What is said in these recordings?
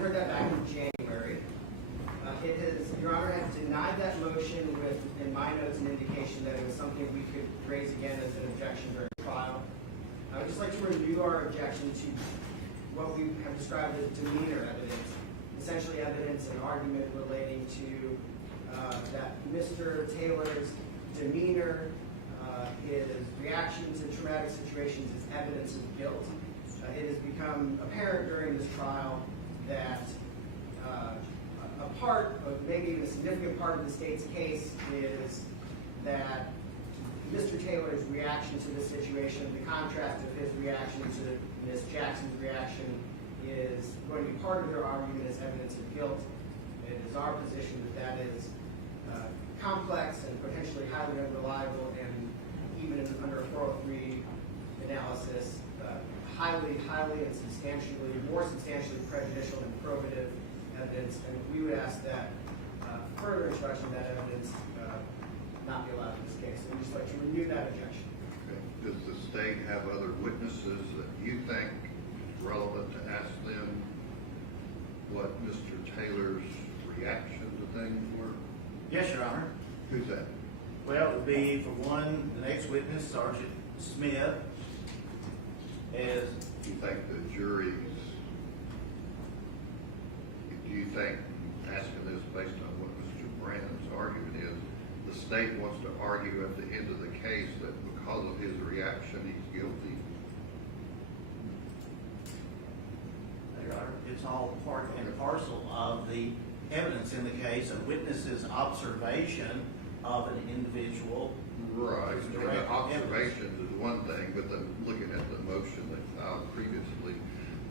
heard that back in January. Your Honor has denied that motion with, in my notes, an indication that it was something we could raise again as an objection during trial. I would just like to review our objection to what we have described as demeanor evidence, essentially evidence and argument relating to that Mr. Taylor's demeanor, his reaction to traumatic situations is evidence of guilt. It has become apparent during this trial that a part of, maybe even a significant part of the state's case is that Mr. Taylor's reaction to the situation, the contrast of his reaction to Ms. Jackson's reaction, is going to be part of their argument as evidence of guilt. It is our position that that is complex and potentially highly unreliable, and even under a 403 analysis, highly and substantially, more substantially prejudicial and probative evidence, and we would ask that further instruction of that evidence not be allowed in this case. So we'd just like to renew that objection. Okay. Does the state have other witnesses that you think is relevant to ask them what Mr. Taylor's reaction to things were? Yes, Your Honor. Who's that? Well, it would be, for one, the next witness, Sergeant Smith, as... Do you think the jury's... Do you think, asking this based on what Mr. Brandon's argument is, the state wants to argue at the end of the case that because of his reaction, he's guilty? Your Honor, it's all part and parcel of the evidence in the case, a witness's observation of an individual. Right. The observations is one thing, but then looking at the motion they filed previously,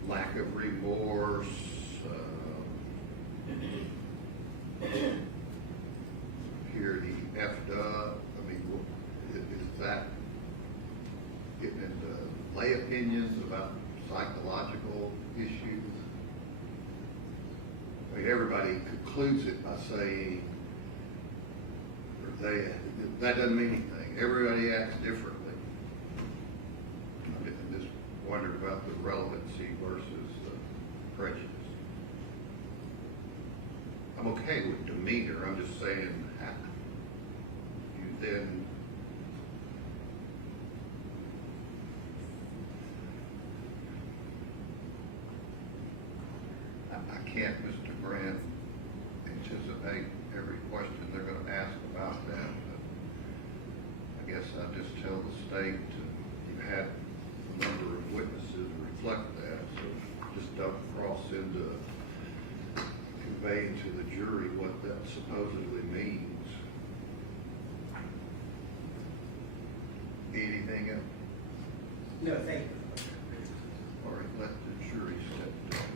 lack of remorse, here he effed up. I mean, is that getting into lay opinions about psychological issues? I mean, everybody concludes it by saying, that doesn't mean anything. Everybody acts differently. I'm just wondering about the relevancy versus the prejudice. I'm okay with demeanor. I'm just saying, you then I can't, Mr. Grant, anticipate every question they're going to ask about that. But I guess I just tell the state you've had a number of witnesses reflect that, so just don't cross into conveying to the jury what that supposedly means. Anything else? No, thank you. All right, let the jury step down.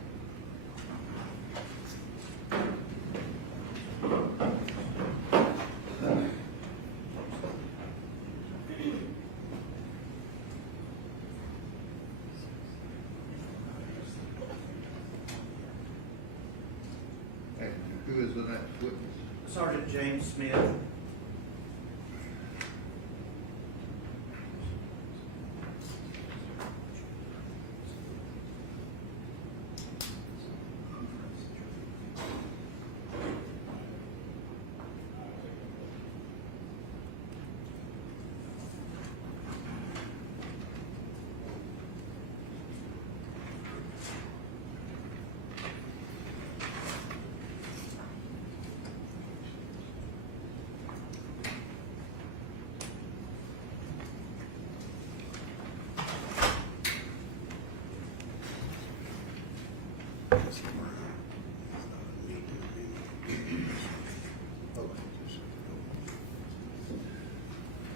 And who is the next witness? Sergeant James Smith.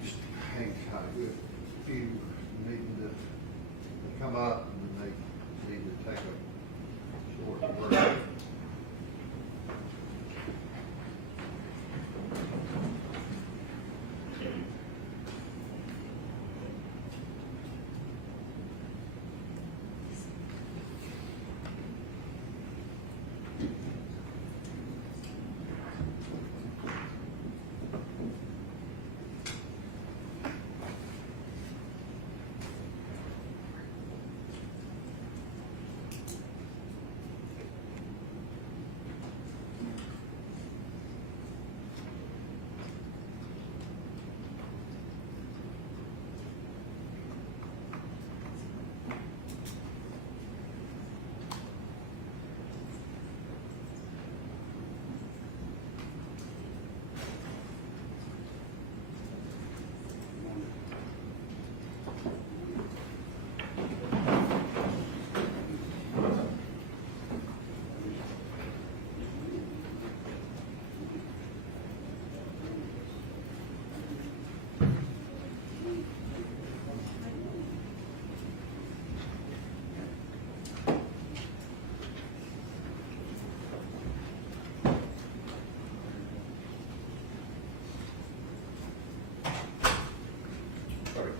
Just hang tight. If you need to come up and they need to take a short break.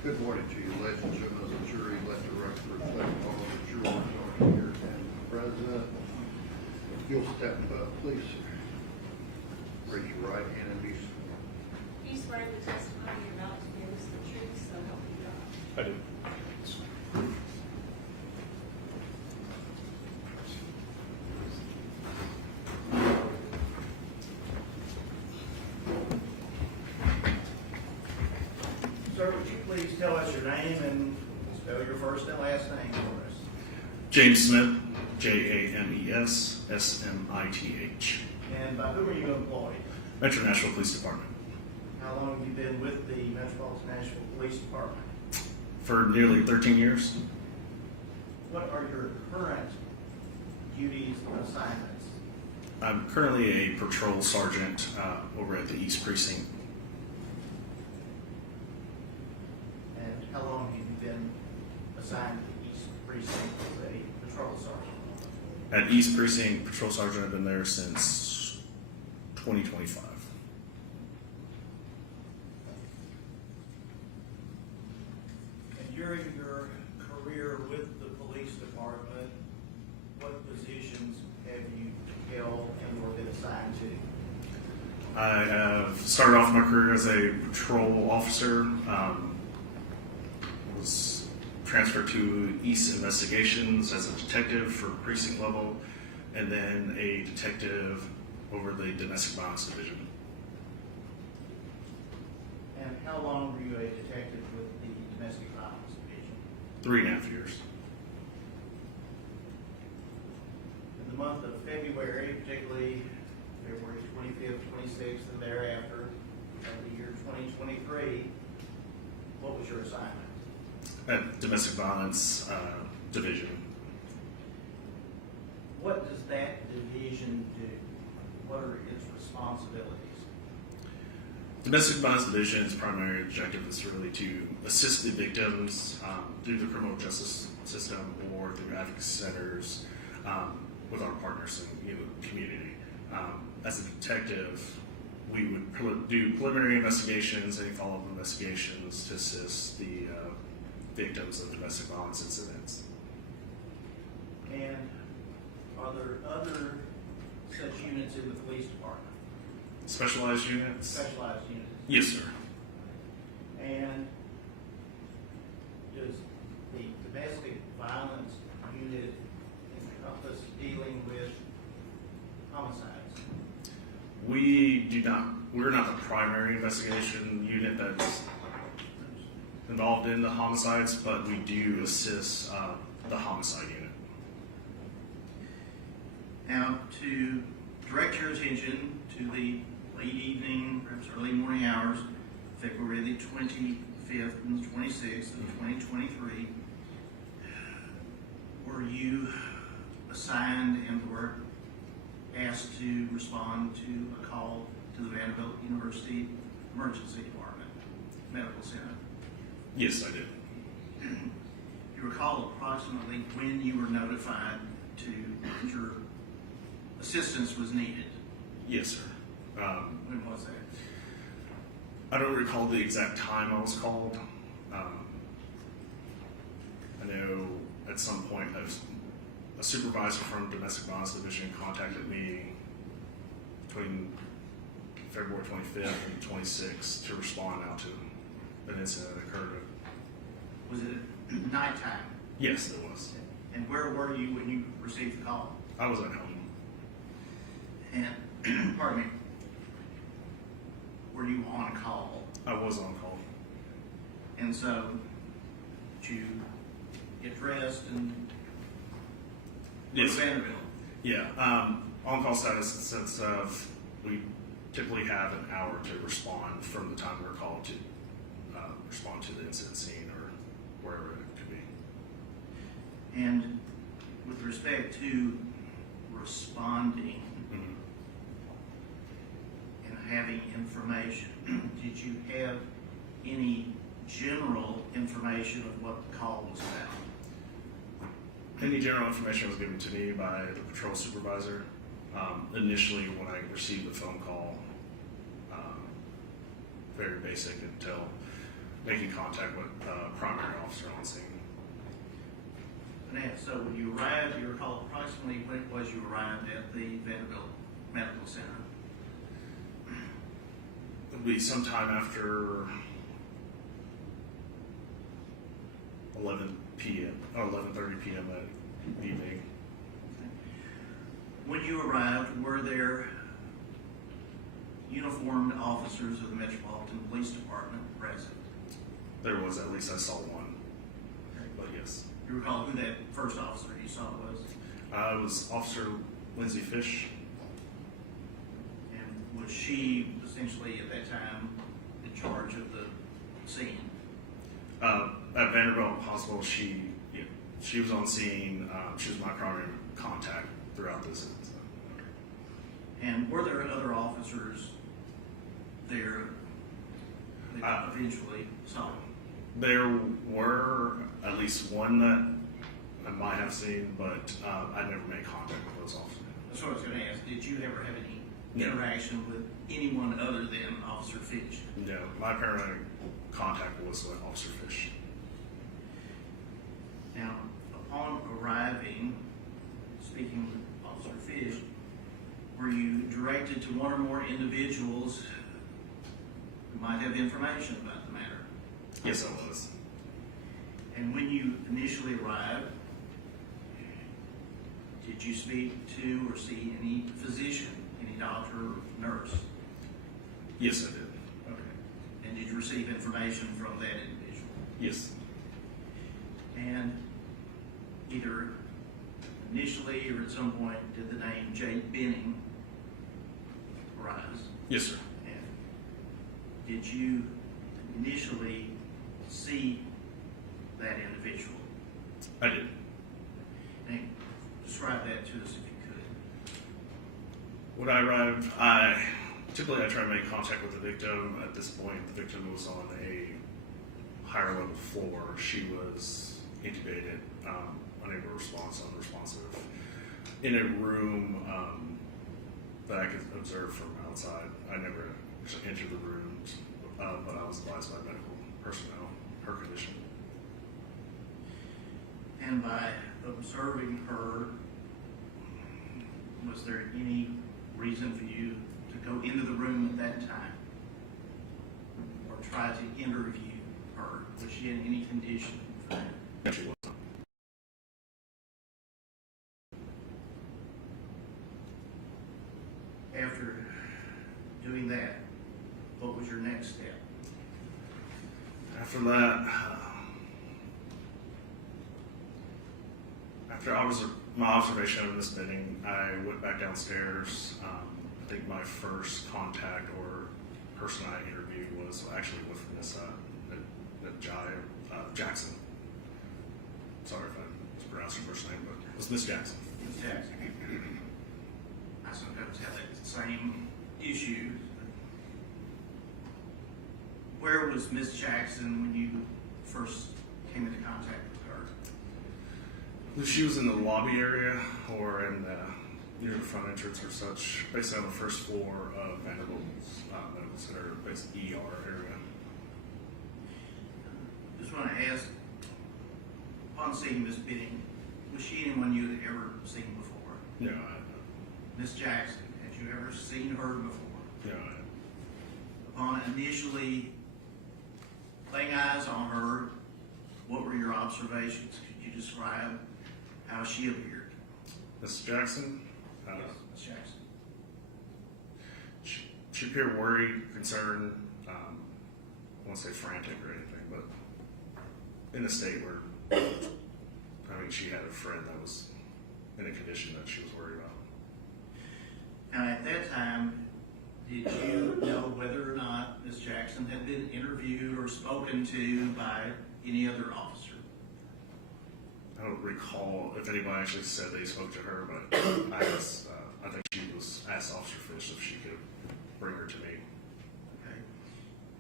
Good morning to you, ladies and gentlemen of the jury. Let the record reflect all of the jurors are here and present. If you'll step up, please. Raise your right hand and be sworn. Do you swear the testimony you're about to give is the truth, so help you God? I do. Sir, would you please tell us your name and spell your first and last name for us? James Smith, James, Smith. And by whom are you employed? Metro Nashville Police Department. How long have you been with the Metropolitan Nashville Police Department? For nearly 13 years. What are your current duties and assignments? I'm currently a patrol sergeant over at the East Precinct. And how long have you been assigned to the East Precinct as a patrol sergeant? At East Precinct, patrol sergeant, I've been there since 2025. And during your career with the police department, what positions have you held and or been assigned to? I have started off my career as a patrol officer, was transferred to East Investigations as a detective for precinct level, and then a detective over the Domestic Violence Division. And how long were you a detective with the Domestic Violence Division? 3.5 years. In the month of February, particularly February 25th, 26th, and thereafter, of the year 2023, what was your assignment? At Domestic Violence Division. What does that division do? What are its responsibilities? Domestic Violence Division's primary objective is really to assist the victims through the criminal justice system or through advocacy centers with our partners in the community. As a detective, we would do preliminary investigations, any follow-up investigations to assist the victims of domestic violence incidents. And are there other such units in the police department? Specialized units? Specialized units? Yes, sir. And does the domestic violence unit encompass dealing with homicides? We're not the primary investigation unit that's involved in the homicides, but we do assist the homicide unit. Now, to direct your attention to the late evening, perhaps early morning hours, February the 25th and the 26th of 2023, were you assigned and were asked to respond to a call to the Vanderbilt University Emergency Department Medical Center? Yes, I did. You recall approximately when you were notified that your assistance was needed? Yes, sir. When was that? I don't recall the exact time I was called. I know at some point a supervisor from Domestic Violence Division contacted me between February 25th and 26th to respond out to an incident that occurred. Was it nighttime? Yes, it was. And where were you when you received the call? I was at home. And, pardon me, were you on call? I was on call. And so, did you get dressed and go to Yes. Vanderbilt? Yeah. On-call status in the sense of we typically have an hour to respond from the time we're called to respond to the incident scene or wherever it could be. And with respect to responding Mhm. and having information, did you have any general information of what the call was about? Any general information was given to me by the patrol supervisor. Initially, when I received the phone call, very basic until making contact with primary officer on scene. And so when you arrived, you recall approximately when it was you arrived at the Vanderbilt Medical Center? It'll be sometime after 11 p.m. or 11:30 p.m. that evening. When you arrived, were there uniformed officers of the Metropolitan Police Department present? There was, at least I saw one. But yes. You recall who that first officer you saw was? It was Officer Lindsay Fish. And was she essentially at that time in charge of the scene? At Vanderbilt Hospital, she was on scene. She was my primary contact throughout this incident. And were there other officers there that eventually saw him? There were at least one that I might have seen, but I never made contact with those officers. That's what I was going to ask. Did you ever have any No. interaction with anyone other than Officer Fish? No, my primary contact was with Officer Fish. Now, upon arriving, speaking with Officer Fish, were you directed to one or more individuals who might have information about the matter? Yes, I was. And when you initially arrived, did you speak to or see any physician, any doctor or nurse? Yes, I did. Okay. And did you receive information from that individual? Yes. And either initially or at some point, did the name Jake Benning arise? Yes, sir. And did you initially see that individual? I did. And describe that to us if you could. When I arrived, I try to make contact with the victim. At this point, the victim was on a higher level floor. She was intubated, unable to respond, unresponsive, in a room that I could observe from outside. I never actually entered the room, but I was advised by medical personnel her condition. And by observing her, was there any reason for you to go into the room at that time or try to interview her? Was she in any condition for that? She was. After doing that, what was your next step? After that, after my observation of this meeting, I went back downstairs. I think my first contact or person I interviewed was actually with Miss Jackson. Sorry if I mispronounced her first name, but it was Miss Jackson. Ms. Jackson. I sometimes have that same issue. Where was Ms. Jackson when you first came into contact with her? She was in the lobby area or in near the front entrance or such, basically on the first floor of Vanderbilt's Medical Center, basically ER area. Just want to ask, upon seeing Ms. Benning, was she anyone you had ever seen before? No, Ms. Jackson, had you ever seen her before? no, Upon initially laying eyes on her, what were your observations? Could you describe how she appeared? Miss Jackson, Ms. Jackson. she appeared worried, concerned, I won't say frantic or anything, but in a state where, she had a friend that was in a condition that she was worried about. Now, at that time, did you know whether or not Ms. Jackson had been interviewed or spoken to by any other officer? I don't recall if anybody actually said they spoke to her, but I think she was asked Officer Fish if she could bring her to me. Okay.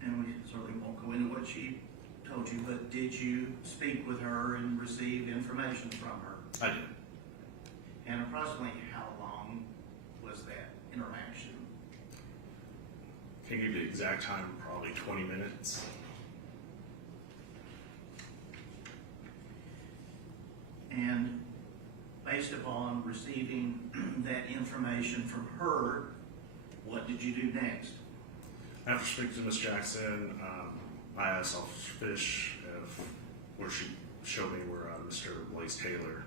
And we certainly won't go into what she told you, but did you speak with her and receive information from her? I did. And approximately how long was that interaction? Can't give you the exact time, probably 20 minutes. And based upon receiving that information from her, what did you do next? After speaking to Ms. Jackson, I asked Officer Fish where she showed me where Mr. Blaise Taylor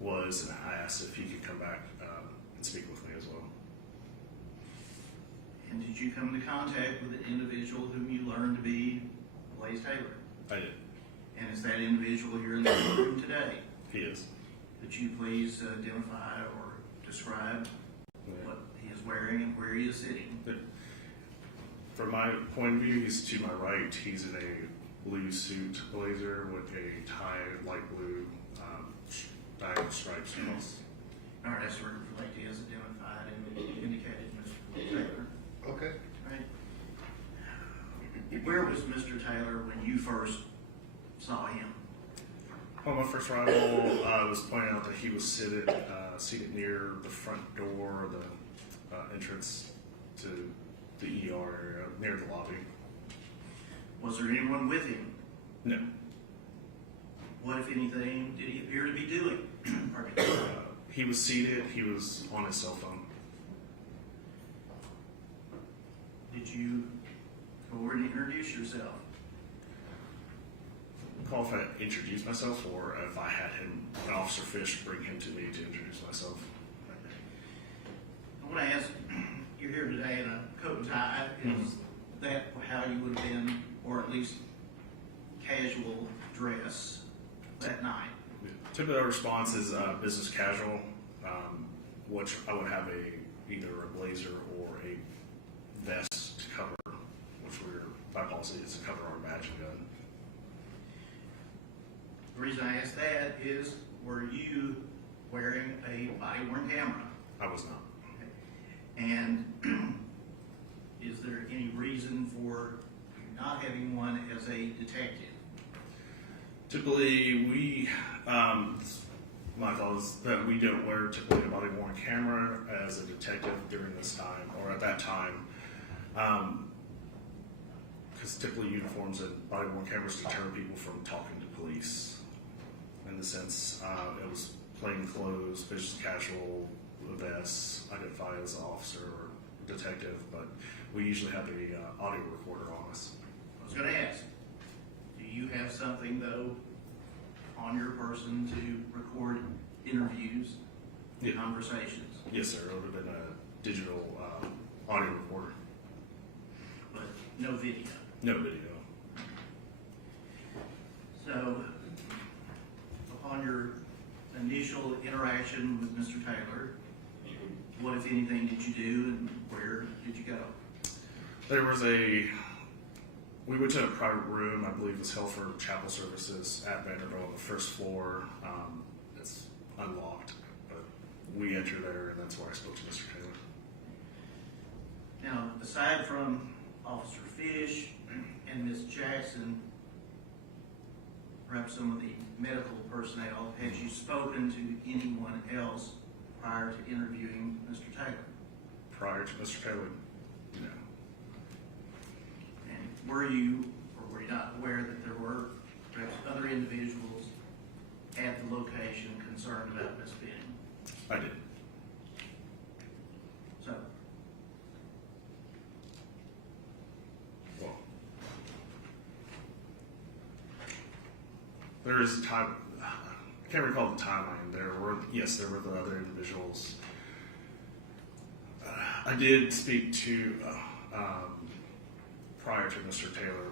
was, and I asked if he could come back and speak with me as well. And did you come into contact with an individual whom you learned to be Blaise Taylor? I did. And is that individual here in the room today? He is. Could you please identify or describe what he is wearing and where he is sitting? From my point of view, he's to my right. He's in a blue suit blazer with a tie, light blue, diagonal stripes across. All right, that's where he is identified and indicated Mr. Taylor. Okay. Right. Where was Mr. Taylor when you first saw him? On my first arrival, I was pointing out that he was seated near the front door, the entrance to the ER area, near the lobby. Was there anyone with him? No. What, if anything, did he appear to be doing? Pardon me. He was seated. He was on his cell phone. Did you go over and introduce yourself? Call if I introduced myself or if I had him, an Officer Fish, bring him to me to introduce myself. I want to ask, you're here today in a coat and tie. Is that how you would have been, or at least casual dress that night? Typical response is business casual, which I would have either a blazer or a vest to cover, which we're by policy is to cover our badge and gun. The reason I ask that is, were you wearing a body-worn camera? I was not. And is there any reason for you not having one as a detective? Typically, my thought is that we don't wear typically a body-worn camera as a detective during this time, or at that time, because typically uniforms and body-worn cameras deter people from talking to police. In the sense, it was plain clothes, business casual, vests, identify as an officer or detective, but we usually have a audio recorder on us. I was going to ask, do you have something, though, on your person to record interviews, Yeah. conversations? Yes, sir. It would have been a digital audio recorder. But no video. No video. So, upon your initial interaction with Mr. Taylor, what, if anything, did you do and where did you go? There was we went to a private room, I believe it was held for chapel services at Vanderbilt on the first floor. It's unlocked, but we entered there and that's where I spoke to Mr. Taylor. Now, aside from Officer Fish and Ms. Jackson, perhaps some of the medical personnel, had you spoken to anyone else prior to interviewing Mr. Taylor? Prior to Mr. Taylor, no. And were you, or were you not aware that there were perhaps other individuals at the location concerned about Ms. Benning? I did. So, Well, there is a time, I can't recall the timeline. There were the other individuals. I did speak to, prior to Mr. Taylor,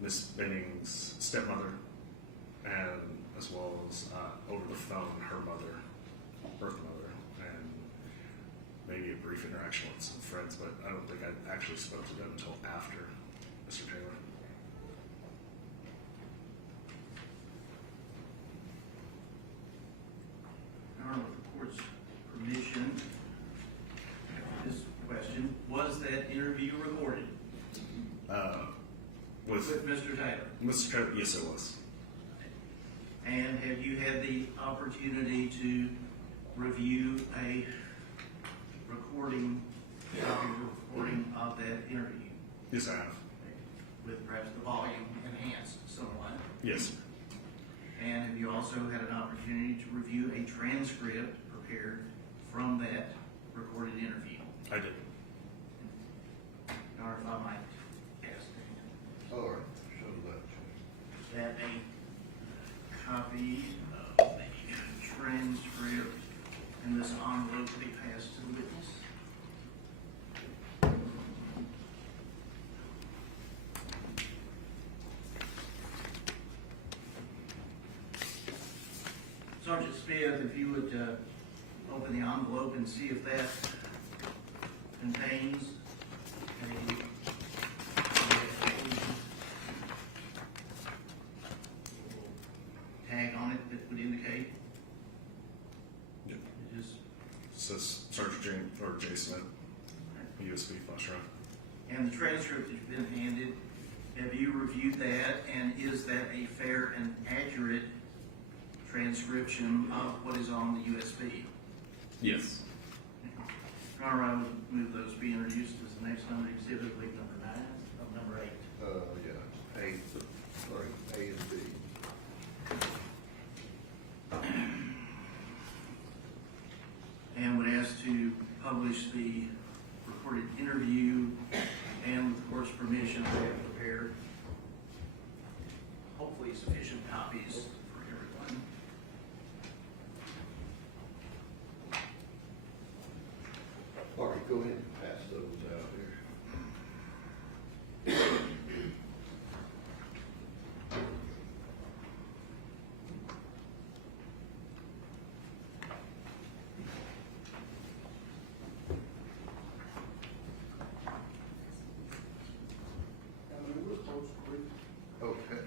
Miss Benning's stepmother, and as well as over the phone, her mother, birth mother, and maybe a brief interaction with some friends, but I don't think I actually spoke to them until after Mr. Taylor. now, with the court's permission, this question, was that interview recorded with Mr. Taylor? Mr. Taylor, yes, it was. And have you had the opportunity to review a recording, copy of a recording of that interview? Yes, I have. With perhaps the volume enhanced somewhat. Yes. And have you also had an opportunity to review a transcript prepared from that recorded interview? I did. Or if I might ask All right, show that. that a copy of the transcript in this envelope be passed to the witness. Sergeant Smith, if you would open the envelope and see if that contains a tag on it that would indicate Yep. it is, It says Sergeant Jane or J. Smith, USB flash drive. and the transcript that you've been handed, have you reviewed that, and is that a fair and accurate transcription of what is on the USB? Yes. Your Honor, I would move those be introduced as the next number exhibit, I believe number 9 of number 8. Yeah, A, sorry, A and B. And would ask to publish the recorded interview and with the court's permission, we have prepared hopefully sufficient copies for everyone. All right, go ahead and pass those out here. Okay.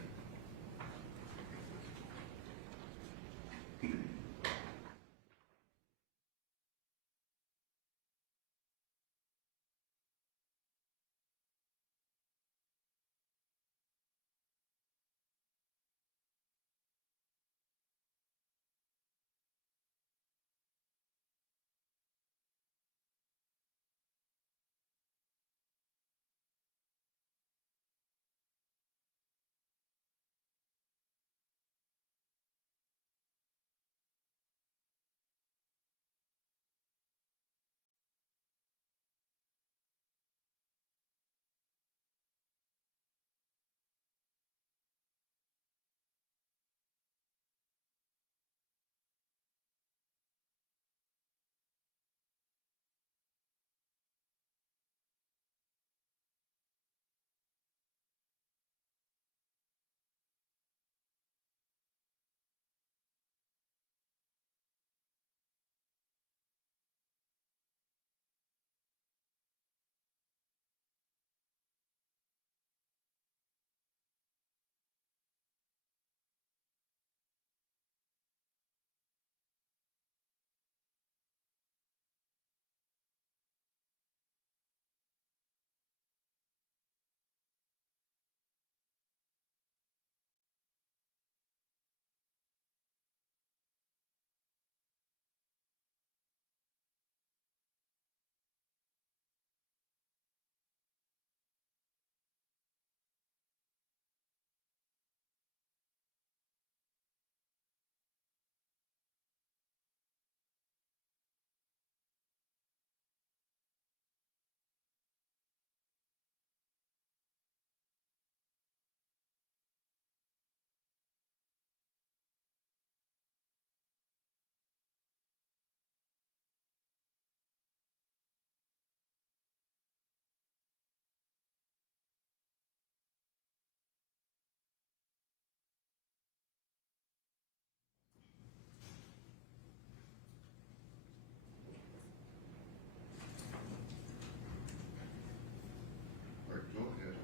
All right, go ahead.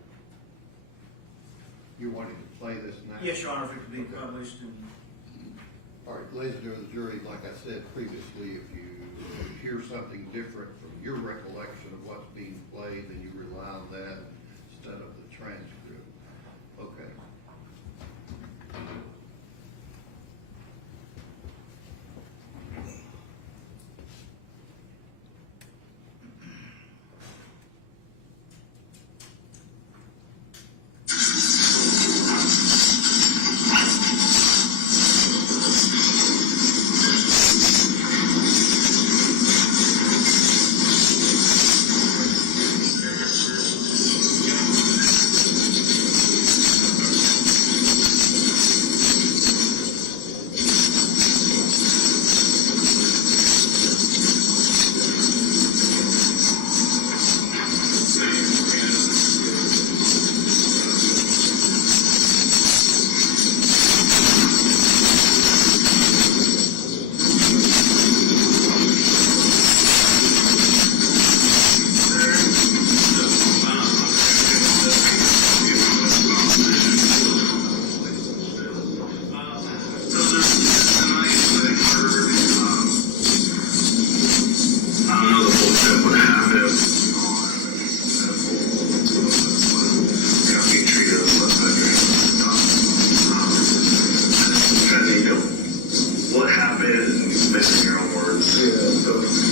You wanting to play this now? Yes, Your Honor, if it could be Okay. published and All right, ladies and gentlemen of the jury, like I said previously, if you hear something different from your recollection of what's being played, then you rely on that instead of the transcript. Okay. made it based on your own words. Yeah, so,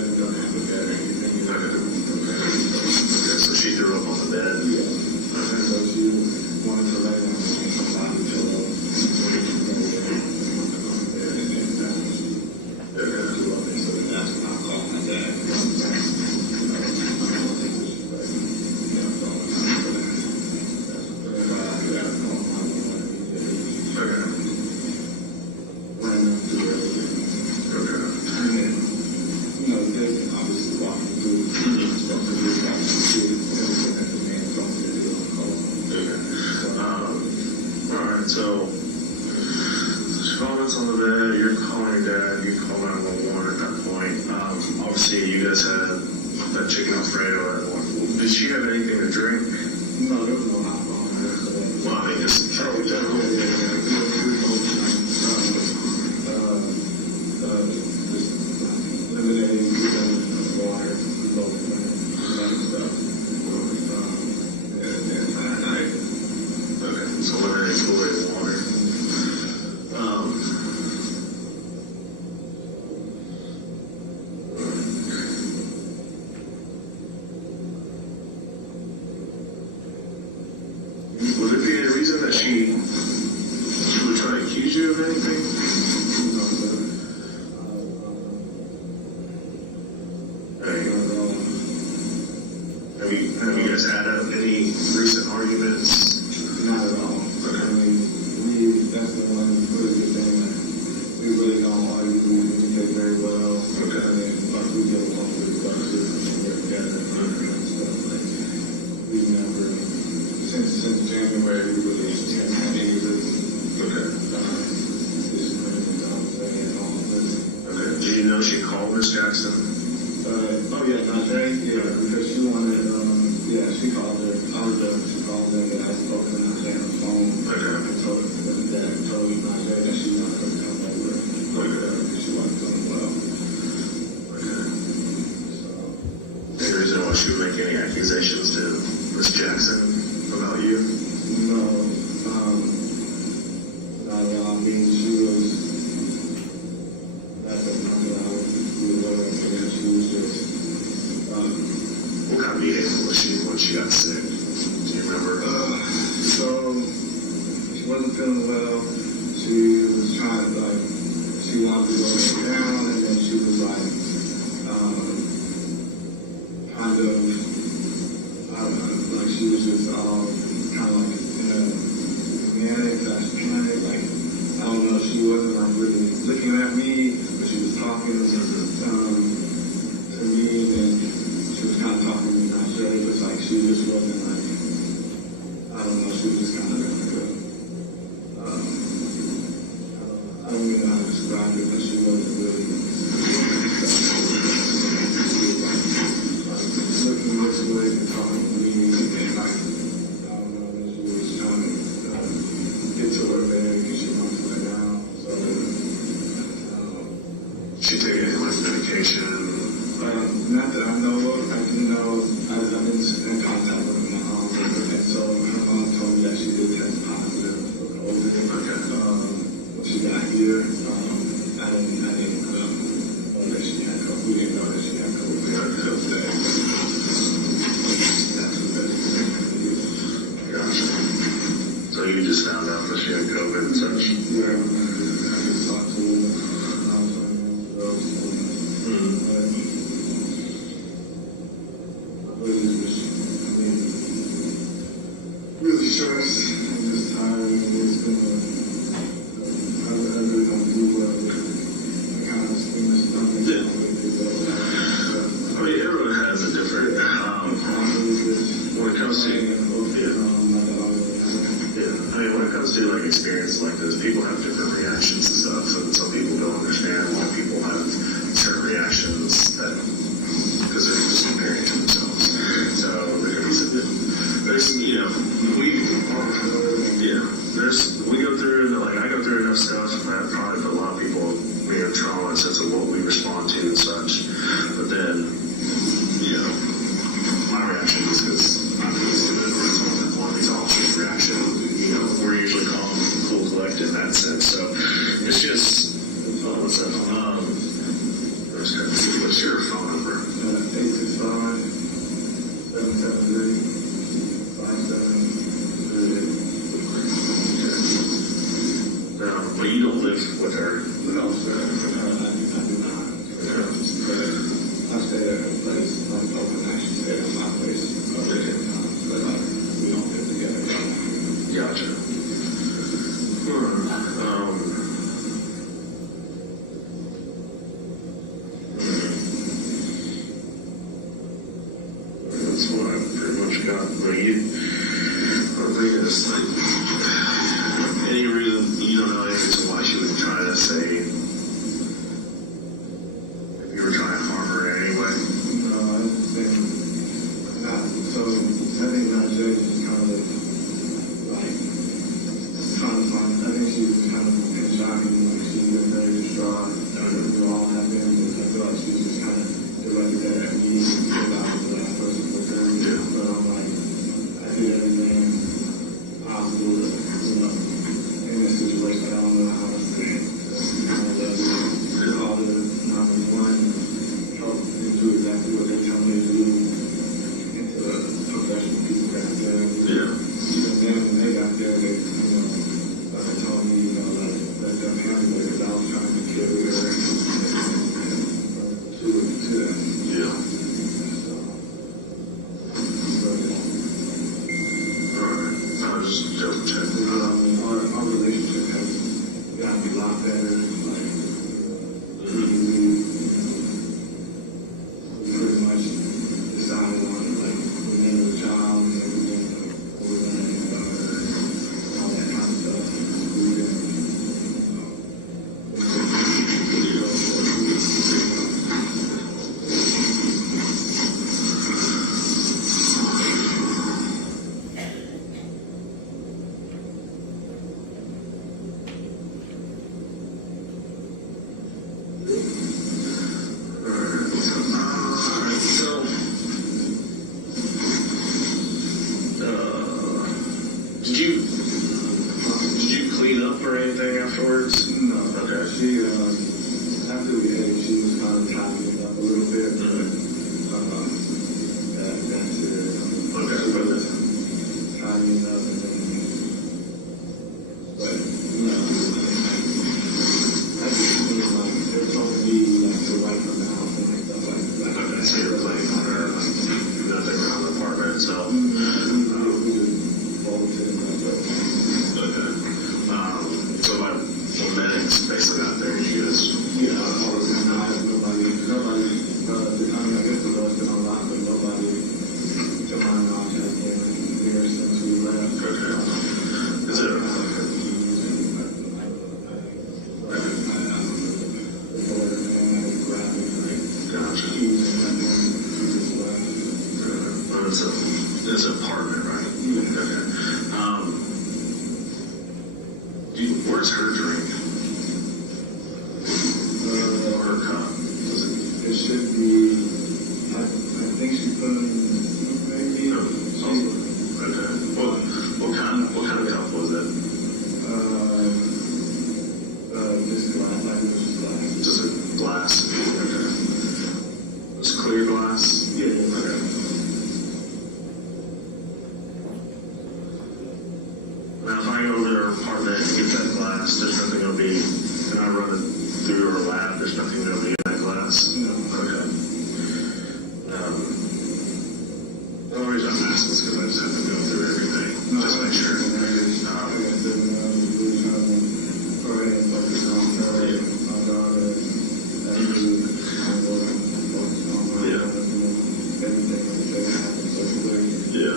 hasn't done that with that or anything. Okay, so she threw up on the bed? Yeah. So she wanted to lay down on somebody pillow. So that's when I called my dad. So, she vomits on the bed, you're calling your dad, you call 911 at that point. Obviously, you guys had that chicken Alfredo. Did she have anything to drink? No, there was no alcohol in there. Well, I mean, just probably general. Lemonade, water, both stuff. And night. Okay, so lemonade, Kool-Aid, and water. Would there be any reason that she would try to accuse you of anything? Have you guys had any recent arguments? Not at all. I mean, that's the one really good thing. We really don't argue. We communicate very well. Okay. And then, like, we get along with each other and work together and stuff. Like, we've never, since January, we really haven't had any really disagreements, I'm saying, at all. Okay. Did you know she called Miss Jackson? Oh, yeah, Najee? Yeah, because she wanted, she called her. I was there. She called her, and I spoke to Najee on the phone. Okay. And told Najee that she wanted her to come over. Because she wasn't feeling well. Okay. So, Any reason why she would make any accusations to Miss Jackson about you? no, not at all. I mean, she was, that's a number I would love to say. She was just, What kind of meeting was she when she got sick? Do you remember? so she wasn't feeling well. She was trying to she wanted to go lay down, and then she was kind of, I don't know, she was just kind of in a manic, panic, I don't know, she wasn't really looking at me, but she was talking to me, and she was kind of talking to me, not sure, but she just wasn't I don't know, she was just kind of I don't even know how to describe it, but she wasn't really looking this way and talking to me, and I don't know, she was trying to get to her bed because she wanted to lay down, so She take any medication? not that I know of. I've been in contact with my mom, and so her mom told me that she did test positive for COVID. When she got here, I didn't know that she had COVID. We didn't know that she had COVID. Gotcha. So you just found out that she had COVID and such? Yeah, I just talked to her. Really stressed and just tired, and it's been I really don't do well because I kind of spin my stomach. Yeah. I mean, everyone has a different, when it comes to, I mean, when it comes to like experiences like this, people have different reactions and stuff, and some people don't understand why people have certain reactions that, because they're just comparing to themselves. So there can be some, there's, we go through, like, I go through enough stuff, that probably for a lot of people, trauma in the sense of what we respond to and such, but then, my reaction is because I'm used to it, or it's one of these officers' reaction, we're usually calm, cool, collected in that sense, so it's just, what I pretty much got. But it's like, any reason, you don't know any reason why she would try to say, if you were trying to harm her in any way? No, I think not. So I think my judge is kind of like trying to find. I think she was kind of in shock and like she's been very distraught. We all have been, but I feel like she's just kind of directed that at me because I was the last person for her. Yeah. But I'm like, I did everything possible to, in this situation. I don't know how to say it. All the 911 help me do exactly what they tell me to do into the professional people got there. Yeah. Even then, when they got there, they, like they told me, let them handle it because I was trying to carry her to them. Yeah. So, Alright. I was just double checking. our relationship has gotten a lot better. Like, we pretty much decided on like the name of the child and everything, like what we're gonna name her, all that kind of stuff. We've been, Did you clean up or anything afterwards? no, Okay. she, after we ate, she was kind of tidying up a little bit, but, that's it. Okay. Tidying up and then, but, I just feel like they're told me, like, to wipe her mouth and stuff like that. Okay, so you're playing on her, like, nothing around the apartment itself. We just bolted and that's it. Okay. So my medics basically got there and you guys, Yeah, all of them, nobody, I mean, I guess the door's been unlocked, but nobody, to my knowledge, has been there since we left. Okay. Is it, gotcha. It's an apartment, right? Okay. Where's her drink? Or her cup? It should be, I think she put in, maybe, Okay. What kind of cup was it? just glass, I think it was glass. Just a glass? Okay. Just clear glass? Yeah. Okay. Now, if I go over to her apartment and get that glass, there's nothing going to be, and I run it through her lab, there's nothing going to be in that glass? No. Okay. The only reason I'm asking is because I just have to go through everything, just make sure. Go ahead and focus on her, my daughter, everything that happened so quick. Yeah.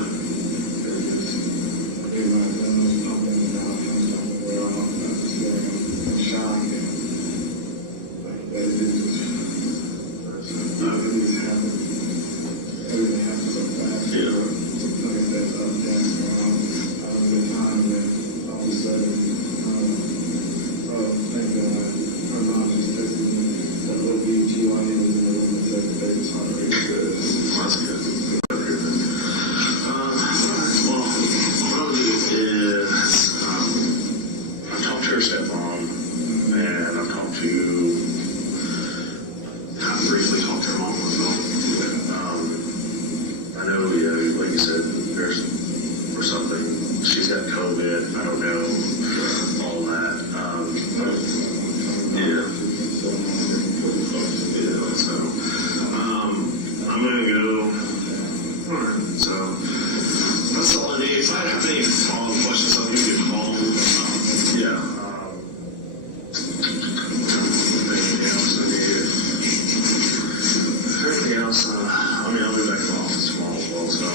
That's good. Well, what I'll do is, I've talked to her stepmom, and I've talked to, kind of briefly talked to her mom on the phone. I know, like you said, there's, or something, she's got COVID, I don't know, all that. Yeah, so, I'm gonna go. Alright, so that's all I need. If I have any follow-up questions, I'll give you a call. Yeah. Anything else I need? Everything else, I mean, I'll be back in the office tomorrow as well, so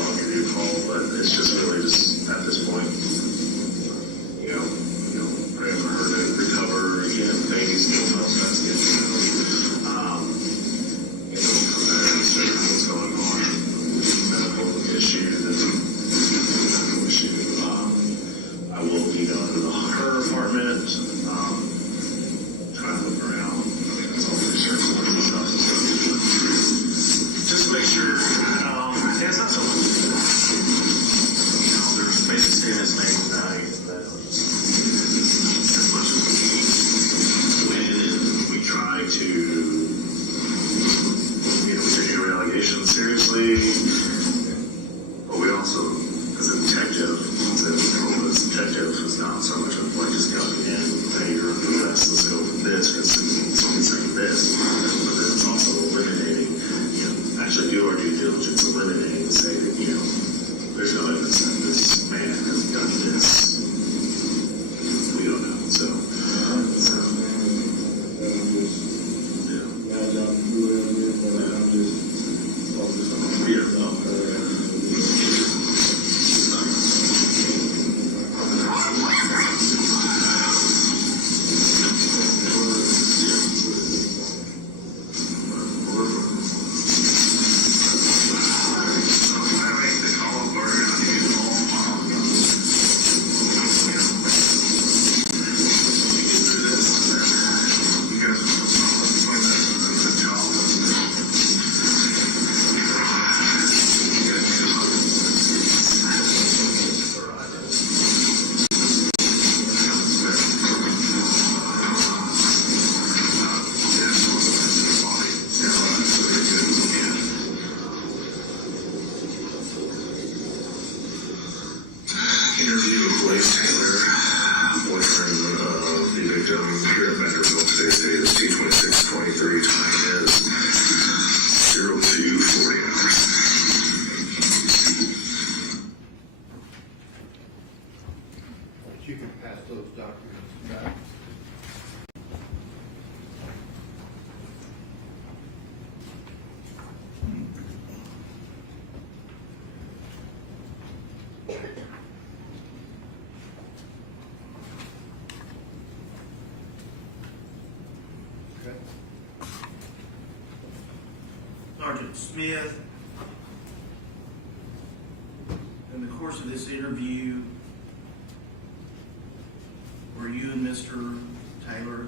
it's eliminating to say that, there's no evidence that this man has done this. We don't know. So interview with Blaise Taylor, boyfriend of the victim here at Vanderbilt. Today's date is T2623. Time is 02:40 hours. You can pass those documents back. Okay. Sergeant Smith, in the course of this interview, were you and Mr. Taylor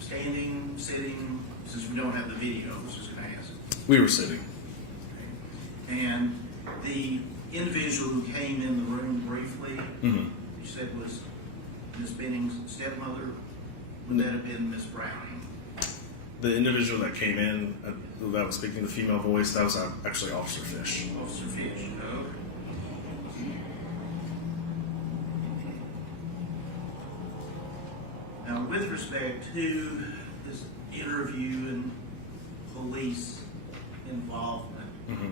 standing, sitting, since we don't have the video, I was just going to ask. We were sitting. And the individual who came in the room briefly, Mm-hmm. you said was Miss Benning's stepmother. Would that have been Miss Browning? The individual that came in, that was speaking the female voice, that was actually Officer Fish. Officer Fish, no. Now, with respect to this interview and police involvement, Mm-hmm.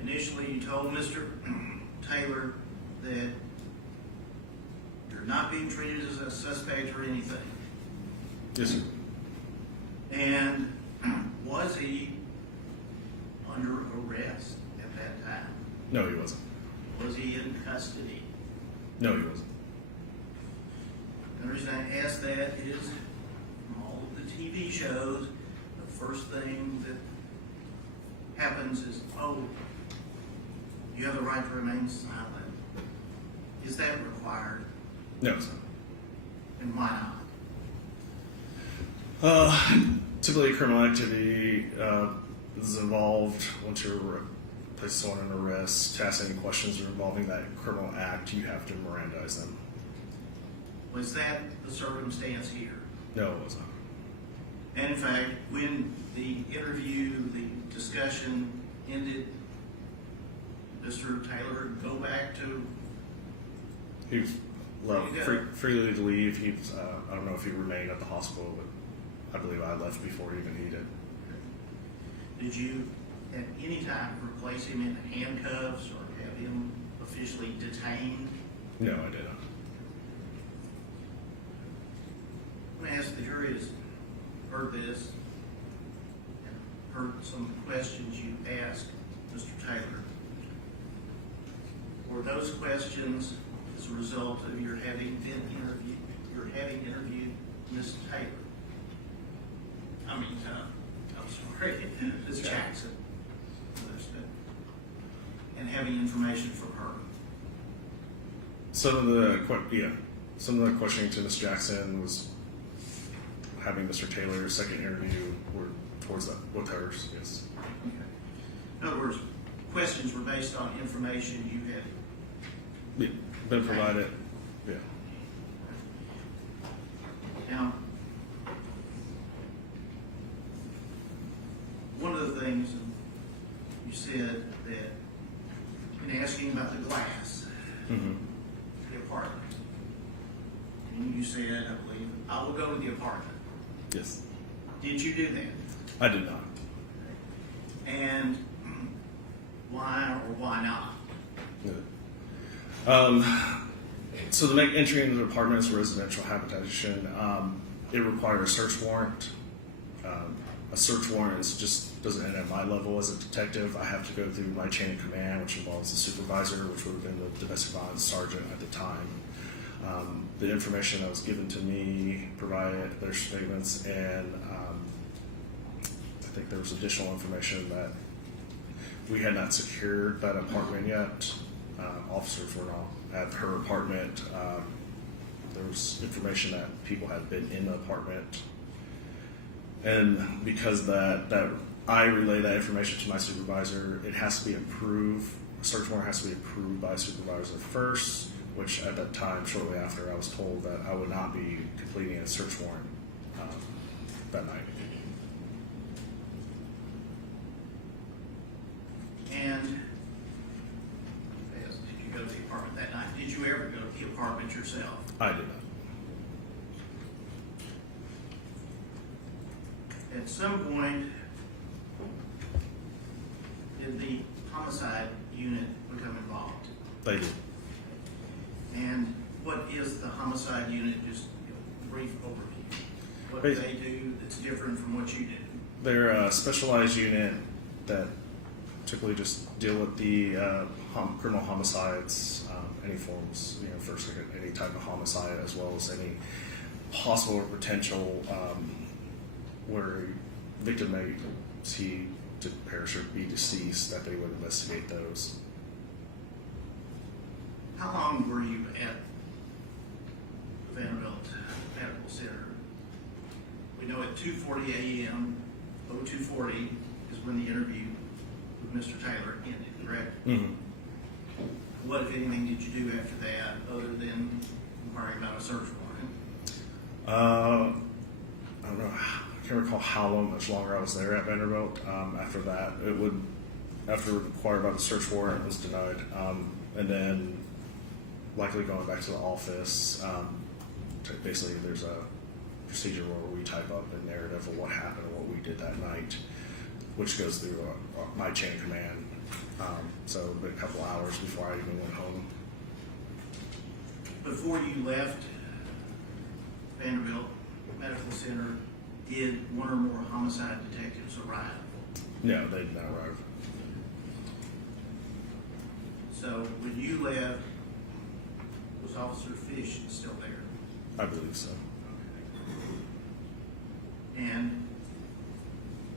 initially you told Mr. Taylor that you're not being treated as a suspect or anything. Yes, sir. And was he under arrest at that time? No, he wasn't. Was he in custody? No, he wasn't. And the reason I ask that is from all of the TV shows, the first thing that happens is, oh, you have the right to remain silent. Is that required? No, it's not. And why not? Typically, criminal activity is involved once you're placed someone in arrest. To ask any questions involving that criminal act, you have to Mirandize them. Was that the circumstance here? No, it wasn't. And in fact, when the interview, the discussion ended, Mr. Taylor go back to, He was freely to leave. He was, I don't know if he remained at the hospital, but I believe I left before even he did. did you at any time replace him in handcuffs or have him officially detained? No, I did not. I'm going to ask the jury has heard this and heard some of the questions you asked Mr. Taylor. Were those questions as a result of your having interviewed Ms. Taylor? I'm sorry, Ms. Jackson. And having information from her. Some of the questioning to Ms. Jackson was having Mr. Taylor's second interview were towards that with hers. Yes. Okay. In other words, questions were based on information you had. Yeah, been provided. Yeah. Now, one of the things you said that in asking about the glass, Mm-hmm. the apartment, and you said, I believe, I will go to the apartment. Yes. Did you do that? I did not. And why or why not? So to make entry into the apartment as a residential habitation, it required a search warrant. A search warrant just doesn't end at my level as a detective. I have to go through my chain of command, which involves the supervisor, which would have been the domestic violence sergeant at the time. The information that was given to me provided their statements, and I think there was additional information that we had not secured that apartment yet. Officers were not at her apartment. There was information that people had been in the apartment. And because that I relay that information to my supervisor, it has to be approved. A search warrant has to be approved by a supervisor first, which at that time, shortly after, I was told that I would not be completing a search warrant that night. And yes, did you go to the apartment that night? Did you ever go to the apartment yourself? I did not. At some point, did the homicide unit become involved? They did. And what is the homicide unit? Just brief overview. What do they do that's different from what you do? They're a specialized unit that typically just deal with the criminal homicides, any forms, first any type of homicide, as well as any possible or potential where a victim may see to perish or be deceased, that they would investigate those. How long were you at Vanderbilt Medical Center? We know at 2:40 a.m., 02:40 is when the interview with Mr. Taylor ended, correct? Mm-hmm. What, if anything, did you do after that other than inquiring about a search warrant? I don't know. I can't recall how much longer I was there at Vanderbilt. After that, after inquiring about the search warrant, it was denied. And then likely going back to the office. Basically, there's a procedure where we type up a narrative of what happened and what we did that night, which goes through my chain of command. So it been a couple hours before I even went home. Before you left Vanderbilt Medical Center, did one or more homicide detectives arrive? No, they did not arrive. So when you left, was Officer Fish still there? I believe so. And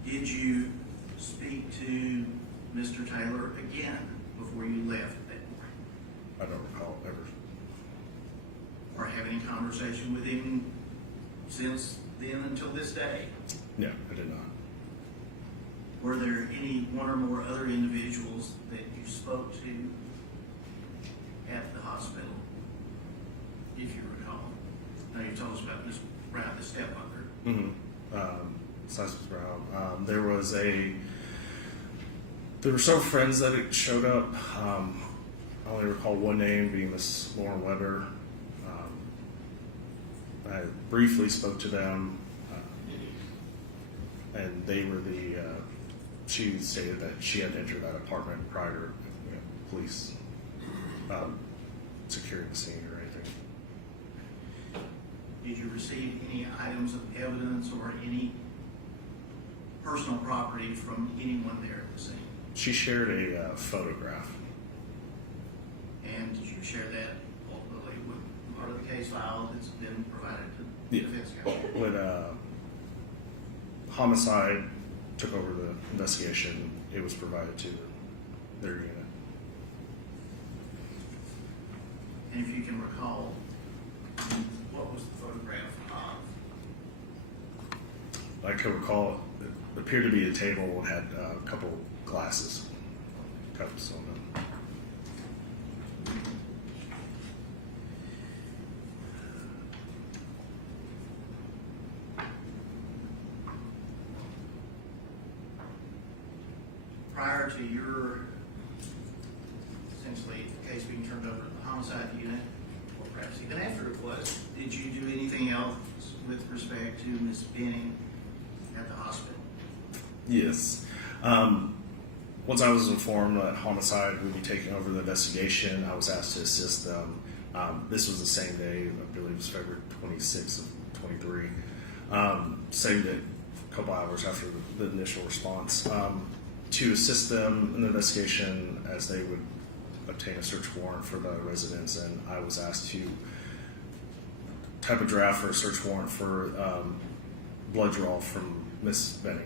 did you speak to Mr. Taylor again before you left that morning? I don't recall ever. Or have any conversation with him since then until this day? No, I did not. Were there any one or more other individuals that you spoke to at the hospital, if you recall? Now you told us about Miss Brown, the stepmother. Mm-hmm. Besides Ms. Brown, there were several friends that showed up. I only recall one name being Miss Lauren Weber. I briefly spoke to them, and they were she stated that she had entered that apartment prior to police securing the scene or anything. Did you receive any items of evidence or any personal property from anyone there at the scene? She shared a photograph. And did you share that ultimately with part of the case file that's been provided to the defense counsel? When homicide took over the investigation, it was provided to their unit. And if you can recall, what was the photograph of? I can recall it appeared to be a table and had a couple glasses, cups on them. Prior to your, essentially, the case being turned over to the homicide unit, or perhaps even after it was, did you do anything else with respect to Miss Benning at the hospital? Yes. once I was informed that homicide would be taking over the investigation, I was asked to assist them. This was the same day, I believe it was February 26th of 23. Same day, a couple hours after the initial response, to assist them in the investigation as they would obtain a search warrant for the residence, and I was asked to type a draft for a search warrant for blood draw from Miss Benning.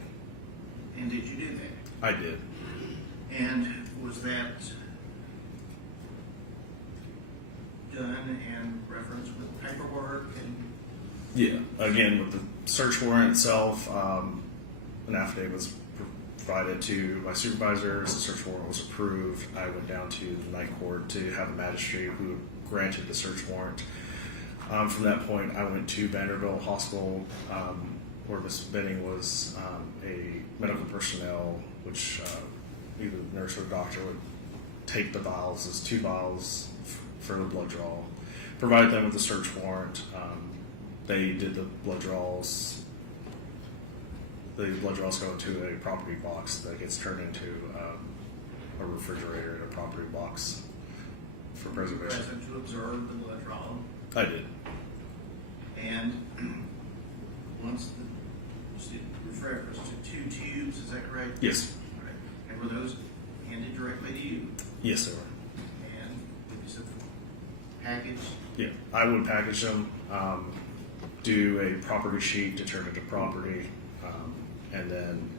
And did you do that? I did. And was that done and referenced with paperwork and? Yeah, again, with the search warrant itself, an affidavit was provided to my supervisors, the search warrant was approved. I went down to the night court to have a magistrate who granted the search warrant. From that point, I went to Vanderbilt Hospital, where Miss Benning was a medical personnel, which either the nurse or the doctor would take the vials as 2 vials for the blood draw, provide them with the search warrant. They did the blood draws. The blood draws go into a property box that gets turned into a refrigerator in a property box for preservation. Present to observe the blood draw. I did. And once just to reference to 2 tubes, is that correct? Yes. Right. And were those handed directly to you? Yes, they were. And is it packaged? Yeah, I would package them, do a property sheet to turn into property, and then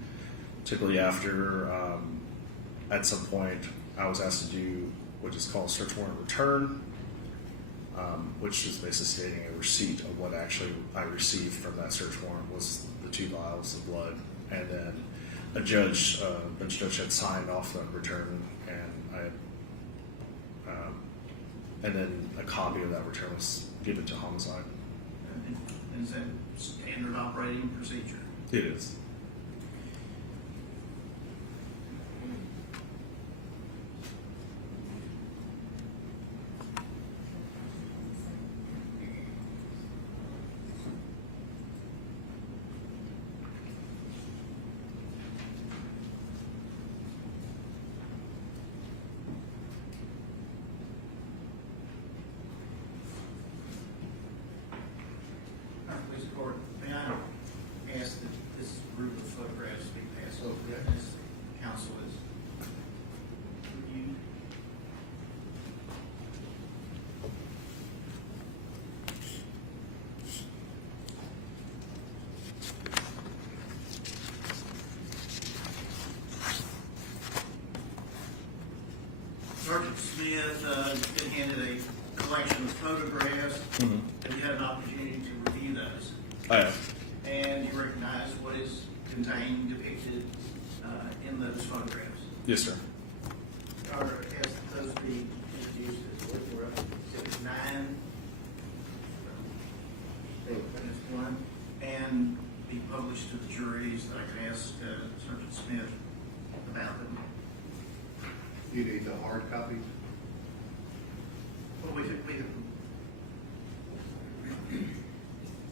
typically after, at some point, I was asked to do what is called a search warrant return, which is basically stating a receipt of what actually I received from that search warrant was the 2 vials of blood, and then a judge, bench judge had signed off that return, and and then a copy of that return was given to homicide. And is that standard operating procedure? It is. Please, Court, may I ask that this group of photographs be passed over as the council is reviewed? Sergeant Smith has been handed a collection of photographs. Mhm. Have you had an opportunity to review those? I have. And you recognize what is contained, depicted in those photographs? Yes, sir. Or has those be introduced as looking up Exhibit 9? That's one. And be published to the juries that I can ask Sergeant Smith about them? You need the hard copies? Well, we could,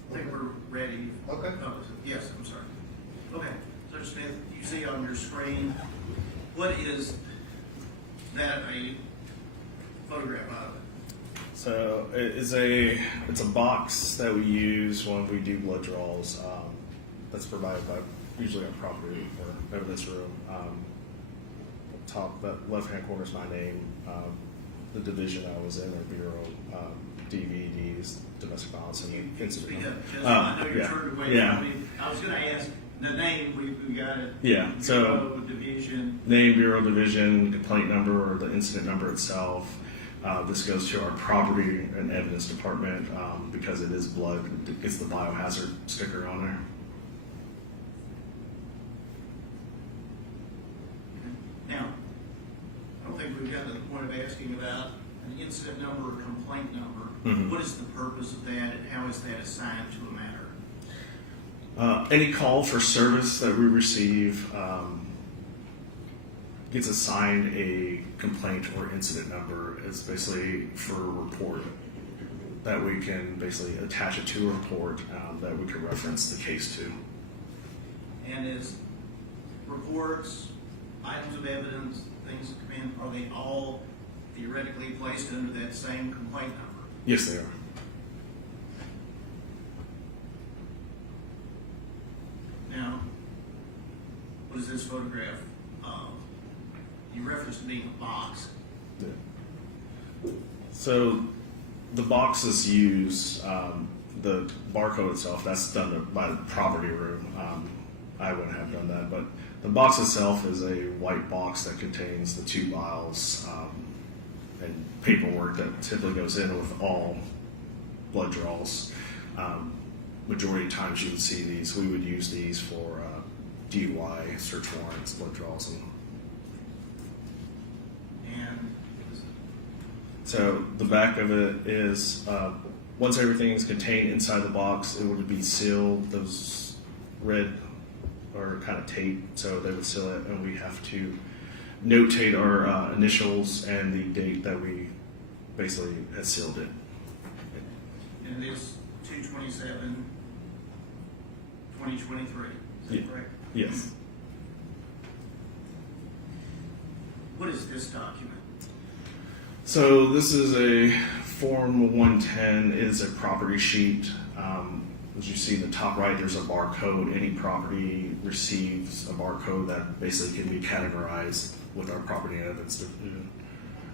I think we're ready. Okay. Oh, yes, I'm sorry. Okay, Sergeant Smith, you see on your screen, what is that a photograph of? So it's a box that we use when we do blood draws. That's provided by usually our property or evidence room. Top that left hand corner is my name. The division I was in, or bureau, DVDs, domestic violence, and You incident. speak up, just, I know you're yeah. turned away Yeah. from me. I was gonna ask, the name, we got it. Yeah, so- Bureau, division. Name, bureau, division, complaint number, or the incident number itself. This goes to our property and evidence department because it is blood. It gets the biohazard sticker on there. Now, I don't think we've gotten to the point of asking about an incident number or complaint number. Mhm. What is the purpose of that, and how is that assigned to a matter? Any call for service that we receive gets assigned a complaint or incident number. It's basically for a report that we can basically attach it to a report that we can reference the case to. And is reports items of evidence, things that come in, are they all theoretically placed under that same complaint number? Yes, they are. Now, what is this photograph of? You referenced it being a box. Yeah. So the box is used, the barcode itself, that's done by the property room. I wouldn't have done that, but the box itself is a white box that contains the 2 vials and paperwork that typically goes in with all blood draws. Majority of times you would see these, we would use these for DUI, search warrants, blood draws. And So the back of it is, once everything is contained inside the box, it would be sealed, those red or kind of tape, so they would seal it, and we have to notate our initials and the date that we basically had sealed it. and it is 2/27/2023, is that Yeah. correct? Yes. What is this document? So this is a Form 110, is a property sheet. As you see in the top right, there's a barcode. Any property receives a barcode that basically can be categorized with our property and evidence division.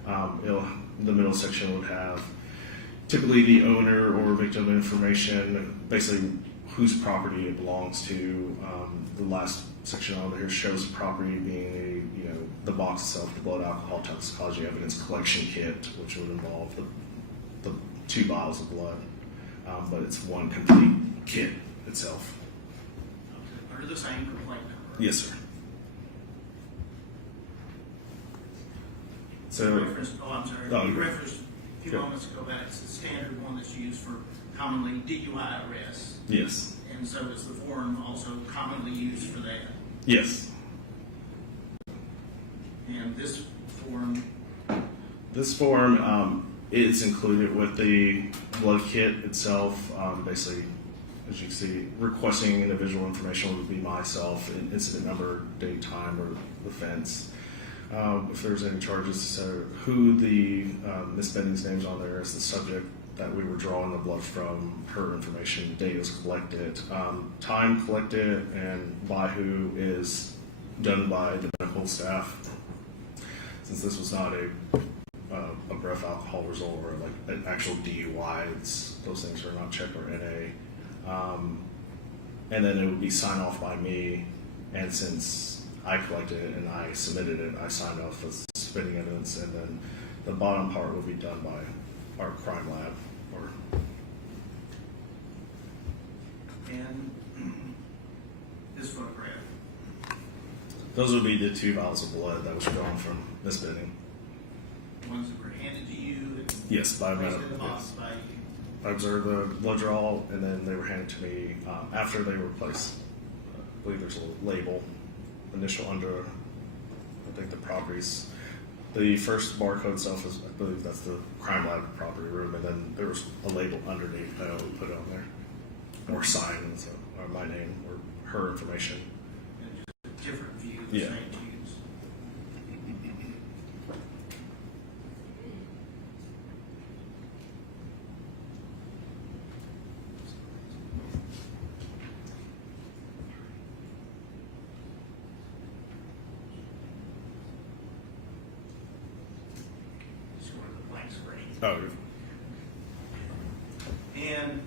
The middle section would have typically the owner or victim information, basically whose property it belongs to. The last section over here shows the property being the box itself, the blood alcohol toxicology evidence collection kit, which would involve the 2 vials of blood, but it's one complete kit itself. Okay. Under the same complaint number? Yes, sir. You So referenced, I'm sorry, Oh, you you're- referenced a few Sure. moments ago that it's the standard one that's used for commonly DUI arrests. yes, And so is the form also commonly used for that? yes. And this form, This form is included with the blood kit itself. Basically, as you can see, requesting individual information would be myself, incident number, date, time, or offense. If there's any charges, so who the Miss Benning's name's on there as the subject that we were drawing the blood from, her information, date was collected, time collected, and by who is done by the medical staff. Since this was not a breath alcohol result or like an actual DUI, those things are not checked or NA. And then it would be signed off by me, and since I collected it and I submitted it, I signed off as submitting evidence, and then the bottom part will be done by our crime lab. and this photograph, Those would be the 2 vials of blood that was drawn from Miss Benning. ones that were handed to you, and Yes, by placed medical. in the box Yes. by you. I observed the blood draw, and then they were handed to me after they were placed. I believe there's a label, initial under, I think the properties. The first barcode itself is, I believe that's the crime lab property room, and then there was a label underneath that I would put on there, or sign, so, or my name, or her information. And just a different view, Yeah. same views. Just one of the blank screen. Oh, And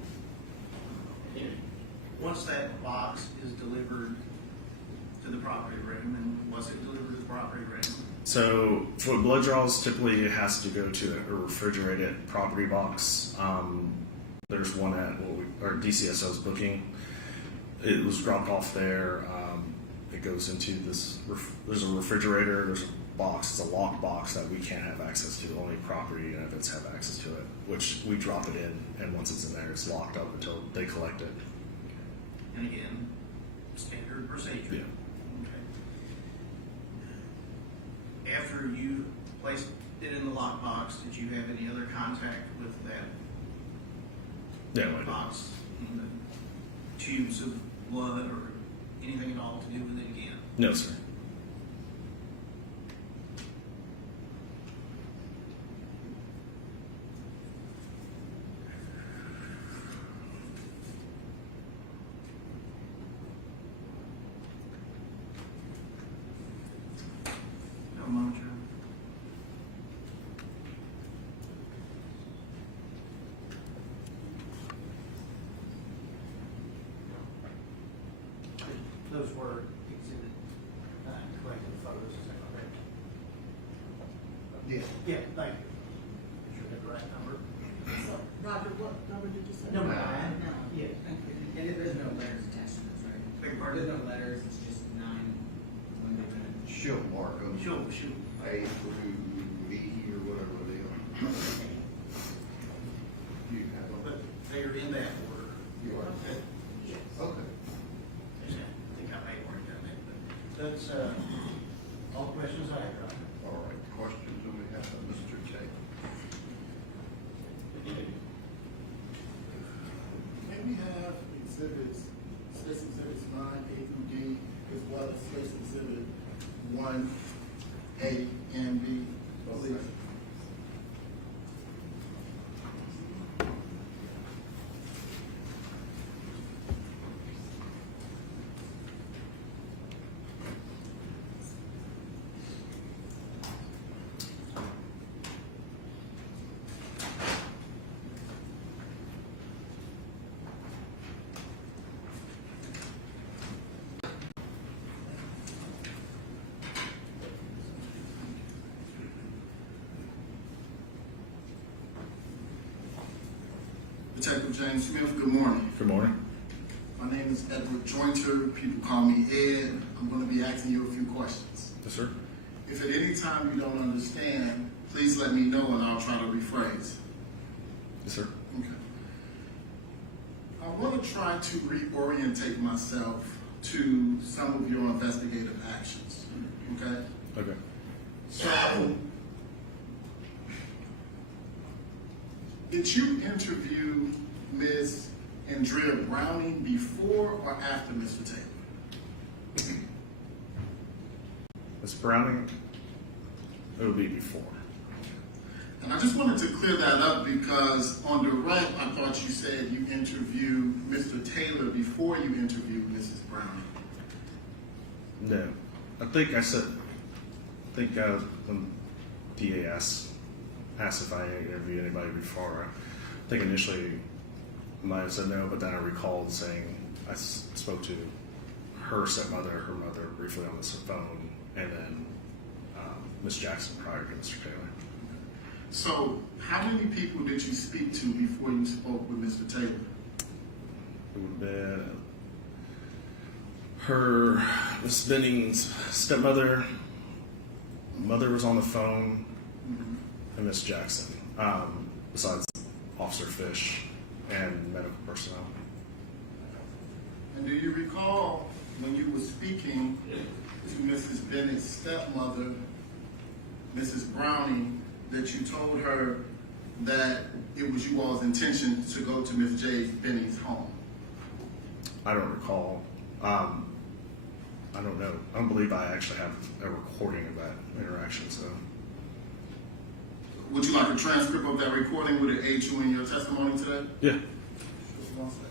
once that box is delivered to the property room, and once it delivered to the property room, so for blood draws, typically it has to go to a refrigerated property box. There's one at our DCSO's booking. It was dropped off there. It goes into this. There's a refrigerator. There's a box. It's a locked box that we can't have access to. Only property and evidence have access to it. Which we drop it in, and once it's in there, it's locked up until they collect it. and again, standard procedure. Yeah. Okay. After you placed it in the lockbox, did you have any other contact with that Yeah. I did. box, and the tubes of blood, or anything at all to do with it again? No, sir. Yeah, thank you. Should have the right number. So, Roger, what number did you say? No, Yeah, and there's no letters attached to this, right? Beg your pardon? There's no letters, it's just 9, 1 day time. She'll mark them. Shoot. A through E or whatever they are. You have them? But they are in that order. You are? Okay. Yes. Okay. I think I may have already done that, but that's, all questions I have, Roger. All right, questions, and we have Mr. Taylor. Can we have exhibits, Space Exhibits 9A through D, as well as Space Exhibit 1A and B, please? Detective James Smith, good morning. Good morning. My name is Edward Jointer. People call me Ed. I'm going to be asking you a few questions. Yes, sir. If at any time you don't understand, please let me know and I'll try to rephrase. Yes, sir. Okay. I want to try to reorientate myself to some of your investigative actions. Okay? Okay. So, did you interview Ms. Andrea Browning before or after Mr. Taylor? Ms. Browning, it would be before. And I just wanted to clear that up because on direct, I thought you said you interviewed Mr. Taylor before you interviewed Mrs. Browning. No. I think when DA asked if I interviewed anybody before, I think initially I might have said no, but then I recalled saying I spoke to her stepmother, her mother briefly on the phone, and then Miss Jackson prior to Mr. Taylor. So, how many people did you speak to before you spoke with Mr. Taylor? It would have been her, Miss Benning's stepmother, mother was on the phone, and Miss Jackson, besides Officer Fish and medical personnel. And do you recall when you were speaking to Mrs. Bennett's stepmother, Mrs. Browning, that you told her that it was you all's intention to go to Miss J. Benny's home? I don't recall. I don't know. I don't believe I actually have a recording of that interaction, so. Would you like a transcript of that recording? Would it aid you in your testimony today? Yeah. Just one second.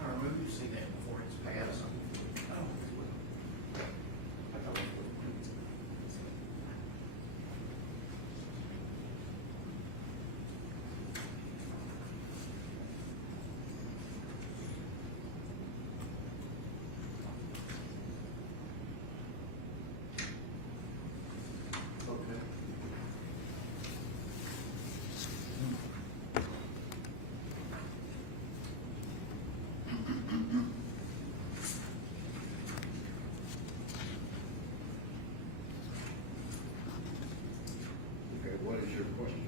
I remember you see that before it's passed. Okay. Okay, what is your question?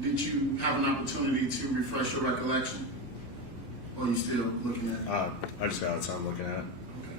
Did you have an opportunity to refresh your recollection? Or are you still looking at it? I just got out of time looking at it. Okay.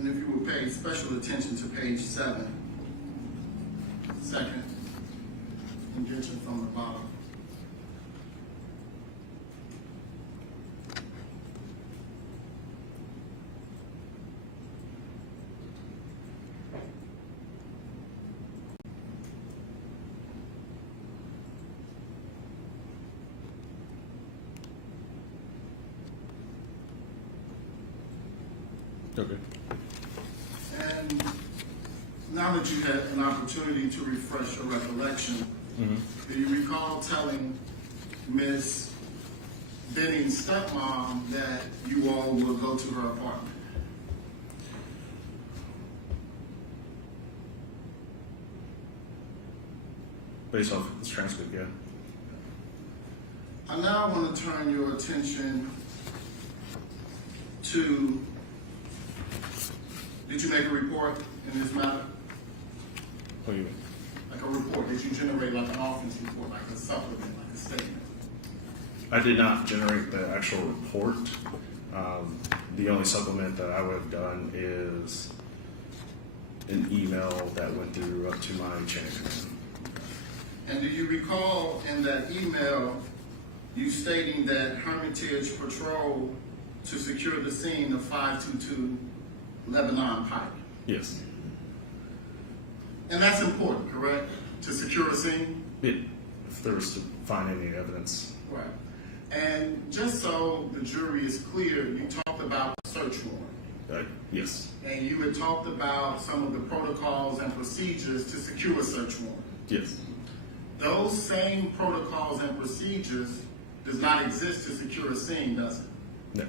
And if you would pay special attention to page 7, second indention from the bottom. Okay. And now that you had an opportunity to refresh your recollection, do you recall telling Miss Benning's stepmom that you all will go to her apartment? Based off this transcript, yeah. I now want to turn your attention to, did you make a report in this matter? What do you mean? Like a report, did you generate like an offense report, like a supplement, like a statement? I did not generate the actual report. The only supplement that I would have done is an email that went through up to my chain of command. And do you recall in that email you stating that Hermitage Patrol to secure the scene of 522 Lebanon Pike? Yes. And that's important, correct? To secure a scene? If there was to find any evidence. Right. And just so the jury is clear, you talked about a search warrant. Yes. And you had talked about some of the protocols and procedures to secure a search warrant. Yes. Those same protocols and procedures does not exist to secure a scene, does it? No.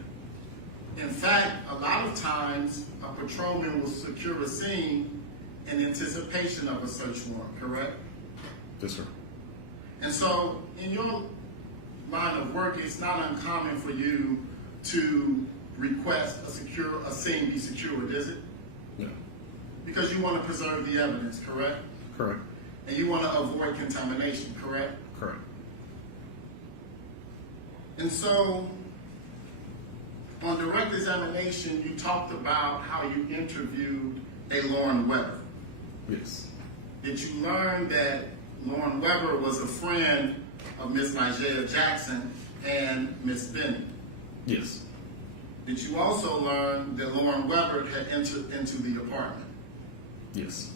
In fact, a lot of times a patrolman will secure a scene in anticipation of a search warrant, correct? Yes, sir. And so in your line of work, it's not uncommon for you to request a scene be secured, is it? No. Because you want to preserve the evidence, correct? Correct. And you want to avoid contamination, correct? Correct. And so on direct examination, you talked about how you interviewed a Lauren Weber. Yes. Did you learn that Lauren Weber was a friend of Miss Nigella Jackson and Miss Benning? Yes. Did you also learn that Lauren Weber had entered into the apartment? Yes.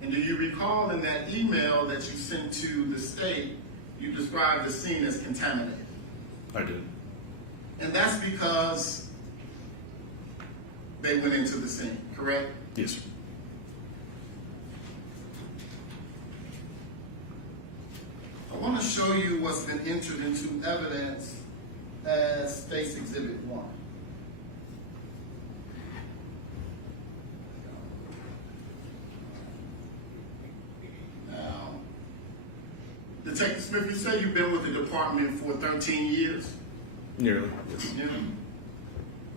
And do you recall in that email that you sent to the state, you described the scene as contaminated? I did. And that's because they went into the scene, correct? Yes, sir. I want to show you what's been entered into evidence as State's Exhibit 1. Now, Detective Smith, you say you've been with the department for 13 years? Nearly. Yes. Yeah.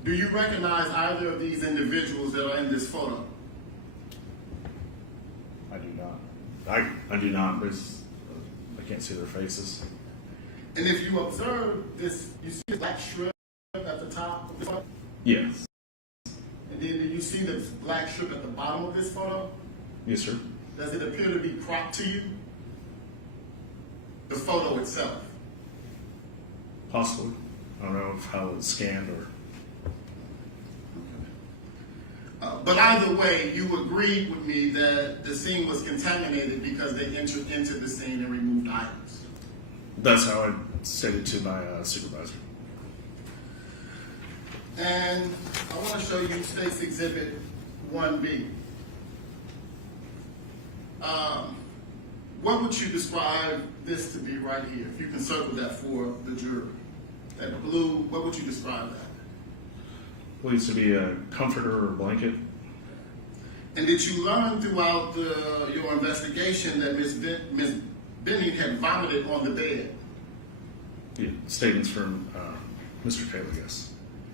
Do you recognize either of these individuals that are in this photo? I do not. I do not. I can't see their faces. And if you observe this, you see a black strip at the top of the photo? Yes. And then do you see the black strip at the bottom of this photo? Yes, sir. Does it appear to be cropped to you? The photo itself. Possibly. I don't know how it's scanned or. But either way, you agreed with me that the scene was contaminated because they entered into the scene and removed items. That's how I stated to my supervisor. And I want to show you State's Exhibit 1B. What would you describe this to be right here? If you can circle that for the jury. That blue, what would you describe that? Believed to be a comforter or blanket. And did you learn throughout your investigation that Ms. Benning had vomited on the bed? Yeah, statements from Mr. Taylor, yes.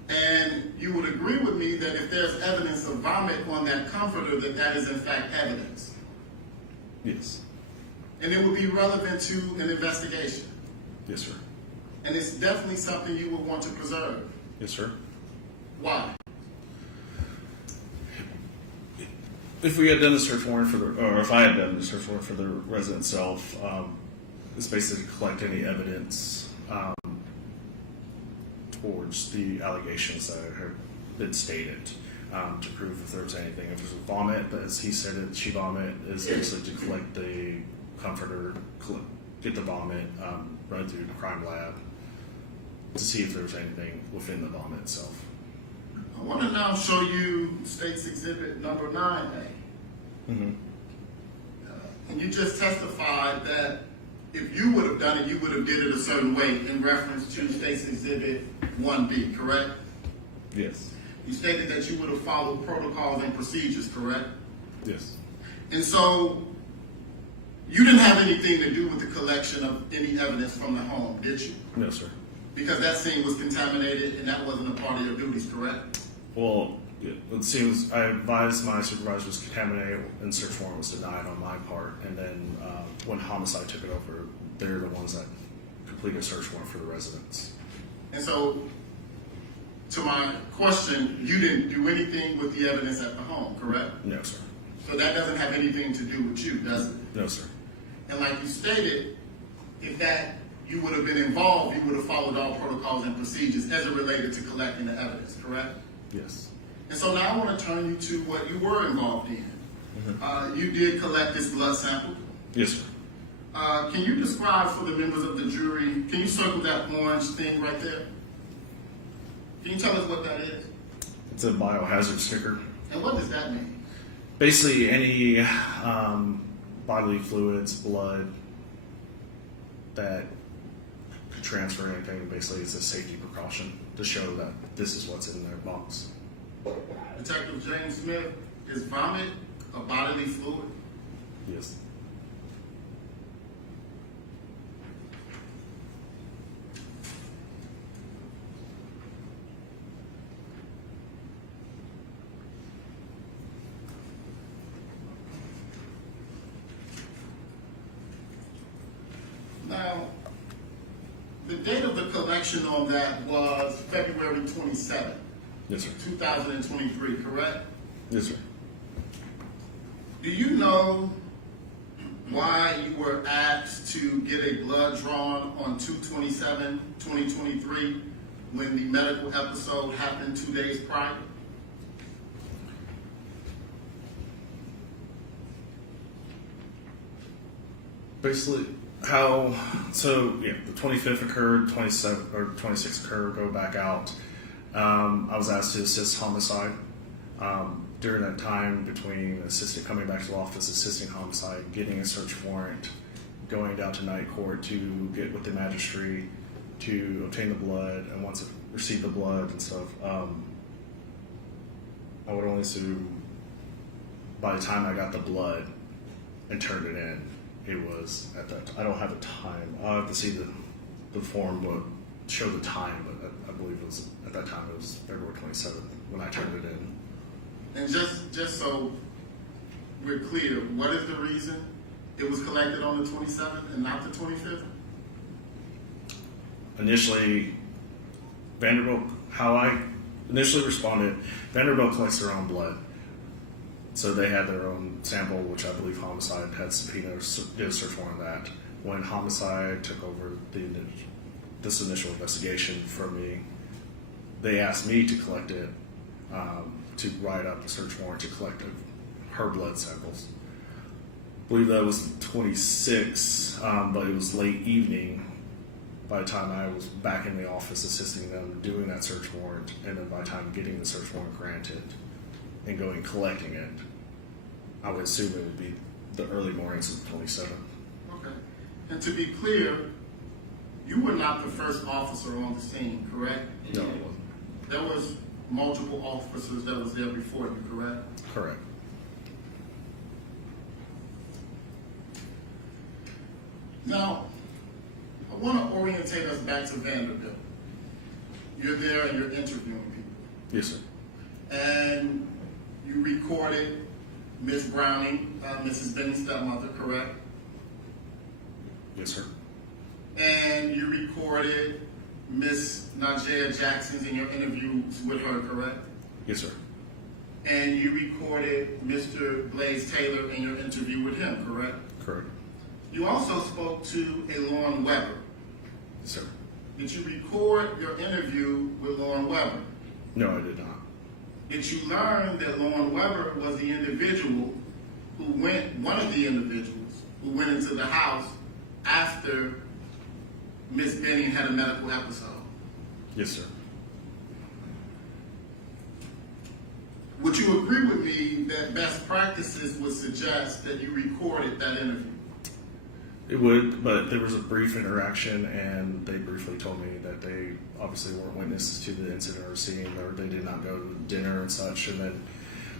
And you would agree with me that if there's evidence of vomit on that comforter, that is in fact evidence. Yes. And it would be relevant to an investigation. Yes, sir. And it's definitely something you would want to preserve. Yes, sir. Why? if we had done the search warrant or if I had done the search warrant for the resident itself, it's basically to collect any evidence towards the allegations that have been stated, to prove if there was anything. If there's a vomit, as he said it, she vomit, is basically to collect the comforter, get the vomit, run through the crime lab to see if there's anything within the vomit itself. I want to now show you State's Exhibit number 9A. Mm-hmm. And you just testified that if you would have done it, you would have did it a certain way in reference to State's Exhibit 1B, correct? Yes. You stated that you would have followed protocols and procedures, correct? Yes. And so you didn't have anything to do with the collection of any evidence from the home, did you? No, sir. Because that scene was contaminated and that wasn't a part of your duties, correct? Well, it seems I advised my supervisor was contaminated and search warrant was denied on my part. And then when homicide took it over, they're the ones that completed a search warrant for the residents. And so, to my question, you didn't do anything with the evidence at the home, correct? No, sir. So that doesn't have anything to do with you, does it? No, sir. And like you stated, if that you would have been involved, you would have followed all protocols and procedures as it related to collecting the evidence, correct? Yes. And so now I want to turn you to what you were involved in. Mm-hmm. You did collect this blood sample. Yes, sir. Can you describe for the members of the jury, can you circle that orange thing right there? Can you tell us what that is? It's a biohazard sticker. And what does that mean? Basically, any bodily fluids, blood that could transfer anything, basically it's a safety precaution to show that this is what's in their box. Detective James Smith, is vomit a bodily fluid? Yes. Now, the date of the collection on that was February 27th, Yes, sir. 2023, correct? Yes, sir. Do you know why you were asked to get a blood drawn on 2/27/2023 when the medical episode happened 2 days prior? Basically, the 25th occurred, 27th or 26th occurred, go back out. I was asked to assist homicide. During that time between coming back to the office, assisting homicide, getting a search warrant, going down to night court to get with the magistrate to obtain the blood, and once I received the blood and stuff, I would only assume by the time I got the blood and turned it in, it was at that. I don't have a time. I'll have to see the form would show the time, but I believe it was at that time. It was February 27th when I turned it in. And just so we're clear, what is the reason it was collected on the 27th and not the 25th? Initially, how I initially responded, Vanderbilt collects their own blood. So they had their own sample, which I believe homicide had subpoenas, did a search warrant on that. When homicide took over this initial investigation from me, they asked me to collect it, to write up a search warrant to collect her blood samples. I believe that was 26, but it was late evening by the time I was back in the office assisting them doing that search warrant, and then by the time getting the search warrant granted and going collecting it, I would assume it would be the early mornings of the 27th. Okay. And to be clear, you were not the first officer on the scene, correct? No, it wasn't. There was multiple officers that was there before you, correct? Correct. Now, I want to orientate us back to Vanderbilt. You're there and you're interviewing people. Yes, sir. And you recorded Miss Browning, Mrs. Benny's stepmother, correct? Yes, sir. And you recorded Miss Najee Jackson in your interviews with her, correct? Yes, sir. and you recorded Mr. Blaise Taylor in your interview with him, correct? Correct. You also spoke to a Lauren Weber. Yes, sir. Did you record your interview with Lauren Weber? No, I did not. Did you learn that Lauren Weber was the individual one of the individuals who went into the house after Miss Benning had a medical episode? Yes, sir. Would you agree with me that best practices would suggest that you recorded that interview? It would, but there was a brief interaction, and they briefly told me that they obviously weren't witnesses to the incident or scene, or they did not go to dinner and such, and then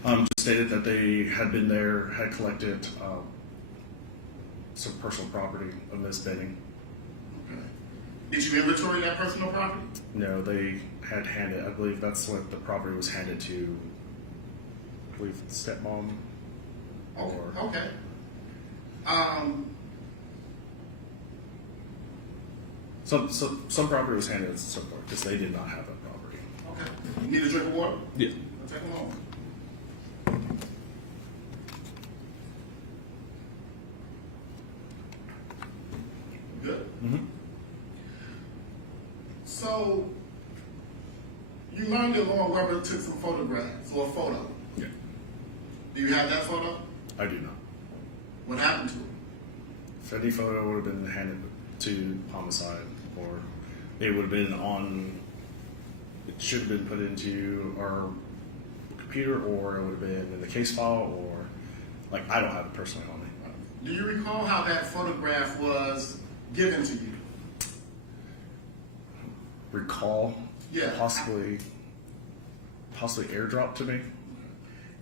just stated that they had been there, had collected some personal property of Ms. Benning. Okay. Did you inventory that personal property? No, they had handed, I believe that's what the property was handed to, I believe, stepmom. Or, Okay. Some property was handed at some point because they did not have that property. Okay. You need a drink of water? Yeah. I'll take a moment. Good. Mm-hmm. So, you learned that Lauren Weber took some photographs or a photo. Yeah. Do you have that photo? I do not. What happened to it? If any photo would have been handed to homicide, or it would have been on, it should have been put into our computer, or it would have been in the case file, or like I don't have it personally on me. Do you recall how that photograph was given to you? Recall? Yeah. Possibly airdrop to me.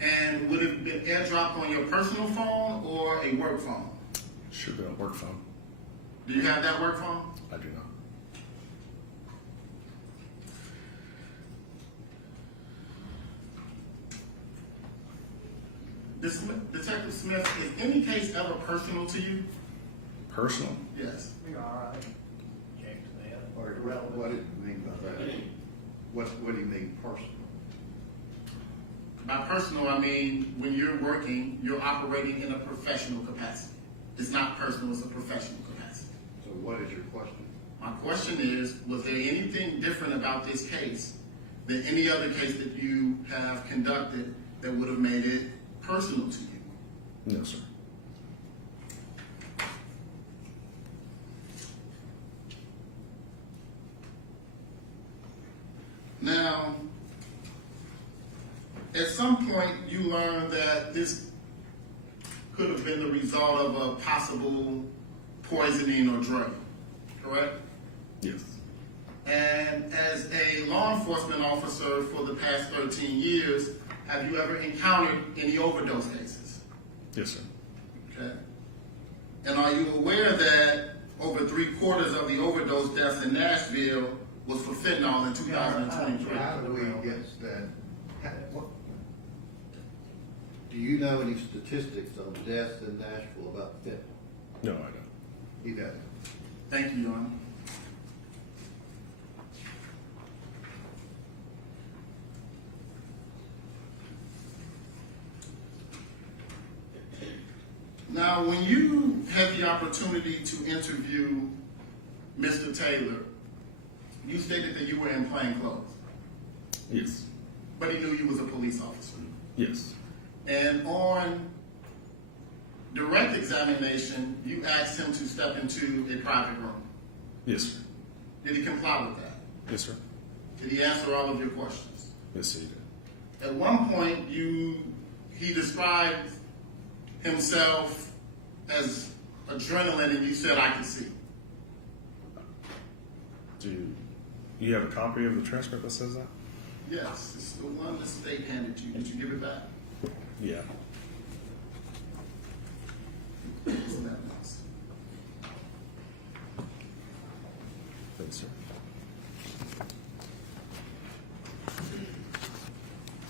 And would it have been airdropped on your personal phone or a work phone? Should have been a work phone. Do you have that work phone? I do not. Detective Smith, is any case ever personal to you? Personal? Yes. We are, I checked that. Or, what do you mean by that? What do you mean personal? By personal, I mean when you're working, you're operating in a professional capacity. It's not personal, it's a professional capacity. So what is your question? My question is, was there anything different about this case than any other case that you have conducted that would have made it personal to you? No, sir. Now, at some point you learned that this could have been the result of a possible poisoning or drug, correct? Yes. And as a law enforcement officer for the past 13 years, have you ever encountered any overdose cases? Yes, sir. Okay. And are you aware that over 3/4 of the overdose deaths in Nashville was for fentanyl in 2023? How do we get that? Do you know any statistics on deaths in Nashville about fentanyl? No, I don't. He doesn't. Thank you, Your Honor. Now, when you had the opportunity to interview Mr. Taylor, you stated that you were in plain clothes, Yes. but he knew you was a police officer. Yes. And on direct examination, you asked him to step into a private room. Yes, sir. Did he comply with that? Yes, sir. Did he answer all of your questions? Yes, he did. At one point, he described himself as adrenaline, and you said, I can see. Do you have a copy of the transcript that says that? Yes, it's the one the state handed you. Did you give it back? Yeah. Isn't that nice? Thanks, sir.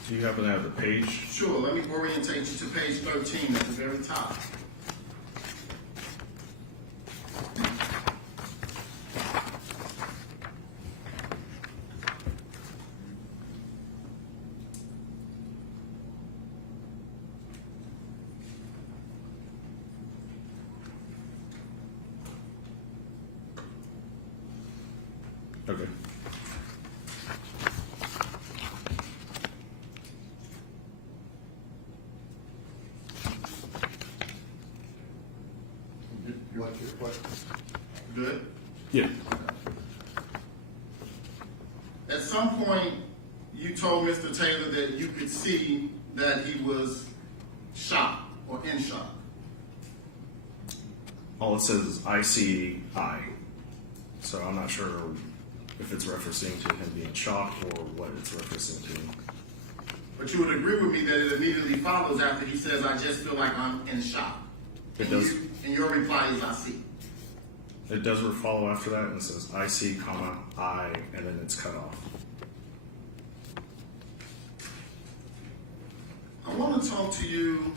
Do you happen to have the page? Sure, let me orientate you to page 13 at the very top. What's your question? Good? Yeah. At some point, you told Mr. Taylor that you could see that he was shocked or in shock. All it says is I see I. So I'm not sure if it's referencing to him being shocked or what it's referencing to. But you would agree with me that it immediately follows after he says, I just feel like I'm in shock. It does. And your reply is, I see. It does follow after that and it says I see, comma, I, and then it's cut off. I want to talk to you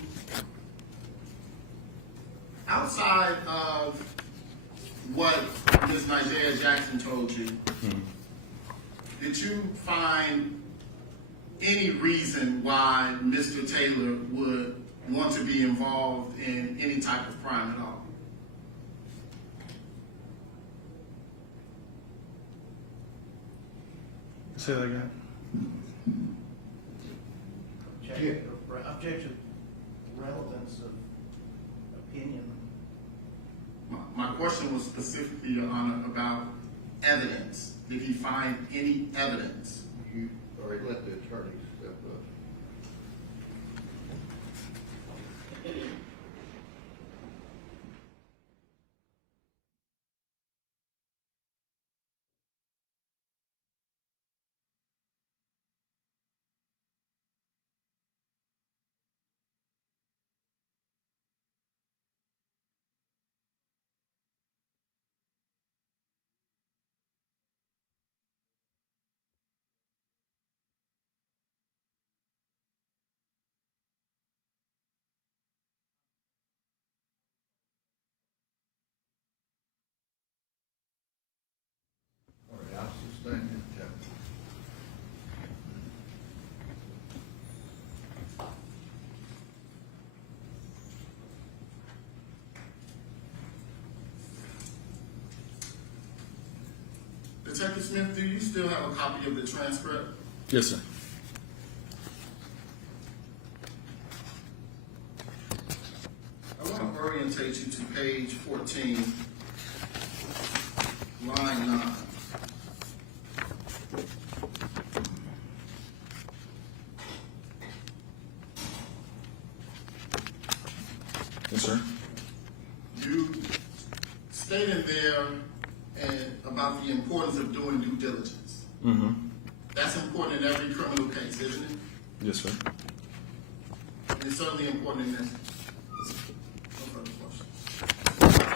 outside of what Ms. Nigeria Jackson told you. Did you find any reason why Mr. Taylor would want to be involved in any type of crime at all? Say that again. Objective relevance of opinion. My question was specifically, Your Honor, about evidence. Did he find any evidence? You already let the attorney step up. All right, I'll sustain it. Detective Smith, do you still have a copy of the transcript? Yes, sir. I want to orientate you to page 14, line 9. Yes, sir. You stated there about the importance of doing due diligence. Mm-hmm. That's important in every criminal case, isn't it? Yes, sir. And it's certainly important in this. No further questions.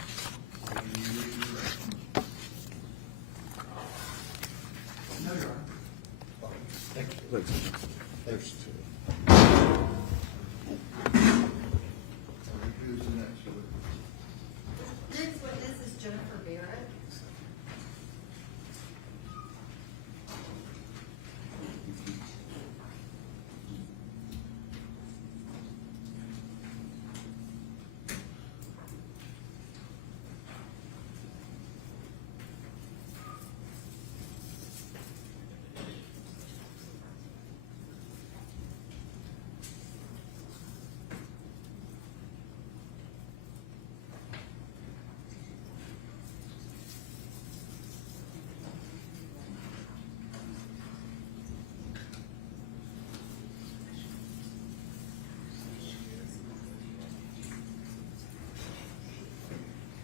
No, Your Honor. Who's the next one? Next witness is Jennifer Barrett.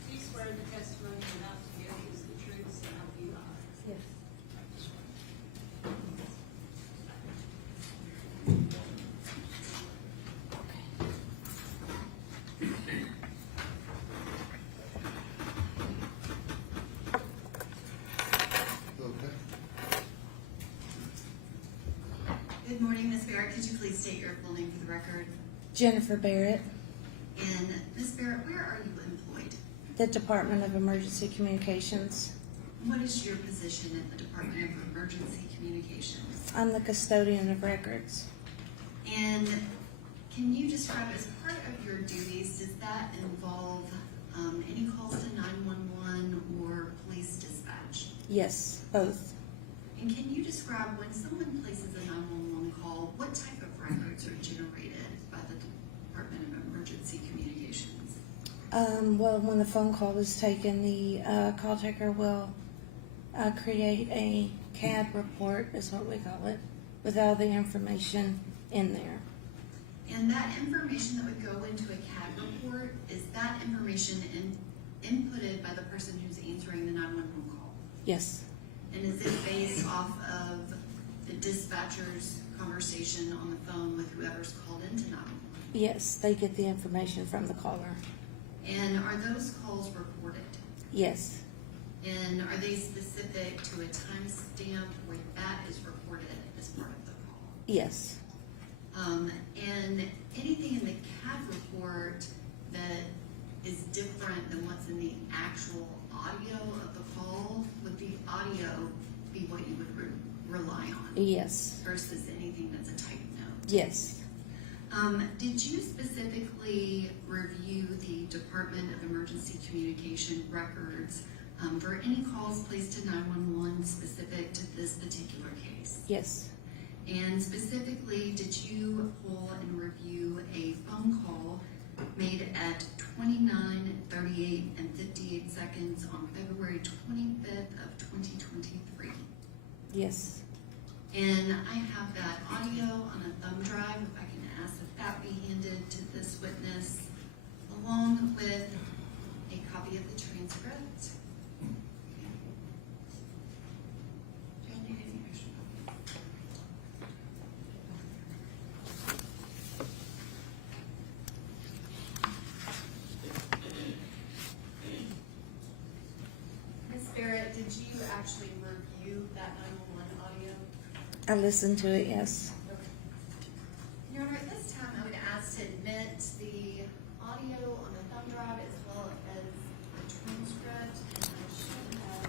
Do you swear the testimony you're about to give is the truth, so help you God? Yes. Okay. Good morning, Ms. Barrett. Could you please state your full name for the record? Jennifer Barrett, And Ms. Barrett, where are you employed? the Department of Emergency Communications. What is your position at the Department of Emergency Communications? I'm the custodian of records. And can you describe as part of your duties, does that involve any calls to 911 or police dispatch? Yes, both. And can you describe when someone places a 911 call, what type of records are generated by the Department of Emergency Communications? Well, when the phone call is taken, the call taker will create a CAD report, is what we call it, with all the information in there. And that information that would go into a CAD report, is that information inputted by the person who's answering the 911 call? Yes, And is it based off of the dispatcher's conversation on the phone with whoever's called into 911? yes, they get the information from the caller. And are those calls recorded? Yes, And are they specific to a timestamp where that is recorded as part of the call? yes, And anything in the CAD report that is different than what's in the actual audio of the call, would the audio be what you would rely on yes, versus anything that's a typed note? yes, Did you specifically review the Department of Emergency Communication records for any calls placed to 911 specific to this particular case? yes, And specifically, did you pull and review a phone call made at 29:38 and 58 seconds on February 25th of 2023? yes, And I have that audio on a thumb drive. If I can ask that that be handed to this witness, along with a copy of the transcript. Do you need any extra copies? Ms. Barrett, did you actually review that 911 audio? I listened to it, yes, Your Honor, at this time, I would ask to admit the audio on the thumb drive as well as the transcript. And I should have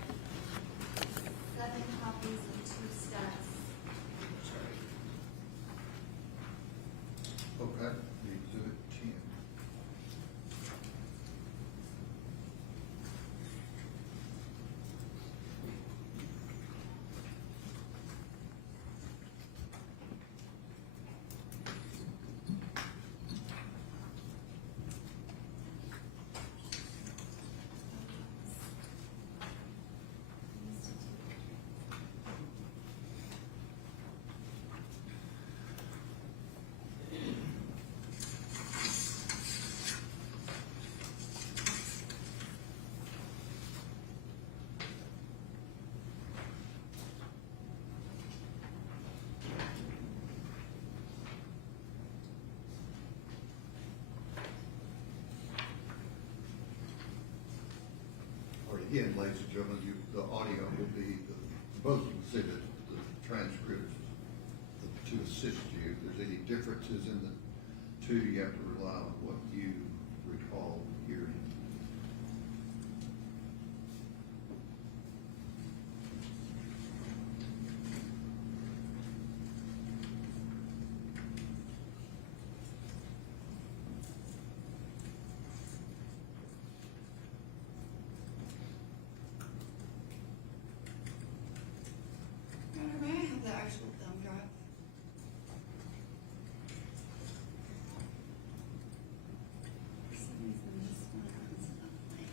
7 copies and 2 stacks for the jury. Okay, exhibit 10. All right, again, ladies and gentlemen, the audio will be, both you can see the transcripts to assist you. If there's any differences in the two, you have to rely on what you recall hearing. Your Honor, may I have the actual thumb drive? For some reason, this one is not playing.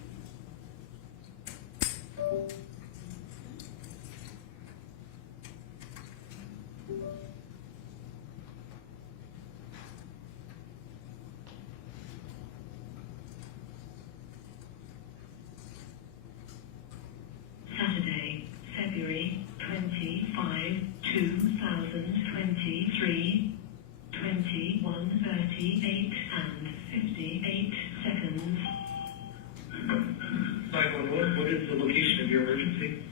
Saturday, February 25, 2023, 21:38 and 58 seconds. 911, what is the location of your emergency?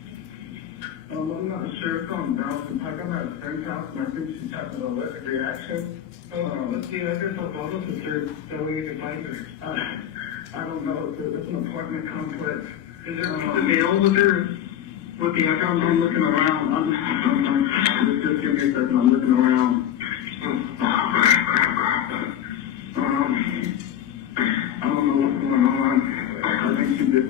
I'm not sure. It's on Bronson Pike. I'm at a friend's house, and I think she's having an allergic reaction. What's the address on Bronson? Is there no way you can find her? I don't know. It's an apartment complex. Is there a mail with her? With the address? I'm looking around. Just give me a second. I'm looking around. I don't know what's going on. I think she did.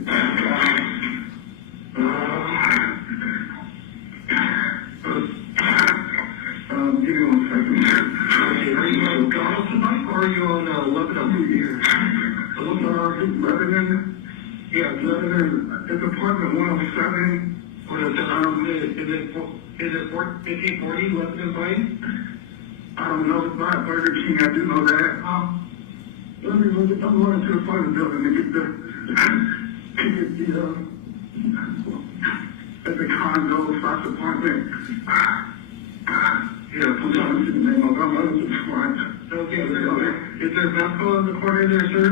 Give me 1 second. Okay, are you on Donaldson Pike or are you on 11 up here? This Lebanon. Yeah, Lebanon. It's apartment 107. Is it 1540 Lebanon Pike? I don't know. It's not a Burger King. I do know that. Let me look at. I'm going to the front of the building to get at the condo slash apartment. Yeah, put on the name of my mother's front. Okay, is there Vasco in the corner there, sir?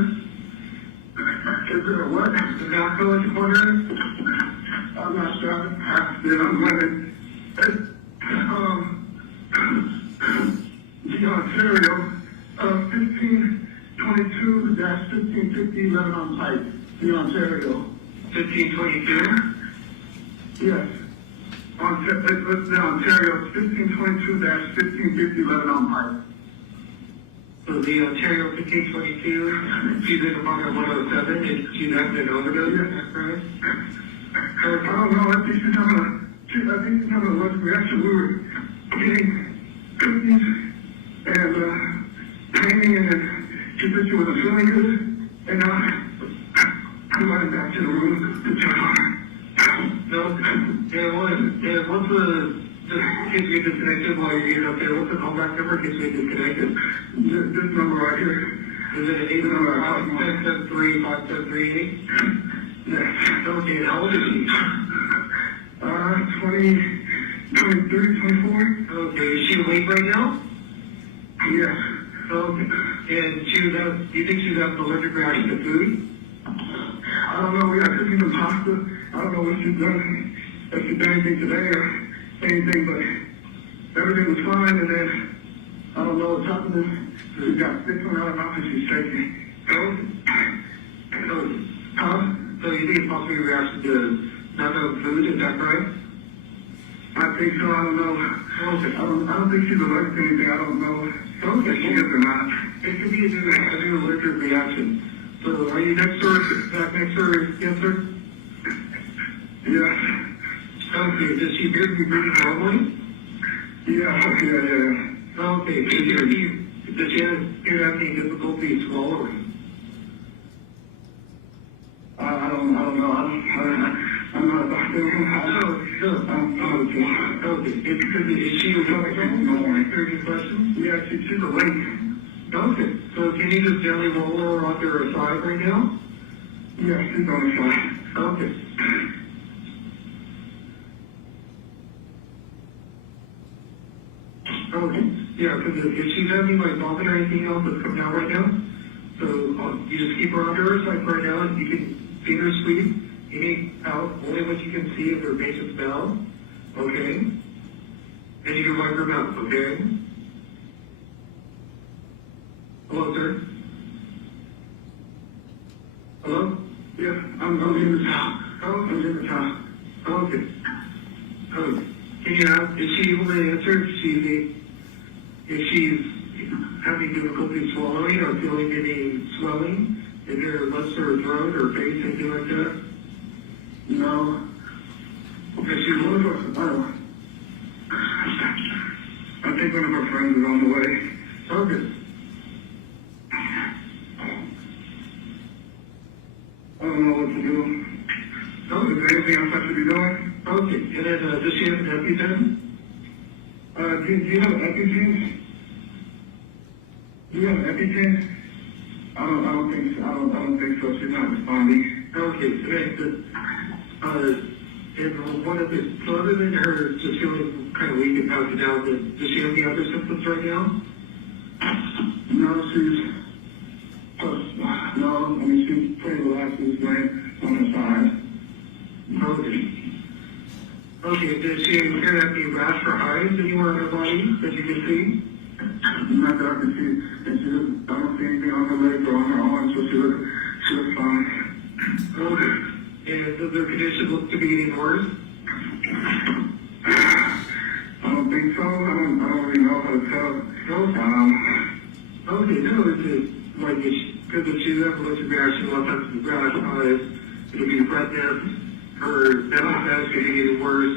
Is there a what? The Vasco in the corner? I'm not sure. I'm past it. I'm running. The Ontario, 1522-1550 Lebanon Pike. The Ontario. 1522? Yes. The Ontario, 1522-1550 Lebanon Pike. So the Ontario 1522, she's in apartment 107, and she's having an overdose, is that correct? I don't know. I think she's having a allergic reaction. We were getting cookies and painting, and then she said she wasn't feeling good, and I went back to the room to check on her. No, and what's the, just in case we disconnected while you're getting up there, what's the callback number in case we disconnected? This number right here. Is it 875-773-5738? Yes. Okay, how old is she? 23, 24. Okay, is she awake right now? Yes. Okay, and do you think she's having an allergic reaction to food? I don't know. We got cookies and pasta. I don't know what she's done. If she's done anything today or anything, but everything was fine. And then I don't know what's happening. She got sticks on her mouth and she's shaking. So you think it's possibly a reaction to not knowing food? Is that right? I think so. I don't know. Okay. I don't think she's allergic to anything. I don't know if she is or not. It could be a new allergic reaction. So are you back next to her, yes, sir? Yes. Okay, does she appear to be breathing normally? Yeah. Okay, does she appear to have any difficulty swallowing? I don't know. I'm not a doctor. Okay. Is she awake? Any questions? Yeah, she's awake. Okay. So can you just gently roll her onto her side right now? Yeah, she's on the side. Okay. Okay. Yeah, because if she's having like vomit or anything else that's coming out right now, so you just keep her under her side right now, and you can feed her sweet. You need out only what you can see of her base of smell. Okay. And you can wipe her mouth. Okay. Hello, sir. Hello? Yeah, I'm in the house. I'm in the house. Okay. Can you ask, is she able to answer if she's having difficulty swallowing or feeling any swelling in her lips or throat or face, anything like that? No. Okay, she's I think one of our friends is on the way. okay. I don't know what to do. Okay. Is there anything else I should be doing? Okay, and then does she have an EpiPen? Do you have an EpiPen? Do you have an EpiPen? I don't think so. I don't think so. She's not responding. Okay, so then, and one of the, so other than her just feeling kind of weak and passing out, does she have any other symptoms right now? No, she's no. I mean, she's pretty relaxed. She's laying on her side. Okay. Okay, does she appear to have any rash or hives anywhere in her body that you can see? Not that I can see. And I don't see anything on her legs or on her arms, so she looks fine. Okay. And does her condition look to be getting worse? I don't think so. I don't really know how to tell. Okay, no, it's like, because if she's having allergic reaction, a lot of times the rash, hives, it'll be redness, her mental status could be getting worse,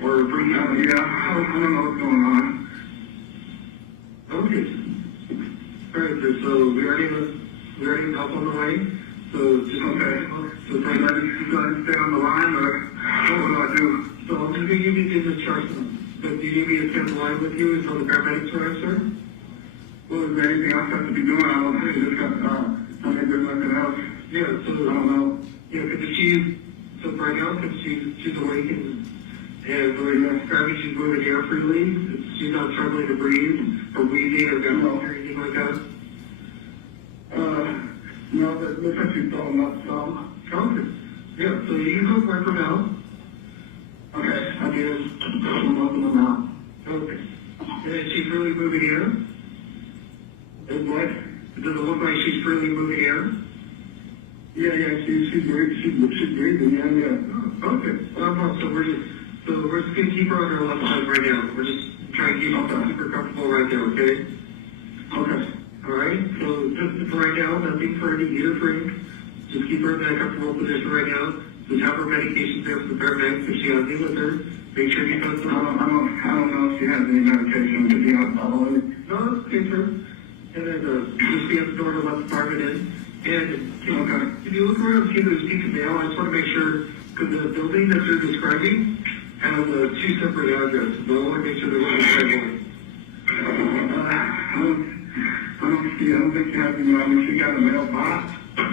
or breathing. Yeah, I don't know what's going on. Okay. Alright, so we already have help on the way. So just okay. So if I let you guys stay on the line, or what do I do? So I'm just gonna give you the instructions. But do you need me to stay on the line with you until the paramedics arrive, sir? Well, is there anything else I have to be doing? I don't think just got, I think there's nothing else. Yeah, so, I don't know. Yeah, because so right now, because she's awake and grabbing, she's moving air freely. She's not struggling to breathe, or wheezing, or gasping, or anything like that. No, but looks like she's throwing up some. Okay. Yeah, so you can go wipe her mouth. Okay, I just open her mouth. Okay. And she's really moving air? And what? Does it look like she's freely moving air? Yeah, she's breathing, yeah. Oh, okay. So we're just gonna keep her on her left side right now. We're just trying to keep her super comfortable right there, okay? Okay. Alright, so just for right now, nothing for any ear drink. Just keep her in that comfortable position right now. Just have her medications there for the paramedics if she has any with her. Make sure you put some. I don't know if she has any medication, to be honest, probably. No, it's okay, sir. And then just be at the door to let the fireman in. And if you look around and see those pieces of mail, I just want to make sure, because the building that you're describing has two separate addresses. So I want to make sure they're on the right one. I don't think she has any. I mean, she got a mailbox, but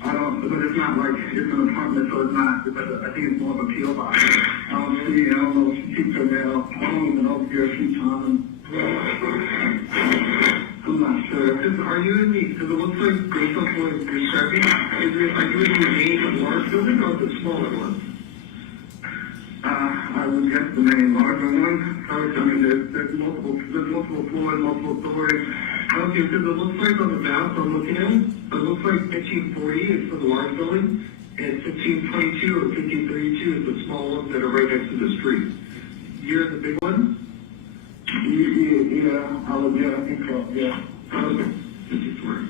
it's not like it's an apartment, so it's not, because I think it's more of a PO box. I don't know if she keeps her mail. I don't even know if you're I'm not sure. Are you in because it looks like based on what you're describing, are you in the main large building or the smaller one? I would guess the main larger one. I mean, there's multiple floors, multiple stories. Okay, because it looks like on the map I'm looking at, it looks like 1540 is for the large building, and 1522 or 1532 is the small ones that are right next to the street. You're in the big one? Yeah, I think so, yeah. Okay. 54.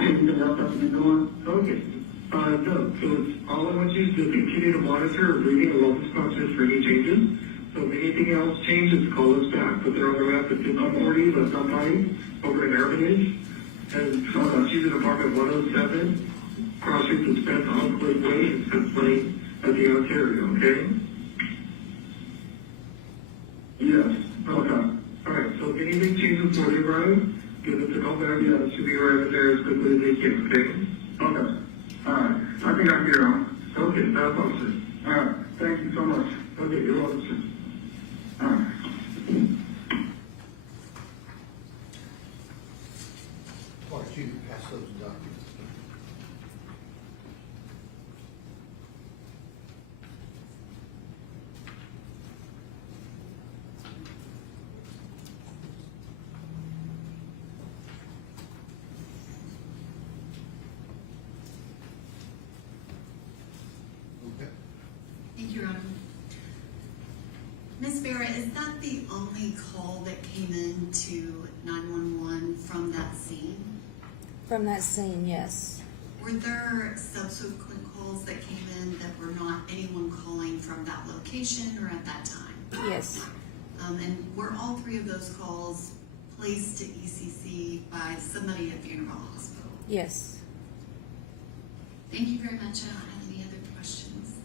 Anything else I should be doing? Okay. No, so it's all I want you to continue to monitor her breathing and lung conscious for any changes. So if anything else changes, call us back. But they're on the route to 1540, that's not mine, over in Hermitage. And she's in apartment 107, cross street to Spence Enclave Way in Spence Lane at the Ontario, okay? Yes, okay. Alright, so if anything changes before they arrive, give us a call back. Yeah, it should be arriving there as quickly as they can, okay? Okay. Alright, I think I'm here, huh? Okay, that's all, sir. Alright, thank you so much. Okay, you're welcome, sir. Alright. Why don't you pass those documents? Thank you, Your Honor. Ms. Barrett, is that the only call that came in to 911 from that scene? From that scene, yes. Were there subsequent calls that came in that were not anyone calling from that location or at that time? Yes. And were all three of those calls placed to ECC by somebody at Funeral Hospital? Yes. Thank you very much. I don't have any other questions.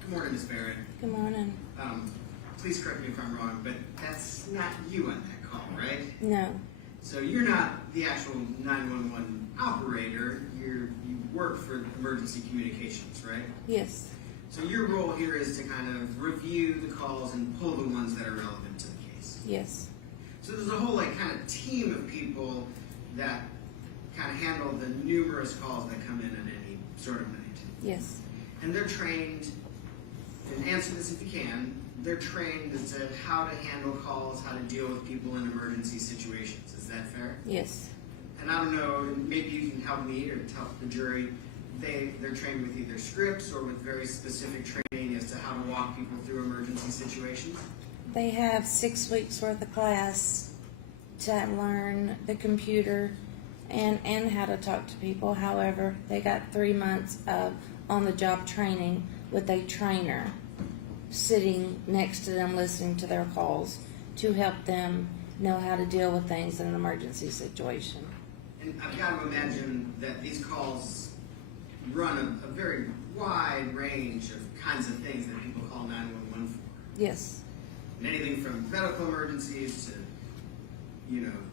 Good morning, Ms. Barrett. Good morning. Please correct me if I'm wrong, but that's not you on that call, right? No. So you're not the actual 911 operator. You work for emergency communications, right? Yes. So your role here is to kind of review the calls and pull the ones that are relevant to the case. Yes. So there's a whole kind of team of people that kind of handle the numerous calls that come in at any sort of night. Yes. And they're trained, and answer this if you can, they're trained as to how to handle calls, how to deal with people in emergency situations. Is that fair? Yes. And I don't know, maybe you can help me or help the jury. They're trained with either scripts or with very specific training as to how to walk people through emergency situations. They have 6 weeks worth of class to learn the computer and how to talk to people. However, they got 3 months of on-the-job training with a trainer sitting next to them listening to their calls to help them know how to deal with things in an emergency situation. And I've got to imagine that these calls run a very wide range of kinds of things that people call 911 for. Yes. And anything from medical emergencies to,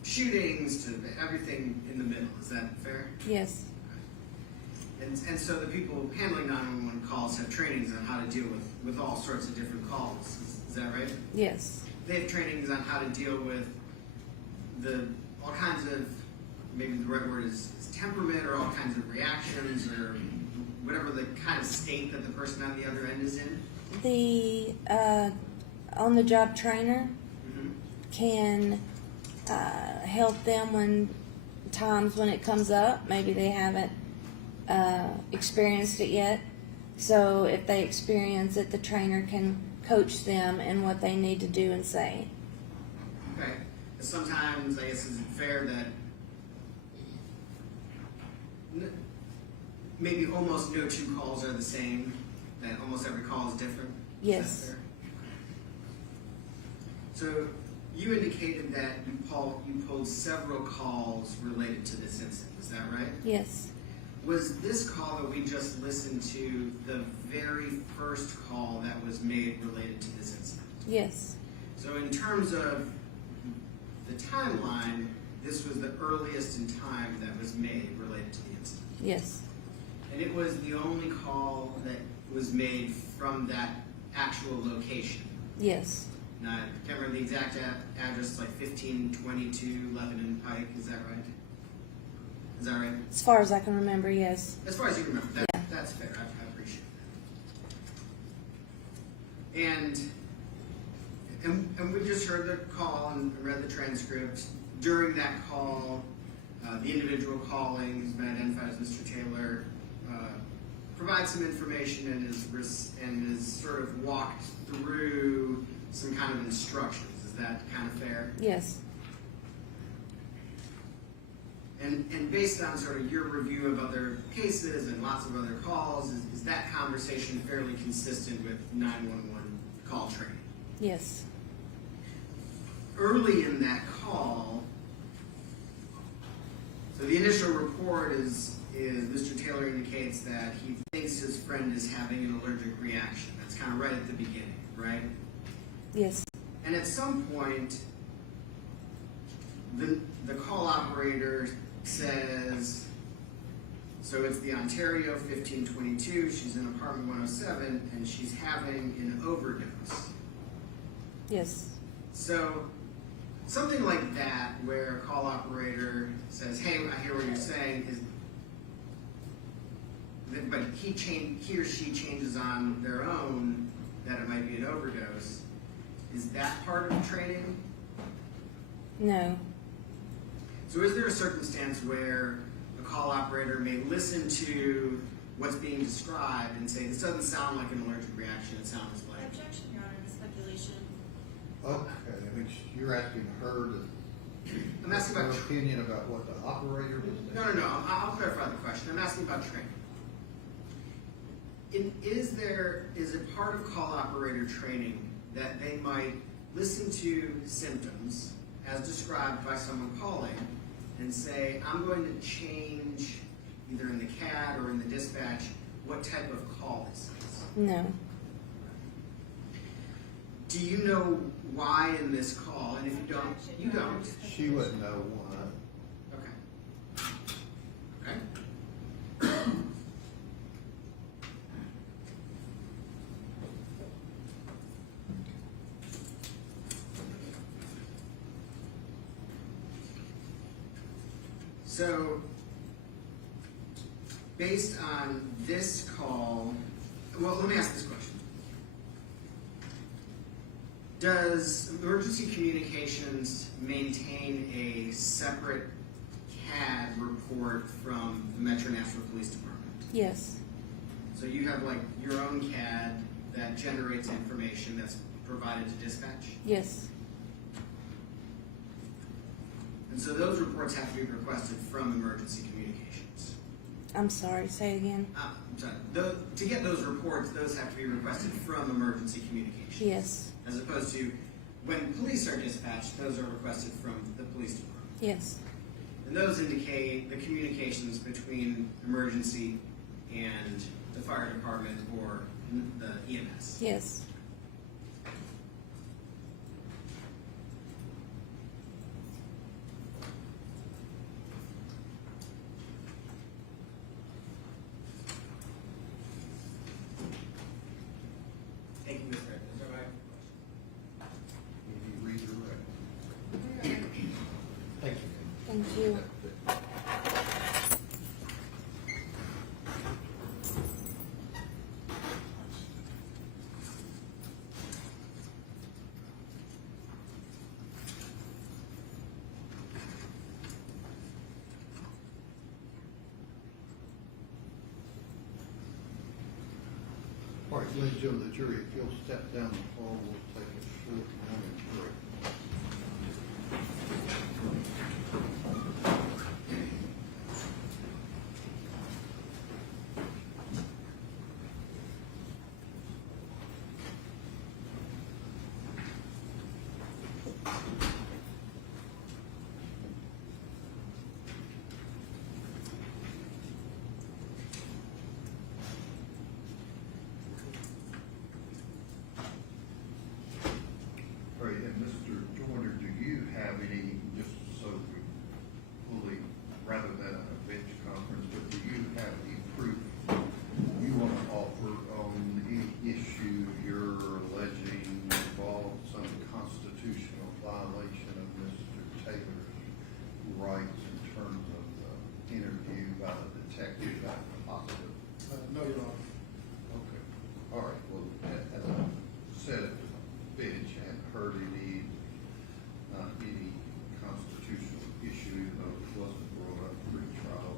shootings to everything in the middle. Is that fair? Yes. And so the people handling 911 calls have trainings on how to deal with all sorts of different calls. Is that right? Yes. They have trainings on how to deal with all kinds of, maybe the right word is temperament, or all kinds of reactions, or whatever the kind of state that the person on the other end is in. The on-the-job trainer can help them when it comes up. Maybe they haven't experienced it yet. So if they experience it, the trainer can coach them in what they need to do and say. Okay. Sometimes, I guess, is it fair that maybe almost no two calls are the same, that almost every call is different? Yes. Is that fair? So you indicated that you pulled several calls related to this incident. Is that right? Yes. Was this call that we just listened to the very first call that was made related to this incident? Yes. So in terms of the timeline, this was the earliest in time that was made related to the incident. Yes. And it was the only call that was made from that actual location. Yes. Now, I can't remember the exact address, it's like 1522 Lebanon Pike, is that right? Is that right? As far as I can remember, yes. As far as you remember, that's fair, I appreciate that. And we just heard the call and read the transcript. During that call, the individual calling, who's been identified as Mr. Taylor, provides some information and is sort of walked through some kind of instructions. Is that kind of fair? Yes. And based on sort of your review of other cases and lots of other calls, is that conversation fairly consistent with 911 call training? Yes. Early in that call, so the initial report is Mr. Taylor indicates that he thinks his friend is having an allergic reaction. That's kind of right at the beginning, right? Yes. And at some point, the call operator says, so it's the Ontario 1522, she's in apartment 107, and she's having an overdose. Yes. So something like that, where a call operator says, hey, I hear what you're saying, but he or she changes on their own that it might be an overdose. Is that part of training? No. So is there a circumstance where a call operator may listen to what's being described and say, this doesn't sound like an allergic reaction, it sounds like... Objection, Your Honor, to speculation. Okay, I mean, you're asking her to... I'm asking about... her opinion about what the operator was saying? No, I'll clarify the question. I'm asking about training. Is it part of call operator training that they might listen to symptoms as described by someone calling and say, I'm going to change either in the CAD or in the dispatch what type of call this is? No. Do you know why in this call? And if you don't, you don't. She wouldn't know why. Okay. So, based on this call, well, let me ask this question. Does Emergency Communications maintain a separate CAD report from the Metro National Police Department? Yes. So you have like your own CAD that generates information that's provided to dispatch? Yes. And so those reports have to be requested from emergency communications. I'm sorry, say it again. I'm sorry. To get those reports, those have to be requested from emergency communications. Yes. As opposed to when police are dispatched, those are requested from the police department. Yes. And those indicate the communications between emergency and the fire department or the EMS. Yes. Thank you, Mr. President. Is that right? Can you redirect? Thank you. Thank you. All right, ladies and gentlemen of the jury, if you'll step down the hall, we'll take a short moment break. All right, and Mr. Joyner, do you have any, just so we fully, rather than a bench conference, but do you have any proof you want to offer on any issue you're alleging involved some constitutional violation of Mr. Taylor's rights in terms of the interview by the detective at the hospital? No, Your Honor. Okay, all right, well, as I said at the bench, I hadn't heard any constitutional issue, even though it wasn't brought up pre-trial.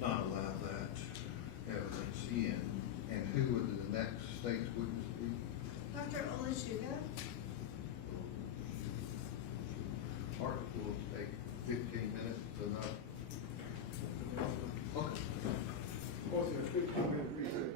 Not allow that evidence in. And who would the next state's witness be? Dr. Olashuga? All right, we'll take 15 minutes to not. Okay. Motion to 15-minute recess.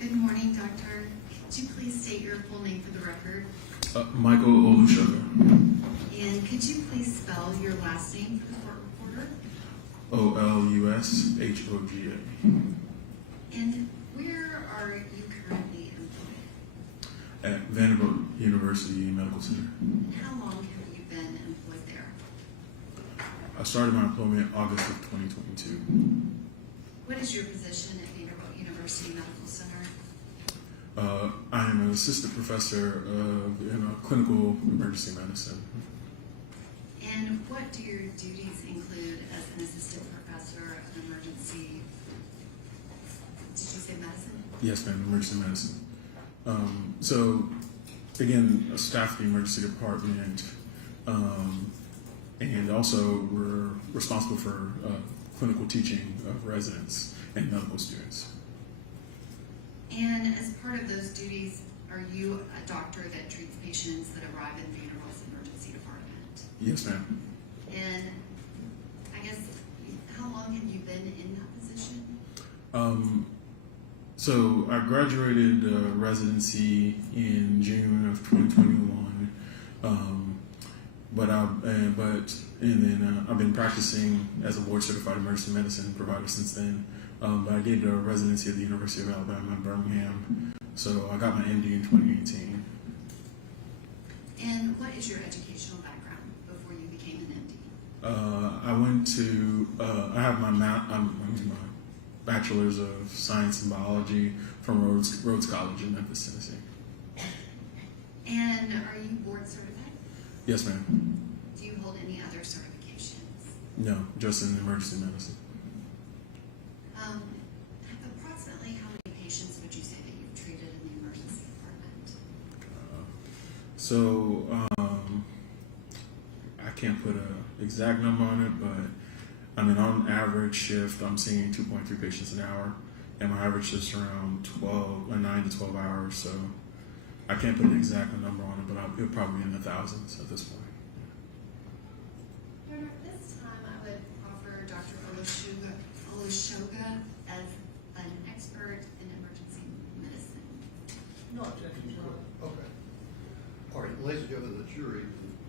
Good morning, Doctor. Could you please state your full name for the record? Michael Olusoga. And could you please spell your last name for the court reporter? Olushoga. And where are you currently employed? At Vanderbilt University Medical Center. And how long have you been employed there? I started my employment August of 2022. What is your position at Vanderbilt University Medical Center? I am an assistant professor in clinical emergency medicine. And what do your duties include as an assistant professor of emergency? Did you say medicine? Yes, ma'am, emergency medicine. So, again, a staff of the emergency department, and also we're responsible for clinical teaching of residents and medical students. And as part of those duties, are you a doctor that treats patients that arrive in Vanderbilt's emergency department? Yes, ma'am. And I guess, how long have you been in that position? So I graduated residency in June of 2021, I've been practicing as a board certified emergency medicine provider since then. But I did a residency at the University of Alabama in Birmingham, so I got my MD in 2018. And what is your educational background before you became an MD? I have my bachelor's of science and biology from Rhodes College in Memphis, Tennessee. And are you board certified? Yes, ma'am. Do you hold any other certifications? No, just in emergency medicine. Approximately how many patients would you say that you've treated in the emergency department? I can't put an exact number on it, but I mean, on average shift, I'm seeing 2.3 patients an hour, and my average is around 9 to 12 hours, so I can't put an exact number on it, but it'll probably be in the thousands at this point. Your Honor, at this time, I would offer Dr. Olusoga as an expert in emergency medicine. No objection, Your Honor. Okay. All right, ladies and gentlemen of the jury,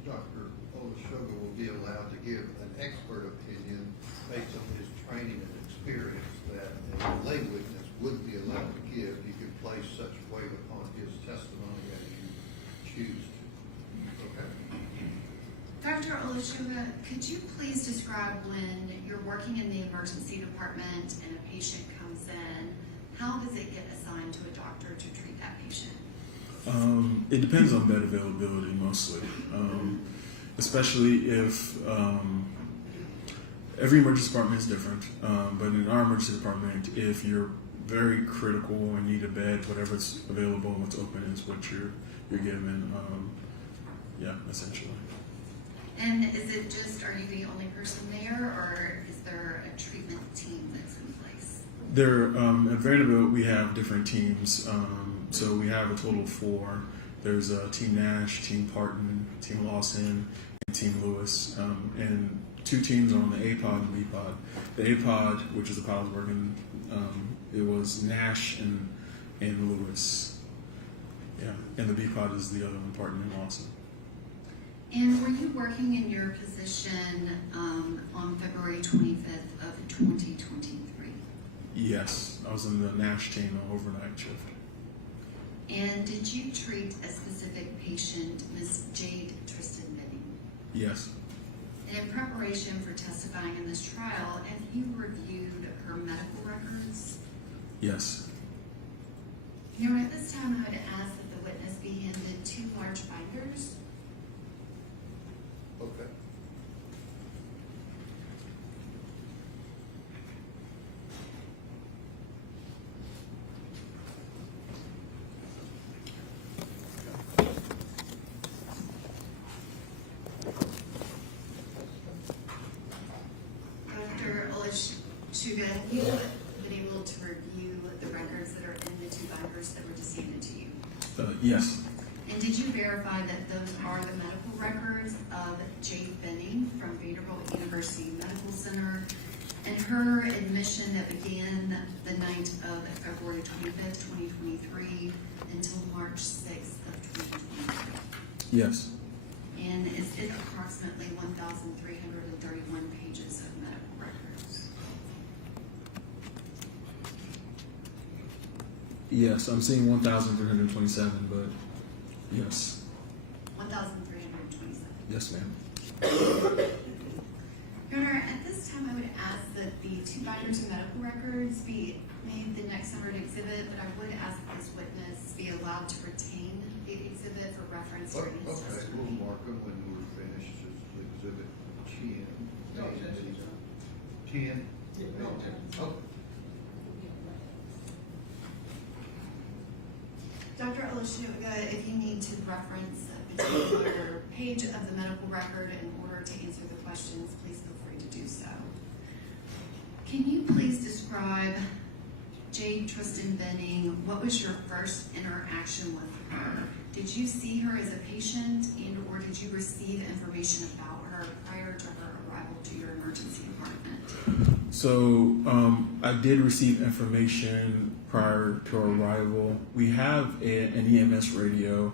Dr. Olusoga will be allowed to give an expert opinion based on his training and experience that a lay witness would be allowed to give. You can place such weight upon his testimony as you choose to. Okay. Dr. Olusoga, could you please describe when you're working in the emergency department and a patient comes in, how does it get assigned to a doctor to treat that patient? It depends on bed availability mostly, especially if every emergency department is different. But in our emergency department, if you're very critical and need a bed, whatever's available and what's open is what you're given. Essentially. And is it just, are you the only person there, or is there a treatment team that's in place? At Vanderbilt, we have different teams. So we have a total of 4. There's Team Nash, Team Parton, Team Lawson, and Team Lewis. And 2 teams are on the A-pod and B-pod. The A-pod, which is the pod I was working, it was Nash and Lewis. Yeah, and the B-pod is the other one, Parton and Lawson. And were you working in your position on February 25th of 2023? Yes, I was in the Nash team on overnight shift. And did you treat a specific patient, Ms. Jade Tristan Benning? Yes. And in preparation for testifying in this trial, have you reviewed her medical records? Yes. Your Honor, at this time, I would ask that the witness be handed 2 large binders. Okay. Dr. Olusoga, have you been able to review the records that are in the 2 binders that were just handed to you? Yes. And did you verify that those are the medical records of Jade Benning from Vanderbilt University Medical Center and her admission that began the night of February 25th? 25th, 2023 until March 6th of 2023. Yes. And is it approximately 1,331 pages of medical records? Yes, I'm seeing 1,327, but yes. 1,327. Yes, ma'am. Your Honor, at this time, I would ask that the 2 binders of medical records be made the next numbered exhibit, but I would ask that this witness be allowed to retain the exhibit for reference during his Okay, we'll testimony. mark them when we're finished, just exhibit 10. No, that's it, John. 10? No, Oh, Dr. Olashuga, if you need to reference a particular page of the medical record in order to answer the questions, please feel free to do so. Can you please describe Jade Tristan Benning? What was your first interaction with her? Did you see her as a patient and or did you receive information about her prior to her arrival to your emergency department? So I did receive information prior to our arrival. We have an EMS radio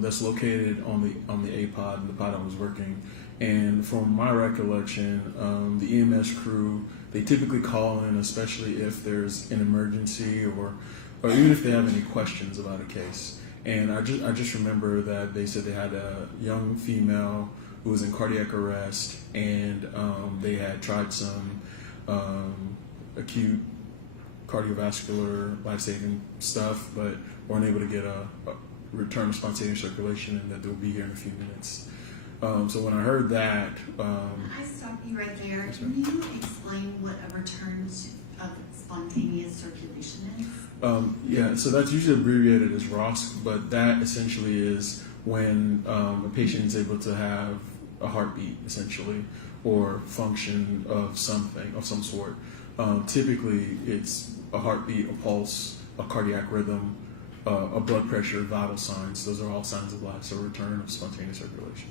that's located on the A pod, the pod I was working. And from my recollection, the EMS crew, they typically call in, especially if there's an emergency or even if they have any questions about a case. And I just remember that they said they had a young female who was in cardiac arrest, and they had tried some acute cardiovascular life-saving stuff, but weren't able to get a return of spontaneous circulation, and that they'll be here in a few minutes. So when I heard that, I stop you right there. Yes, Can you explain what a return of spontaneous circulation is? yeah, so that's usually abbreviated as ROSC, but that essentially is when a patient is able to have a heartbeat, essentially, or function of something, of some sort. Typically, it's a heartbeat, a pulse, a cardiac rhythm, a blood pressure, vital signs. Those are all signs of life, so return of spontaneous circulation.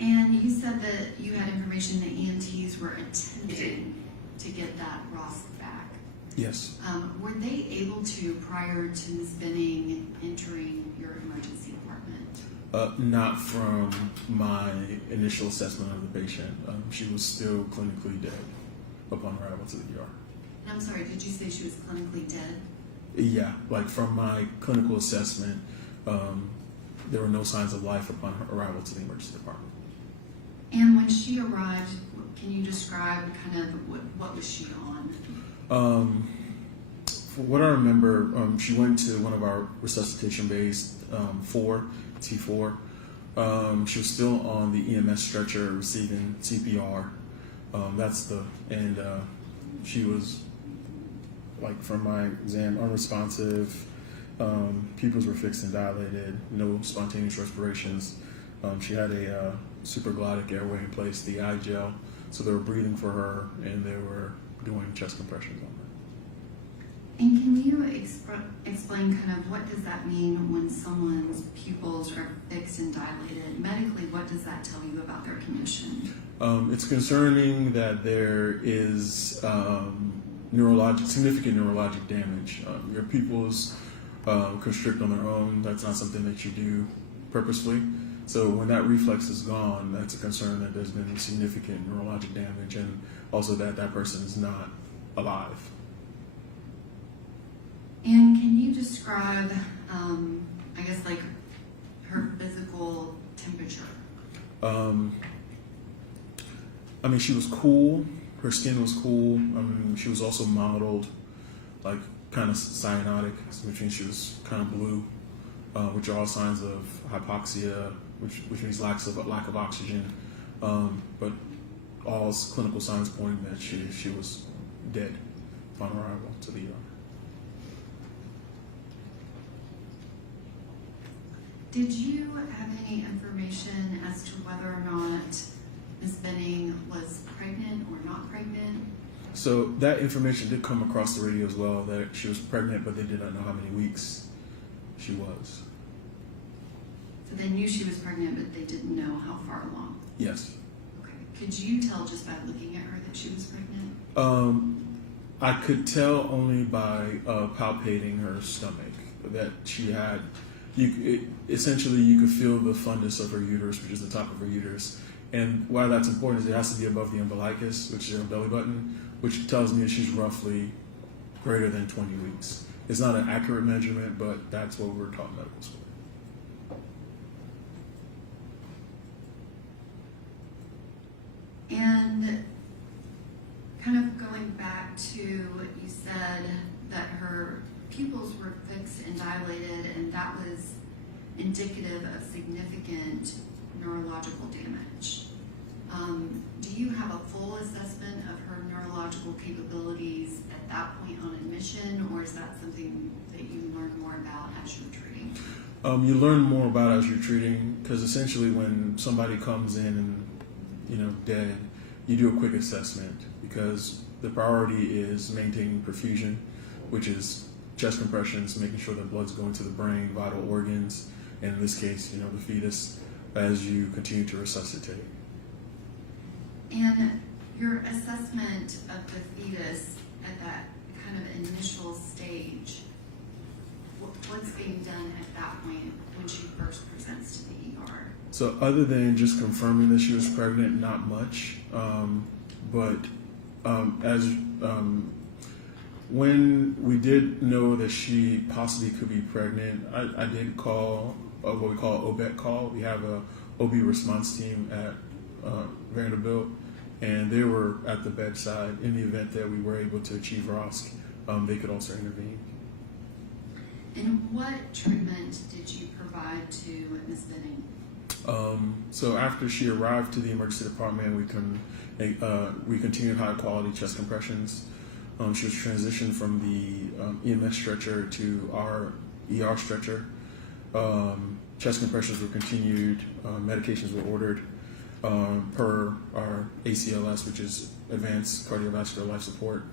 And you said that you had information that EMTs were attempting to get that ROSC back. Yes. Were they able to, prior to Ms. Benning entering your emergency department? Not from my initial assessment of the patient. She was still clinically dead upon arrival to the ER. And I'm sorry, did you say she was clinically dead? Yeah, like from my clinical assessment, there were no signs of life upon her arrival to the emergency department. And when she arrived, can you describe kind of what was she on? From what I remember, she went to one of our resuscitation bays, T4. She was still on the EMS stretcher receiving CPR. She was, like from my exam, unresponsive. Pupils were fixed and dilated, no spontaneous respirations. She had a supraglottic airway in place, the eye gel, so they were breathing for her and they were doing chest compressions on her. And can you explain kind of what does that mean when someone's pupils are fixed and dilated? Medically, what does that tell you about their condition? It's concerning that there is significant neurologic damage. Your pupils constrict on their own. That's not something that you do purposefully. So when that reflex is gone, that's a concern that there's been significant neurologic damage, and also that that person is not alive. And can you describe, I guess, like her physical temperature? I mean, she was cool. Her skin was cool. I mean, she was also mottled, like kind of cyanotic, which means she was kind of blue, which are all signs of hypoxia, which means lack of oxygen. But all clinical signs pointing that she was dead upon arrival to the ER. Did you have any information as to whether or not Ms. Benning was pregnant or not pregnant? So that information did come across the radio as well, that she was pregnant, but they did not know how many weeks she was. So they knew she was pregnant, but they didn't know how far along? Yes. Okay. Could you tell just by looking at her that she was pregnant? I could tell only by palpating her stomach that she had. Essentially, you could feel the fundus of her uterus, which is the top of her uterus. And why that's important is it has to be above the umbilicus, which is her belly button, which tells me that she's roughly greater than 20 weeks. It's not an accurate measurement, but that's what we're taught in medical school. And kind of going back to what you said, that her pupils were fixed and dilated, and that was indicative of significant neurological damage. Do you have a full assessment of her neurological capabilities at that point on admission, or is that something that you learn more about as you're treating? You learn more about as you're treating, because essentially when somebody comes in and dead, you do a quick assessment, because the priority is maintaining perfusion, which is chest compressions, making sure that blood's going to the brain, vital organs, and in this case, the fetus, as you continue to resuscitate. And your assessment of the fetus at that kind of initial stage, what's being done at that point when she first presents to the ER? So other than just confirming that she was pregnant, not much. When we did know that she possibly could be pregnant, I did call what we call an OBET call. We have a OB response team at Vanderbilt, and they were at the bedside in the event that we were able to achieve ROSC. They could also intervene. And what treatment did you provide to Ms. Benning? So after she arrived to the emergency department, we continued high quality chest compressions. She was transitioned from the EMS stretcher to our ER stretcher. Chest compressions were continued. Medications were ordered per our ACLS, which is Advanced Cardiovascular Life Support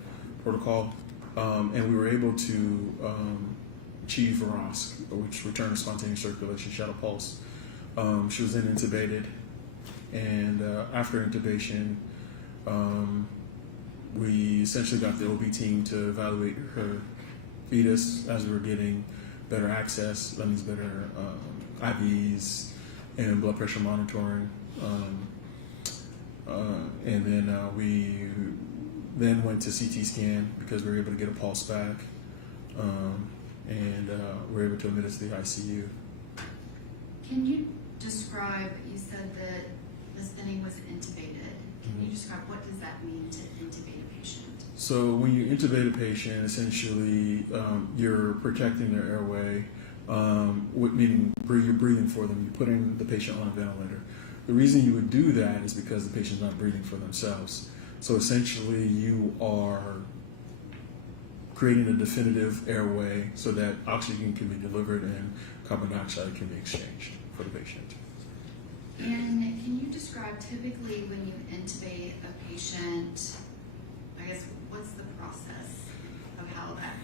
Protocol. And we were able to achieve ROSC, which return to spontaneous circulation, shadow pulse. She was then intubated, and after intubation, we essentially got the OB team to evaluate her fetus as we were getting better access, that means better IVs and blood pressure monitoring. And then we then went to CT scan because we were able to get a pulse back, and we were able to admit us to the ICU. Can you describe, you said that Ms. Benning was intubated. Can you describe what does that mean to intubate a patient? So when you intubate a patient, essentially you're protecting their airway, meaning you're breathing for them. You're putting the patient on a ventilator. The reason you would do that is because the patient's not breathing for themselves. So essentially you are creating a definitive airway so that oxygen can be delivered and carbon dioxide can be exchanged for the patient. And can you describe typically when you intubate a patient, I guess, what's the process of how that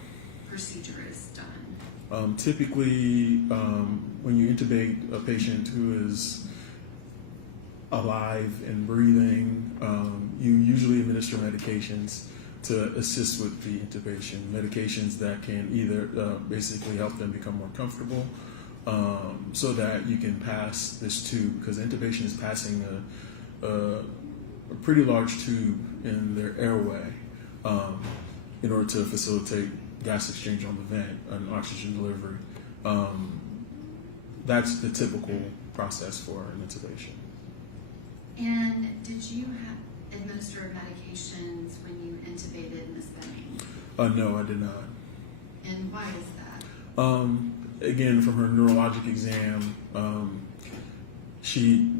procedure is done? Typically, when you intubate a patient who is alive and breathing, you usually administer medications to assist with the intubation. Medications that can either basically help them become more comfortable, so that you can pass this tube, because intubation is passing a pretty large tube in their airway in order to facilitate gas exchange on the vent and oxygen delivery. That's the typical process for an intubation. And did you administer medications when you intubated Ms. Benning? No, I did not. And why is that? Again, from her neurologic exam, she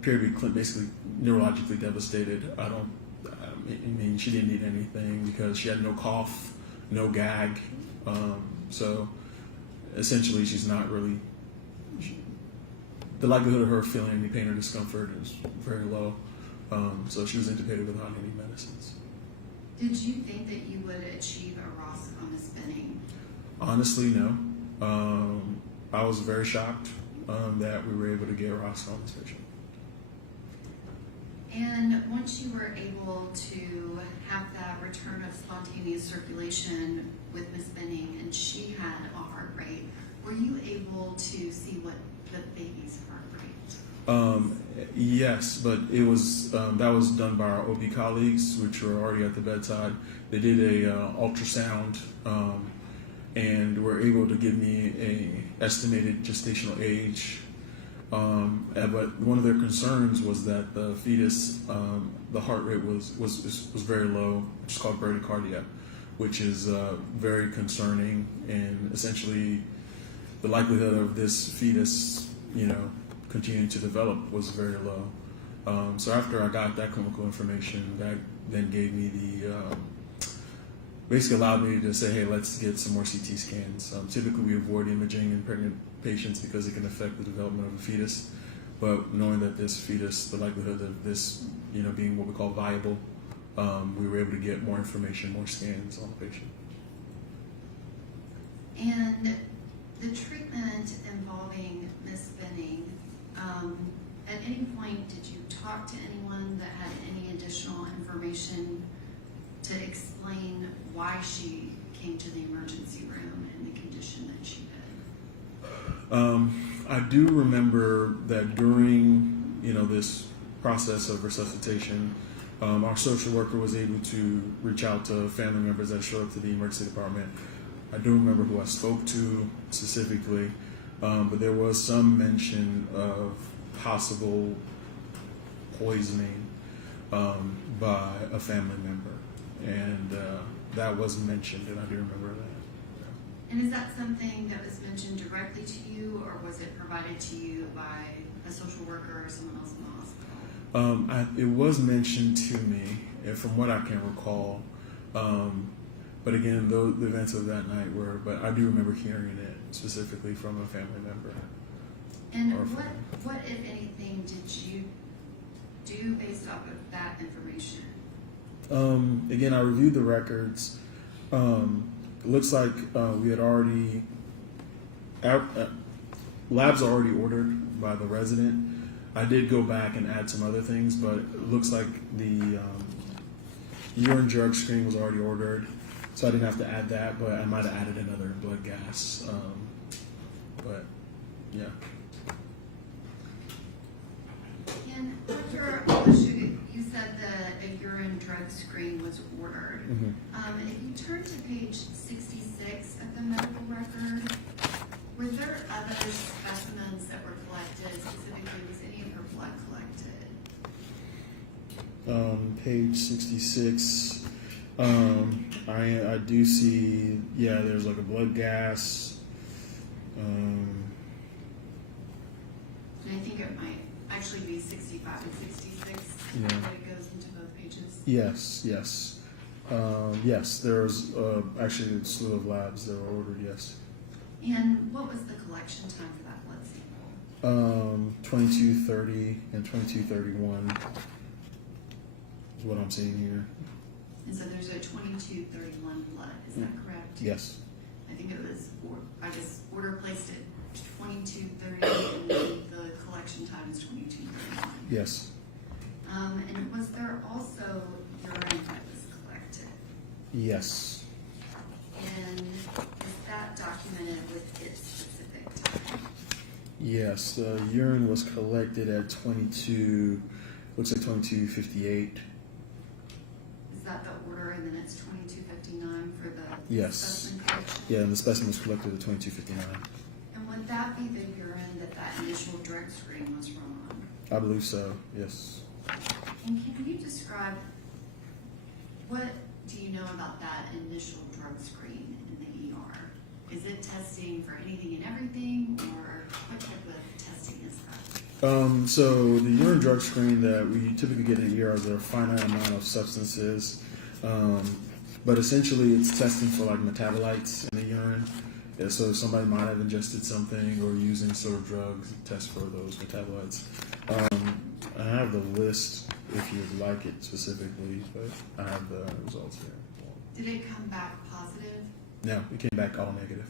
appeared to be basically neurologically devastated. I mean, she didn't need anything because she had no cough, no gag. So essentially, she's not really. The likelihood of her feeling any pain or discomfort is very low. So she was intubated without any medicines. Did you think that you would achieve a ROSC on Ms. Benning? Honestly, no. I was very shocked that we were able to get ROSC on this patient. And once you were able to have that return of spontaneous circulation with Miss Benning, and she had a heart rate, were you able to see what the baby's heart rate? Yes, but it was that was done by our OB colleagues, which were already at the bedside. They did a ultrasound and were able to give me a estimated gestational age. But one of their concerns was that the fetus, the heart rate was very low, which is called bradycardia, which is very concerning, and essentially the likelihood of this fetus, continuing to develop was very low. So after I got that clinical information, that then gave me basically allowed me to say, hey, let's get some more CT scans. Typically we avoid imaging in pregnant patients because it can affect the development of a fetus. But knowing that this fetus, the likelihood of this, being what we call viable, we were able to get more information, more scans on the patient. And the treatment involving Miss Benning, at any point did you talk to anyone that had any additional information to explain why she came to the emergency room in the condition that she did? I do remember that during this process of resuscitation, our social worker was able to reach out to family members that showed up to the emergency department. I do remember who I spoke to specifically, but there was some mention of possible poisoning by a family member, and that was mentioned, and I do remember that. And is that something that was mentioned directly to you, or was it provided to you by a social worker or someone else in the hospital? It was mentioned to me, and from what I can recall. But again, the events of that night were, but I do remember hearing it specifically from a family member. And what, if anything, did you do based off of that information? Again, I reviewed the records. It looks like we had already, labs are already ordered by the resident. I did go back and add some other things, but it looks like the urine drug screen was already ordered, so I didn't have to add that, but I might have added another blood gas. But yeah. And Dr. Olashuk, you said that a urine drug screen was ordered. Mm-hmm. If you turn to page 66 of the medical record, were there other specimens that were collected? Specifically, was any of her blood collected? Page 66. I do see, there's like a blood gas. And I think it might actually be 65 and 66. Yeah. That it goes into both pages. Yes. Yes, there's actually a slew of labs that were ordered, yes. And what was the collection time for that blood sample? 2230 and 2231 is what I'm seeing here. And so there's a 2231 blood, is that correct? Yes. I think it was, order placed at 2230 and the collection time is 2231. Yes. And was there also urine that was collected? Yes. And is that documented with its specific time? Yes, the urine was collected at looks like 2258. Is that the order, and then it's 2259 for the Yes. specimen collection? Yeah, and the specimen was collected at 2259. And would that be the urine that initial drug screen was run on? I believe so, yes. And can you describe, what do you know about that initial drug screen in the ER? Is it testing for anything and everything, or what type of testing is that? So the urine drug screen that we typically get in the ER is a finite amount of substances, but essentially it's testing for like metabolites in the urine. Yeah, so if somebody might have ingested something or using sort of drugs, test for those metabolites. I have the list if you'd like it specifically, but I have the results here. Did it come back positive? No, it came back all negative.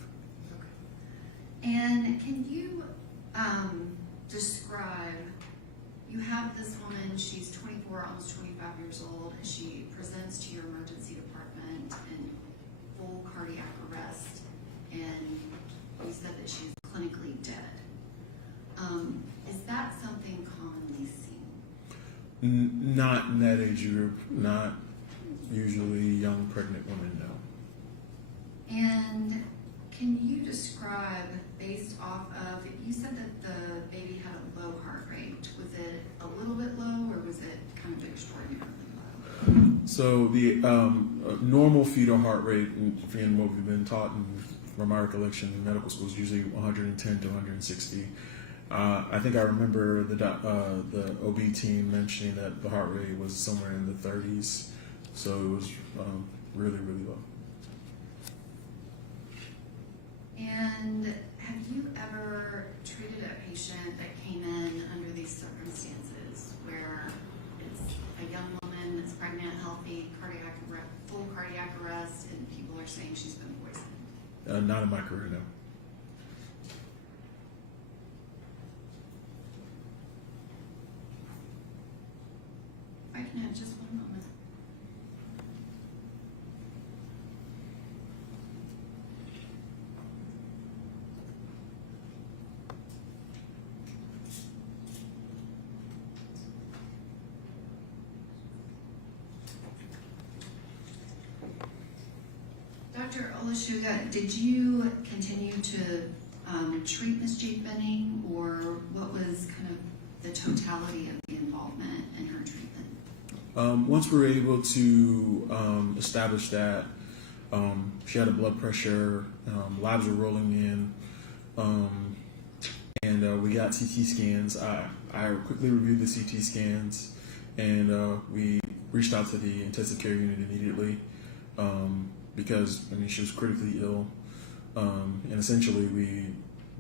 Okay. And can you describe, you have this woman, she's 24, almost 25 years old, and she presents to your emergency department in full cardiac arrest, and you said that she's clinically dead. Is that something commonly seen? Not in that age group, not usually young pregnant women, no. And can you describe, based off of, you said that the baby had a low heart rate. Was it a little bit low, or was it kind of extraordinarily low? So the normal fetal heart rate, and what we've been taught from my recollection in medical school, is usually 110 to 160. I think I remember the OB team mentioning that the heart rate was somewhere in the 30s, so it was really, really low. And have you ever treated a patient that came in under these circumstances where it's a young woman that's pregnant, healthy, full cardiac arrest, and people are saying she's been poisoned? Not in my career, no. If I can have just one moment. Dr. Olashuga, did you continue to treat Ms. Jade Benning, or what was kind of the totality of the involvement in her treatment? Once we were able to establish that she had a blood pressure, labs were rolling in, and we got CT scans. I quickly reviewed the CT scans, and we reached out to the intensive care unit immediately because she was critically ill, and essentially we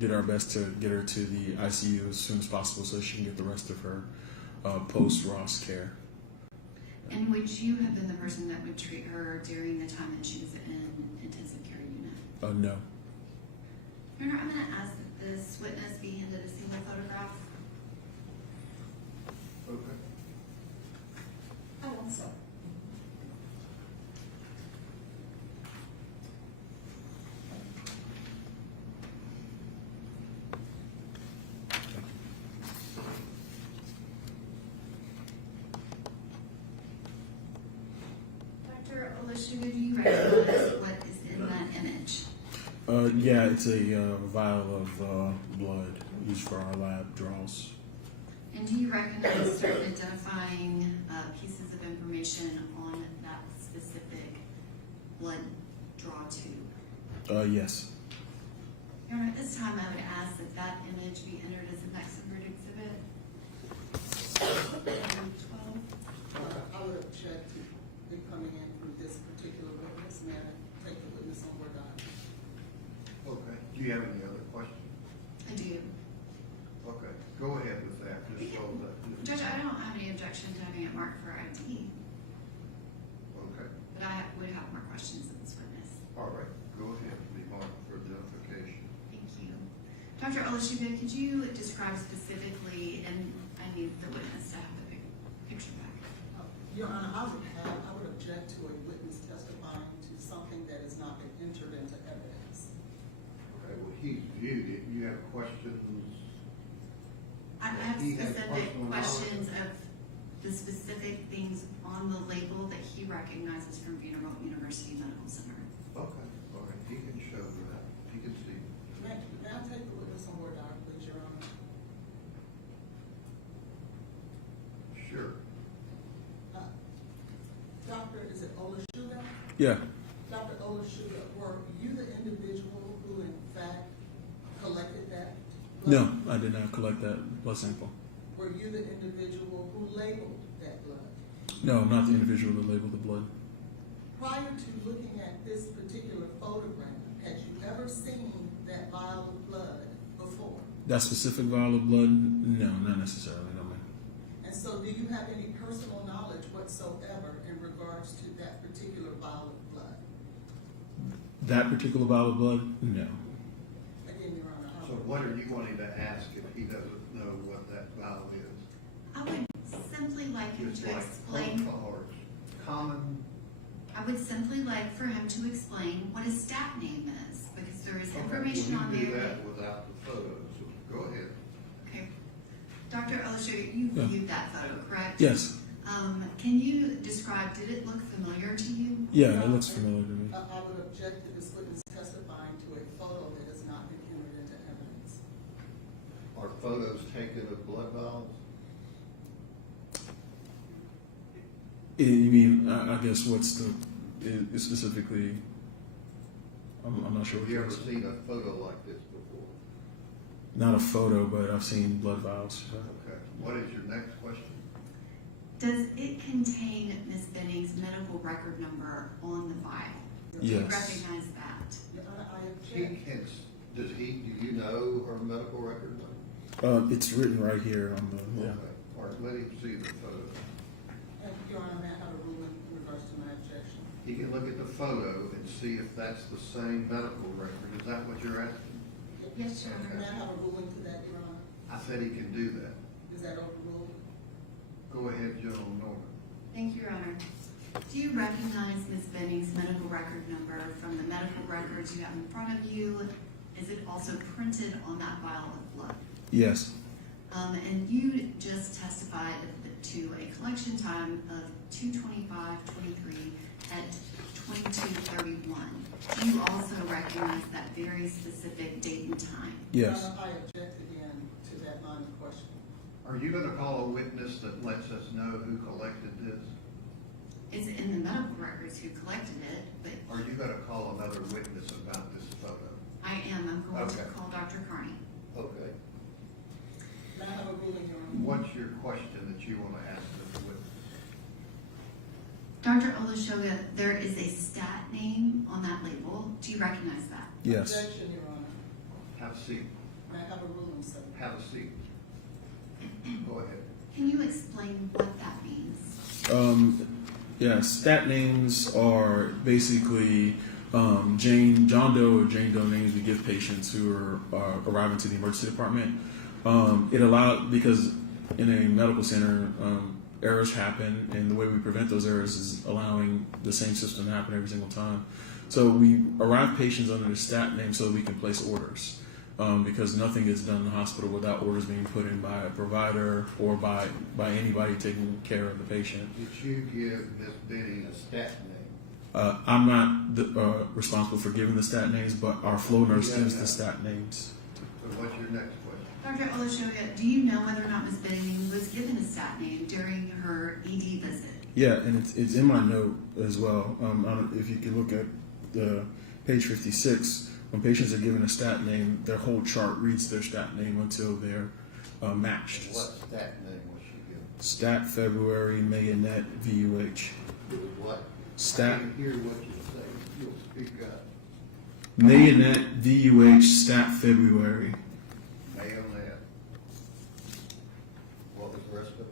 did our best to get her to the ICU as soon as possible so she can get the rest of her post-Ross care. And would you have been the person that would treat her during the time that she was in intensive care unit? No. Your Honor, I'm going to ask that this witness be handed a single photograph. Okay. I want so. Dr. Olashuga, do you recognize what is in that image? Yeah, it's a vial of blood used for our lab draws. And do you recognize certain identifying pieces of information on that specific blood draw tube? Yes. Your Honor, at this time I would ask that that image be entered as an exhibit exhibit. Item 12. I would object to it coming in from this particular witness. May I take the witness on board document? Okay. Do you have any other questions? I do. Okay. Go ahead with that. Just so that. Judge, I don't have any objection to having it marked for ID, Okay. but I would have more questions of this witness. All right. Go ahead. Be marked for identification. Thank you. Dr. Olashuga, could you describe specifically, and I need the witness to have the picture back. Your Honor, I would object to a witness testifying to something that has not been entered into evidence. Okay. Well, he's viewed it. You have questions. I have He has specific personal questions of the specific things on the label that he recognizes from Vanderbilt University Medical Center. Okay. All right. He can show that. He can see. May I take the witness on board document, please, Your Honor? Sure. Doctor, is it Olashuga? Yeah. Dr. Olashuga, were you the individual who in fact collected that blood? No, I did not collect that blood sample. Were you the individual who labeled that blood? No, I'm not the individual that labeled the blood. Prior to looking at this particular photograph, had you ever seen that vial of blood before? That specific vial of blood? No, not necessarily, no, ma'am. And so do you have any personal knowledge whatsoever in regards to that particular vial of blood? That particular vial of blood? No. Again, Your Honor. So what are you wanting to ask if he doesn't know what that valve is? I would simply like him Just to like explain, phone cards, common. I would simply like for him to explain what his stat name is, because there is information on Well, you there. do that without the photos, so go ahead. Okay. Dr. Olusho, you Yeah. viewed that photo, correct? Yes. Can you describe, did it look familiar to you? Yeah, it looks familiar to me. I would object to this witness testifying to a photo that has not been entered into evidence. Are photos taken of blood vials? You mean, I guess what's the, specifically, I'm not sure what Have you you're ever saying. seen a photo like this before? Not a photo, but I've seen blood vials. Okay, what is your next question? Does it contain Ms. Benning's medical record number on the vial? Do you Yes. recognize that? Your Honor, I He object. can, do you know her medical record number? It's written right here on the, yeah. Okay. All right, let him see the photo. And Your Honor, may I have a ruling in regards to my objection? He can look at the photo and see if that's the same medical record. Is that what you're asking? Yes, Your May Honor. I have a ruling to that, Your Honor? I said he can do that. Is that overruled? Go ahead, General Norman. Thank you, Your Honor. Do you recognize Ms. Benning's medical record number from the medical records you have in front of you? Is it also printed on that vial of blood? Yes. And you just testified to a collection time of 2/25/23 at 22:31. Do you also recognize that very specific date and time? Yes. Your Honor, I object again to that line of questioning. Are you gonna call a witness that lets us know who collected this? It's in the medical records who collected it, but Are you gonna call another witness about this photo? I am. I'm going to Okay. call Dr. Carney. Okay. May I have a ruling, Your Honor? What's your question that you wanna ask the witness? Dr. Olushoga, there is a stat name on that label. Do you recognize that? Yes. Objection, Your Honor. Have a seat. May I have a ruling, sir? Have a seat. Go ahead. Can you explain what that means? Yeah, stat names are basically John Doe or Jane Doe names we give patients who are arriving to the emergency department. It allowed, because in a medical center, errors happen, and the way we prevent those errors is allowing the same system to happen every single time. So we arrive patients under the stat name so that we can place orders. Because nothing is done in the hospital without orders being put in by a provider or by anybody taking care of the patient. Did you give Ms. Benning a stat name? I'm not responsible for giving the stat names, but our flow nurse gives the stat names. So what's your next question? Dr. Olushoga, do you know whether or not Ms. Benning was given a stat name during her ED visit? Yeah, and it's in my note as well. If you can look at page 56, when patients are given a stat name, their whole chart reads their stat name until they're matched. What stat name was she given? Stat February, Mayonet, VUH. It was what? Stat I can't hear what you say. You'll speak up. Mayonet, VUH, Stat February. Mayonet. What was the rest of it?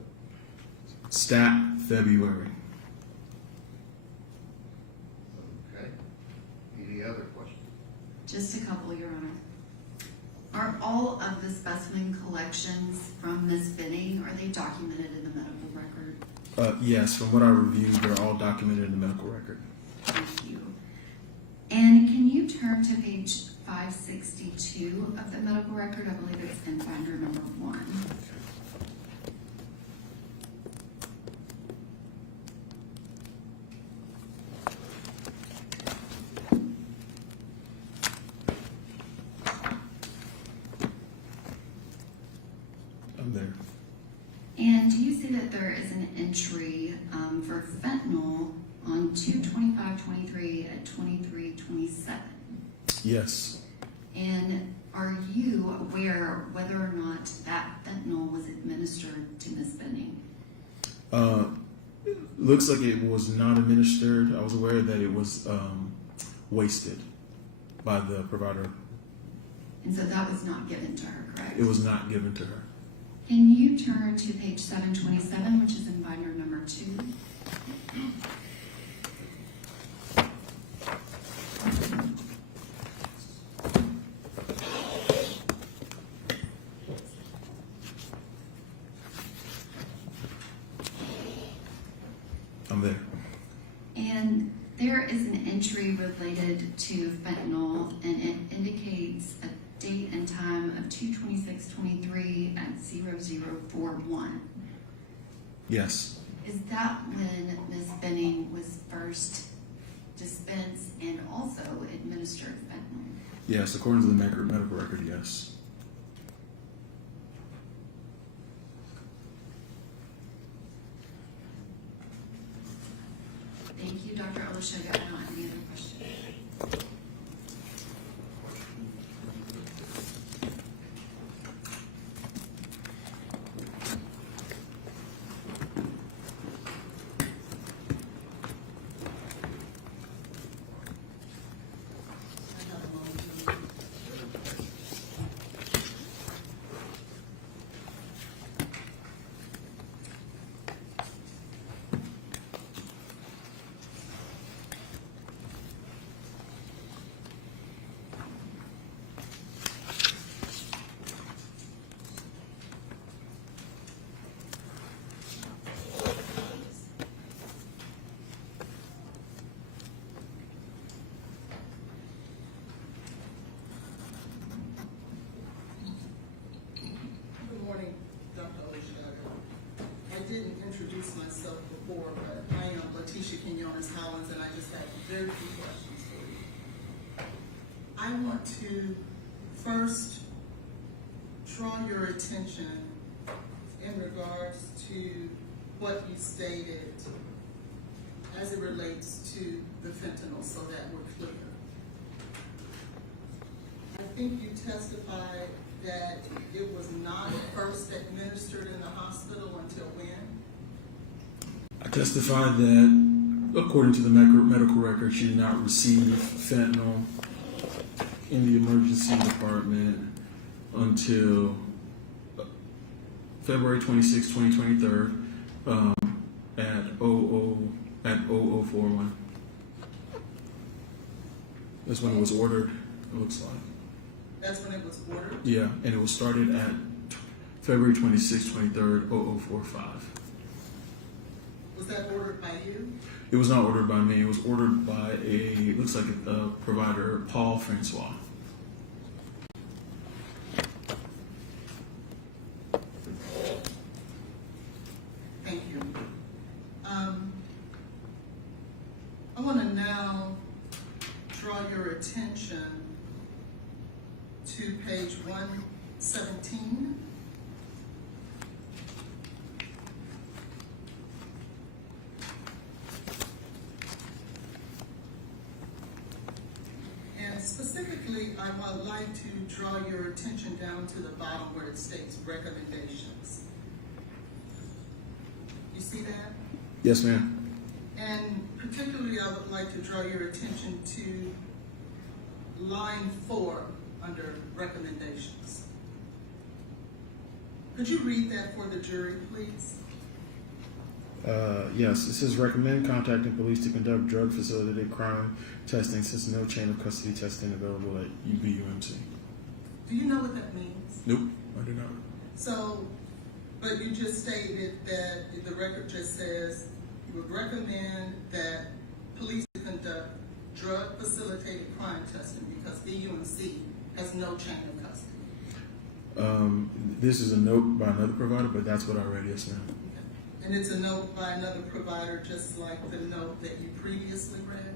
Stat February. Okay. Any other questions? Just a couple, Your Honor. Are all of the specimen collections from Ms. Benning, are they documented in the medical record? Yes, from what I reviewed, they're all documented in the medical record. Thank you. And can you turn to page 562 of the medical record? I believe it's in binder number 1. I'm there. And do you see that there is an entry for fentanyl on 2/25/23 at 23:27? Yes. And are you aware whether or not that fentanyl was administered to Ms. Benning? Looks like it was not administered. I was aware that it was wasted by the provider. And so that was not given to her, correct? It was not given to her. Can you turn to page 727, which is in binder number 2? related to fentanyl, and it indicates a date and time of 2/26/23 at 0041. Yes. Is that when Ms. Benning was first dispensed and also administered fentanyl? Yes, according to the medical record, yes. Thank you, Dr. Olushoga. I don't have any other questions. Good morning, Dr. Olushoga. I didn't introduce myself before, but I am Letitia Quinones-Hollins, and I just have very few questions for you. I want to first draw your attention in regards to what you stated as it relates to the fentanyl, so that we're clear. I think you testified that it was not first administered in the hospital until when? I testified that, according to the medical record, she did not receive fentanyl in the emergency department until February 26, 2023, at 0041. That's when it was ordered, it looks like. That's when it was ordered? Yeah, and it was started at February 26, 23rd, 0045. Was that ordered by you? It was not ordered by me. It was ordered by it looks like a provider, Paul Francois. Thank you. I want to now draw your attention to page 117. And specifically, I would like to draw your attention down to the bottom where it states recommendations. You see that? Yes, ma'am. And particularly, I would like to draw your attention to line 4 under recommendations. Could you read that for the jury, please? Yes, it says recommend contacting police to conduct drug facilitated crime testing since no chain of custody testing available at UBUMC. Do you know what that means? Nope, I do not. So, but you just stated that the record just says you would recommend that police conduct drug facilitated crime testing because BUMC has no chain of custody. This is a note by another provider, but that's what I read, yes, ma'am. Okay. And it's a note by another provider, just like the note that you previously read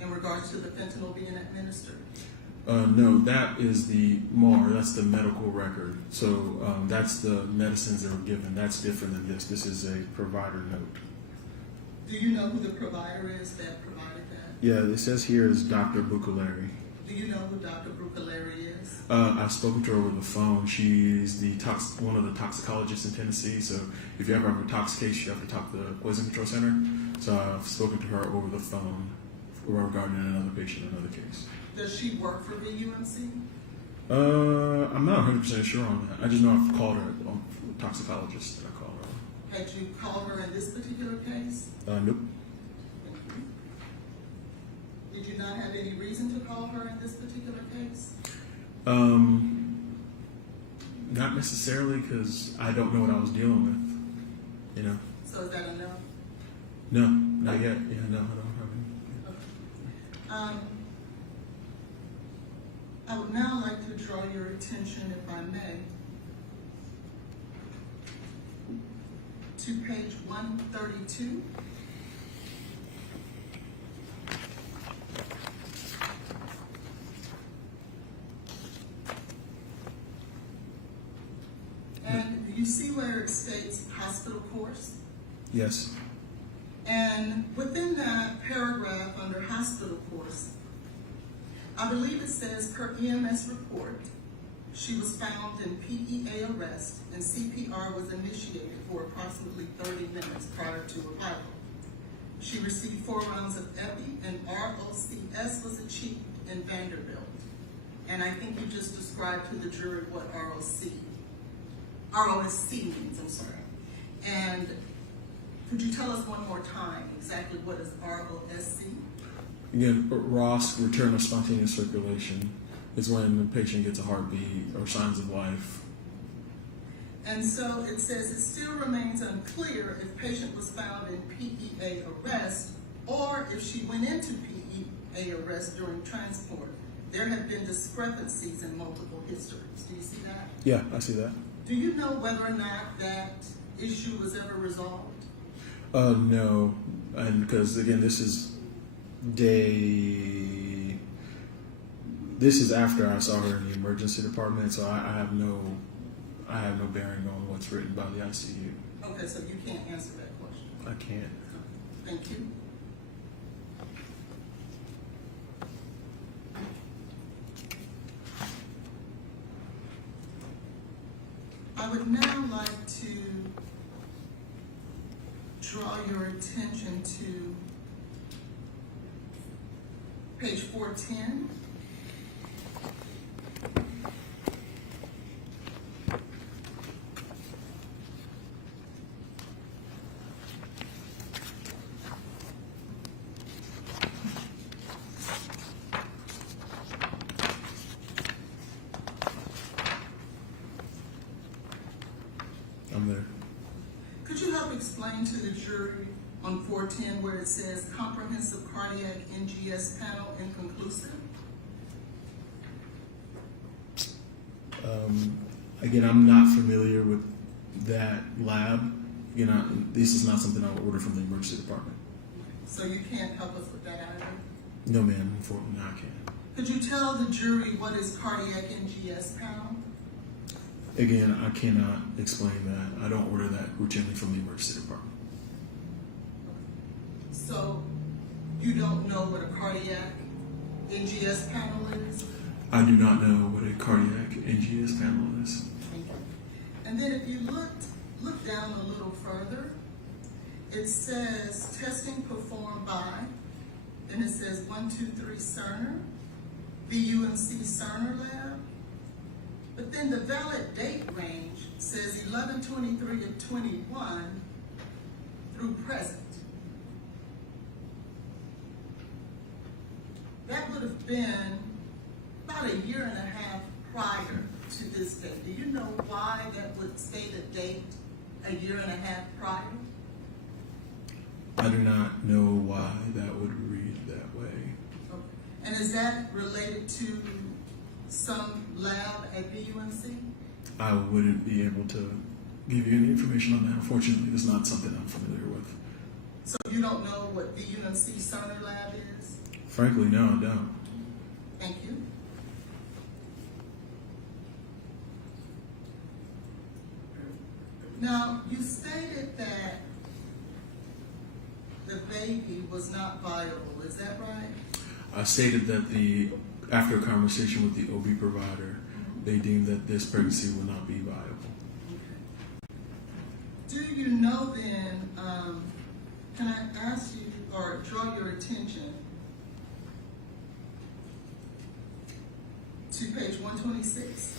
in regards to the fentanyl being administered? No, that is the MAR, that's the medical record. So that's the medicines that were given. That's different than this. This is a provider note. Do you know who the provider is that provided that? Yeah, it says here is Dr. Bucalari. Do you know who Dr. Bucalari is? I've spoken to her over the phone. She's the one of the toxicologists in Tennessee. So if you ever have a tox case, you have to talk to the Poison Control Center. So I've spoken to her over the phone regarding another patient, another case. Does she work for BUMC? I'm not 100% sure on that. I just know I've called her, toxicologist that I called her. Had you called her in this particular case? Nope. Thank you. Did you not have any reason to call her in this particular case? Not necessarily, because I don't know what I was dealing with, you know. So is that a no? No, not yet. Yeah, no, I don't have any. Okay. I would now like to draw your attention, if I may, to page 132. And you see where it states hospital course? Yes. And within that paragraph under hospital course, I believe it says per EMS report, she was found in PEA arrest and CPR was initiated for approximately 30 minutes prior to arrival. She received 4 rounds of epi and ROCS was achieved in Vanderbilt. And I think you just described to the jury what ROSC means, I'm sorry. And could you tell us one more time exactly what is ROSC? Again, ROS, return of spontaneous circulation, is when the patient gets a heartbeat or signs of life. And so it says it still remains unclear if patient was found in PEA arrest or if she went into PEA arrest during transport. There have been discrepancies in multiple histories. Do you see that? Yeah, I see that. Do you know whether or not that issue was ever resolved? No, and because again, this is after I saw her in the emergency department, so I have no bearing on what's written by the ICU. Okay, so you can't answer that question. I can't. Thank you. I would now like to draw your attention to page 410. I'm there. Could you help explain to the jury on 410 where it says comprehensive cardiac NGS panel inconclusive? Again, I'm not familiar with that lab. Again, this is not something I would order from the emergency department. So you can't help us with that either? No, ma'am, unfortunately, I can't. Could you tell the jury what is cardiac NGS panel? Again, I cannot explain that. I don't order that routinely from the emergency department. So you don't know what a cardiac NGS panel is? I do not know what a cardiac NGS panel is. Thank you. And then if you look down a little further, it says testing performed by, then it says 123 Cerner, VUMC Cerner Lab. But then the valid date range says 11/23 of 21 through present. That would have been about a year and a half prior to this date. Do you know why that would state a date a year and a half prior? I do not know why that would read that way. Okay. And is that related to some lab at VUMC? I wouldn't be able to give you any information on that. Unfortunately, it's not something I'm familiar with. So you don't know what VUMC Cerner Lab is? Frankly, no, I don't. Thank you. Now, you stated that the baby was not viable, is that right? I stated that after a conversation with the OB provider, they deemed that this pregnancy would not be viable. Do you know then, can I ask you or draw your attention to page 126?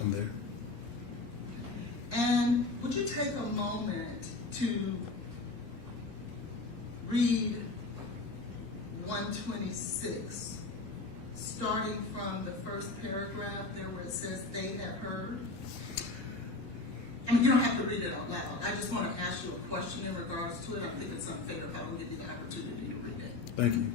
I'm there. And would you take a moment to read 126, starting from the first paragraph there where it says they have heard? I mean, you don't have to read it out loud. I just want to ask you a question in regards to it. I think it's unfair if I don't give you the opportunity to read it. Thank you.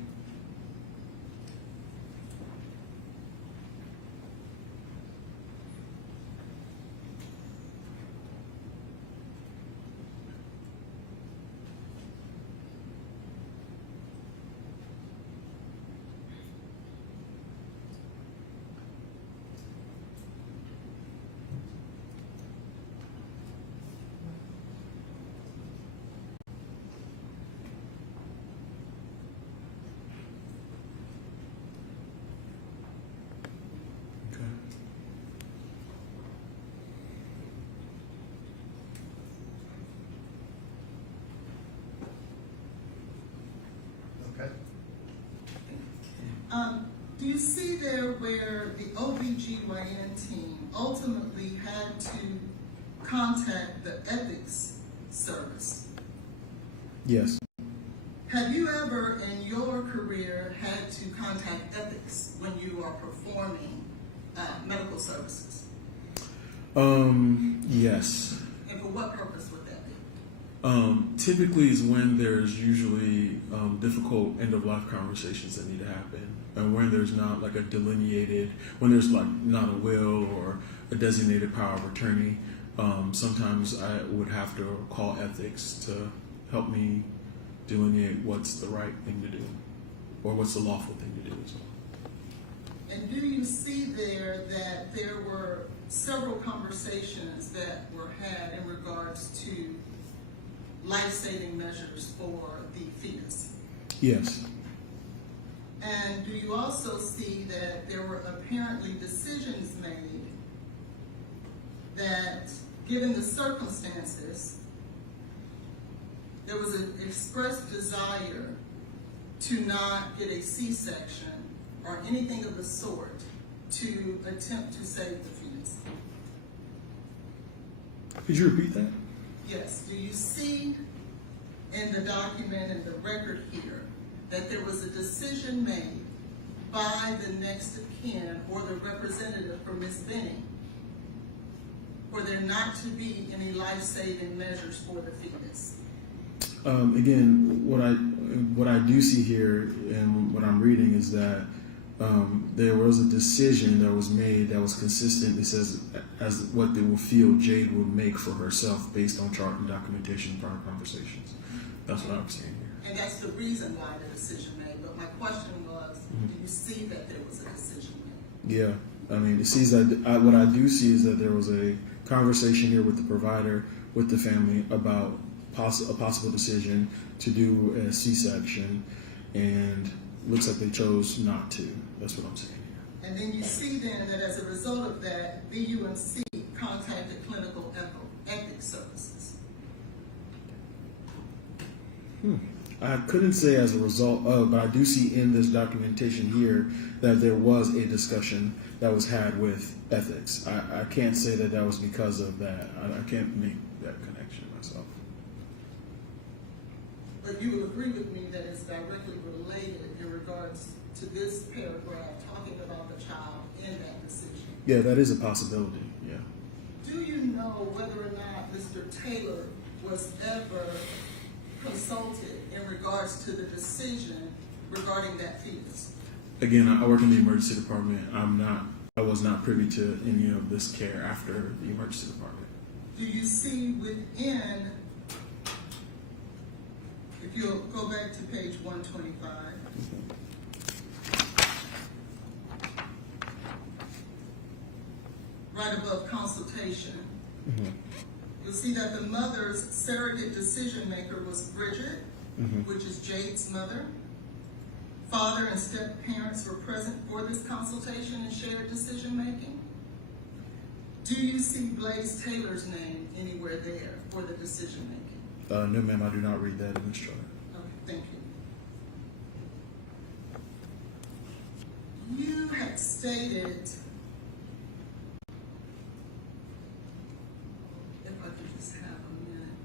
Okay. Okay. Do you see there where the OBGYN team ultimately had to contact the ethics service? Yes. Have you ever in your career had to contact ethics when you are performing medical services? Yes. And for what purpose would that be? Typically is when there's usually difficult end-of-life conversations that need to happen, and when there's not like a delineated, when there's like not a will or a designated power of attorney. Sometimes I would have to call ethics to help me delineate what's the right thing to do, or what's the lawful thing to do as well. And do you see there that there were several conversations that were had in regards to life-saving measures for the fetus? Yes. And do you also see that there were apparently decisions made that, given the circumstances, there was an expressed desire to not get a C-section or anything of the sort to attempt to save the fetus? Could you repeat that? Yes. Do you see in the document and the record here that there was a decision made by the next of kin or the representative for Ms. Benning for there not to be any life-saving measures for the fetus? Again, what I do see here and what I'm reading is that there was a decision that was made that was consistent. It says as what they will feel Jade would make for herself based on chart and documentation prior conversations. That's what I'm saying here. And that's the reason why the decision made. But my question was, do you see that there was a decision made? Yeah, I mean, it sees that what I do see is that there was a conversation here with the provider, with the family about a possible decision to do a C-section, and looks like they chose not to. That's what I'm saying here. And then you see then that as a result of that, VUMC contacted clinical ethics services. I couldn't say as a result of, but I do see in this documentation here that there was a discussion that was had with ethics. I can't say that that was because of that. I can't make that connection myself. But you would agree with me that it's directly related in regards to this paragraph talking about the child in that decision. Yeah, that is a possibility, yeah. Do you know whether or not Mr. Taylor was ever consulted in regards to the decision regarding that fetus? Again, I work in the emergency department. I was not privy to any of this care after the emergency department. Do you see within, if you'll go back to page 125, right above consultation, you'll see that the mother's surrogate decision maker was Bridget, which is Jade's mother. Father and step-parents were present for this consultation and shared decision-making. Do you see Blaise Taylor's name anywhere there for the decision-making? No, ma'am, I do not read that in this chart. Okay, thank you. You had stated, if I could just have a minute.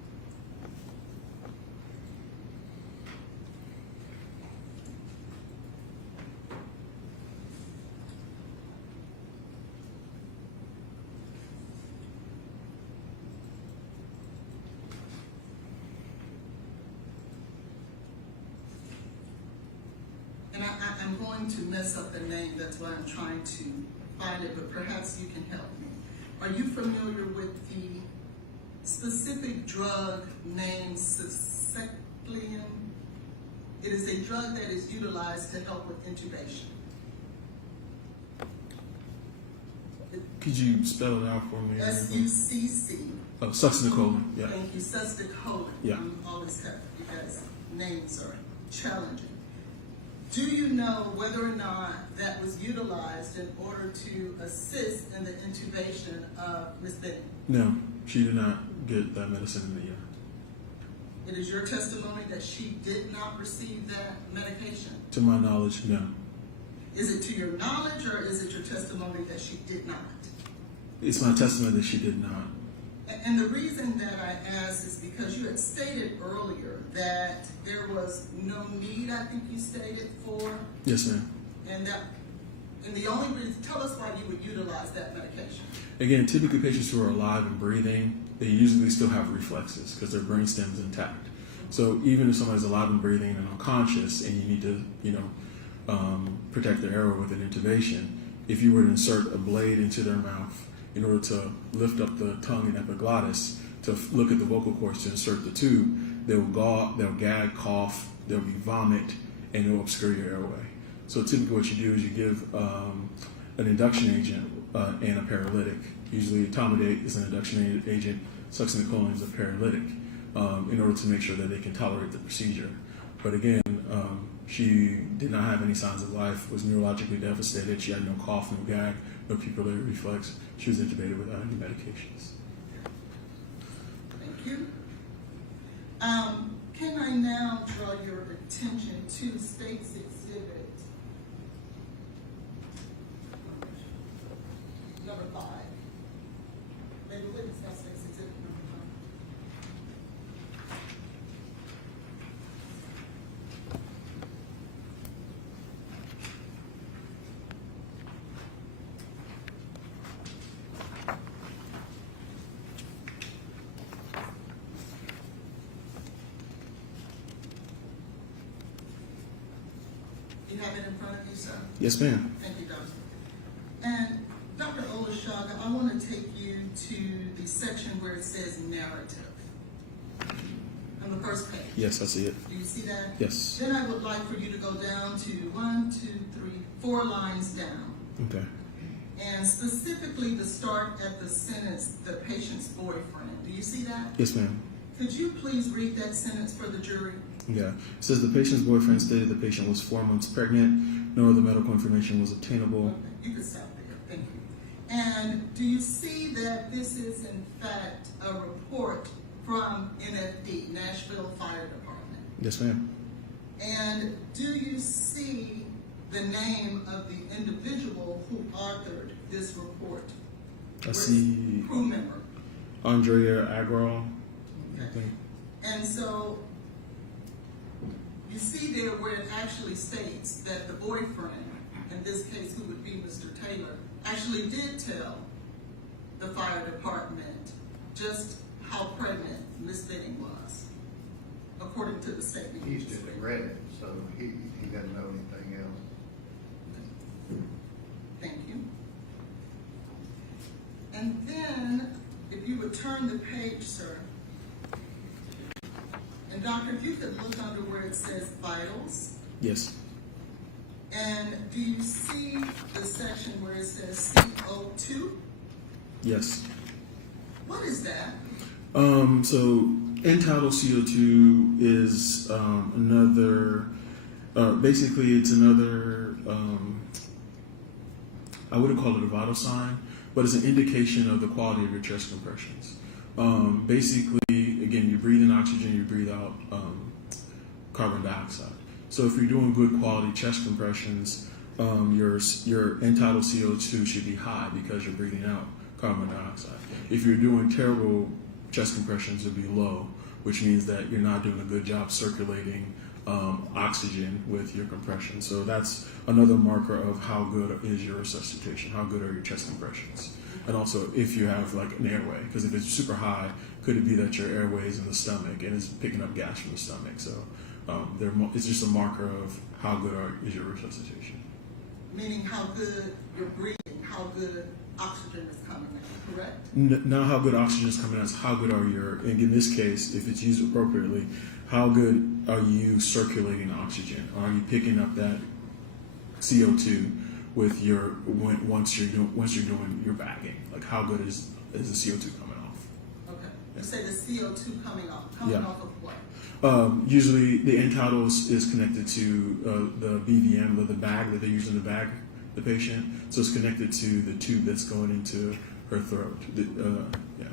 I'm going to mess up the name, that's why I'm trying to find it, but perhaps you can help me. Are you familiar with the specific drug named Saceclium? It is a drug that is utilized to help with intubation. Could you spell it out for me? SUCC. Oh, succinylcholine. Yeah. Thank you, succinylcholine. Yeah. I'm always happy because names are challenging. Do you know whether or not that was utilized in order to assist in the intubation of Ms. Benny? No, she did not get that medicine in the year. It is your testimony that she did not receive that medication? To my knowledge, no. Is it to your knowledge or is it your testimony that she did not? It's my testimony that she did not. And the reason that I asked is because you had stated earlier that there was no need, I think you stated, for. Yes, ma'am. And the only reason, tell us why you would utilize that medication. Again, typically patients who are alive and breathing, they usually still have reflexes because their brain stem's intact. So even if somebody's alive and breathing and unconscious and you need to, protect their airway with an intubation, if you were to insert a blade into their mouth in order to lift up the tongue and epiglottis to look at the vocal cords to insert the tube, they'll gag, cough, there'll be vomit, and it'll obscure your airway. So typically what you do is you give an induction agent and a paralytic. Usually etomidate is an induction agent, succinylcholine is a paralytic, in order to make sure that they can tolerate the procedure. But again, she did not have any signs of life, was neurologically devastated, she had no cough, no gag, no pupillary reflex. She was intubated without any medications. Thank you. Can I now draw your attention to State's Exhibit number 5? Maybe witness got State's Exhibit number 5. You have it in front of you, sir? Yes, ma'am. Thank you, Doctor. And Dr. Olashaga, I want to take you to the section where it says narrative. On the first page. Yes, I see it. Do you see that? Yes. Then I would like for you to go down to 1, 2, 3, 4 lines down. Okay. And specifically to start at the sentence, the patient's boyfriend. Do you see that? Yes, ma'am. Could you please read that sentence for the jury? Yeah. It says the patient's boyfriend stated the patient was 4 months pregnant. No other medical information was obtainable. Okay, you can stop there. Thank you. And do you see that this is in fact a report from NFD, Nashville Fire Department? Yes, ma'am. And do you see the name of the individual who authored this report? I see Crew member. Andrea Agrawal. I think. And so you see there where it actually states that the boyfriend, in this case who would be Mr. Taylor, actually did tell the fire department just how pregnant Miss Benning was, according to the statement. He's just read it, so he doesn't know anything else. Thank you. And then, if you would turn the page, sir. And doctor, if you could look under where it says vitals. Yes. And do you see the section where it says CO2? Yes. What is that? So end-tidal CO2 is another, basically it's another, I wouldn't call it a vital sign, but it's an indication of the quality of your chest compressions. Basically, again, you breathe in oxygen, you breathe out carbon dioxide. So if you're doing good quality chest compressions, your end-tidal CO2 should be high because you're breathing out carbon dioxide. If you're doing terrible chest compressions, it'll be low, which means that you're not doing a good job circulating oxygen with your compression. So that's another marker of how good is your resuscitation, how good are your chest compressions. And also if you have like an airway, because if it's super high, could it be that your airway is in the stomach and is picking up gas from the stomach? So it's just a marker of how good is your resuscitation. Meaning how good you're breathing, how good oxygen is coming in, correct? Not how good oxygen is coming out, it's how good are your, and in this case, if it's used appropriately, how good are you circulating oxygen? Are you picking up that CO2 with your once you're doing your bagging? Like how good is the CO2 coming off? Okay. You say the CO2 coming off Yeah. off of what? Usually the end tidal is connected to the BVM, the bag that they use in the bag the patient. So it's connected to the tube that's going into her throat. Yeah.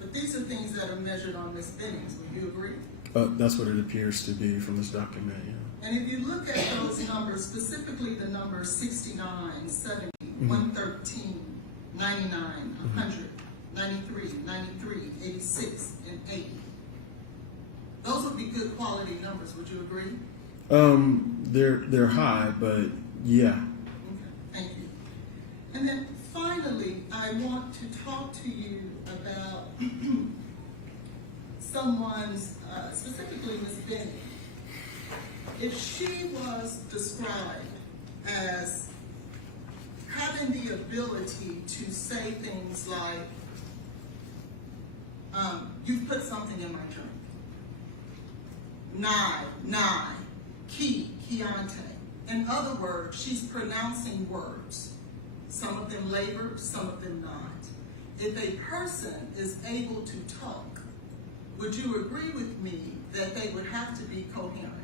But these are things that are measured on Ms. Bennings. Would you agree? That's what it appears to be from this document. Yeah. And if you look at those numbers, specifically the numbers 69, 70, 113, 99, 100, 93, 93, 86, and 80. Those would be good quality numbers. Would you agree? They're high, but yeah. Okay, thank you. And then finally, I want to talk to you about someone's, specifically Ms. Bennett. If she was described as having the ability to say things like, you put something in my drink. Nye, Keontae. In other words, she's pronouncing words. Some of them labored, some of them not. If a person is able to talk, would you agree with me that they would have to be coherent?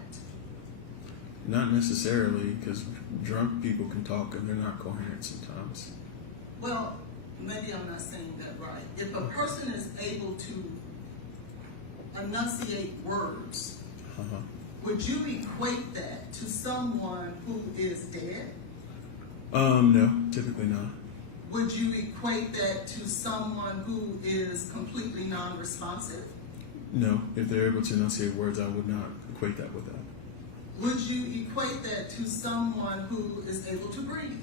Not necessarily, because drunk people can talk and they're not coherent sometimes. Well, maybe I'm not saying that right. If a person is able to enunciate words, would you equate that to someone who is dead? No, typically not. Would you equate that to someone who is completely non-responsive? No, if they're able to enunciate words, I would not equate that with that. Would you equate that to someone who is able to breathe?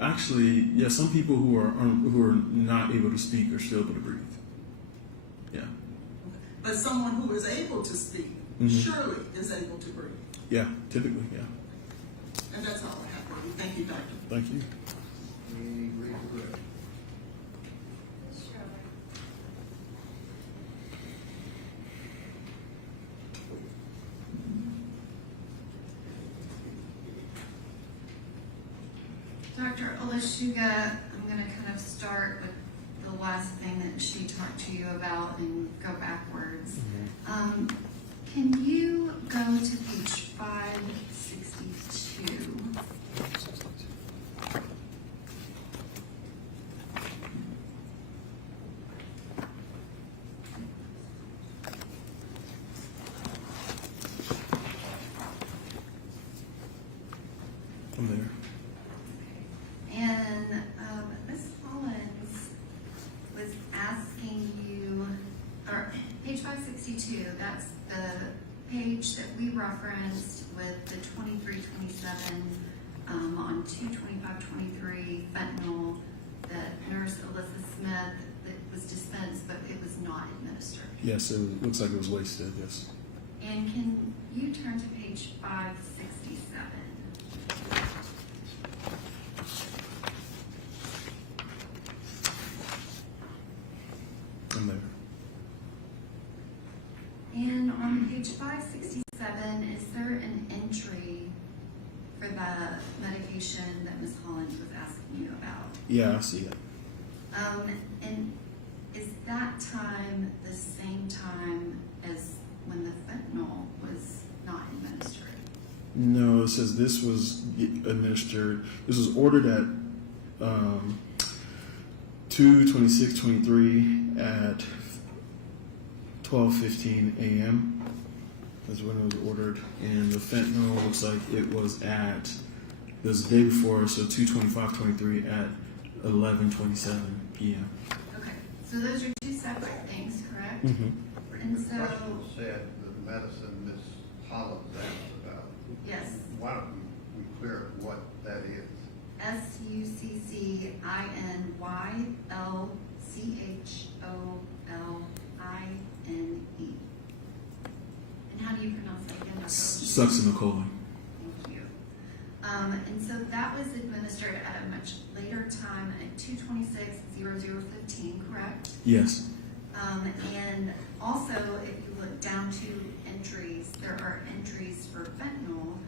Actually, yeah, some people who are not able to speak are still able to breathe. Yeah. But someone who is able to speak surely is able to breathe. Yeah, typically, yeah. And that's all I have for you. Thank you, Doctor. Thank you. We agree with it. Dr. Olashuga, I'm going to kind of start with the last thing that she talked to you about and go backwards. Can you go to page 562? I'm there. And Ms. Collins was asking you, or page 562, that's the page that we referenced with the 2327 on 22523 fentanyl that Nurse Alyssa Smith that was dispensed, but it was not administered. Yes, it looks like it was wasted, yes. And can you turn to page 567? I'm there. And on page 567, is there an entry for the medication that Ms. Holland was asking you about? Yeah, I see it. And is that time the same time as when the fentanyl was not administered? No, it says this was administered. This was ordered at 2/26/23 at 12:15 a.m. That's when it was ordered, and the fentanyl looks like it was the day before, so 2/25/23 at 11:27 p.m. Okay, so those are two separate things, correct? Mm-hmm. And The so, question said the medicine Ms. Hollins asked about. yes, Why don't we clear up what that is? SUCCINYLCHOLI. And how do you pronounce that again, Dr. Succinylcholine. Thank you. And so that was administered at a much later time at 2/26/0015, correct? Yes. And also, if you look down to entries, there are entries for fentanyl,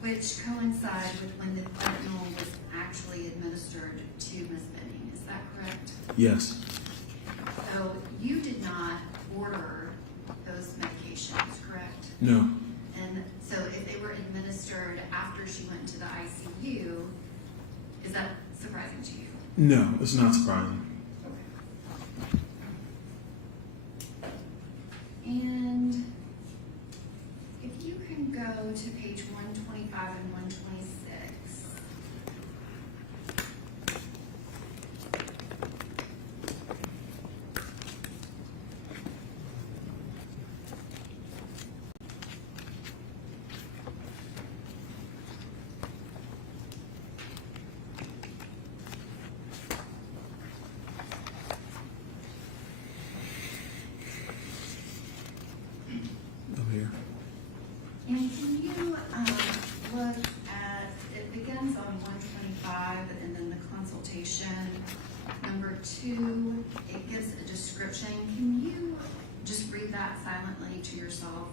which coincide with when the fentanyl was actually administered to Ms. Benning. Is that correct? Yes. So you did not order those medications, correct? No. And so if they were administered after she went to the ICU, is that surprising to you? No, it's not surprising. And if you can go to page 125 and 126. I'm here. And can you look at, it begins on 125 and then the consultation. Number 2, it gives a description. Can you just read that silently to yourself?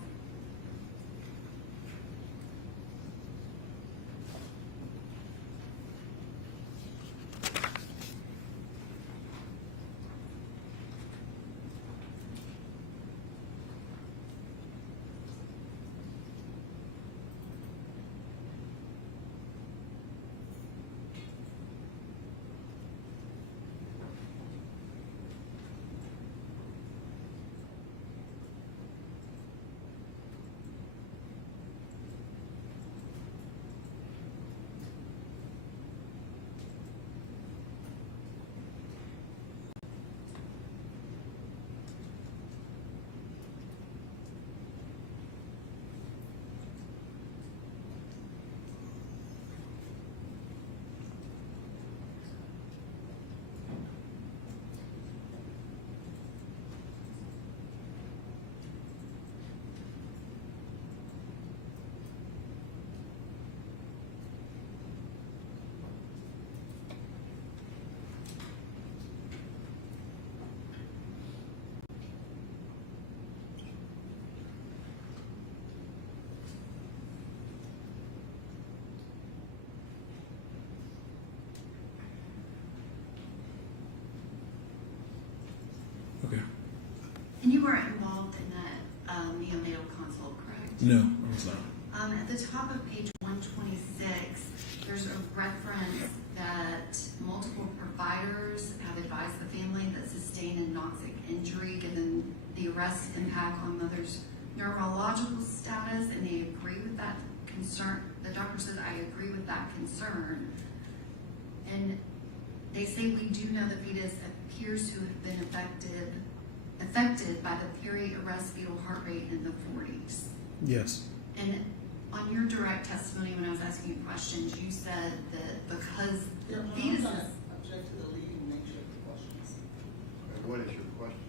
Okay. And you weren't involved in that neonatal consult, correct? No, I was not. At the top of page 126, there's a reference that multiple providers have advised the family that sustained a noxic injury given the arrest impact on mother's neurological status, and they agree with that concern. The doctor says, I agree with that concern. And they say we do know the fetus appears to have been affected by the periarrest fetal heart rate in the 40s. Yes. And on your direct testimony, when I was asking you questions, you said that because the I'm fetus gonna is... object to the leading nature of the questions. What is your question?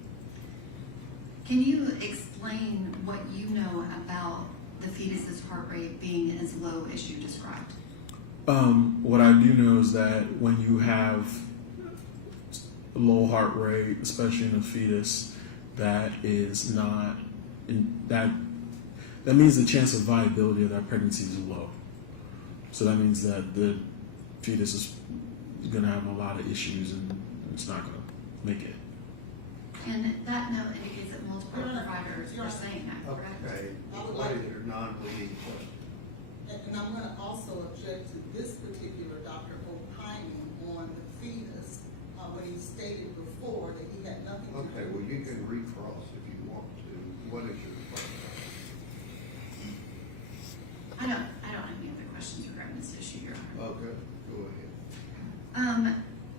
Can you explain what you know about the fetus's heart rate being as low as you described? What I do know is that when you have low heart rate, especially in a fetus, that is not that means the chance of viability of that pregnancy is low. So that means that the fetus is going to have a lot of issues and it's not going to make it. And that note indicates that multiple providers are saying that, correct? Okay, what is your non-leading question? And I'm gonna also object to this particular doctor opining on the fetus, when he stated before that he had nothing to do with Okay, well, you can recross if you want to. What is your question? I don't have any other questions regarding this issue, Your Honor. Okay, go ahead.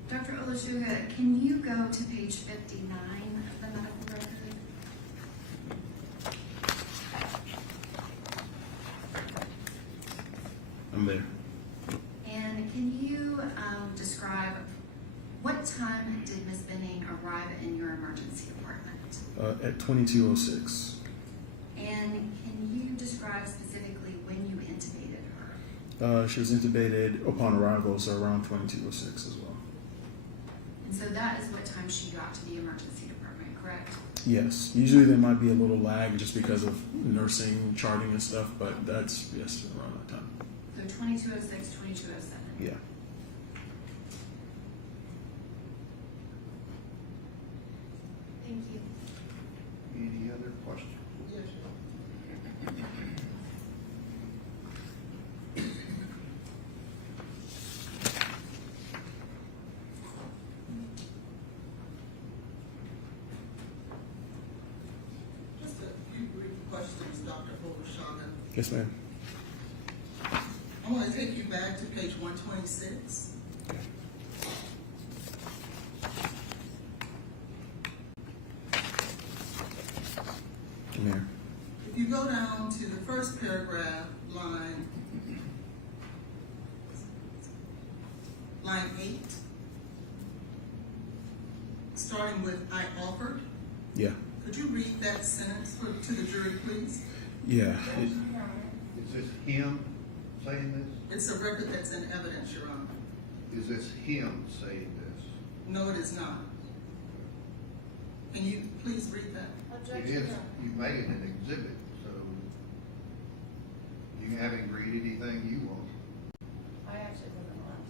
Dr. Olashuga, can you go to page 59 of the medical record? I'm there. And can you describe What time did Ms. Benning arrive in your emergency department? At 22:06. And can you describe specifically when you intubated her? She was intubated upon arrival, so around 22:06 as well. And so that is what time she got to the emergency department, correct? Yes. Usually there might be a little lag just because of nursing, charting and stuff, but that's, yes, around that time. So 22:06, 22:07. Yeah. Thank you. Any other questions? Yes, sir. Just a few brief questions, Dr. Holdershaga. Yes, ma'am. I want to take you back to page 126. I'm here. If you go down to the first paragraph, line 8, starting with "I offered," Yeah. could you read that sentence to the jury, please? Yeah. Is this him saying this? It's a record that's in evidence, Your Honor. Is this him saying this? No, it is not. Can you please read that? It is, you made it an exhibit, so you can have him read anything you want. I actually wasn't allowed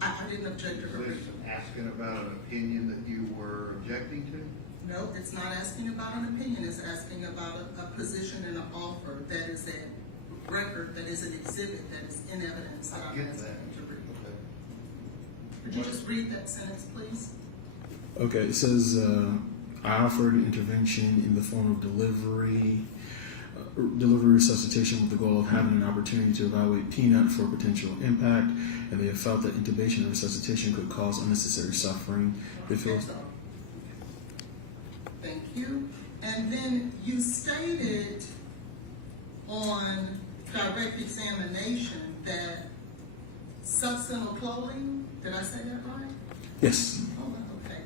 to. I didn't object to her Is reading. this asking about an opinion that you were objecting to? No, it's not asking about an opinion, it's asking about a position and an offer that is a record, that is an exhibit, that is in evidence that I I'm get asking that. you to read. Okay. Could you just read that sentence, please? Okay, it says, I offered intervention in the form of delivery resuscitation with the goal of having an opportunity to evaluate Peanut for potential impact, and they have felt that intubation and resuscitation could cause unnecessary suffering. They feel. Thank you. And then you stated on direct examination that succinyl choline, did I say that right? Yes. Oh, okay.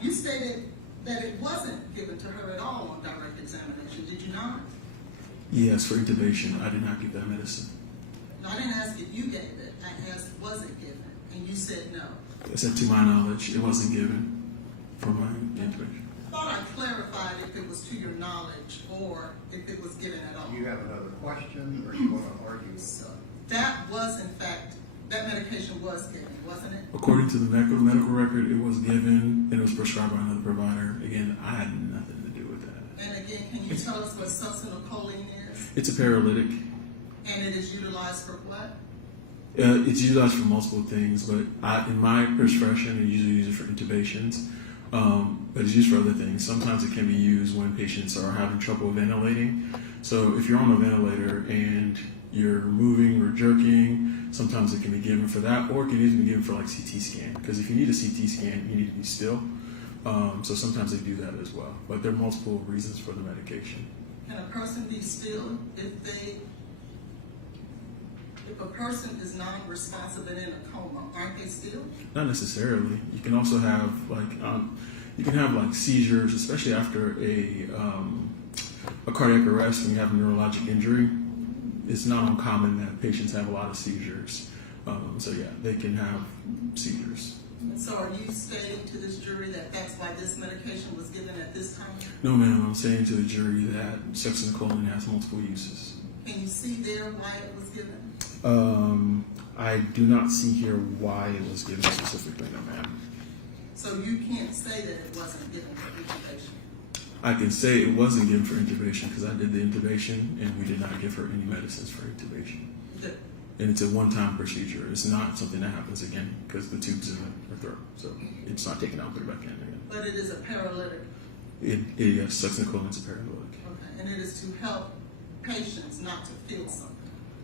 You stated that it wasn't given to her at all on direct examination, did you not? Yes, for intubation. I did not give that medicine. No, I didn't ask if you gave it. I asked, was it given? And you said no. I said, to my knowledge, it wasn't given for my intubation. I thought I clarified if it was to your knowledge or if it was given at all. Do you have another question, or you want to argue? So that was, in fact, that medication was given, wasn't it? According to the medical record, it was given and it was prescribed by another provider. Again, I had nothing to do with that. And again, can you tell us what succinyl choline is? It's a paralytic. And it is utilized for what? It's utilized for multiple things, but in my prescription, I usually use it for intubations. But it's used for other things. Sometimes it can be used when patients are having trouble ventilating. So if you're on a ventilator and you're moving or jerking, sometimes it can be given for that, or it can even be given for like CT scan. Because if you need a CT scan, you need to be still. So sometimes they do that as well. But there are multiple reasons for the medication. Can a person be still if a person is non-responsive and in a coma? Aren't they still? Not necessarily. You can also have like seizures, especially after a cardiac arrest when you have a neurologic injury. It's not uncommon that patients have a lot of seizures. So yeah, they can have seizures. So are you stating to this jury that that's why this medication was given at this time? No, ma'am. I'm saying to the jury that succinyl choline has multiple uses. Can you see there why it was given? I do not see here why it was given specifically, no, ma'am. So you can't say that it wasn't given for intubation? I can say it wasn't given for intubation because I did the intubation and we did not give her any medicines for intubation. Good. And it's a one-time procedure. It's not something that happens again because the tube's in her throat. So it's not taken out, put it back in again. But it is a paralytic. Yes, succinyl choline is a paralytic. Okay. And it is to help patients not to feel something.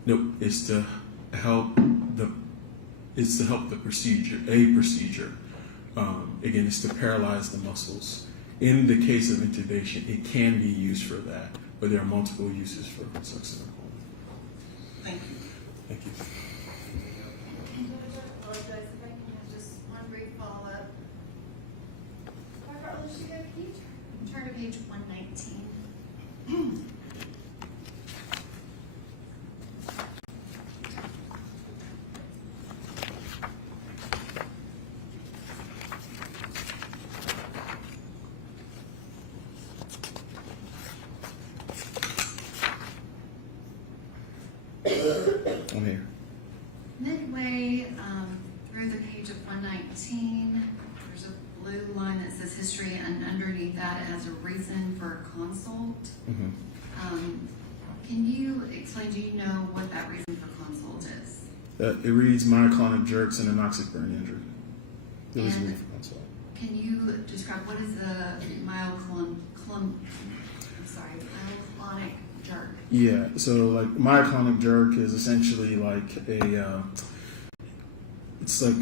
Nope, it's to help the procedure, a procedure. Again, it's to paralyze the muscles. In the case of intubation, it can be used for that, but there are multiple uses for succinyl choline. Thank you. Thank you. I'm here. Midway through the page of 119, there's a blue line that says history, and underneath that it has a reason for consult. Can you explain, do you know what that reason for consult is? It reads myoclonic jerks and anoxic burn injury. It was And read for consult. can you describe what is the myoclonic jerk? Yeah, so like myoclonic jerk is essentially like it's like,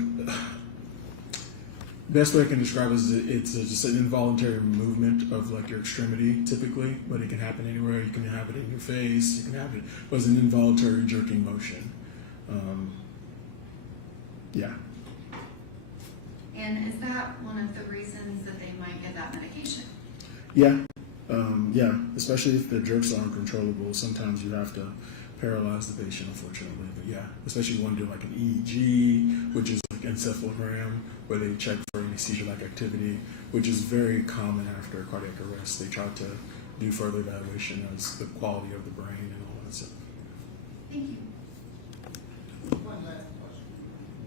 best way I can describe it is it's just an involuntary movement of like your extremity typically, but it can happen anywhere. You can have it in your face, you can have it, but it's an involuntary jerking motion. Yeah. And is that one of the reasons that they might get that medication? Yeah. Yeah, especially if the jerks are uncontrollable. Sometimes you have to paralyze the patient, unfortunately. But yeah, especially when you do like an EEG, which is like encephalogram, where they check for any seizure-like activity, which is very common after cardiac arrest. They try to do further evaluation as the quality of the brain and all that stuff. Thank you. One last question.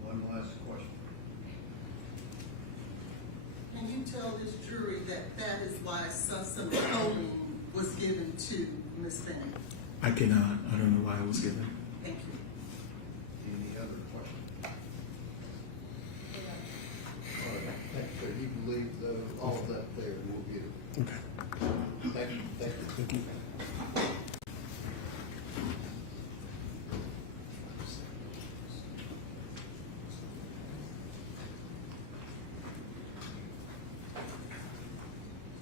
One last question. Can you tell this jury that that is why some clothing was given to Ms. Bennett? I cannot. I don't know why it was given. Thank you. Any other questions? All right, so you can leave all of that there, and we'll get it. Okay. Thank you. Thank you. Thank you.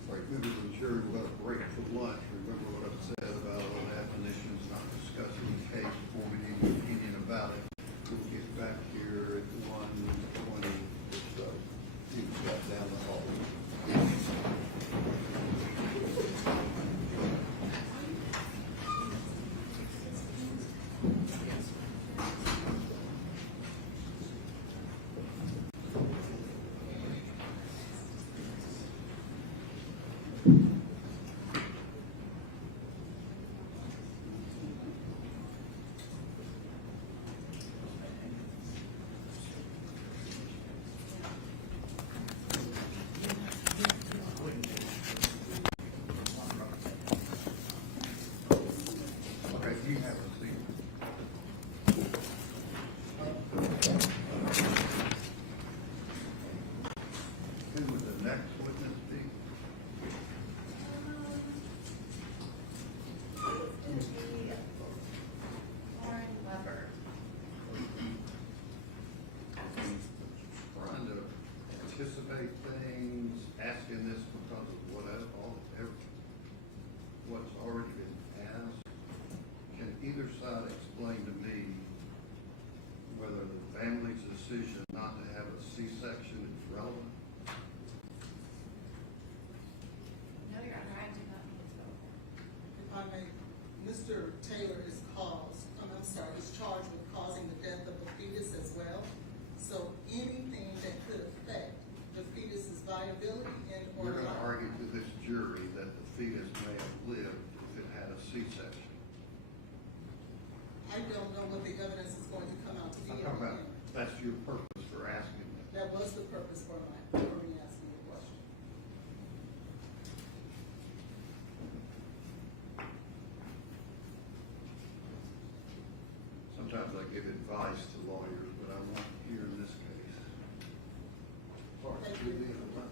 Right, members of the jury, we're going to break for lunch. Remember what I've said about all definitions, not discussing the case, forming any opinion about it. We'll get back here at 1:20 or so. You can step down the hall. Okay, you have a seat. Who would the next witness be? Lauren Weber. Trying to anticipate things, asking this because of what's already been asked. Can either side explain to me whether the family's decision not to have a C-section is relevant? No, Your Honor, I do not think so. If I may, Mr. Taylor is charged with causing the death of the fetus as well. So anything that could affect the fetus's viability and or You're going to life. argue to this jury that the fetus may have lived if it had a C-section. I don't know what the evidence is going to come out to be. I'm talking about, that's your purpose for asking that. That was the purpose for me asking the question. Sometimes I give advice to lawyers, but I'm not here in this case. Sorry, Thank you. Julie, I'm not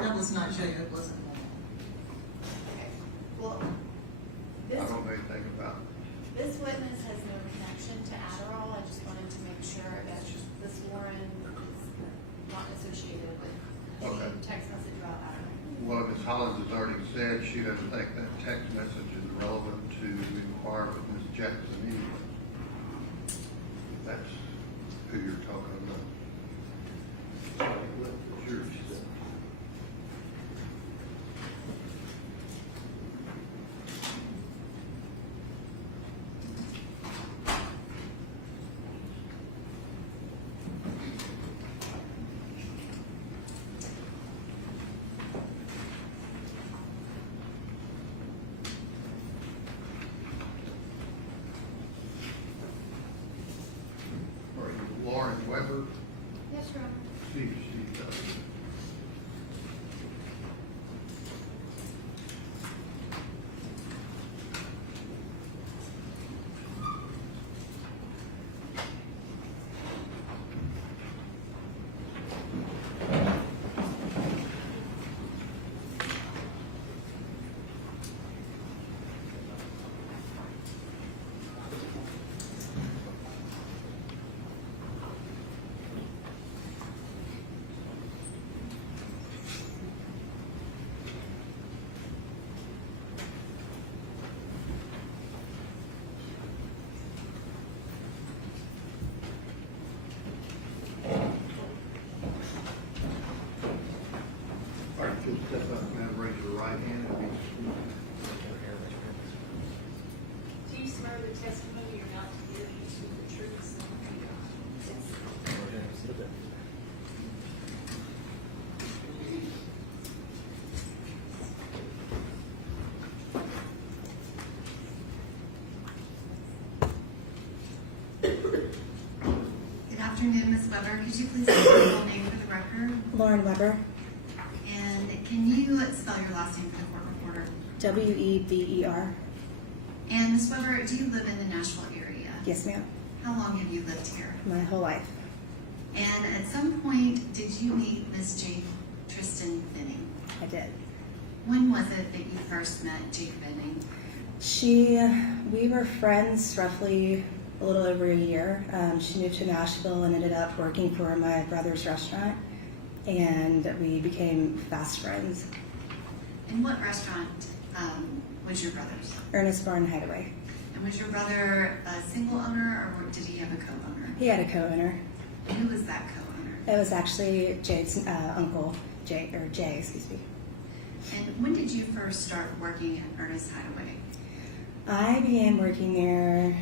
That was not Jay, it wasn't Mama. Okay, well, I this, don't know anything about it. this witness has no connection to Adderall. I just wanted to make sure that this Warren is not associated with any Okay. text message about Adderall. Well, Ms. Hollins has already said she doesn't think that text message is relevant to inquire with Ms. Jackson anyway. That's who you're talking about. It's yours. Are you Lauren Weber? Yes, Your Honor. See if she does. All right, just step up and raise your right hand and be sworn. Do you swear the testimony you're about to give is the truth, so help you God? Good afternoon, Ms. Weber. Could you please state your full name for the record? Lauren Weber, And can you spell your last name for the court reporter? Weber. And Ms. Weber, do you live in the Nashville area? Yes, ma'am. How long have you lived here? My whole life. And at some point, did you meet Miss Jade Tristan Benning? I did. When was it that you first met Jade Benning? We were friends roughly a little over a year. She moved to Nashville and ended up working for my brother's restaurant, and we became fast friends. And what restaurant was your brother's? Ernest Barn Hideaway. And was your brother a single owner, or did he have a co-owner? He had a co-owner. And who was that co-owner? It was actually Jade's uncle, Jay, excuse me. And when did you first start working at Ernest Hideaway? I began working there,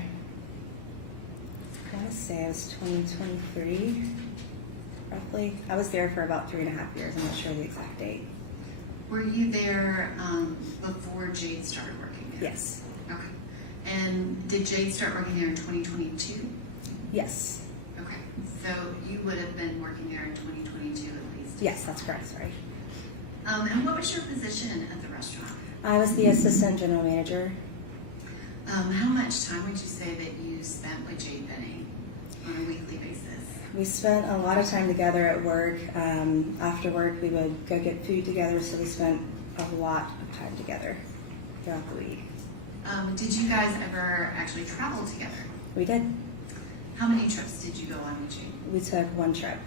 I want to say it was 2023, roughly. I was there for about 3.5 years. I'm not sure the exact date. Were you there before Jade started working there? Yes. Okay. And did Jade start working there in 2022? Yes. Okay. So you would have been working there in 2022 at least? Yes, that's correct. Sorry. And what was your position at the restaurant? I was the assistant general manager. How much time would you say that you spent with Jade Benning on a weekly basis? We spent a lot of time together at work. After work, we would go get food together, so we spent a lot of time together throughout the week. Did you guys ever actually travel together? We did. How many trips did you go on with Jade? We took one trip.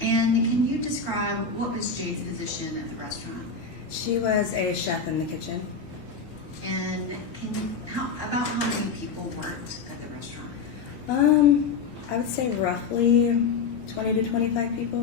And can you describe what was Jade's position at the restaurant? She was a chef in the kitchen. And about how many people worked at the restaurant? I would say roughly 20 to 25 people.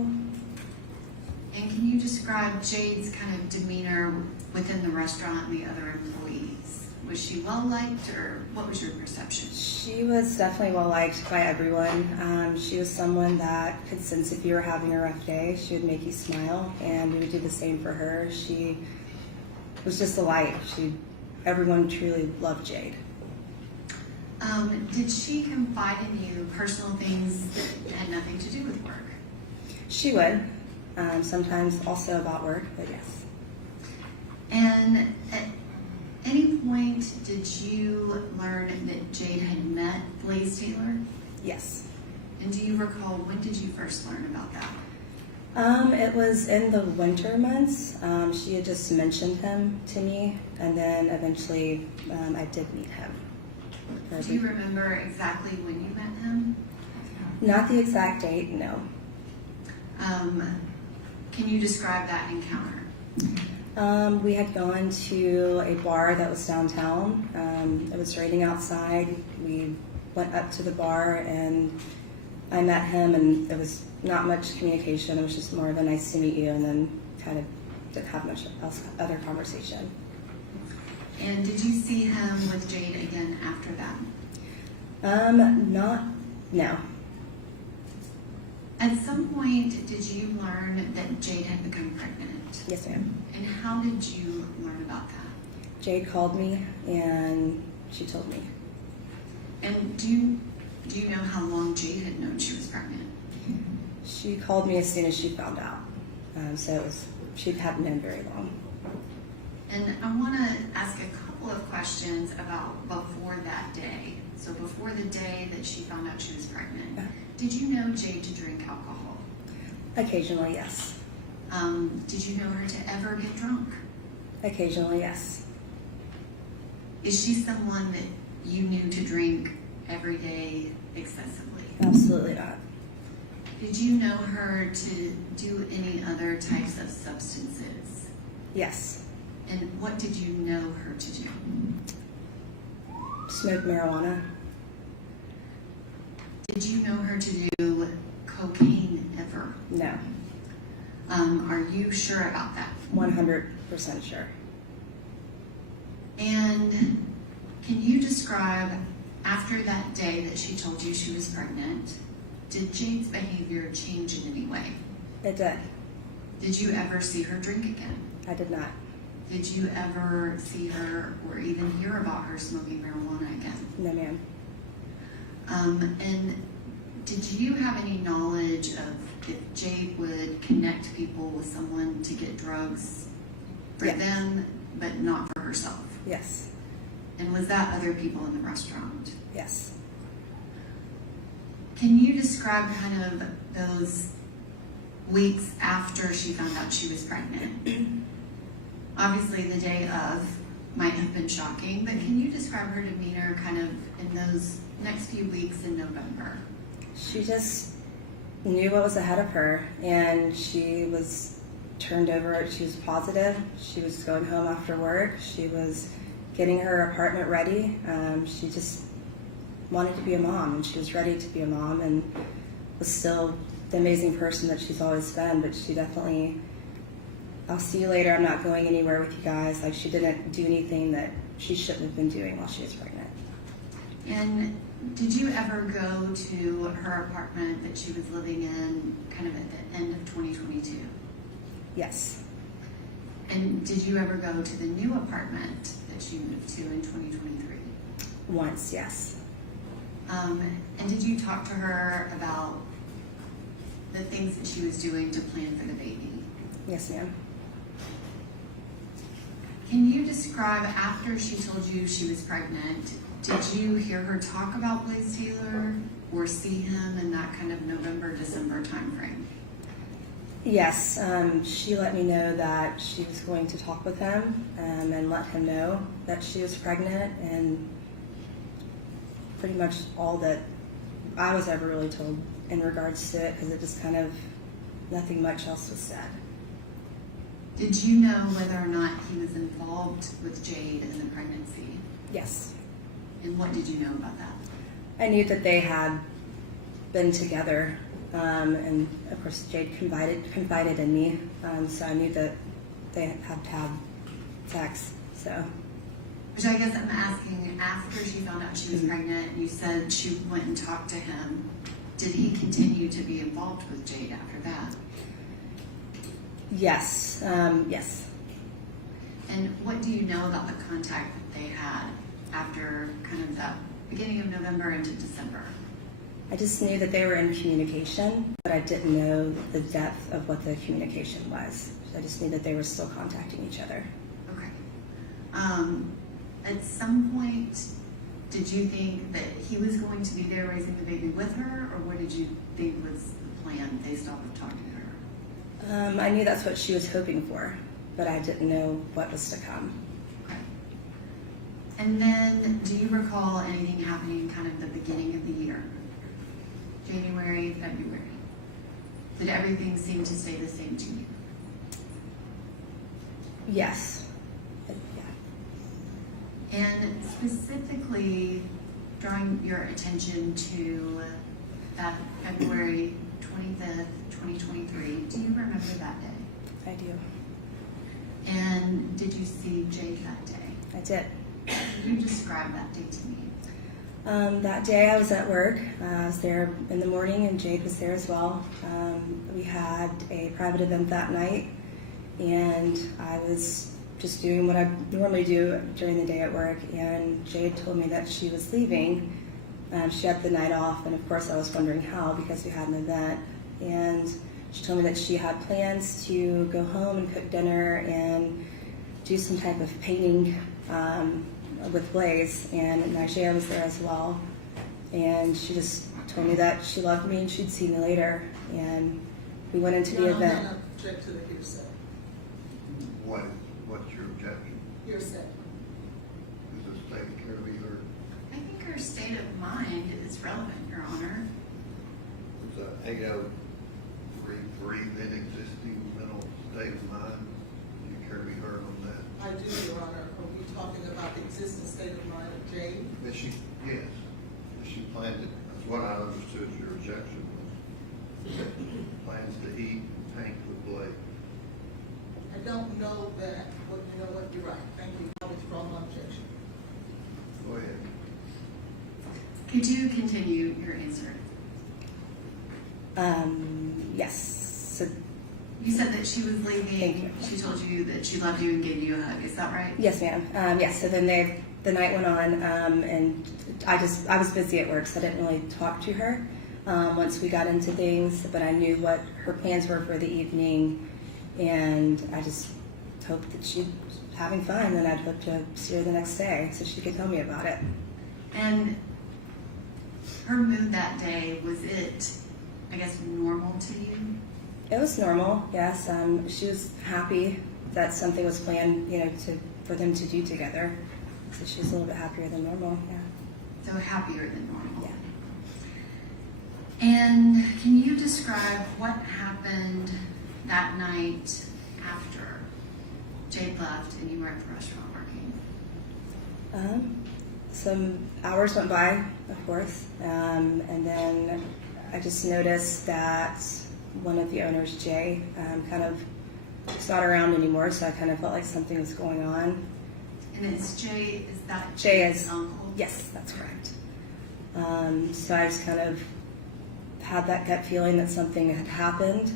And can you describe Jade's kind of demeanor within the restaurant and the other employees? Was she well liked, or what was your perception? She was definitely well liked by everyone. She was someone that could sense if you were having a rough day. She would make you smile, and we would do the same for her. She was just a light. Everyone truly loved Jade. Did she confide in you personal things that had nothing to do with work? She would. Sometimes also about work, but yes. And at any point, did you learn that Jade had met Blaise Taylor? Yes. And do you recall, when did you first learn about that? It was in the winter months. She had just mentioned him to me, and then eventually I did meet him. Do you remember exactly when you met him? Not the exact date, no. Can you describe that encounter? We had gone to a bar that was downtown. It was raining outside. We went up to the bar and I met him, and it was not much communication. It was just more of a nice to meet you, and then kind of didn't have much else other conversation. And did you see him with Jade again after that? No. At some point, did you learn that Jade had become pregnant? Yes, ma'am. And how did you learn about that? Jade called me and she told me. And do you know how long Jade had known she was pregnant? She called me as soon as she found out. She hadn't known very long. And I want to ask a couple of questions about before that day. So before the day that she found out she was pregnant, did you know Jade to drink alcohol? Occasionally, yes. Did you know her to ever get drunk? Occasionally, yes. Is she someone that you knew to drink every day excessively? Absolutely not. Did you know her to do any other types of substances? Yes. And what did you know her to do? Smoke marijuana. Did you know her to do cocaine ever? No. Are you sure about that? 100% sure. And can you describe, after that day that she told you she was pregnant, did Jade's behavior change in any way? It did. Did you ever see her drink again? I did not. Did you ever see her or even hear about her smoking marijuana again? No, ma'am. And did you have any knowledge of if Jade would connect people with someone to get drugs for them, but not for herself? Yes. And was that other people in the restaurant? Yes. Can you describe kind of those weeks after she found out she was pregnant? Obviously, the day of might have been shocking, but can you describe her demeanor kind of in those next few weeks in November? She just knew what was ahead of her, and she was turned over. She was positive. She was going home after work. She was getting her apartment ready. She just wanted to be a mom, and she was ready to be a mom, and was still the amazing person that she's always been. But she definitely, I'll see you later, I'm not going anywhere with you guys. Like, she didn't do anything that she shouldn't have been doing while she was pregnant. And did you ever go to her apartment that she was living in kind of at the end of 2022? Yes. And did you ever go to the new apartment that she moved to in 2023? Once, yes. And did you talk to her about the things that she was doing to plan for the baby? Yes, ma'am. Can you describe, after she told you she was pregnant, did you hear her talk about Blaise Taylor or see him in that kind of November, December timeframe? Yes, she let me know that she was going to talk with him and let him know that she was pregnant, and pretty much all that I was ever really told in regards to it, because it just kind of, nothing much else was said. Did you know whether or not he was involved with Jade in the pregnancy? Yes. And what did you know about that? I knew that they had been together, and of course Jade confided in me, so I knew that they had to have sex. So, which I guess I'm asking, after she found out she was pregnant, you said she went and talked to him. Did he continue to be involved with Jade after that? Yes, yes. And what do you know about the contact that they had after kind of that beginning of November into December? I just knew that they were in communication, but I didn't know the depth of what the communication was. I just knew that they were still contacting each other. Okay. At some point, did you think that he was going to be there raising the baby with her, or what did you think was the plan based off of talking to her? I knew that's what she was hoping for, but I didn't know what was to come. Okay. And then, do you recall anything happening kind of the beginning of the year? January, February? Did everything seem to stay the same to you? Yes. Yeah. And specifically, drawing your attention to that February 25th, 2023, do you remember that day? I do. And did you see Jake that day? I did. Can you describe that day to me? That day I was at work. I was there in the morning and Jade was there as well. We had a private event that night and I was just doing what I normally do during the day at work, and Jade told me that she was leaving. She had the night off, and of course I was wondering how, because we had an event. And she told me that she had plans to go home and cook dinner and do some type of painting with Blaise, and Nigeria was there as well. And she just told me that she loved me and she'd see me later. And we went into the event. No, object to the hearsay. What's your objection? Hearsay. Is the state care to be heard? I think her state of mind is relevant, Your Honor. Is a 8033 then existing mental state of mind? Do you care to be heard on that? I do, Your Honor. Are we talking about the existing state of mind of Jade? Yes. That she planned it. That's what I understood your objection was. Plans to eat and paint with Blaise. I don't know that, but you know what, you're right. Thank you. I withdraw my objection. Go ahead. Could you continue your answer? Yes. So, You said that she was Thank you. leaving. She told you that she loved you and gave you a hug. Is that right? yes, ma'am. Yes. So then the night went on, and I was busy at work, so I didn't really talk to her once we got into things. But I knew what her plans were for the evening, and I just hoped that she'd having fun, and I'd hope to see her the next day so she could tell me about it. And her mood that day, was it, I guess, normal to you? It was normal, yes. She was happy that something was planned, for them to do together. So she was a little bit happier than normal, yeah. So happier than normal. Yeah. And can you describe what happened that night after Jade left and you were at the restaurant working? Some hours went by, of course, and then I just noticed that one of the owners, Jay, kind of was not around anymore, so I kind of felt like something was going on. And it's Jay, is that Jay Jade's is, uncle? yes, that's correct. So I just kind of had that gut feeling that something had happened.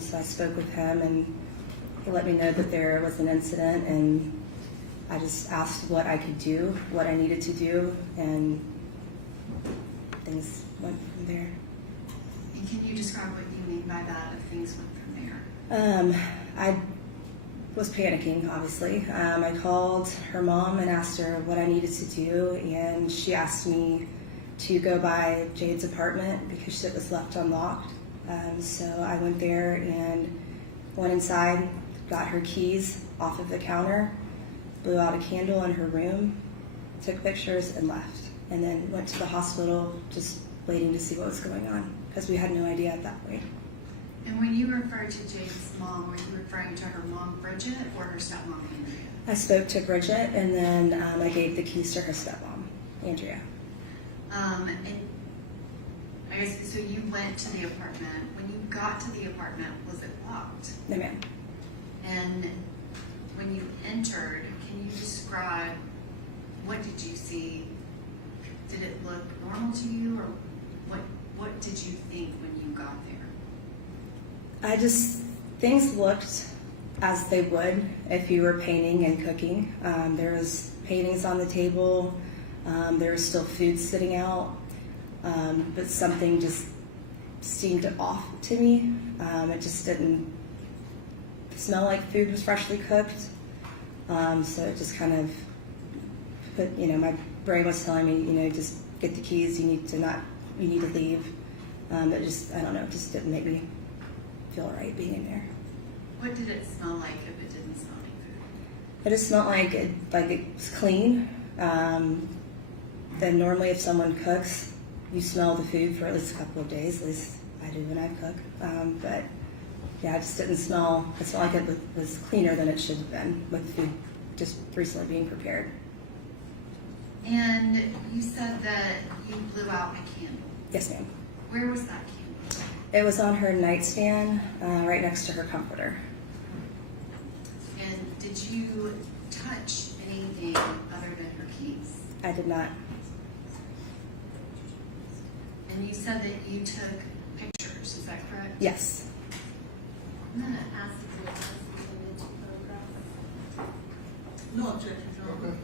So I spoke with him, and he let me know that there was an incident, and I just asked what I could do, what I needed to do, and things went from there. And can you describe what you mean by that, if things went from there? I was panicking, obviously. I called her mom and asked her what I needed to do, and she asked me to go by Jade's apartment because it was left unlocked. So I went there and went inside, got her keys off of the counter, blew out a candle in her room, took pictures, and left. And then went to the hospital just waiting to see what was going on because we had no idea at that point. And when you referred to Jade's mom, were you referring to her mom, Bridget, or her stepmom, Andrea? I spoke to Bridget, and then I gave the keys to her stepmom, Andrea. And I guess, so you went to the apartment. When you got to the apartment, was it locked? No, ma'am. And when you entered, can you describe, what did you see? Did it look normal to you, or what did you think when you got there? Things looked as they would if you were painting and cooking. There was paintings on the table. There was still food sitting out. But something just seemed off to me. It just didn't smell like food was freshly cooked. So it just kind of put, my brain was telling me, just get the keys. You need to leave. It just, I don't know, it just didn't make me feel right being in there. What did it smell like if it didn't smell like food? It just smelled like it was clean. Then normally if someone cooks, you smell the food for at least a couple of days. At least I do when I cook. But yeah, it just didn't smell. It smelled like it was cleaner than it should have been with food just recently being prepared. And you said that you blew out a candle. Yes, ma'am. Where was that candle? It was on her nightstand, right next to her comforter. And did you touch anything other than her keys? I did not. And you said that you took pictures, is that correct? Yes. I'm gonna ask if you have two photographs. No objection, John.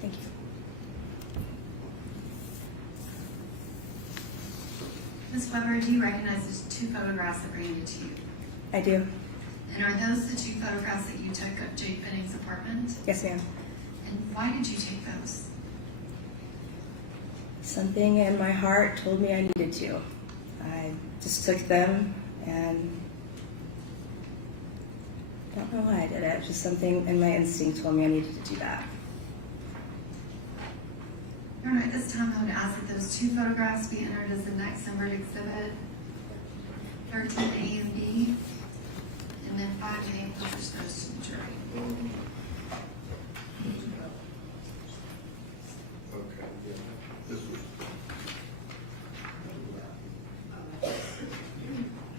Thank you. Ms. Weber, do you recognize the two photographs that were handed to you? I do. And are those the two photographs that you took of Jake Benning's apartment? Yes, ma'am. And why did you take those? Something in my heart told me I needed to. I just took them and I don't know why I did it. Just something in my instinct told me I needed to do that. Your Honor, at this time, I would ask that those two photographs be entered as the next numbered exhibit, 13A and B, and then 5A goes to the jury. Okay, this was.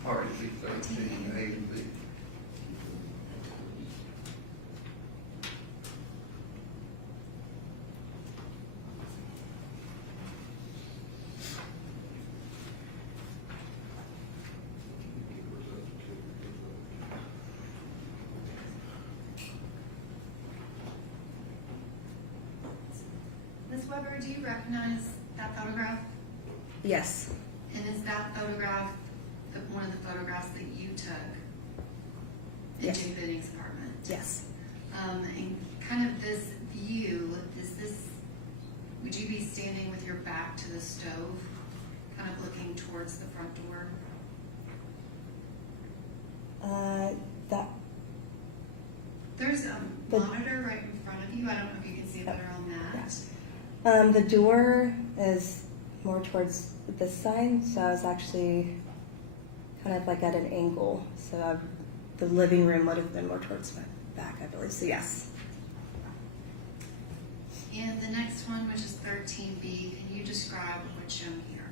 RC 13, A and B. Ms. Weber, do you recognize that photograph? Yes. And is that photograph one of the photographs that you took in Yes. Jake Benning's apartment? Yes. And kind of this view, would you be standing with your back to the stove, kind of looking towards the front door? That. There's a monitor right in front of you. I don't know if you can see it better on that. The door is more towards this side, so I was actually kind of like at an angle. So the living room would have been more towards my back, I believe. So yes. And the next one, which is 13B, can you describe what's shown here?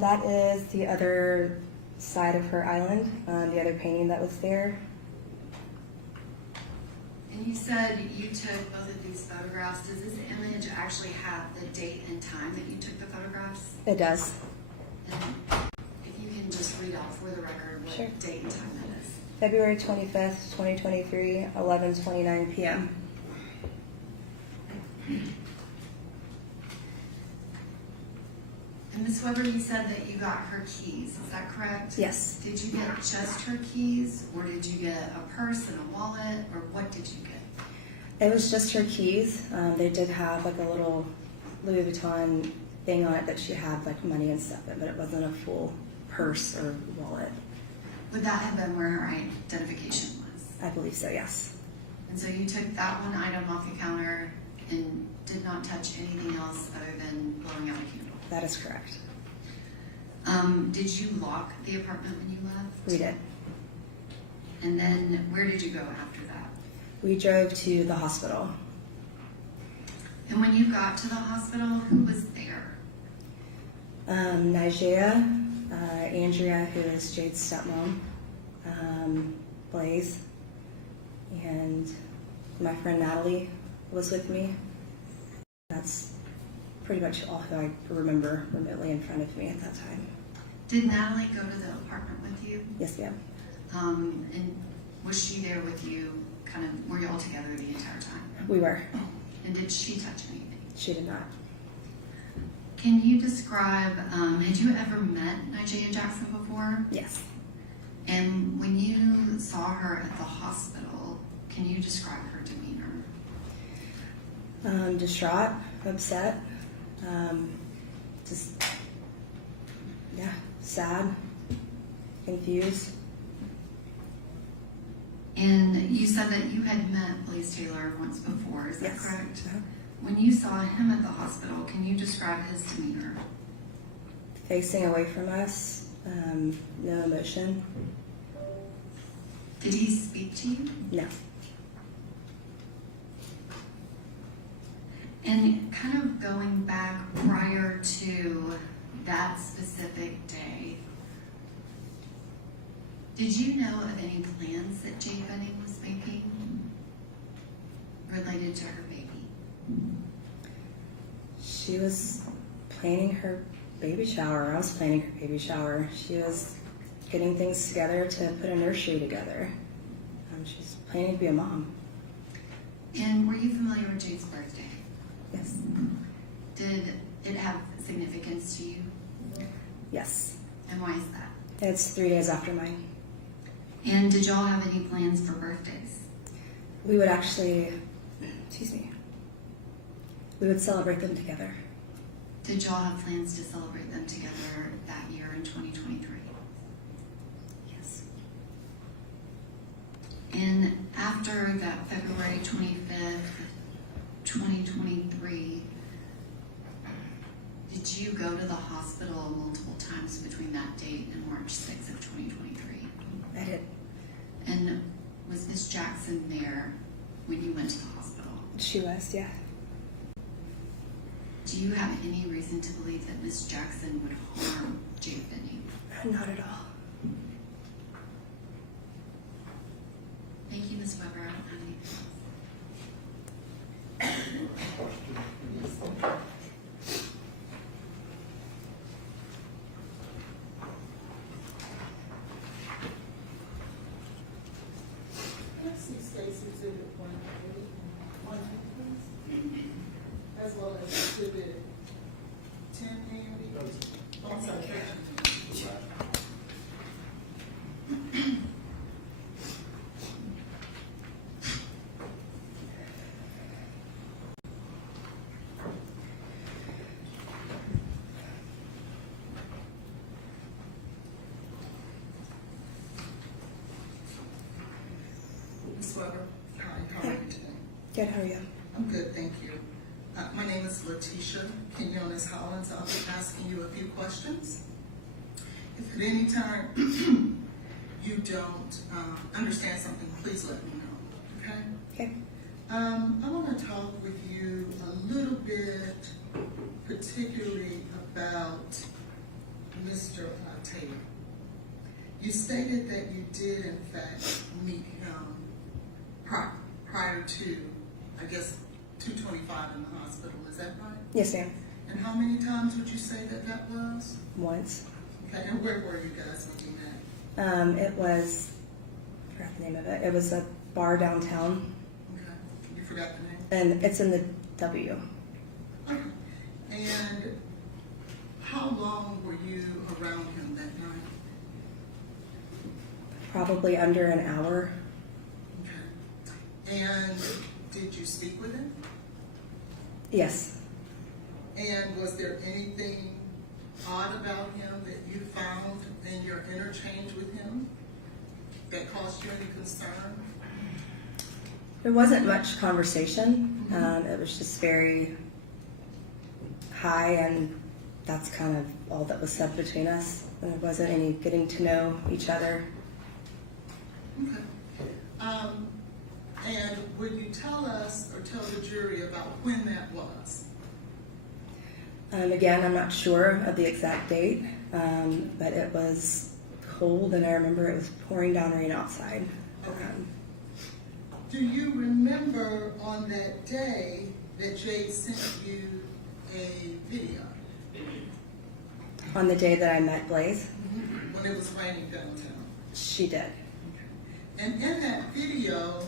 That is the other side of her island, the other painting that was there. And you said you took both of these photographs. Does this image actually have the date and time that you took the photographs? It does. And if you can just read out for the record what Sure. date and time that is. February 25th, 2023, 11:29 p.m. And Ms. Weber, you said that you got her keys. Is that correct? Yes. Did you get just her keys, or did you get a purse and a wallet, or what did you get? It was just her keys. They did have like a little Louis Vuitton thing on it that she had like money and stuff in, but it wasn't a full purse or wallet. Would that have been where her identification was? I believe so, yes. And so you took that one item off the counter and did not touch anything else other than blowing out a candle? That is correct. Did you lock the apartment when you left? We did. And then where did you go after that? We drove to the hospital. And when you got to the hospital, who was there? Nigeria, Andrea, who is Jade's stepmom, Blaise, and my friend Natalie was with me. That's pretty much all who I remember remotely in front of me at that time. Did Natalie go to the apartment with you? Yes, ma'am. And was she there with you, were you all together the entire time? We were. And did she touch anything? She did not. Can you describe, had you ever met Nigeria Jackson before? Yes. And when you saw her at the hospital, can you describe her demeanor? Distraught, upset, just, yeah, sad, confused. And you said that you had met Blaise Taylor once before, is that Yes. correct? Uh-huh. When you saw him at the hospital, can you describe his demeanor? Facing away from us, no emotion, Did he speak to you? no. And kind of going back prior to that specific day, did you know of any plans that Jay Bunning was making related to her baby? She was planning her baby shower. I was planning her baby shower. She was getting things together to put a nursery together. She's planning to be a mom. And were you familiar with Jay's birthday? Yes. Did it have significance to you? Yes. And why is that? It's 3 days after mine. And did y'all have any plans for birthdays? We would actually, we would celebrate them together. Did y'all have plans to celebrate them together that year in 2023? Yes. And after that February 25th, 2023, did you go to the hospital multiple times between that date and March 6th of 2023? I did. And was Miss Jackson there when you went to the hospital? She was, yeah. Do you have any reason to believe that Miss Jackson would harm Jay Finney? Not at all. Thank you, Ms. Weber. I don't have anything else. Let's see Stacy's exhibit 1, please. As well as exhibit 10, Andy. Oh, I'm sorry. Ms. Weber, hi, how are you today? Good, how are you? I'm good, thank you. My name is Letitia Quinones Hollins. I'll be asking you a few questions. If at any time you don't understand something, please let me know, okay? Okay. I want to talk with you a little bit, particularly about Mr. Taylor. You stated that you did, in fact, meet him prior to, I guess, 225 in the hospital. Is that right? Yes, ma'am. And how many times would you say that that was? Once. Okay, and where were you guys when you met? It was, I forgot the name of it. It was a bar downtown, Okay, you forgot the name? and it's in the W. Okay. And how long were you around him that night? Probably under an hour. Okay. And did you speak with him? Yes. And was there anything odd about him that you found in your interchange with him that caused you any concern? There wasn't much conversation. It was just very high, and that's kind of all that was said between us. There wasn't any getting to know each other. Okay. And would you tell us or tell the jury about when that was? Again, I'm not sure of the exact date, but it was cold, and I remember it was pouring down rain outside. Okay. Do you remember on that day that Jay sent you a video? On the day that I met Blaise, When it was raining downtown? she did. And in that video,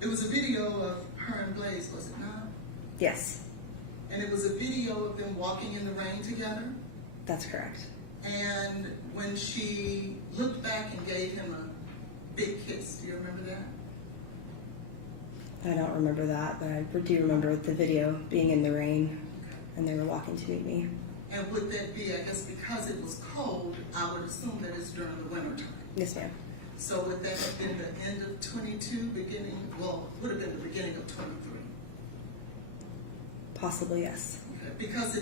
it was a video of her and Blaise, was it not? Yes, And it was a video of them walking in the rain together? that's correct. And when she looked back and gave him a big kiss, do you remember that? I don't remember that, but I do remember the video being in the rain and they were walking to meet me. And would that be, I guess, because it was cold, I would assume that it's during the winter time. Yes, ma'am. So would that have been the end of 22, would have been the beginning of 23? Possibly, yes. Okay. Because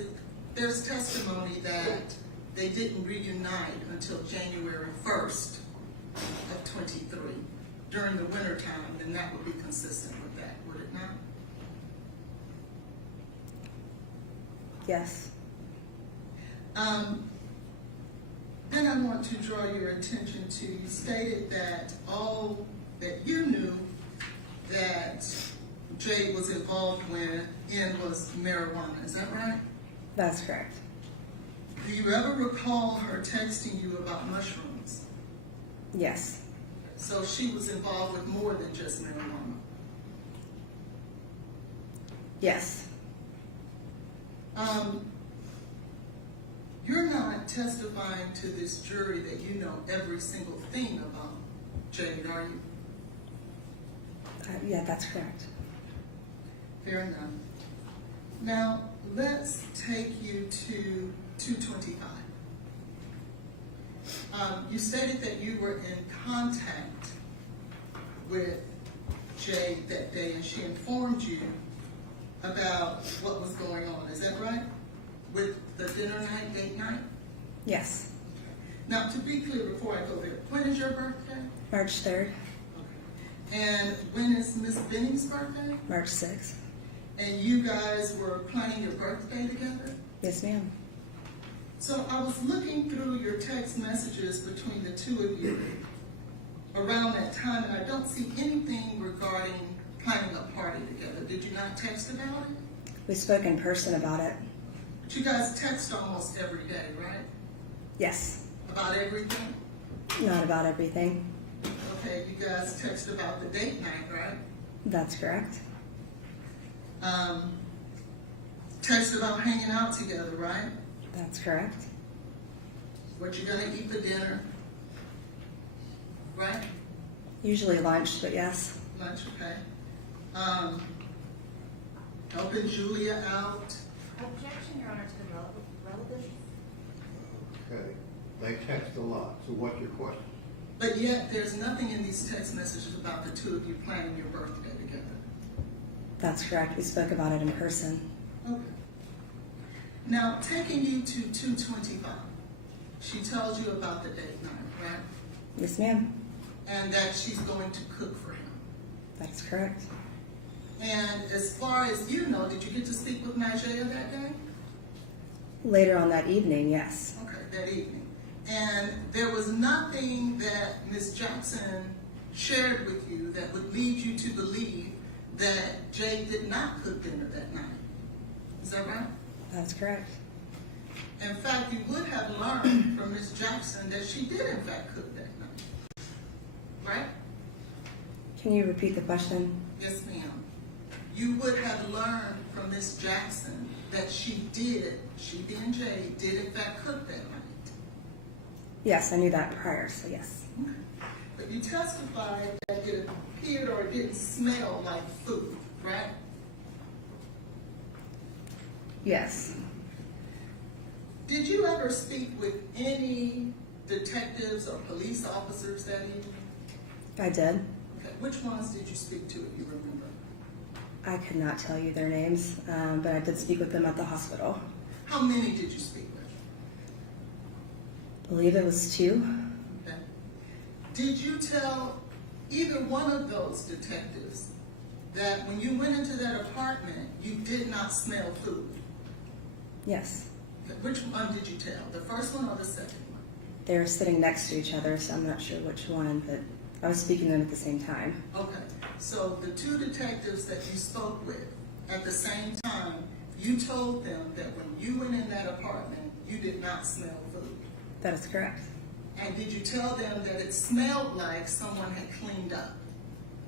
there's testimony that they didn't reunite until January 1st of 23 during the winter time, then that would be consistent with that, would it not? Yes. Then I want to draw your attention to, you stated that all that you knew that Jade was involved in was marijuana, is that right? That's correct. Do you ever recall her texting you about mushrooms? Yes. So she was involved with more than just marijuana? Yes. You're not testifying to this jury that you know every single thing about Jade, are you? Yeah, that's correct. Fair enough. Now, let's take you to 225. You stated that you were in contact with Jade that day and she informed you about what was going on. Is that right? With the dinner night, date night? Yes. Now, to be clear before I go there, when is your birthday? March 3rd. And when is Miss Benny's birthday? March 6th. And you guys were planning your birthday together? Yes, ma'am. So I was looking through your text messages between the two of you around that time, and I don't see anything regarding planning a party together. Did you not text about it? We spoke in person about it. But you guys text almost every day, right? Yes. About everything? Not about everything. Okay, you guys text about the date night, right? That's correct. Text about hanging out together, right? That's correct. What you're gonna eat for dinner, right? Usually lunch, but yes. Lunch, okay. Helping Julia out. Objection, Your Honor, to the relevance. Okay, they text a lot, so what's your question? But yet, there's nothing in these text messages about the two of you planning your birthday together. That's correct. We spoke about it in person. Okay. Now, taking you to 225, she tells you about the date night, right? Yes, ma'am. And that she's going to cook for him. That's correct. And as far as you know, did you get to speak with Nigeria that day? Later on that evening, yes. Okay, that evening. And there was nothing that Ms. Jackson shared with you that would lead you to believe that Jay did not cook dinner that night. Is that right? That's correct. In fact, you would have learned from Ms. Jackson that she did in fact cook that night. Right? Can you repeat the question? Yes, ma'am. You would have learned from Ms. Jackson that she being Jay, did in fact cook that night. Yes, I knew that prior, so yes. Okay. But you testified that it appeared or it didn't smell like food, right? Yes. Did you ever speak with any detectives or police officers that evening? I did. Okay. Which ones did you speak to, if you remember? I could not tell you their names, but I did speak with them at the hospital. How many did you speak with? I believe it was 2. Okay. Did you tell either one of those detectives that when you went into that apartment, you did not smell food? Yes. Okay. Which one did you tell? The first one or the second one? They were sitting next to each other, so I'm not sure which one, but I was speaking to them at the same time. Okay. So the 2 detectives that you spoke with at the same time, you told them that when you went in that apartment, you did not smell food. That is correct. And did you tell them that it smelled like someone had cleaned up?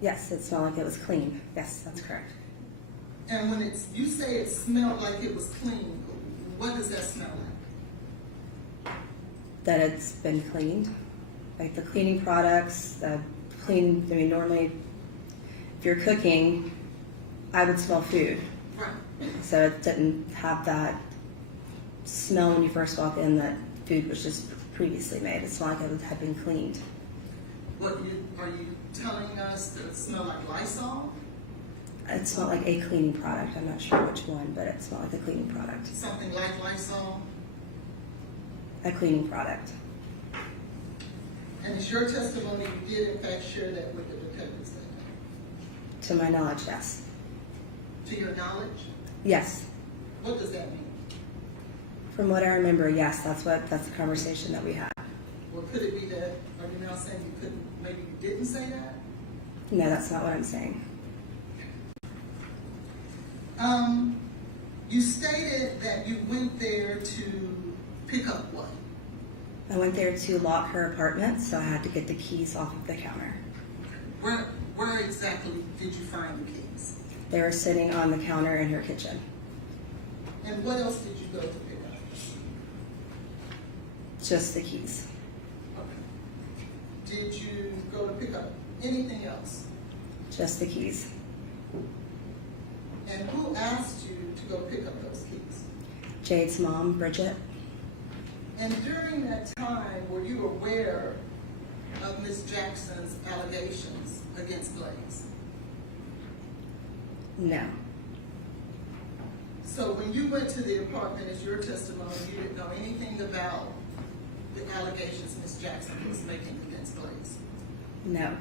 Yes, it smelled like it was clean. Yes, that's correct. And when you say it smelled like it was clean, what does that smell like? That it's been cleaned. Like the cleaning products, normally if you're cooking, I would smell food. Right. So it didn't have that smell when you first walk in that food was just previously made. It smelled like it had been cleaned. Are you telling us that it smelled like Lysol? It smelled like a cleaning product. I'm not sure which one, but it smelled like a cleaning product. Something like Lysol? A cleaning product. And it's your testimony you did in fact share that with the detectives that day? To my knowledge, yes. To your knowledge? Yes. What does that mean? From what I remember, yes, that's the conversation that we had. Or could it be that, are you now saying you couldn't, maybe you didn't say that? No, that's not what I'm saying. You stated that you went there to pick up what? I went there to lock her apartment, so I had to get the keys off of the counter. Where exactly did you find the keys? They were sitting on the counter in her kitchen. And what else did you go to pick up? Just the keys. Okay. Did you go to pick up anything else? Just the keys. And who asked you to go pick up those keys? Jade's mom, Bridget. And during that time, were you aware of Ms. Jackson's allegations against Blaise? No. So when you went to the apartment as your testimony, you didn't know anything about the allegations Ms. Jackson was making against Blaise? No.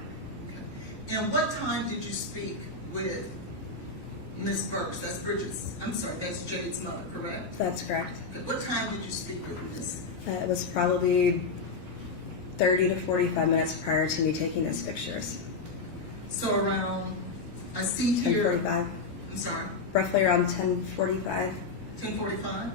Okay. And what time did you speak with Ms. Burks? That's Jade's mother, correct? That's correct. Okay. What time did you speak with Ms.? It was probably 30 to 45 minutes prior to me taking those pictures. So around, I see here. 10:45. I'm sorry. Roughly around 10:45. 10:45?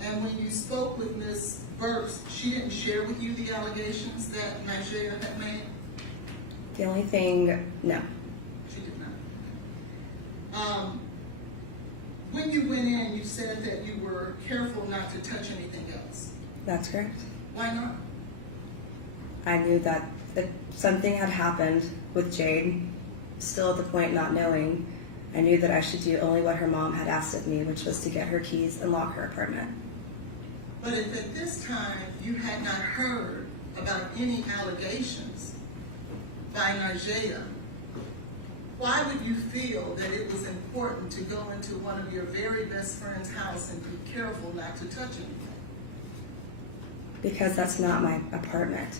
And when you spoke with Ms. Burks, she didn't share with you the allegations that Nigeria had made? The only thing, no. She did not. When you went in, you said that you were careful not to touch anything else. That's correct. Why not? I knew that if something had happened with Jade, still at the point not knowing, I knew that I should do only what her mom had asked of me, which was to get her keys and lock her apartment. But if at this time you had not heard about any allegations by Nigeria, why would you feel that it was important to go into one of your very best friend's house and be careful not to touch anything? Because that's not my apartment.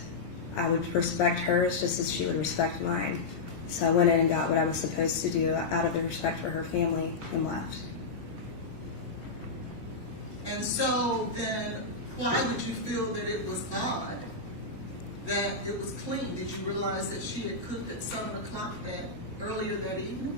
I would respect hers just as she would respect mine. So I went in and got what I was supposed to do out of the respect for her family and left. And so then why would you feel that it was odd that it was clean? Did you realize that she had cooked at 7 o'clock earlier that evening?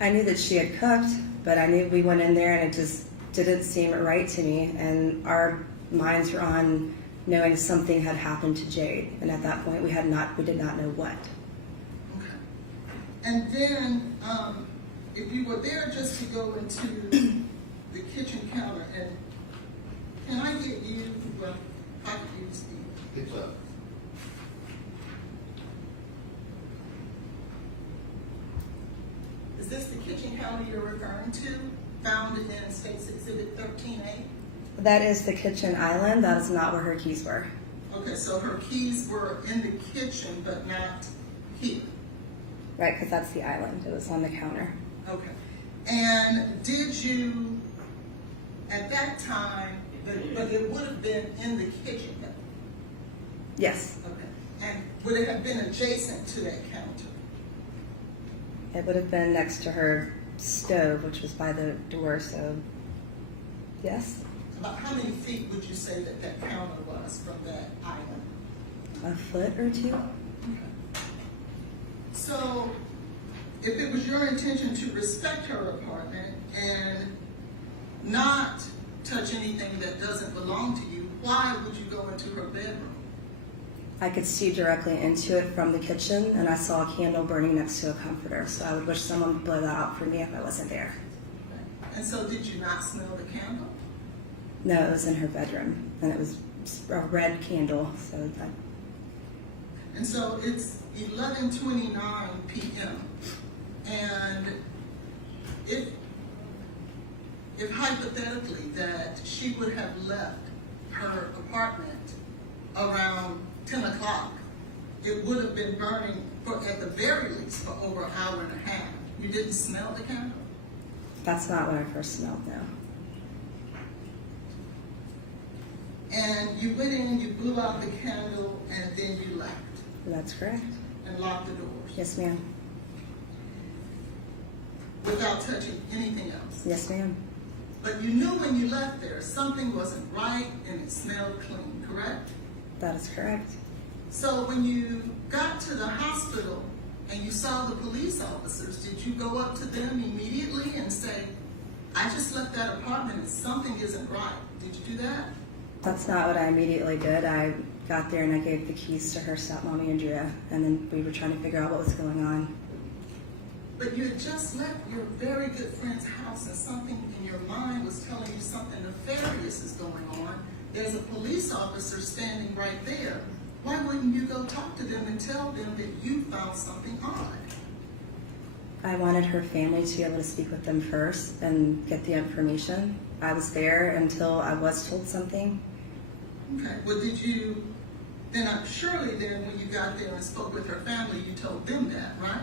I knew that she had cooked, but I knew we went in there and it just didn't seem right to me. And our minds were on knowing something had happened to Jade. And at that point, we did not know what. Okay. And then, if you were there just to go into the kitchen counter, and can I get you, well, I could use the. It's up. Is this the kitchen counter you're referring to, found in State's Exhibit 13A? That is the kitchen island. That is not where her keys were. Okay, so her keys were in the kitchen, but not here. Right, because that's the island. It was on the counter. Okay. And did you, at that time, but it would have been in the kitchen, though? Yes. Okay. And would it have been adjacent to that counter? It would have been next to her stove, which was by the door, so yes. About how many feet would you say that that counter was from that island? A foot or two. Okay. So, if it was your intention to respect her apartment and not touch anything that doesn't belong to you, why would you go into her bedroom? I could see directly into it from the kitchen, and I saw a candle burning next to a comforter, so I would wish someone would blow that out for me if I wasn't there. Okay. And so did you not smell the candle? No, it was in her bedroom, and it was a red candle, so that. And so it's 11:29 p.m. And if hypothetically that she would have left her apartment around 10 o'clock, it would have been burning for, at the very least, for over an hour and a half. You didn't smell the candle? That's not what I first smelled, no. And you went in, you blew out the candle, and then you left That's correct. and locked the doors Yes, ma'am. without touching anything else. Yes, ma'am. But you knew when you left there something wasn't right and it smelled clean, correct? That is correct. So when you got to the hospital and you saw the police officers, did you go up to them immediately and say, I just left that apartment and something isn't right? Did you do that? That's not what I immediately did. I got there and I gave the keys to her stepmom, Andrea, and then we were trying to figure out what was going on. But you had just left your very good friend's house and something in your mind was telling you something nefarious is going on. There's a police officer standing right there. Why wouldn't you go talk to them and tell them that you found something odd? I wanted her family to be able to speak with them first and get the information. I was there until I was told something. Okay, well did you, surely then when you got there and spoke with her family, you told them that, right?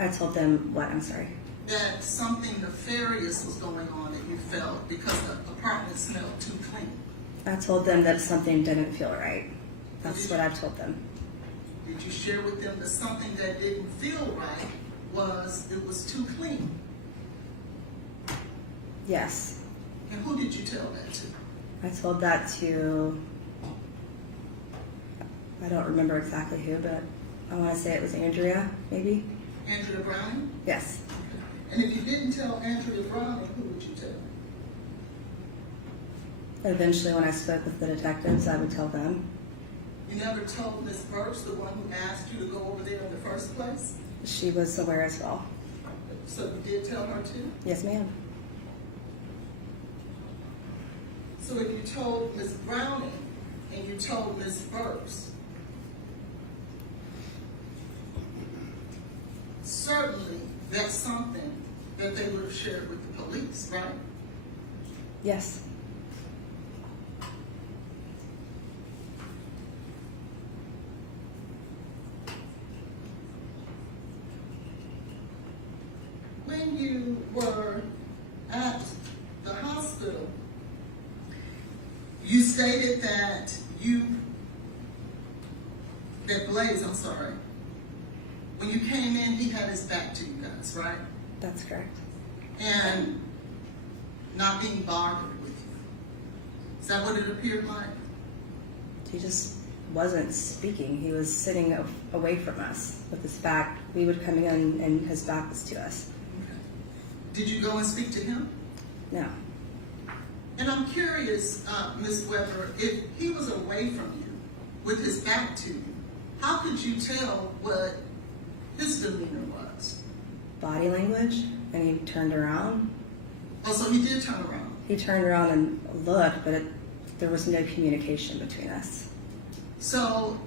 I told them what? I'm sorry. That something nefarious was going on that you felt because the apartment smelled too clean. I told them that something didn't feel right. That's what I've told them. Did you share with them that something that didn't feel right was it was too clean? Yes. And who did you tell that to? I told that to, I don't remember exactly who, but I want to say it was Andrea, maybe? Andrea Browning? Yes. And if you didn't tell Andrea Browning, who would you tell? Eventually, when I spoke with the detectives, I would tell them. You never told Miss Burks, the one who asked you to go over there in the first place? She was aware as well. So you did tell her too? Yes, ma'am. So if you told Miss Browning and you told Miss Burks, certainly that's something that they would have shared with the police, right? Yes. When you were at the hospital, you stated that Blaise, when you came in, he had his back to you guys, right? That's correct. And not being bothered with you. Is that what it appeared like? He just wasn't speaking. He was sitting away from us with his back. We would come in and his back was to us. Okay. Did you go and speak to him? No. And I'm curious, Ms. Weber, if he was away from you with his back to you, how could you tell what his demeanor was? Body language, and he turned around. Oh, so he did turn around? He turned around and looked, but there was no communication between us. So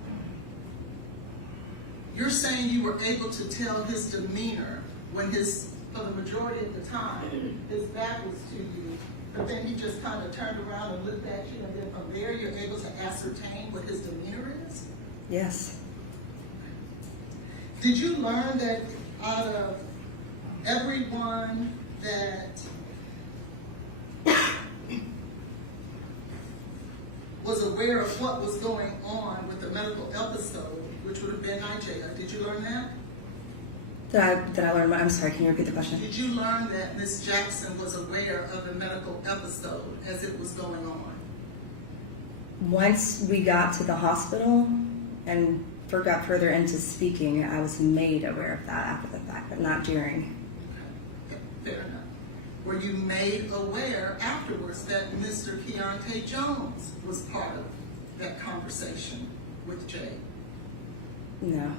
you're saying you were able to tell his demeanor when for the majority of the time, his back was to you, but then he just kind of turned around and looked at you, and then from there you're able to ascertain what his demeanor is? Yes. Did you learn that out of everyone that was aware of what was going on with the medical episode, which would have been Nigeria, did you learn that? Did I learn what? I'm sorry, can you repeat the question? Did you learn that Ms. Jackson was aware of the medical episode as it was going on? Once we got to the hospital and got further into speaking, I was made aware of that after the fact, but not during. Okay, fair enough. Were you made aware afterwards that Mr. Keontae Jones was part of that conversation with Jay? No.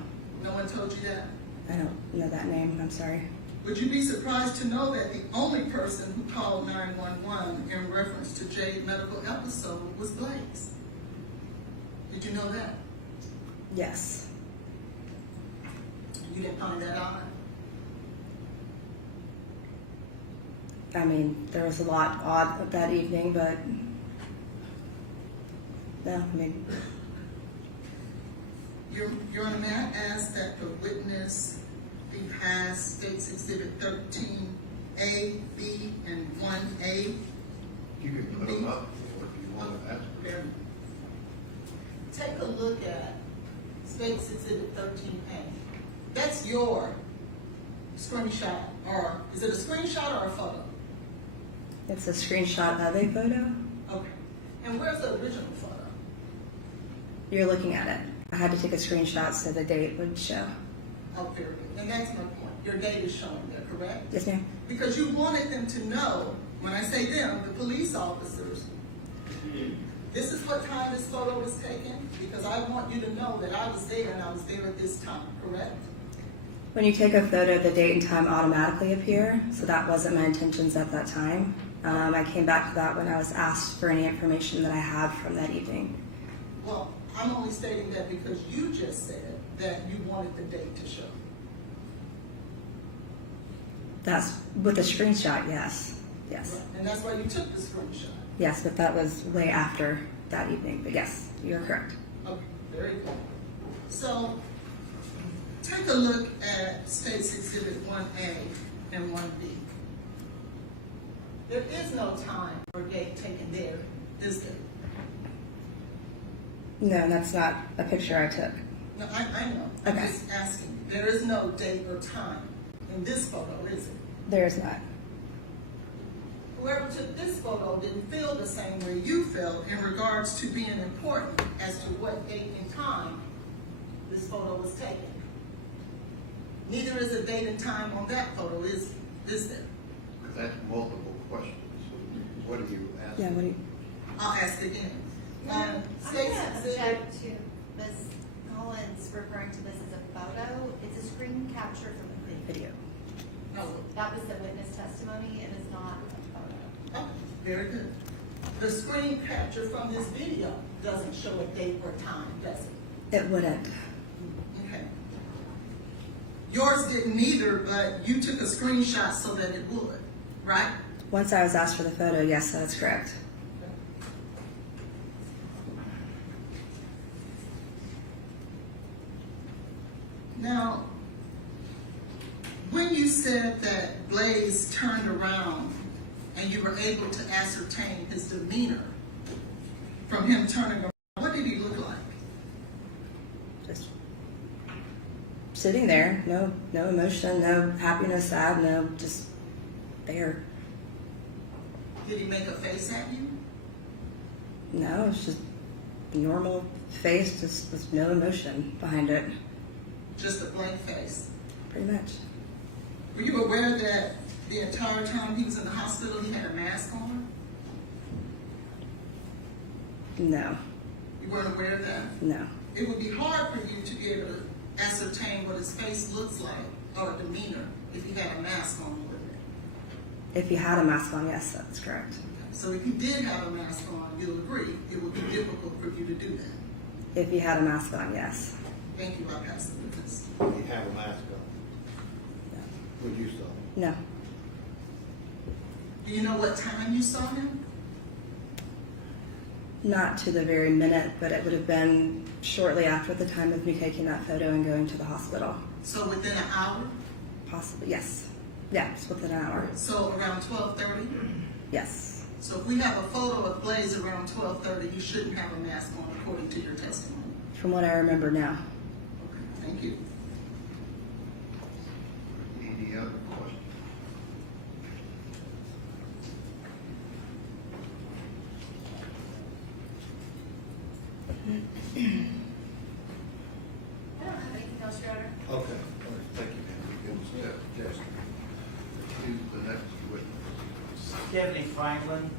No one told you that? I don't know that name, I'm sorry. Would you be surprised to know that the only person who called 911 in reference to Jay's medical episode was Blaise? Did you know that? Yes. You didn't find that out? I mean, there was a lot odd that evening, but no, I mean, Your Honor, may I ask that the witness be passed State's Exhibit 13A, B, and 1A? You can put them up if you want to ask. Take a look at State's Exhibit 13A. That's your screenshot, or is it a screenshot or a photo? it's a screenshot of a photo. Okay. And where's the original photo? You're looking at it. I had to take a screenshot so the date would show. Oh, very good. And that's my point. Your date is showing there, correct? Yes, ma'am. Because you wanted them to know, when I say them, the police officers, this is what time this photo was taken, because I want you to know that I was there and I was there at this time, correct? When you take a photo, the date and time automatically appear, so that wasn't my intentions at that time. I came back to that when I was asked for any information that I had from that evening. Well, I'm only stating that because you just said that you wanted the date to show. That's with the screenshot, yes. Yes. Right. And that's why you took the screenshot. Yes, but that was way after that evening. But yes, you're correct. Okay, very good. So, take a look at State's Exhibit 1A and 1B. There is no time or date taken there, is there? No, that's not a picture I took. No, I know. I'm Okay. just asking. There is no date or time in this photo, is it? There is not. Whoever took this photo didn't feel the same way you felt in regards to being important as to what date and time this photo was taken. Neither is a date and time on that photo, is there? Because that's multiple questions. What do you ask? Yeah, what do you? I'll ask again. I'm State's gonna Exhibit- object to Ms. Collins referring to this as a photo. It's a screen capture from a video. No. That was the witness testimony, and it's not a photo. Oh, very good. The screen capture from this video doesn't show a date or time, does it? It wouldn't. Okay. Yours didn't either, but you took a screenshot so that it would, right? Once I was asked for the photo, yes, that's correct. Now, when you said that Blaise turned around and you were able to ascertain his demeanor from him turning around, what did he look like? Just sitting there, no emotion, no happy, no sad, no, just there. Did he make a face at you? No, it's just a normal face, just with no emotion behind it. Just a blank face. Pretty much. Were you aware that the entire time he was in the hospital he had a mask on? No, You weren't aware of that? no. It would be hard for you to be able to ascertain what his face looks like or demeanor if he had a mask on with it. If he had a mask on, yes, that's correct. So if he did have a mask on, you'll agree it would be difficult for you to do that. If he had a mask on, yes. Thank you, I'll pass the witness. He had a mask on. What you saw? No. Do you know what time you saw him? Not to the very minute, but it would have been shortly after the time of me taking that photo and going to the hospital. So within an hour? Possibly, yes. Yeah, it's within an hour. So around 12:30? Yes. So if we have a photo of Blaise around 12:30, he shouldn't have a mask on according to your testimony. From what I remember now. Okay, thank you. Any other questions? I don't have anything else, Your Honor. Okay. Thank you, ma'am. Good step. Jessica. Who's the next witness? Stephanie Franklin.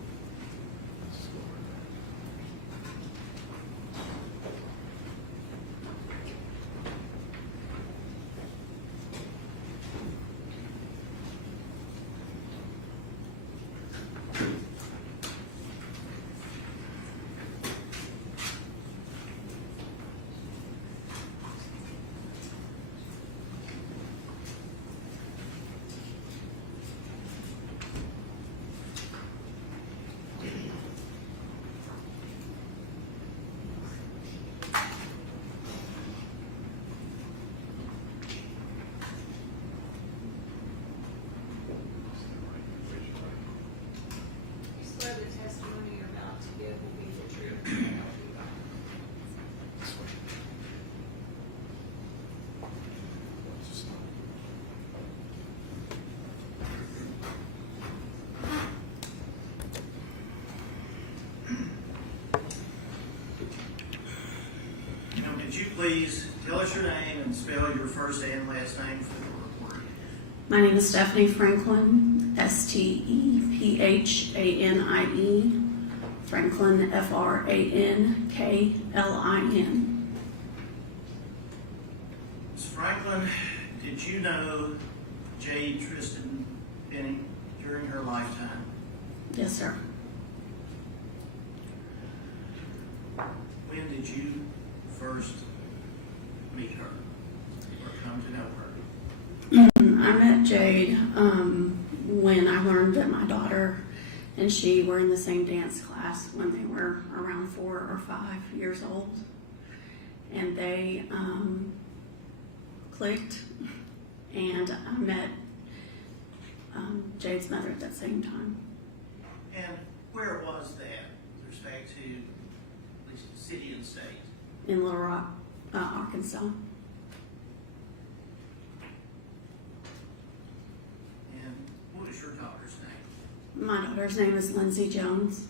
please tell us your name and spell your first and last name for the report? My name is Stephanie Franklin, Stephanie, Franklin, Franklin. Ms. Franklin, did you know Jade Tristan Benning during her lifetime? Yes, sir. When did you first meet her or come to know her? I met Jade when I learned that my daughter and she were in the same dance class when they were around 4 or 5 years old. And they clicked, and I met Jade's mother at that same time. And where was that with respect to at least the city and state? In Little Rock, Arkansas. And what was your daughter's name? My daughter's name is Lindsay Jones.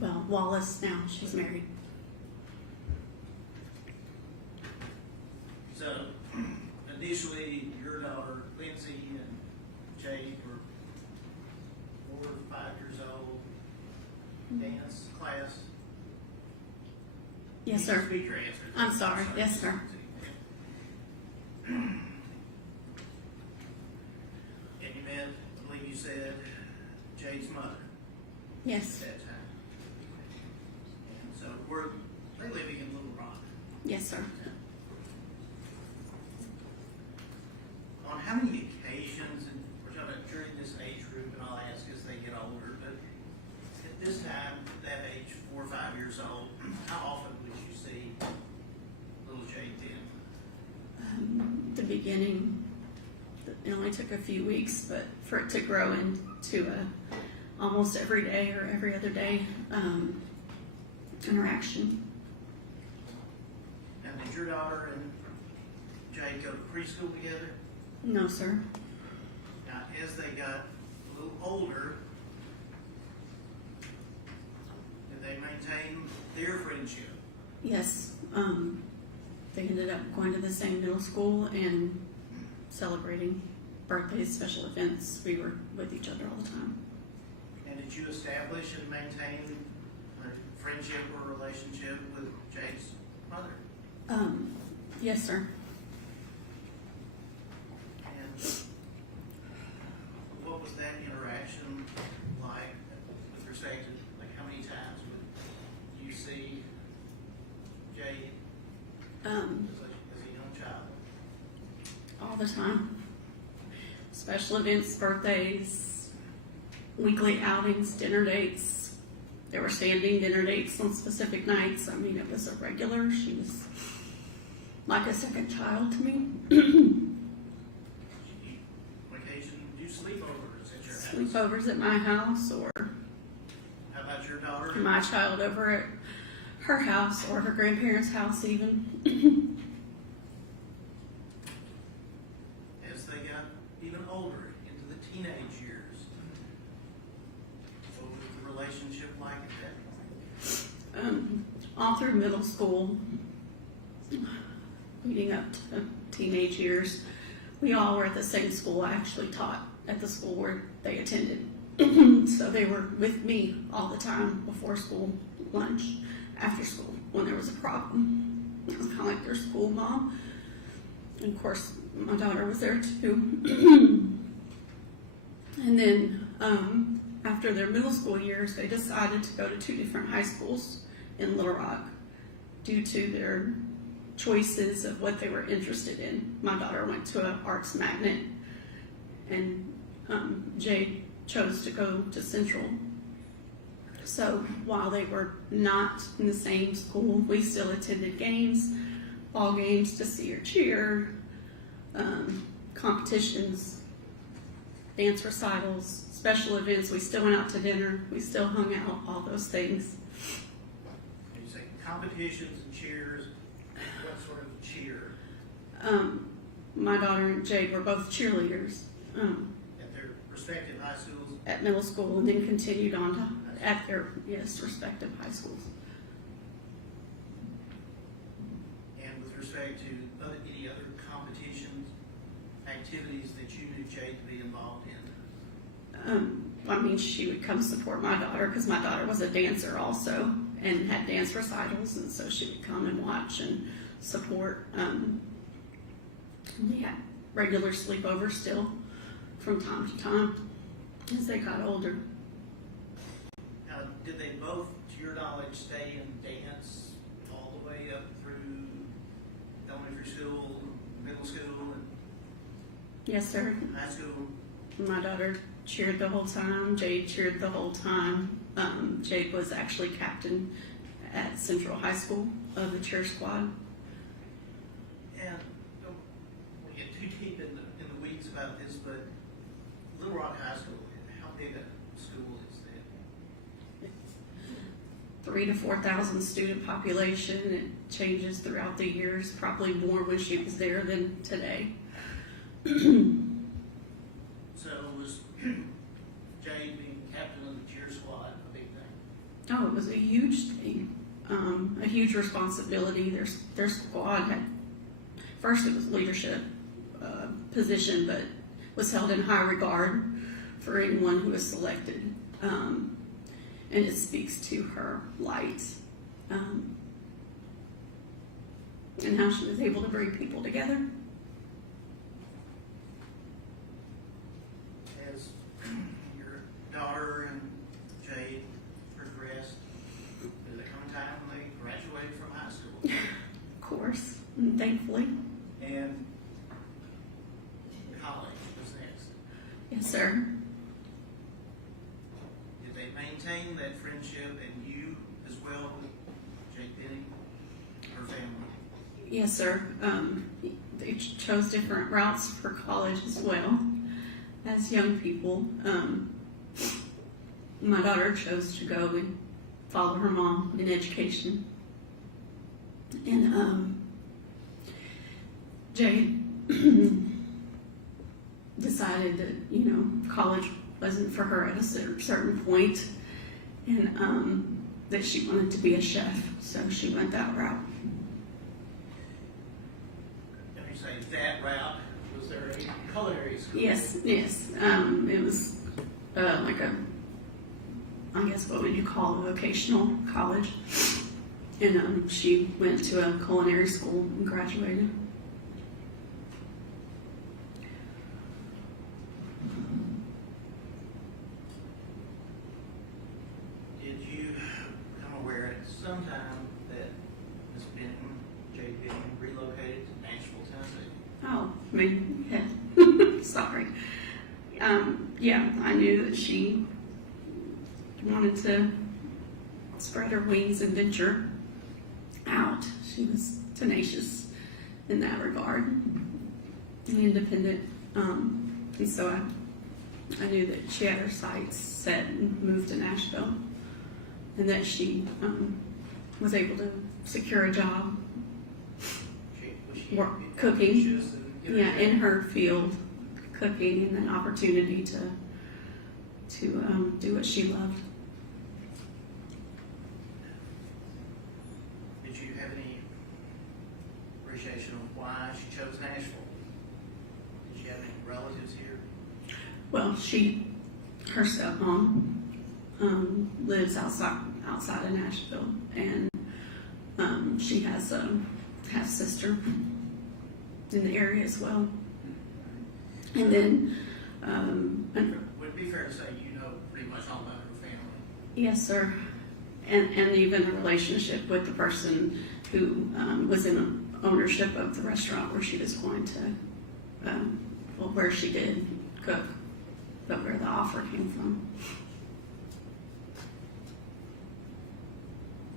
Well, Wallace now. She's married. So, initially, your daughter, Lindsay, and Jade were 4 or 5 years old, dance class. Yes, You sir. can speak your answer. I'm sorry. Yes, sir. And you met, I believe you said, Jade's mother Yes. at that time. And so, were they living in Little Rock? Yes, sir. On how many occasions, and we're talking about during this age group, and I'll ask as they get older, but at this time, that age, 4 or 5 years old, how often would you see little Jade then? The beginning, it only took a few weeks, but for it to grow into a almost every day or every other day interaction. Now, did your daughter and Jade go to preschool together? No, sir. Now, as they got a little older, did they maintain their friendship? Yes. They ended up going to the same middle school and celebrating birthdays, special events. We were with each other all the time. And did you establish and maintain a friendship or relationship with Jade's mother? Yes, sir. And what was that interaction like with respect to, like, how many times would you see Jade as a young child? All the time. Special events, birthdays, weekly outings, dinner dates. There were standing dinner dates on specific nights. I mean, it was a regular. She was like a second child to me. Occasion do sleepovers at your house? Sleepovers at my house, or How about your daughter? my child over at her house or her grandparents' house even. As they got even older, into the teenage years, what was the relationship like at that point? All through middle school, leading up to teenage years, we all were at the same school. I actually taught at the school where they attended. So they were with me all the time, before school, lunch, after school, when there was a problem. I was kind of like their school mom. And of course, my daughter was there too. And then after their middle school years, they decided to go to 2 different high schools in Little Rock due to their choices of what they were interested in. My daughter went to an arts magnet, and Jade chose to go to Central. So while they were not in the same school, we still attended games, ball games to see or cheer, competitions, dance recitals, special events. We still went out to dinner. We still hung out, all those things. You say competitions and cheers. What sort of cheer? My daughter and Jade were both cheerleaders At their respective high schools? at middle school, and then continued on to at their respective high schools. And with respect to any other competitions, activities that you knew Jade to be involved in? I mean, she would come support my daughter because my daughter was a dancer also and had dance recitals, and so she would come and watch and support. We had regular sleepovers still from time to time as they got older. Now, did they both, to your knowledge, stay in dance all the way up through elementary school, middle school, and Yes, sir. high school? My daughter cheered the whole time. Jade cheered the whole time. Jade was actually captain at Central High School of the cheer squad. And don't want to get too deep in the weeds about this, but Little Rock High School, how big a school is that? 3,000 to 4,000 student population. It changes throughout the years, probably more when she was there than today. So was Jade being captain of the cheer squad a big thing? Oh, it was a huge thing, a huge responsibility. Their squad had, first it was leadership position, but was held in high regard for anyone who was selected. And it speaks to her light and how she was able to bring people together. As your daughter and Jade progressed, did there come a time when they graduated from high school? Of course, and thankfully. And college was next. Yes, sir. Did they maintain that friendship and you as well with Jade Benning, her family? Yes, sir. They chose different routes for college as well as young people. My daughter chose to go and follow her mom in education. And Jade decided that, you know, college wasn't for her at a certain point, and that she wanted to be a chef, so she went that route. Let me say that route. Was there a culinary school? Yes. It was like a, I guess what would you call a vocational college, and she went to a culinary school and graduated. Did you become aware at some time that Ms. Benton, Jade Benton, relocated to Nashville, Tennessee? Oh, I mean, yeah. Sorry. Yeah, I knew that she wanted to spread her wings and venture out. She was tenacious in that regard and independent. And so I knew that she had her sights set and moved to Nashville, and that she was able to secure a job cooking, in her field, cooking, and an opportunity to do what she loved. Did you have any appreciation of why she chose Nashville? Did you have any relatives here? Well, her stepmom lives outside of Nashville, and she has a half sister in the area as well. And then, would it be fair to say you know pretty much all about her family? yes, sir, and even the relationship with the person who was in ownership of the restaurant where she was going to, where she did cook, but where the offer came from.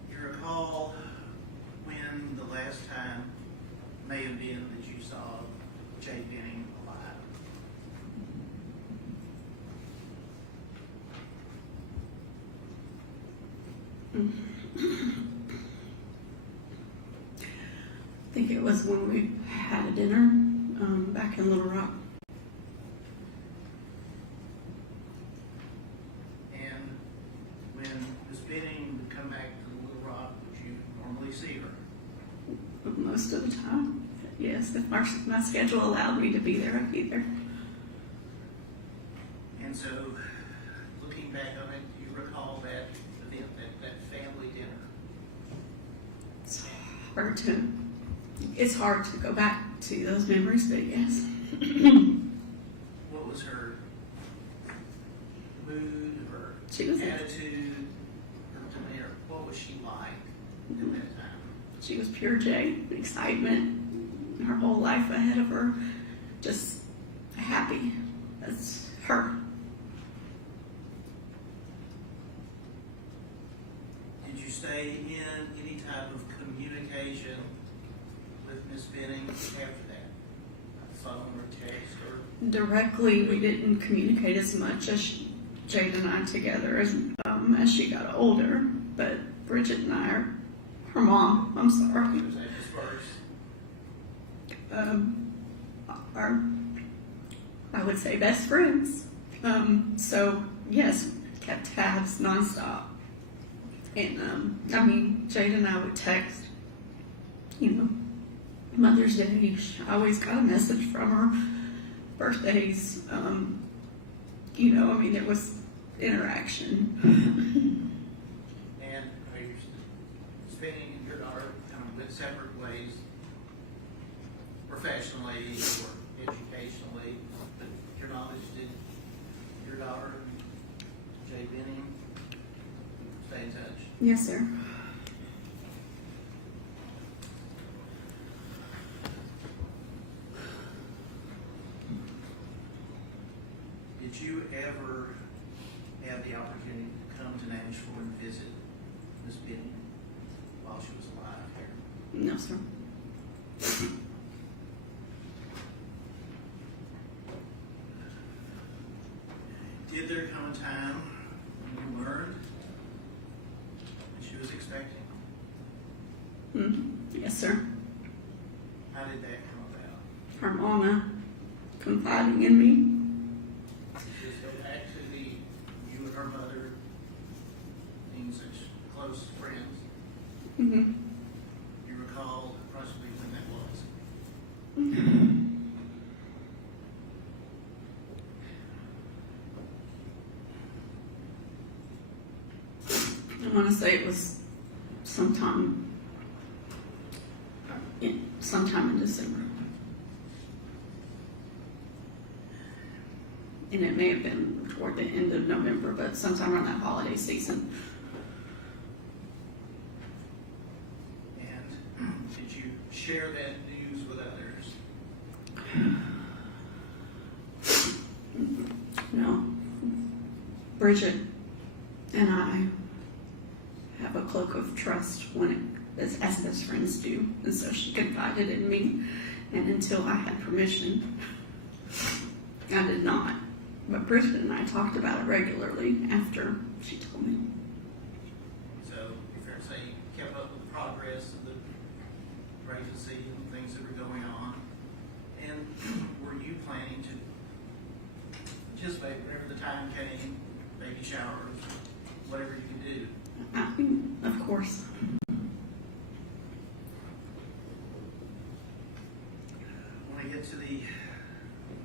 You recall when the last time may have been that you saw Jade Benning alive? I think it was when we had a dinner back in Little Rock. And when Ms. Benning would come back to Little Rock, would you normally see her? most of the time. But yes, if my schedule allowed me to be there, I'd be there. And so, looking back on it, do you recall that event, that family dinner? It's hard to go back to those memories, but yes. What was her mood, her She was attitude, her demeanor? What was she like at that time? She was pure J, excitement, her whole life ahead of her, just happy. That's her. Did you stay in any type of communication with Miss Benning after that? Phone or text or? Directly, we didn't communicate as much as Jade and I together as she got older, but Bridget and I are her mom. I'm sorry. Was that dispersed? I would say best friends. So yes, kept tabs nonstop. And Jade and I would text, Mother's Day. I always got a message from her. Birthdays, there was interaction. And are you spending your daughter kind of went separate ways, professionally or educationally, but your knowledge, did your daughter, Jay Benning, stay in touch? Yes, sir. Did you ever have the opportunity to come to Nashville and visit Miss Benning while she was alive here? No, sir. Did there come a time when you learned that she was expecting? Yes, sir. How did that come about? Her mama confiding in me. Just go back to the you and her mother being such close friends. Mm-hmm. You recall approximately when that was? I want to say it was sometime in December. And it may have been toward the end of November, but sometime around that holiday season. And did you share that news with others? No. Bridget and I have a cloak of trust as best friends do. And so she confided in me. And until I had permission, I did not. But Bridget and I talked about it regularly after she told me. So, if fair to say, you kept up with the progress of the pregnancy and things that were going on. And were you planning to participate whenever the time came, baby showers, whatever you could do? Of course. When I get to the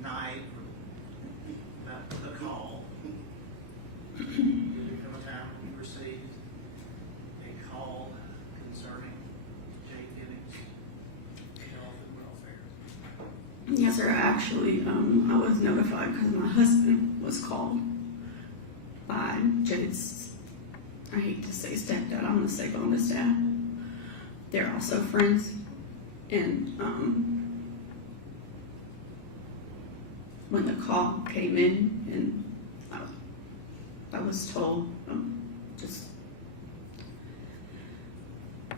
night, the call, did there come a time when you received a call concerning Jay Benning's health and welfare? Yes, sir. Actually, I was notified because my husband was called by Jade's, I hate to say stepdad, I'm going to say bonus dad. They're also friends. And when the call came in, and I was told, just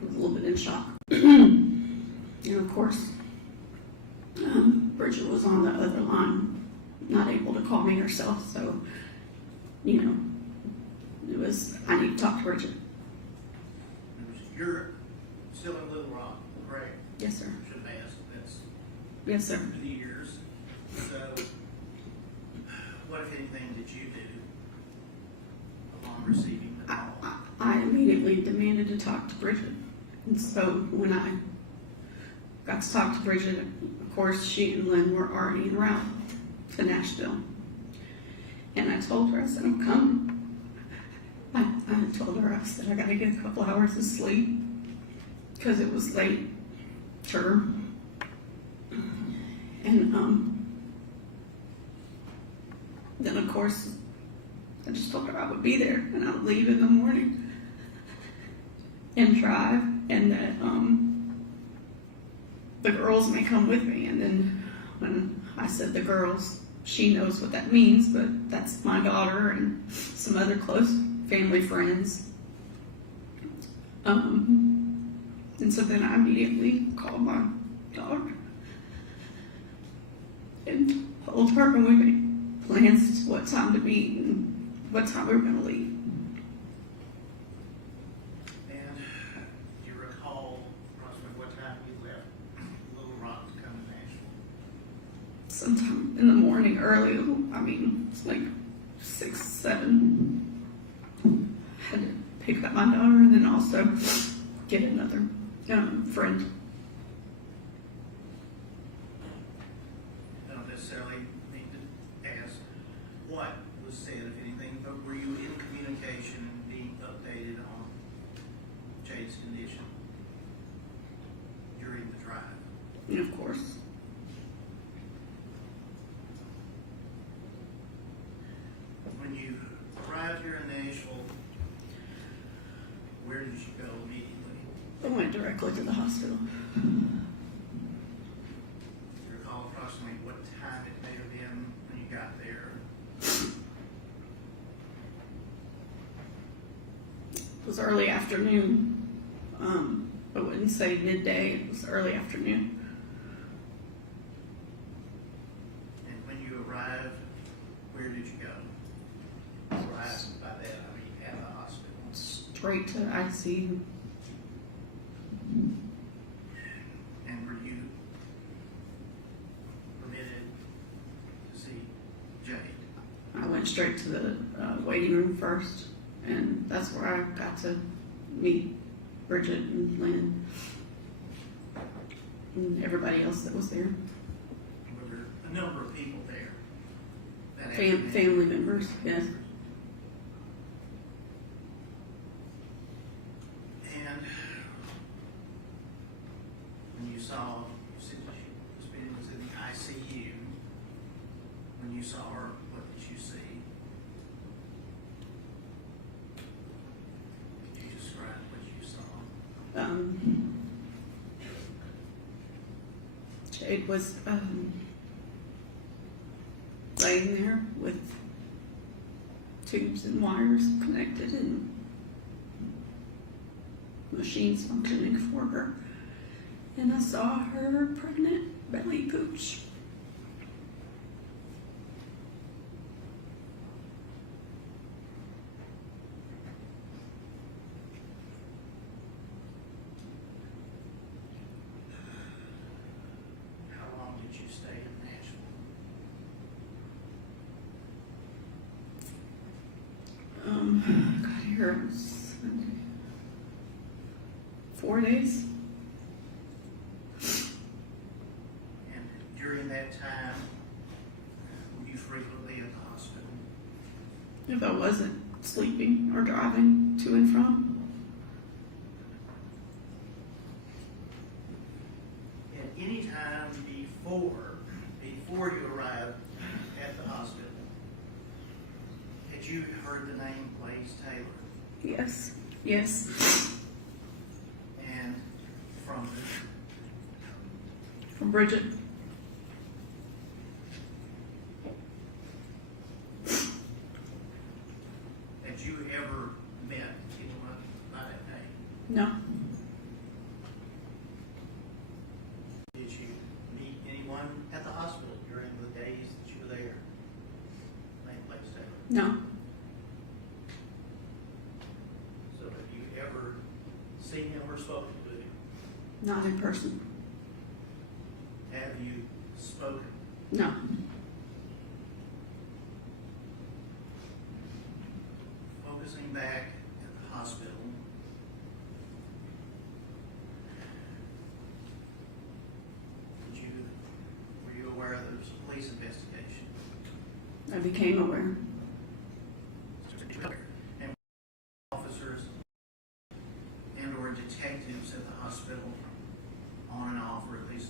was a little bit in shock. And of course, Bridget was on the other line, not able to call me herself, so, it was, I need to talk to Bridget. You're still in Little Rock, correct? Yes, sir. Should have asked. That's Yes, sir. through the years. So, what, if anything, did you do upon receiving the call? I immediately demanded to talk to Bridget. And so when I got to talk to Bridget. Of course, she and Lynn were already en route to Nashville. And I told her, I said, I'm coming. I told her, I said, I got to get a couple hours of sleep because it was late. Sure. And then, of course, I just told her I would be there and I would leave in the morning and drive, and that the girls may come with me. And then when I said the girls, she knows what that means, but that's my daughter and some other close family friends. And so then I immediately called my daughter and told her, and we made plans as to what time to meet and what time we were going to leave. And do you recall approximately what time you left Little Rock to come to Nashville? Sometime in the morning, early. I mean, it's like 6, 7. Had to pick up my daughter and then also get another friend. I don't necessarily need to ask what was said, if anything, but were you in communication and being updated on Jade's condition during the drive? And of course. When you arrived here in Nashville, where did you go immediately? I went directly to the hospital. Do you recall approximately what time it may have been when you got there? It was early afternoon. I wouldn't say midday, it was early afternoon. And when you arrived, where did you go? Arrived by that, I mean, at the hospital. Straight to ICU. And were you permitted to see Jade? I went straight to the waiting room first, and that's where I got to meet Bridget and Lynn and everybody else that was there. Were there a number of people there? That Family members, yes. And when you saw, you said this being was in the ICU. When you saw her, what did you see? Could you describe what you saw? Jade was laying there with tubes and wires connected and machines functioning for her. And I saw her pregnant belly pooch. How long did you stay in Nashville? Got here Sunday. 4 days. And during that time, were you frequently at the hospital? If I wasn't sleeping or driving to and from. At any time before you arrived at the hospital, had you heard the name Blaise Taylor? Yes. Yes. And from From Bridget. had you ever met anyone by that name? No. Did you meet anyone at the hospital during the days that you were there named Blaise Taylor? No. So have you ever seen him or spoken to him? Not in person. Have you spoken? No. Focusing back at the hospital, I became aware. And officers and or detectives at the hospital on and off, or at least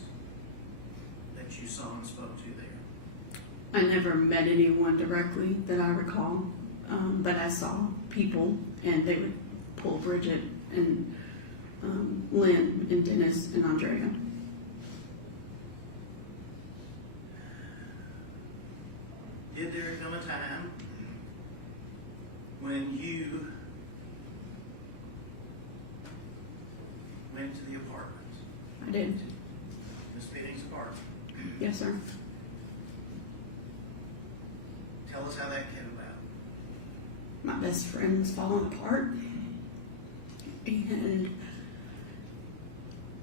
that you saw and spoke to there? I never met anyone directly that I recall, but I saw people, and they would pull Bridget and Lynn and Dennis and Andrea. Did there come a time when you went to the apartment? I did. Miss Penning's apartment? Yes, sir. Tell us how that came about. My best friend was falling apart, and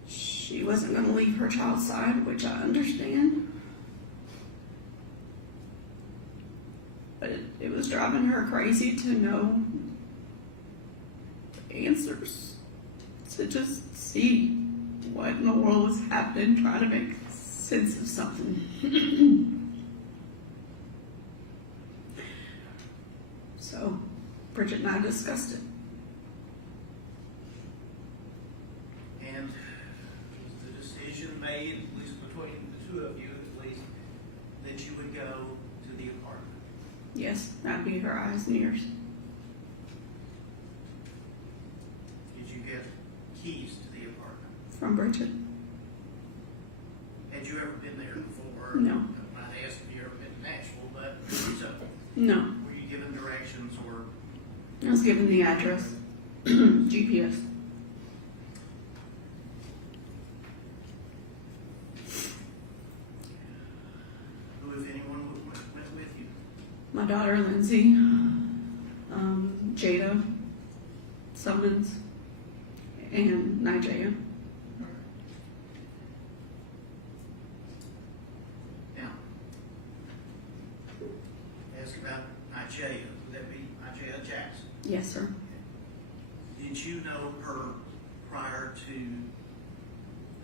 she wasn't going to leave her child's side, which I understand. But it was driving her crazy to know the answers, to just see what in the world was happening, try to make sense of something. So Bridget and I discussed it. And was the decision made, at least between the two of you at least, that you would go to the apartment? Yes, that'd be her eyes and ears. Did you get keys to the apartment? From Bridget. Had you ever been there before? No. I'm not asking if you ever been to Nashville, but so, No. were you given directions or? I was given the address. GPS. Who, if anyone, went with you? My daughter Lindsay, Jada, Summons, and Nigella. Now, ask about Nigella. Would that be Nigella Jackson? Yes, sir. Did you know her prior to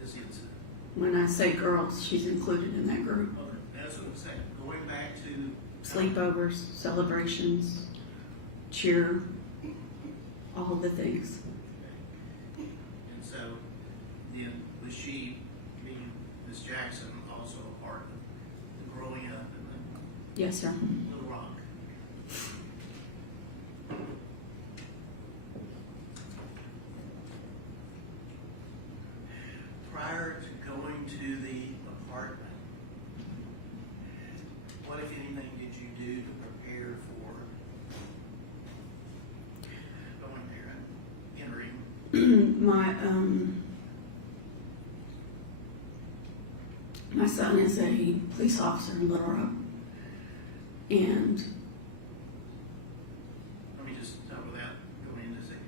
this incident? When I say girls, she's included in that group. Okay, that's what I'm saying. Going back to Sleepovers, celebrations, cheer, all of the things. And so, then, was she, being Miss Jackson, also a part of the growing up in Yes, sir. the Little Rock? Prior to going to the apartment, what, if anything, did you do to prepare for going there and entering? My son is a police officer in Little Rock, and Let me just, without going into it,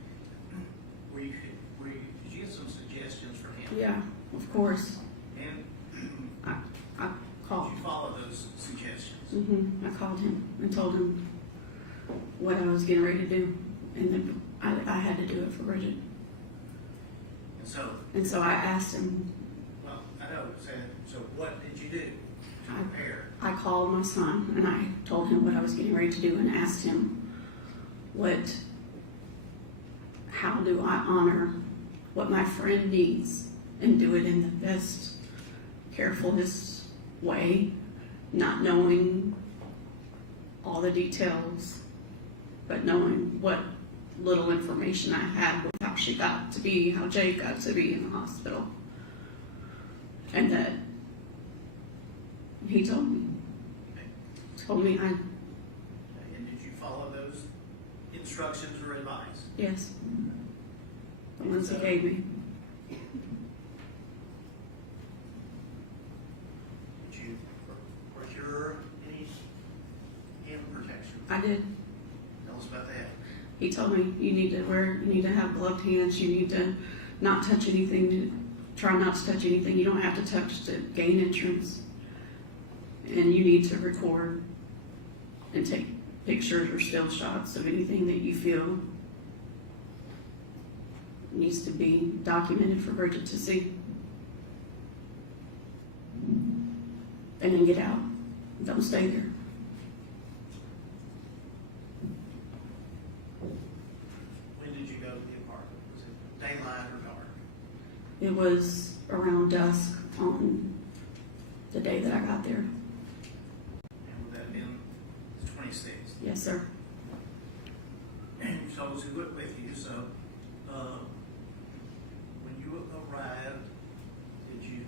did you get some suggestions from him? yeah, of course, And I called. did you follow those suggestions? I called him and told him what I was getting ready to do, and then I had to do it for Bridget. And so, I asked him. well, I know, so what did you do to prepare? I called my son and I told him what I was getting ready to do and asked him how do I honor what my friend needs and do it in the best, carefulest way, not knowing all the details, but knowing what little information I had with how she got to be, how Jake got to be in the hospital. And that he told me And did you follow those instructions or advice? yes, the ones he gave me. Did you procure any hand protection? I did. Tell us about that. He told me you need to have gloved hands, you need to not touch anything, try not to touch anything you don't have to touch to gain entrance. And you need to record and take pictures or still shots of anything that you feel needs to be documented for Bridget to see. And then get out. Don't stay there. It was around dusk on the day that I got there. And would that have been the 26th? Yes, sir. And you told us who went with you, so when you arrived, did you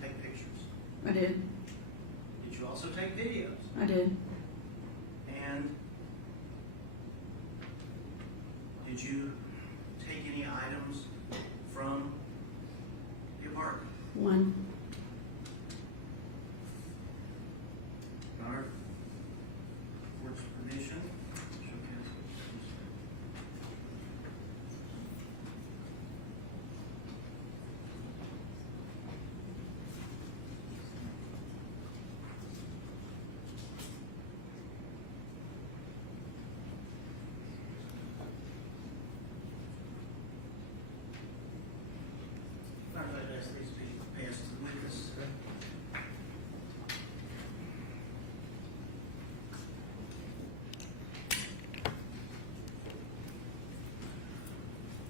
take pictures? I did. Did you also take videos? I did. And did you take any items from the apartment? One. Your court's permission. I'm going to ask these be passed to the witness.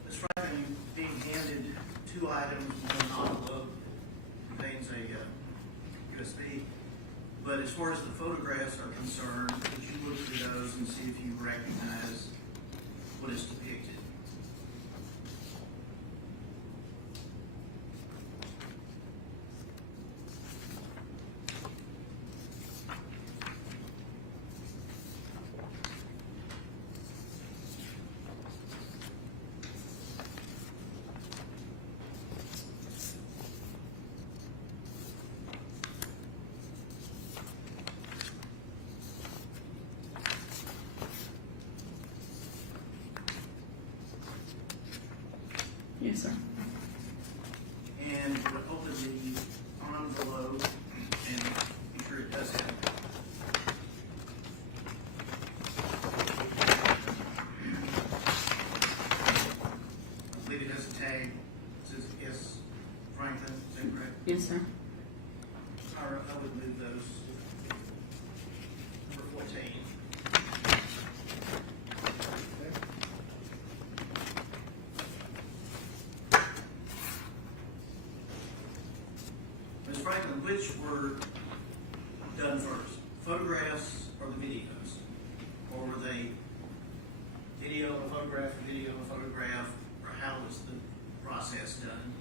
Ms. Franklin, being handed two items, one envelope contains a USB, but as far as the photographs are concerned, would you look through those and see if you recognize what is depicted? Yes, sir. And would open the envelope and be sure it does have. I believe it has a tag. It says S. Franklin, is that correct? Yes, sir. All right, I would move those. Number 14. Ms. Franklin, which were done first? Photographs or the videos? Or were they video and a photograph, video and a photograph, or how was the process done?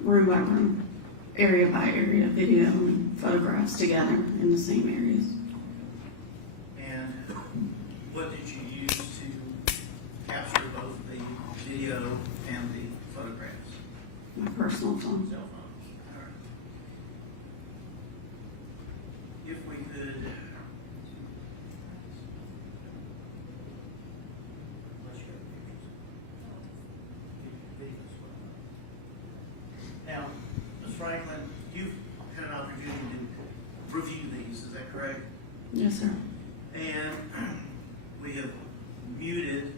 Room by room, area by area, video and photographs together in the same areas. And what did you use to capture both the video and the photographs? My personal phone. Cell phones. All right. If we could. Now, Ms. Franklin, you've had an opportunity to review these, is that correct? Yes, sir. And we have muted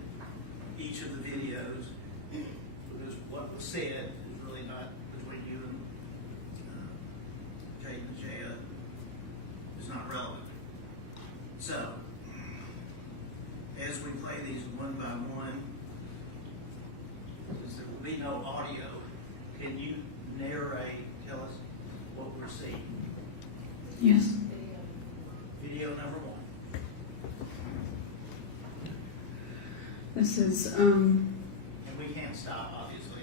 each of the videos because what was said is really not between you and Jade and Jaya is not relevant. So, as we play these one by one, since there will be no audio, can you narrate, tell us what we're seeing? Yes. Video number 1. This is, And we can't stop, obviously.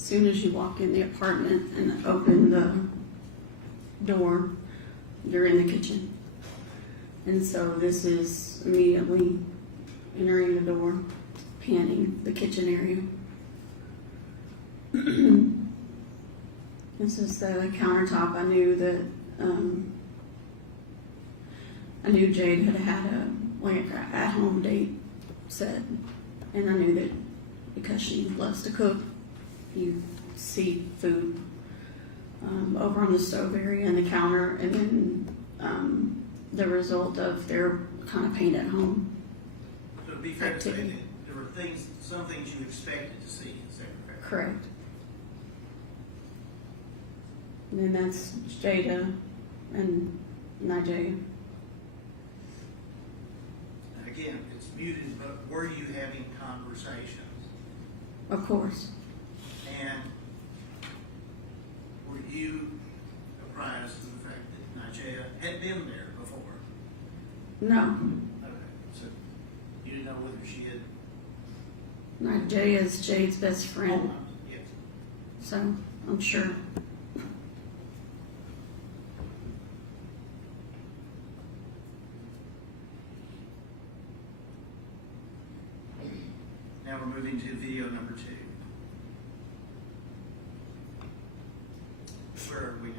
as soon as you walk in the apartment and open the door, you're in the kitchen. And so this is immediately entering the door, panning the kitchen area. This is the countertop. I knew that, I knew Jade had had a at-home date set, and I knew that because she loves to cook, you see food over on the stove area and the counter, and then the result of their kind of paint at home. So to be fair to say activity. that there were things, some things you expected to see, is that correct? Correct. And then that's Jada and Najee. Again, it's muted, but were you having conversations? Of course. And were you apprised of the fact that Nigella had been there before? No. Okay, so you didn't know whether she had. Jay is Jade's best friend, Yes. so I'm sure. Now we're moving to video number 2. Where are we now?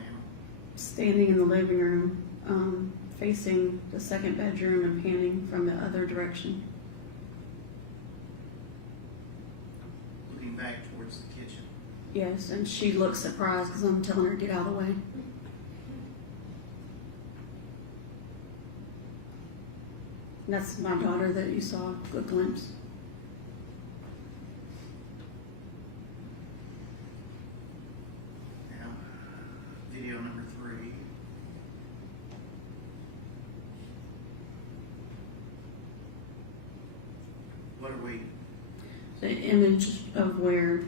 Standing in the living room, facing the second bedroom and panning from the other direction. Looking back towards the kitchen. Yes, and she looks surprised because I'm telling her to get out of the way. That's my daughter that you saw a glimpse. Now, video number 3. What are we? The image of where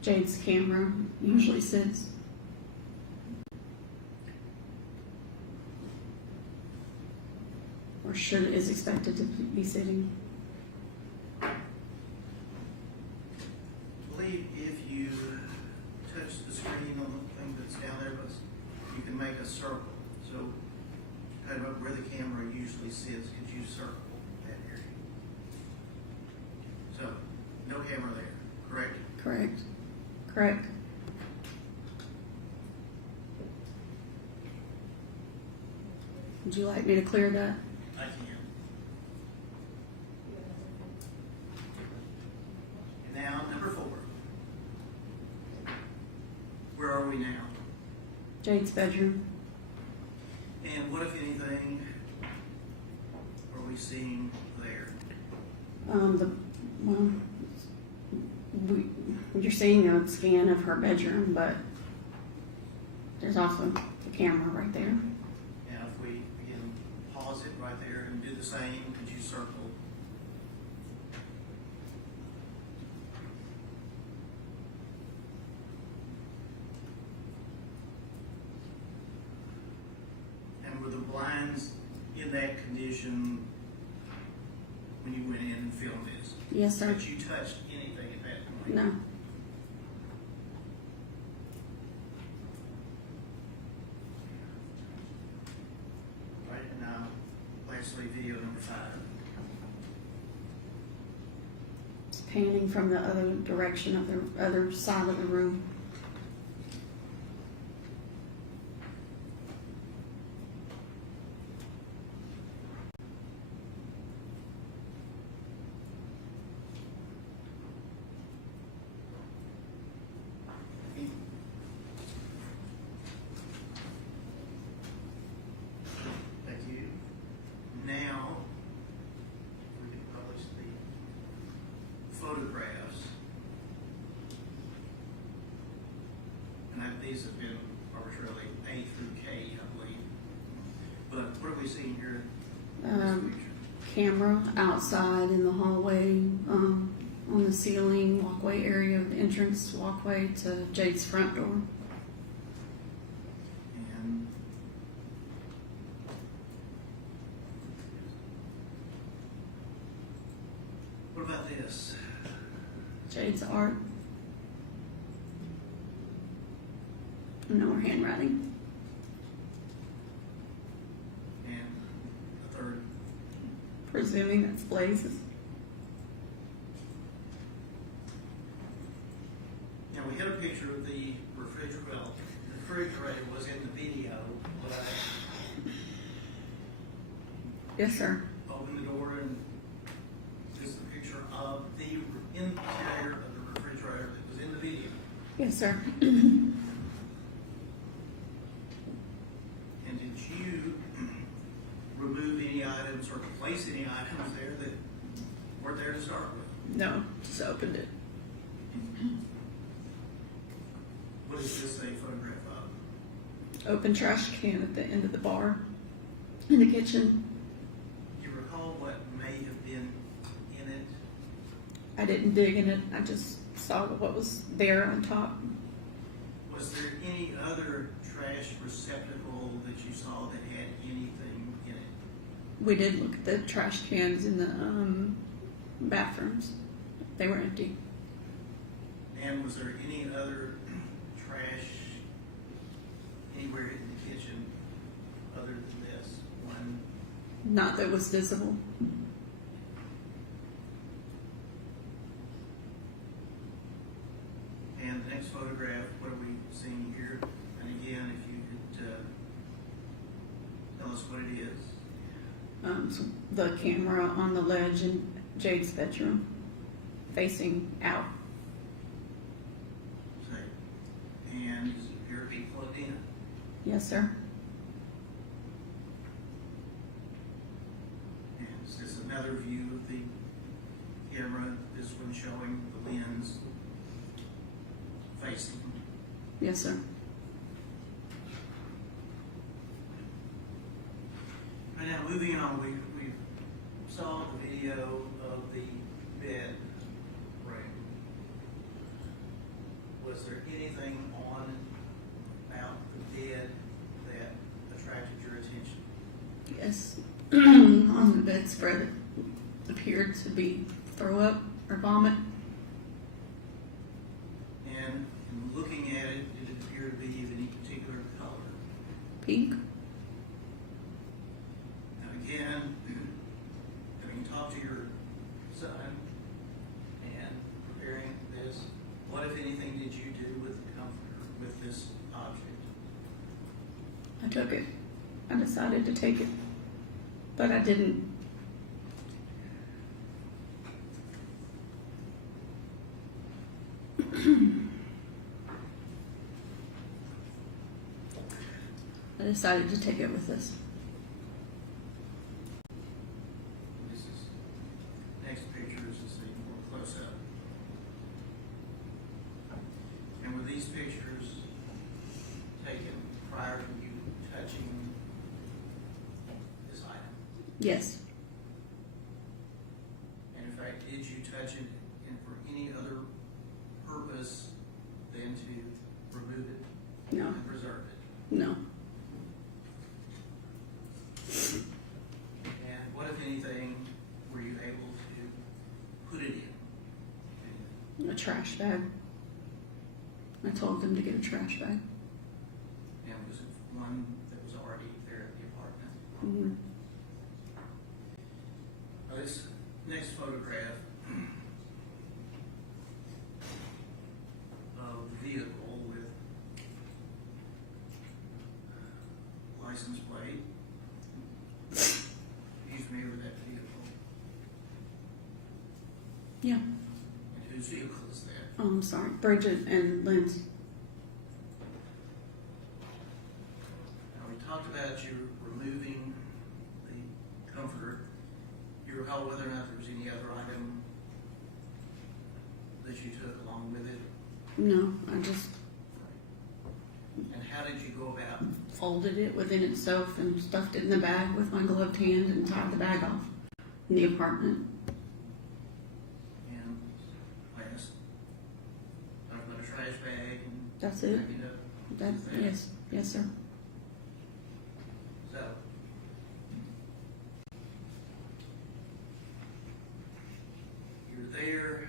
Jade's camera usually sits. Or is expected to be sitting. I believe if you touch the screen on the thing that's down there, you can make a circle. So, kind of where the camera usually sits, could you circle that area? So, no camera there, correct? Correct. Correct. Would you like me to clear that? I can. And now, number 4. Where are we now? Jade's bedroom. And what, if anything, are we seeing there? You're seeing a scan of her bedroom, but there's also the camera right there. Now, if we, again, pause it right there and do the same, could you circle? And were the blinds in that condition when you went in and filmed this? Yes, sir. Did you touch anything at that point? No. Right, and now, lastly, video number 5. It's panning from the other direction of the other side of the room. Thank you. Now, we can publish the photographs. And these have been arbitrarily A through K, I believe. But what are we seeing here in this picture? Camera outside in the hallway, on the ceiling, walkway area, the entrance walkway to Jade's front door. And what about this? Jade's art. No more handwriting. And the third. Presuming that's Blaise's. Now, we had a picture of the refrigerator. Well, the refrigerator was in the video, but Yes, sir. I opened the door and this is the picture of the interior of the refrigerator that was in the video. Yes, sir. And did you remove any items or place any items there that weren't there to start with? No, just opened it. What is this a photograph of? Open trash can at the end of the bar in the kitchen. Do you recall what may have been in it? I didn't dig in it. I just saw what was there on top. Was there any other trash receptacle that you saw that had anything in it? We did look at the trash cans in the bathrooms. They were empty. And was there any other trash anywhere in the kitchen other than this one? Not that was visible. And the next photograph, what are we seeing here? And again, if you could tell us what it is. So the camera on the ledge in Jade's bedroom, facing out. Say, and does it appear to be plugged in? Yes, sir. And is this another view of the camera? This one showing the lens facing? Yes, sir. And now moving on, we saw the video of the bed room. Was there anything on about the bed that attracted your attention? Yes. On the bedspread, it appeared to be throw up or vomit. And in looking at it, did it appear to be of any particular color? Pink. Now again, having talked to your son and preparing this, what if anything did you do with the comforter, with this object? I took it. I decided to take it, but I didn't. I decided to take it with us. This is, next picture is just a more close up. And were these pictures taken prior to you touching this item? Yes. And in fact, did you touch it and for any other purpose than to remove it? No. And preserve it? No. And what, if anything, were you able to put it in? A trash bag. I told them to get a trash bag. And was it one that was already there at the apartment? Mm-hmm. Now this next photograph of the vehicle with license plate. Are you familiar with that vehicle? Yeah. And whose vehicle is that? Oh, I'm sorry. Bridget and Lynn's. Now we talked about you removing the comforter. Do you recall whether or not there was any other item that you took along with it? No, I just And how did you go about? folded it within itself and stuffed it in the bag with my gloved hand and tied the bag off in the apartment. And last, talked about a trash bag and That's it. packing up. That, yes, yes, sir. So, you're there,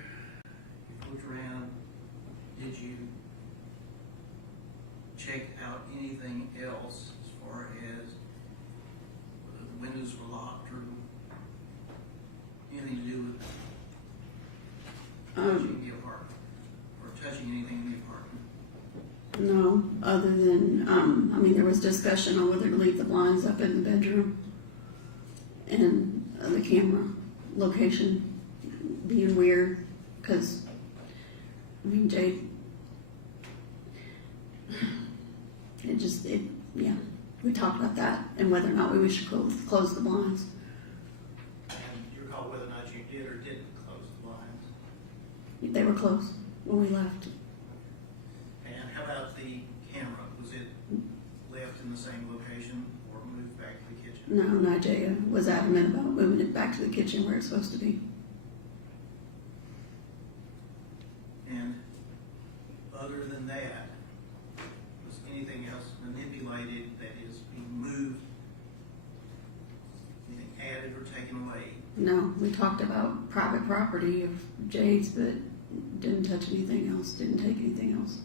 you looked around, did you check out anything else as far as whether the windows were locked or anything to do with touching the apartment or touching anything in the apartment? No, other than, I mean, there was discussion on whether to leave the blinds up in the bedroom and the camera location being weird because, I mean, Jade, yeah, we talked about that and whether or not we should close the blinds. And do you recall whether or not you did or didn't close the blinds? They were closed when we left. And how about the camera? Was it left in the same location or moved back to the kitchen? No, Nigella was adamant about moving it back to the kitchen where it's supposed to be. And added or taken away? No, we talked about private property of Jade's, but didn't touch anything else, didn't take anything else.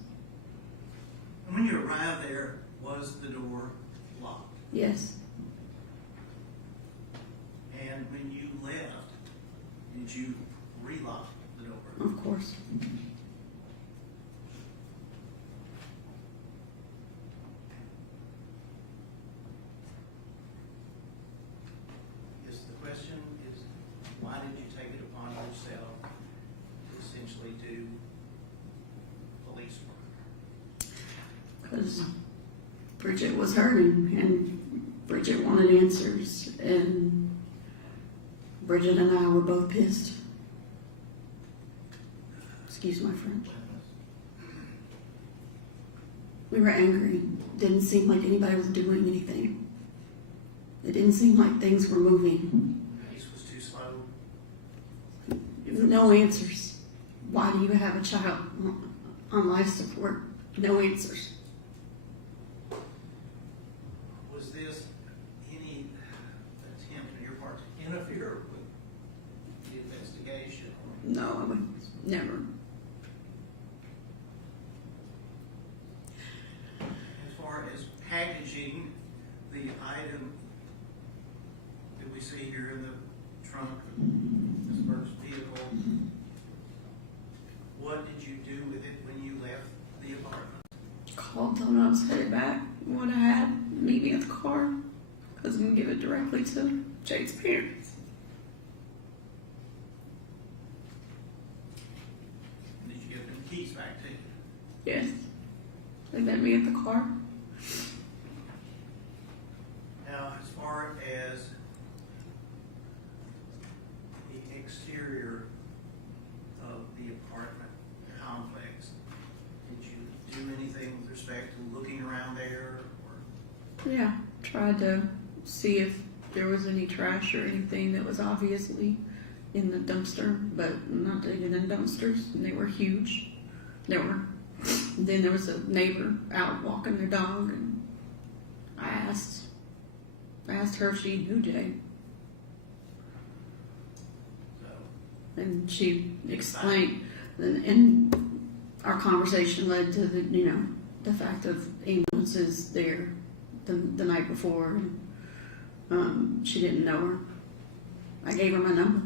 And when you arrived there, was the door locked? Yes. And when you left, did you relock the door? Of course. I guess the question is, why did you take it upon yourself to essentially do police work? Because Bridget was hurting and Bridget wanted answers, and Bridget and I were both pissed. Excuse my French. We were angry. Didn't seem like anybody was doing anything. It didn't seem like things were moving. The pace was too slow. No answers. Why do you have a child on life support? No answers. Was this any attempt on your part to interfere with the investigation? No, I would never. As far as packaging the item that we see here in the trunk of this first vehicle, what did you do with it when you left the apartment? Called, told him I was headed back. What I had, meet me at the car, because I'm going to give it directly to Jade's parents. Did you give them keys back to you? Yes. They met me at the car. Now, as far as the exterior of the apartment complex, did you do anything with respect to looking around there? Or Yeah. Tried to see if there was any trash or anything that was obviously in the dumpster, but not digging in dumpsters, and they were huge. Then there was a neighbor out walking their dog, and I asked her if she knew Jay. And she explained, and our conversation led to the fact of ambulances there the night before. She didn't know her. I gave her my number.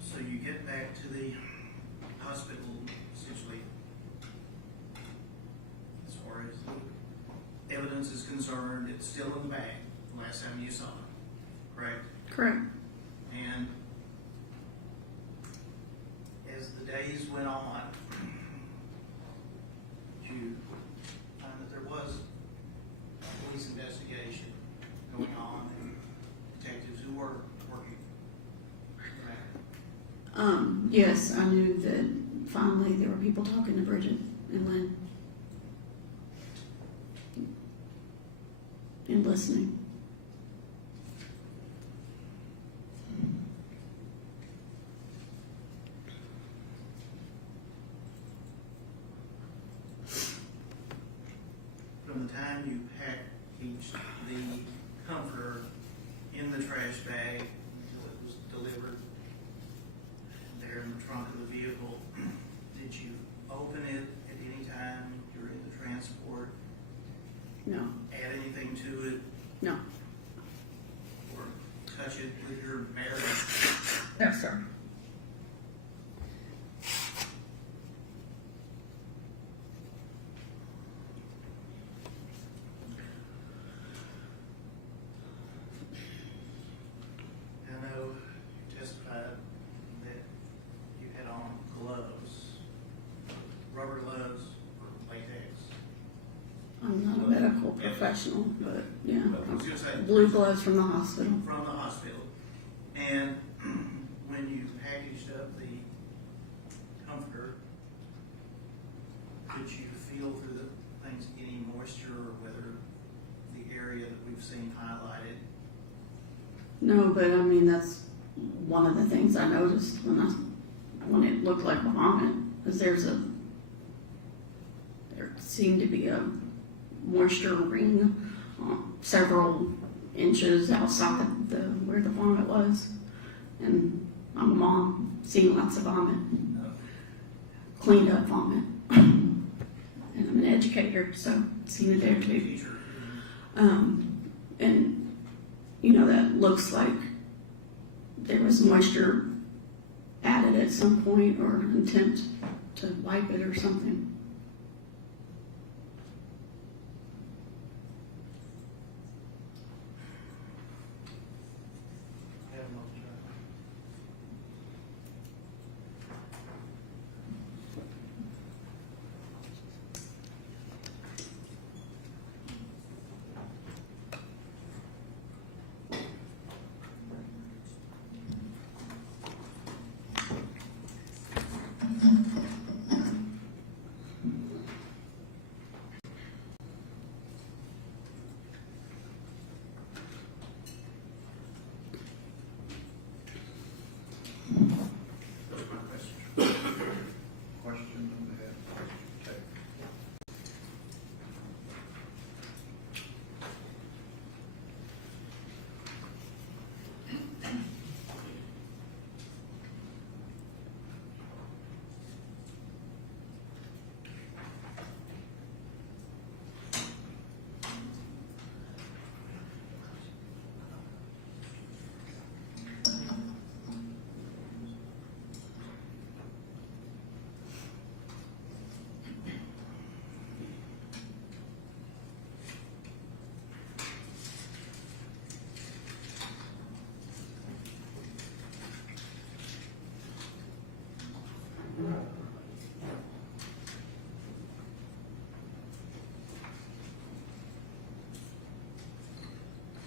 so you get back to the hospital, essentially, as far as the evidence is concerned, it's still in the bag the last time you saw it, correct? Correct. And as the days went on, did you find that there was a police investigation going on and detectives who were working the matter? Yes, I knew that finally there were people talking to Bridget and Lynn. And listening. From the time you packaged the comforter in the trash bag until it was delivered there in the trunk of the vehicle, did you open it at any time during the transport? No. Add anything to it? No. Or touch it with your bare? No, sir. I know you testified that you had on gloves, rubber gloves or latex. I'm not a medical professional, but yeah. I was gonna say- Blue gloves from the hospital. From the hospital. And when you packaged up the comforter, could you feel through the things any moisture or whether the area that we've seen highlighted? No, but I mean, that's one of the things I noticed when it looked like vomit, because there's there seemed to be a moisture ring several inches outside where the vomit was. And I'm a mom, seeing lots of vomit, cleaned up vomit. And I'm an educator, so seen it there too. And you know, that looks like there was moisture added at some point or an attempt to wipe it or something. Question on that? Okay.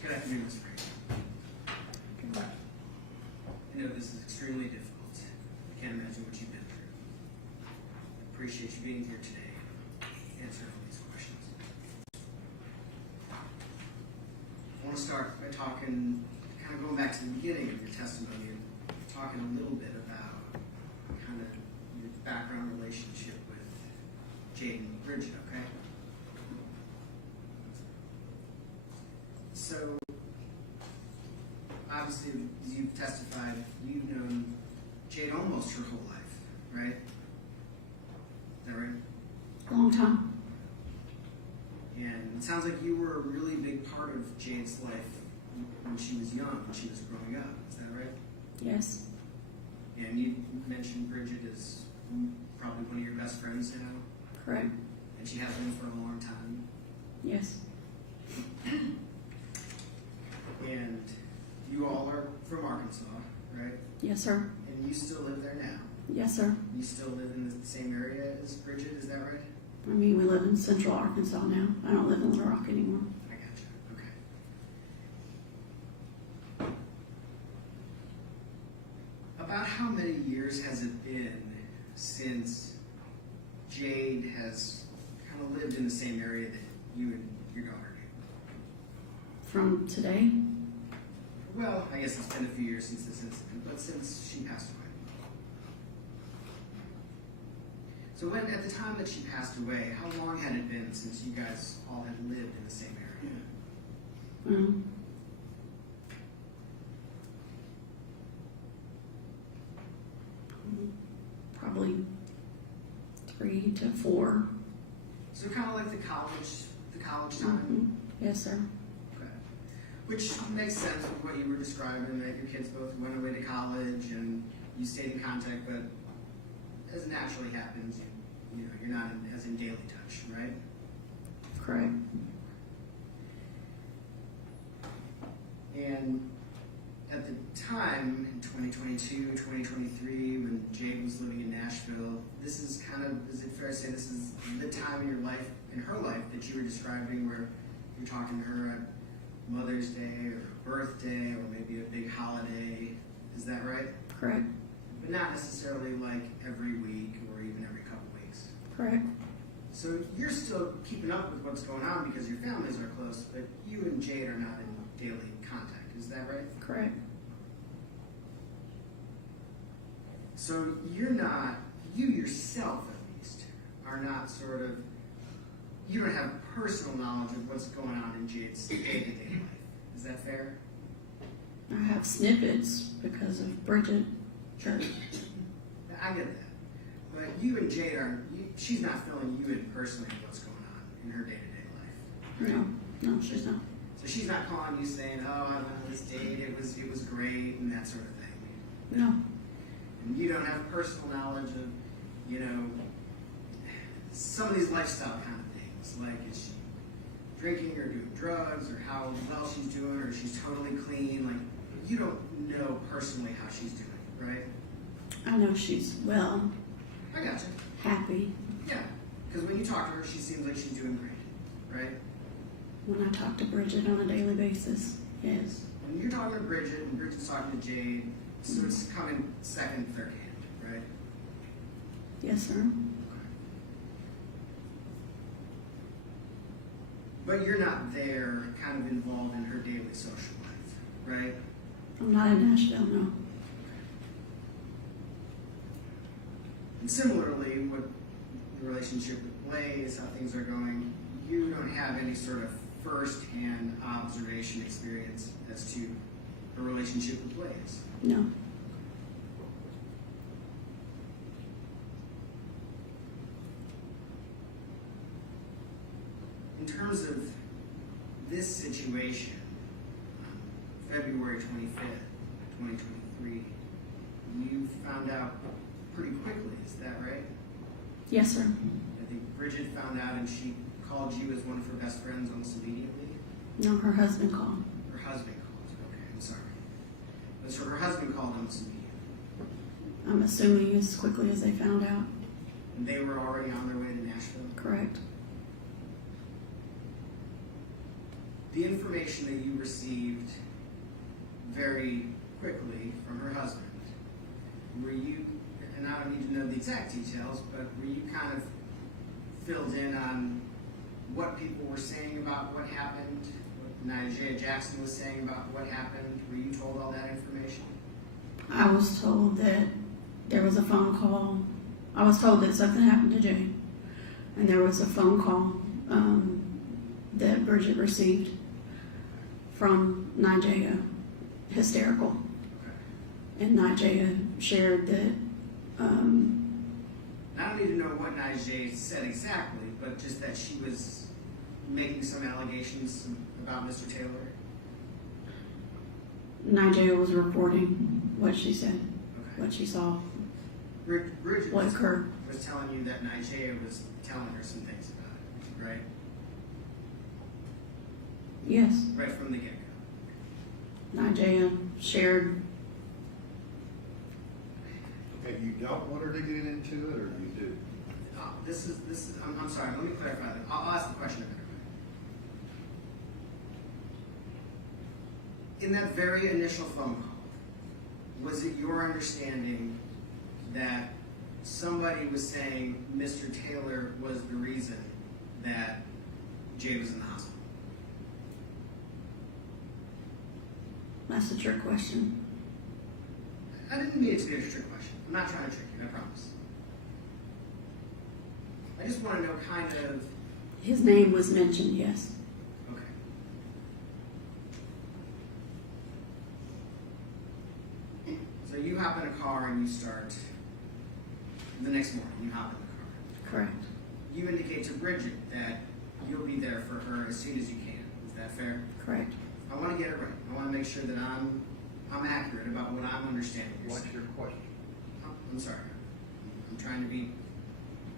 Good afternoon, Ms. Brady. I know this is extremely difficult. I can't imagine what you've been through. I appreciate you being here today and answering all these questions. I want to start by talking, kind of going back to the beginning of your testimony and talking a little bit about kind of your background relationship with Jade and Bridget, okay? So, obviously, as you've testified, you've known Jade almost her whole life, right? Is that right? Long time. And it sounds like you were a really big part of Jade's life when she was young, when she was growing up. Is that right? Yes. And you mentioned Bridget is probably one of your best friends now? Correct. And she has been for a long time? Yes. And you all are from Arkansas, right? Yes, sir. And you still live there now? Yes, sir. You still live in the same area as Bridget, is that right? I mean, we live in Central Arkansas now. I don't live in Little Rock anymore. I gotcha. Okay. About how many years has it been since Jade has kind of lived in the same area that you and your daughter do? From today? Well, I guess it's been a few years since this incident, but since she passed away. So when, at the time that she passed away, how long had it been since you guys all had lived in the same area? Probably 3 to 4. So kind of like the college time? Yes, sir. Okay. Which makes sense with what you were describing, that your kids both went away to college and you stayed in contact, but as naturally happens, you know, you're not as in daily touch, right? Correct. And at the time, in 2022, 2023, when Jade was living in Nashville, this is kind of, is it fair to say this is the time in your life, in her life, that you were describing where you're talking to her at Mother's Day or birthday or maybe a big holiday, is that right? Correct. But not necessarily like every week or even every couple weeks. Correct. So you're still keeping up with what's going on because your families are close, but you and Jade are not in daily contact. Is that right? Correct. So you're not, you yourself at least, are not sort of you don't have personal knowledge of what's going on in Jade's day-to-day life. Is that fair? I have snippets because of Bridget. Sure. I get that. But you and Jade she's not filling you in personally what's going on in her day-to-day life. No, she's not. So she's not calling you saying, oh, I went on this date, it was great, and that sort of thing. No. And you don't have personal knowledge of, you know, some of these lifestyle kind of things, like is she drinking or doing drugs, or how well she's doing, or she's totally clean. Like, you don't know personally how she's doing, right? I know she's well. I gotcha. Happy. Yeah, because when you talk to her, she seems like she's doing great, right? When I talk to Bridget on a daily basis, yes. When you're talking to Bridget, and Bridget's talking to Jade, so it's coming second, third hand, right? Yes, sir. But you're not there kind of involved in her daily social life, right? I'm not in Nashville, no. And similarly, with the relationship with Blaise, how things are going, you don't have any sort of first-hand observation experience as to her relationship with Blaise. No. In terms of this situation, February 25th, 2023, you found out pretty quickly, is that right? Yes, sir. I think Bridget found out and she called you as one of her best friends almost immediately. No, her husband called. Her husband called, okay, I'm sorry. But so her husband called almost immediately. I'm assuming as quickly as they found out. And they were already on their way to Nashville? Correct. The information that you received very quickly from her husband, were you, and I don't need to know the exact details, but were you kind of filled in on what people were saying about what happened, what Nigel Jackson was saying about what happened? Were you told all that information? I was told that there was a phone call. I was told that something happened to Jay. And there was a phone call that Bridget received from Nigel, hysterical. Okay. And Nigel shared that. I don't need to know what Nigel said exactly, but just that she was making some allegations about Mr. Taylor. Nigel was reporting what she said, Okay. what she saw, Bridget what was occurred. telling you that Nigel was telling her some things about it, right? Yes. Right from the get-go. Nigel shared. Okay, you don't want her to get into it, or you do? I'm sorry, let me clarify that. I'll ask the question a better way. In that very initial phone call, was it your understanding that somebody was saying Mr. Taylor was the reason that Jay was in the hospital? That's a trick question. I didn't mean it to be a trick question. I'm not trying to trick you, I promise. I just want to know kind of... His name was mentioned, yes. Okay. So you hop in a car and you start... The next morning, you hop in the car. Correct. You indicate to Bridget that you'll be there for her as soon as you can. Is that fair? Correct. I want to get it right. I want to make sure that I'm accurate about what I'm understanding. What's your question? I'm sorry. I'm trying to be...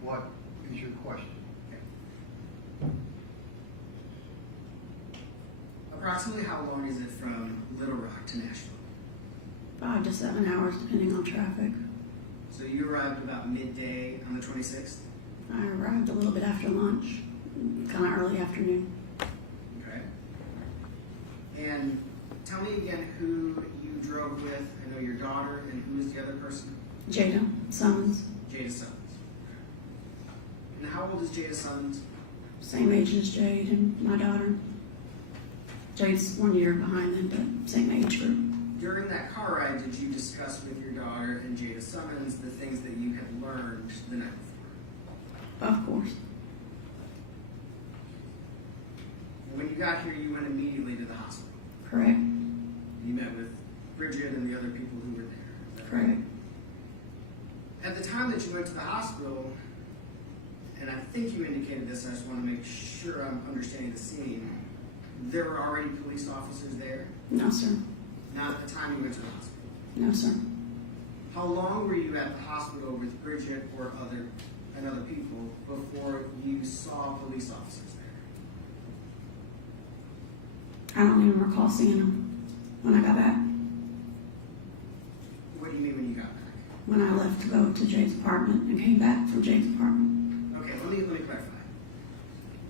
What is your question? Okay. Approximately how long is it from Little Rock to Nashville? 5 to 7 hours, depending on traffic. So you arrived about midday on the 26th? I arrived a little bit after lunch, kind of early afternoon. Okay. And tell me again who you drove with. I know your daughter, and who is the other person? Jada Summons, Jada Summons. And how old is Jada Summons? same age as Jade and my daughter. Jade's 1 year behind them, but same age group. During that car ride, did you discuss with your daughter and Jada Summons the things that you had learned the night before? Of course. you got here, you went immediately to the hospital. Correct. You met with Bridget and the other people who were there. Is that Correct. right? At the time that you went to the hospital, and I think you indicated this, I just want to make sure I'm understanding the scene, there were already police officers there? No, sir. Not at the time you went to the hospital? No, sir. How long were you at the hospital with Bridget or other people before you saw police officers there? I don't even recall seeing them when I got back. What do you mean when you got back? When I left to go to Jay's apartment and came back from Jay's apartment. Okay, let me clarify.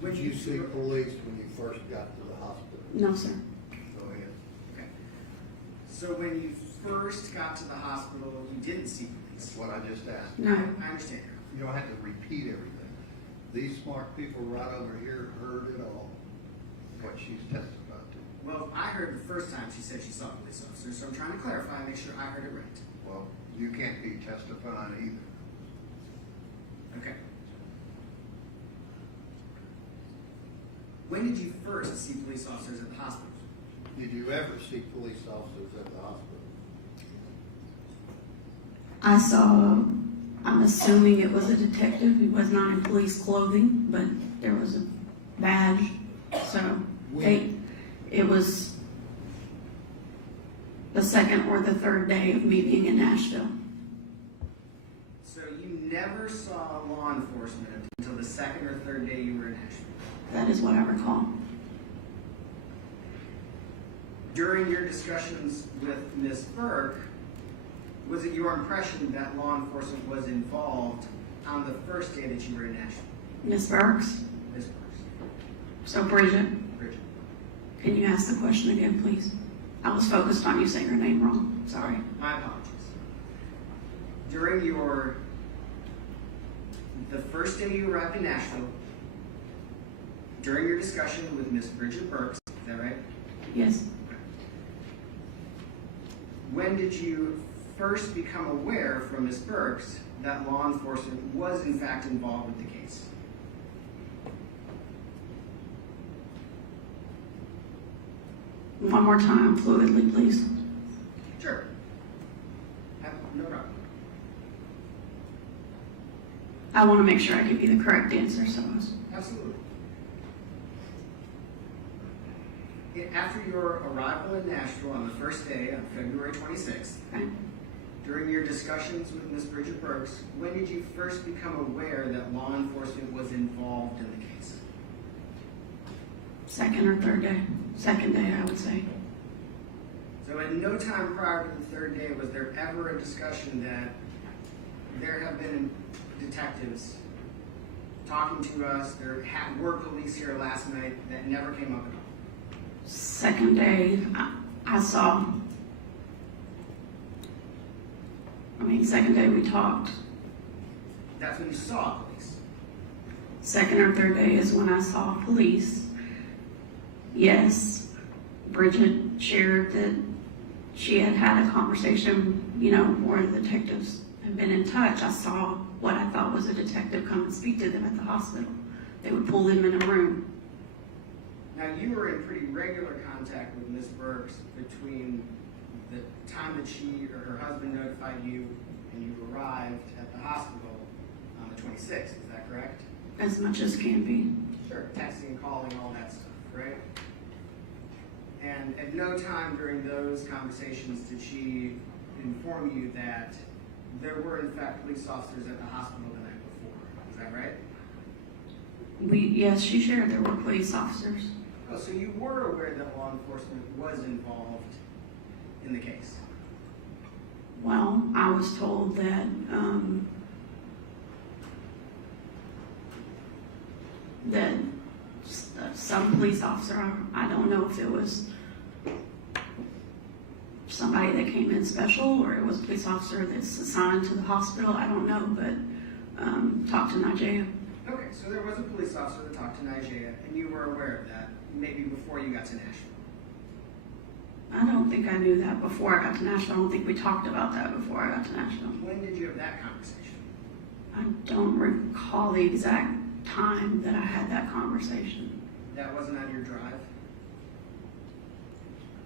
Did you see police when you first got to the hospital? No, sir. Go ahead. Okay. So when you first got to the hospital, you didn't see police? That's what I just asked. No. I understand. You don't have to repeat everything. These smart people right over here heard it all. What she's testified to. Well, I heard the first time she said she saw police officers, so I'm trying to clarify and make sure I heard it right. Well, you can't be testifying either. Okay. When did you first see police officers at the hospital? Did you ever see police officers at the hospital? I saw, I'm assuming it was a detective. He was not in police clothing, but there was a badge. So it was the second or the third day of me being in Nashville. So you never saw law enforcement until the second or third day you were in Nashville? That is what I recall. During your discussions with Ms. Burke, was it your impression that law enforcement was involved on the first day that you were in Nashville? Miss Burks. Ms. Burke. So Bridget, Bridget. can you ask the question again, please? I was focused on you saying her name wrong. Sorry. My apologies. During the first day you arrived in Nashville, during your discussion with Miss Bridget Burks, is that right? Yes. When did you first become aware from Ms. Burks that law enforcement was in fact involved with the case? One more time, fluidly, please. Sure. No problem. I want to make sure I give you the correct answer, so Absolutely. After your arrival in Nashville on the first day, on February 26th, okay. During your discussions with Ms. Bridget Burks, when did you first become aware that law enforcement was involved in the case? Second or third day? Second day, I would say. So at no time prior to the third day was there ever a discussion that there have been detectives talking to us, there were police here last night, that never came up at all? Second day, I saw. Second day we talked. That's when you saw police? Second or third day is when I saw police. Yes, Bridget shared that she had had a conversation, where the detectives had been in touch. I saw what I thought was a detective come and speak to them at the hospital. They would pull them in a room. Now, you were in pretty regular contact with Ms. Burks between the time that she or her husband notified you and you arrived at the hospital on the 26th, is that correct? As much as can be. Sure, texting, calling, all that stuff, right? And at no time during those conversations did she inform you that there were in fact police officers at the hospital the night before, is that right? Yes, she shared there were police officers. Oh, so you were aware that law enforcement was involved in the case? Well, I was told that some police officer, I don't know if it was somebody that came in special or it was a police officer that's assigned to the hospital, I don't know, but talked to Nigella. Okay, so there was a police officer that talked to Nigella, and you were aware of that, maybe before you got to Nashville? I don't think I knew that before I got to Nashville. I don't think we talked about that before I got to Nashville. When did you have that conversation? I don't recall the exact time that I had that conversation. That wasn't on your drive?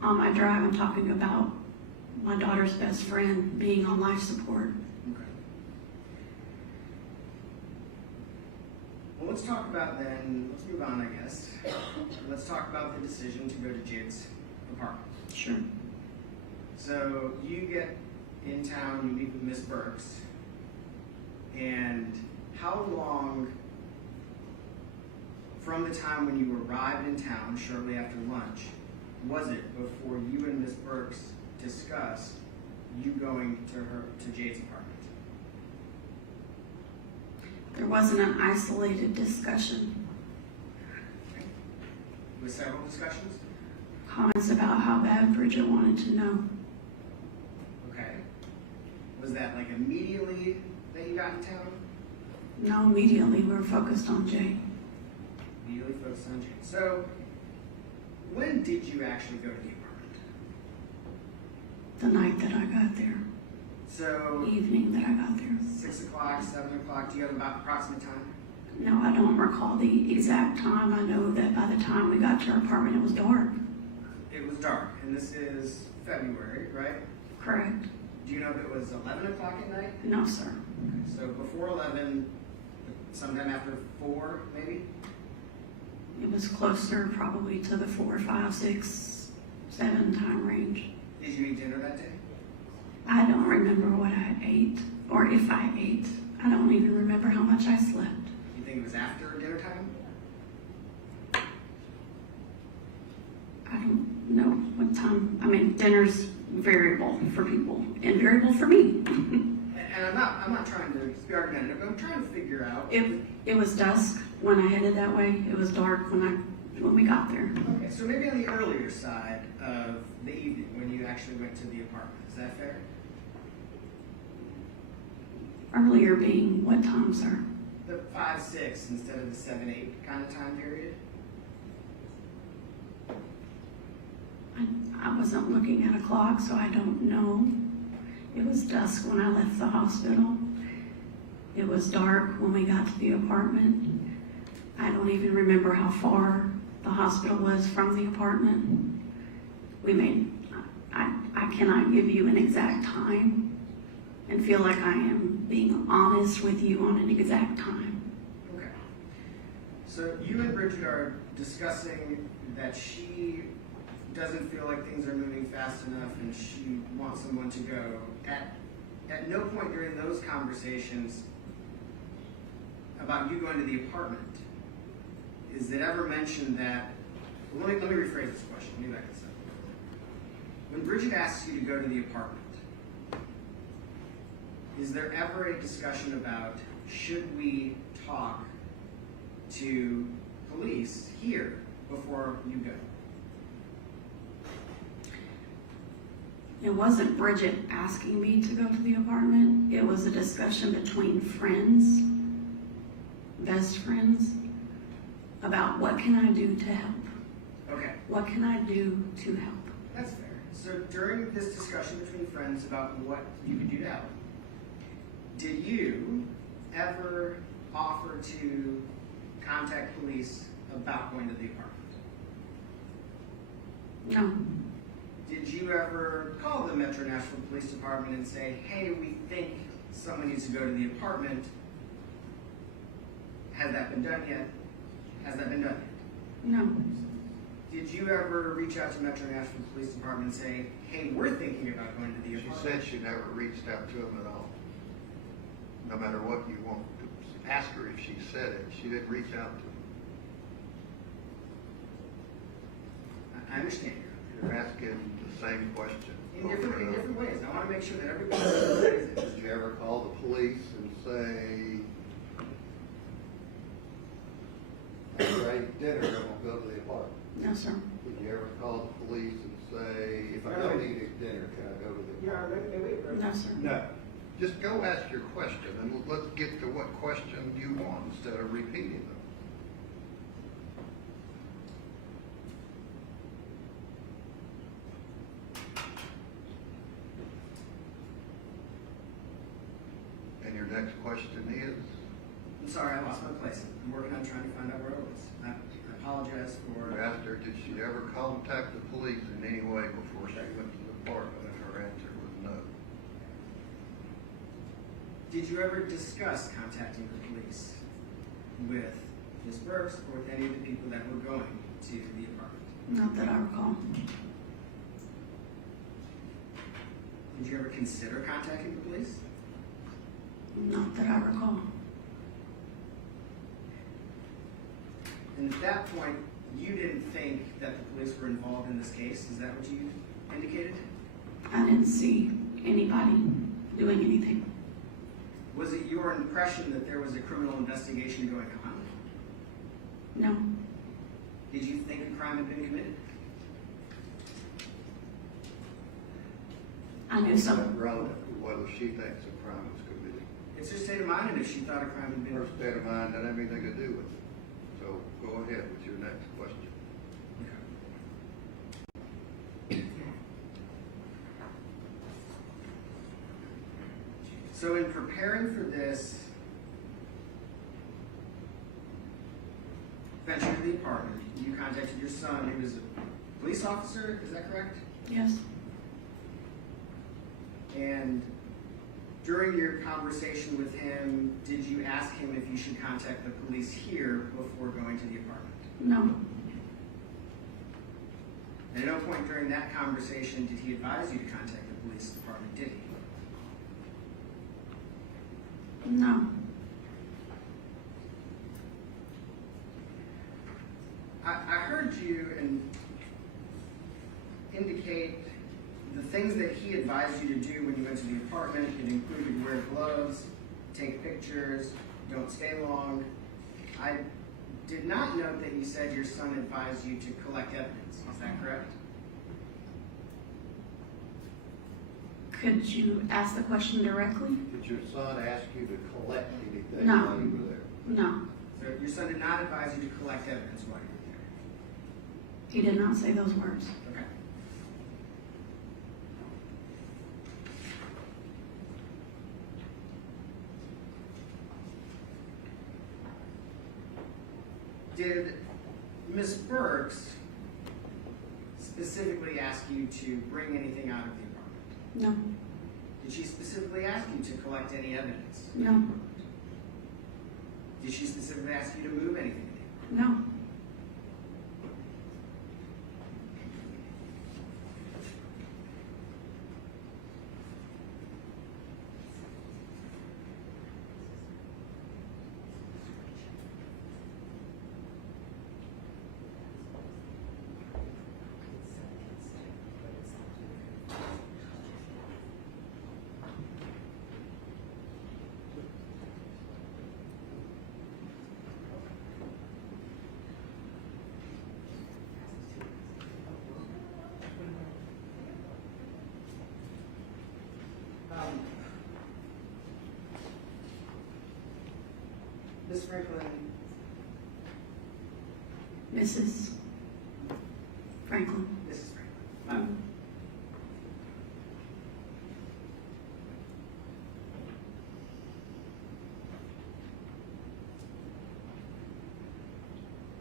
on my drive, I'm talking about my daughter's best friend being on life support. Okay. Well, let's talk about then, let's move on, I guess. Let's talk about the decision to go to Jade's apartment. Sure. So you get in town, you meet with Miss Burks, and how long from the time when you arrived in town, shortly after lunch, was it before you and Miss Burks discussed you going to Jade's apartment? There wasn't an isolated discussion. Okay. With several discussions? Comments about how bad Bridget wanted to know. Okay. Was that like immediately that you got in town? No, immediately we were focused on Jay. Immediately focused on Jade. So, when did you actually go to the apartment? The night that I got there. So, Evening that I got there. 6 o'clock, 7 o'clock, do you have about approximate time? No, I don't recall the exact time. I know that by the time we got to our apartment, it was dark. It was dark, and this is February, right? Correct. Do you know if it was 11 o'clock at night? No, sir. Okay, so before 11, sometime after 4, maybe? It was closer probably to the 4, 5, 6, 7 time range. Did you eat dinner that day? I don't remember what I ate or if I ate. I don't even remember how much I slept. You think it was after dinner time? I don't know what time. I mean, dinner's variable for people and variable for me. And I'm not trying to be argumentative, I'm trying to figure out. It was dusk when I headed that way. It was dark when we got there. Okay, so maybe on the earlier side of the evening when you actually went to the apartment. Is that fair? Earlier being what time, sir? The 5, 6 instead of the 7, 8 kind of time period? I wasn't looking at a clock, so I don't know. It was dusk when I left the hospital. It was dark when we got to the apartment. I don't even remember how far the hospital was from the apartment. I cannot give you an exact time and feel like I am being honest with you on an exact time. Okay. So you and Bridget are discussing that she doesn't feel like things are moving fast enough and she wants someone to go. At no point during those conversations about you going to the apartment is it ever mentioned that, well, let me rephrase this question, let me back this up. When Bridget asks you to go to the apartment, is there ever a discussion about should we talk to police here before you go? It wasn't Bridget asking me to go to the apartment. It was a discussion between friends, best friends, about what can I do to help? Okay. What can I do to help? That's fair. So during this discussion between friends about what you could do to help, did you ever offer to contact police about going to the apartment? No. Did you ever call the Metro Nashville Police Department and say, hey, we think someone needs to go to the apartment? Has that been done yet? Has that been done yet? No. Did you ever reach out to Metro Nashville Police Department and say, hey, we're thinking about going to the She apartment? said she never reached out to him at all. No matter what you want to ask her if she said it, she didn't reach out to him. I understand. You're asking the same question. In different ways. I want to make sure that everybody understands it. Did you ever call the police and say, after I eat dinner, I won't go to the apartment? No, sir. Did you ever call the police and say, if I don't eat dinner, can I go to the apartment? No, sir. No. Just go ask your question and let's get to what question you want instead of repeating them. And your next question is? I'm sorry, I lost my place. I'm working on trying to find out where I was. apologize for. I asked her, did she ever contact the police in any way before she went to the department, and her answer was no. Did you ever discuss contacting the police with Ms. Burks or with any of the people that were going to the apartment? Not that I recall. Did you ever consider contacting the police? Not that I recall. And at that point, you didn't think that the police were involved in this case? Is that what you indicated? I didn't see anybody doing anything. Was it your impression that there was a criminal investigation going on? No. Did you think a crime had been committed? I knew It's some. not relevant to whether she thinks a crime was committed. It's her state of mind, and if she thought a crime had been Her state of mind doesn't have anything to do with it. So go ahead with your next question. So in preparing for this venture to the apartment, you contacted your son, who is a police officer, is that correct? Yes. And during your conversation with him, did you ask him if you should contact the police here before going to the apartment? No. And at no point during that conversation did he advise you to contact the police department, did he? No. I heard you indicate the things that he advised you to do when you went to the apartment. It included wear gloves, take pictures, don't stay long. I did not note that you said your son advised you to collect evidence. Is that correct? Could you ask the question directly? Did your son ask you to collect anything No. while you were there? No. So your son did not advise you to collect evidence while you were He did not say those words. there. Okay. Did Ms. Burks specifically ask you to bring anything out of the apartment? No. Did she specifically ask you to collect any evidence? No. Did she specifically ask you to move anything? No. Ms. Franklin, Mrs. Franklin. Mrs. Franklin.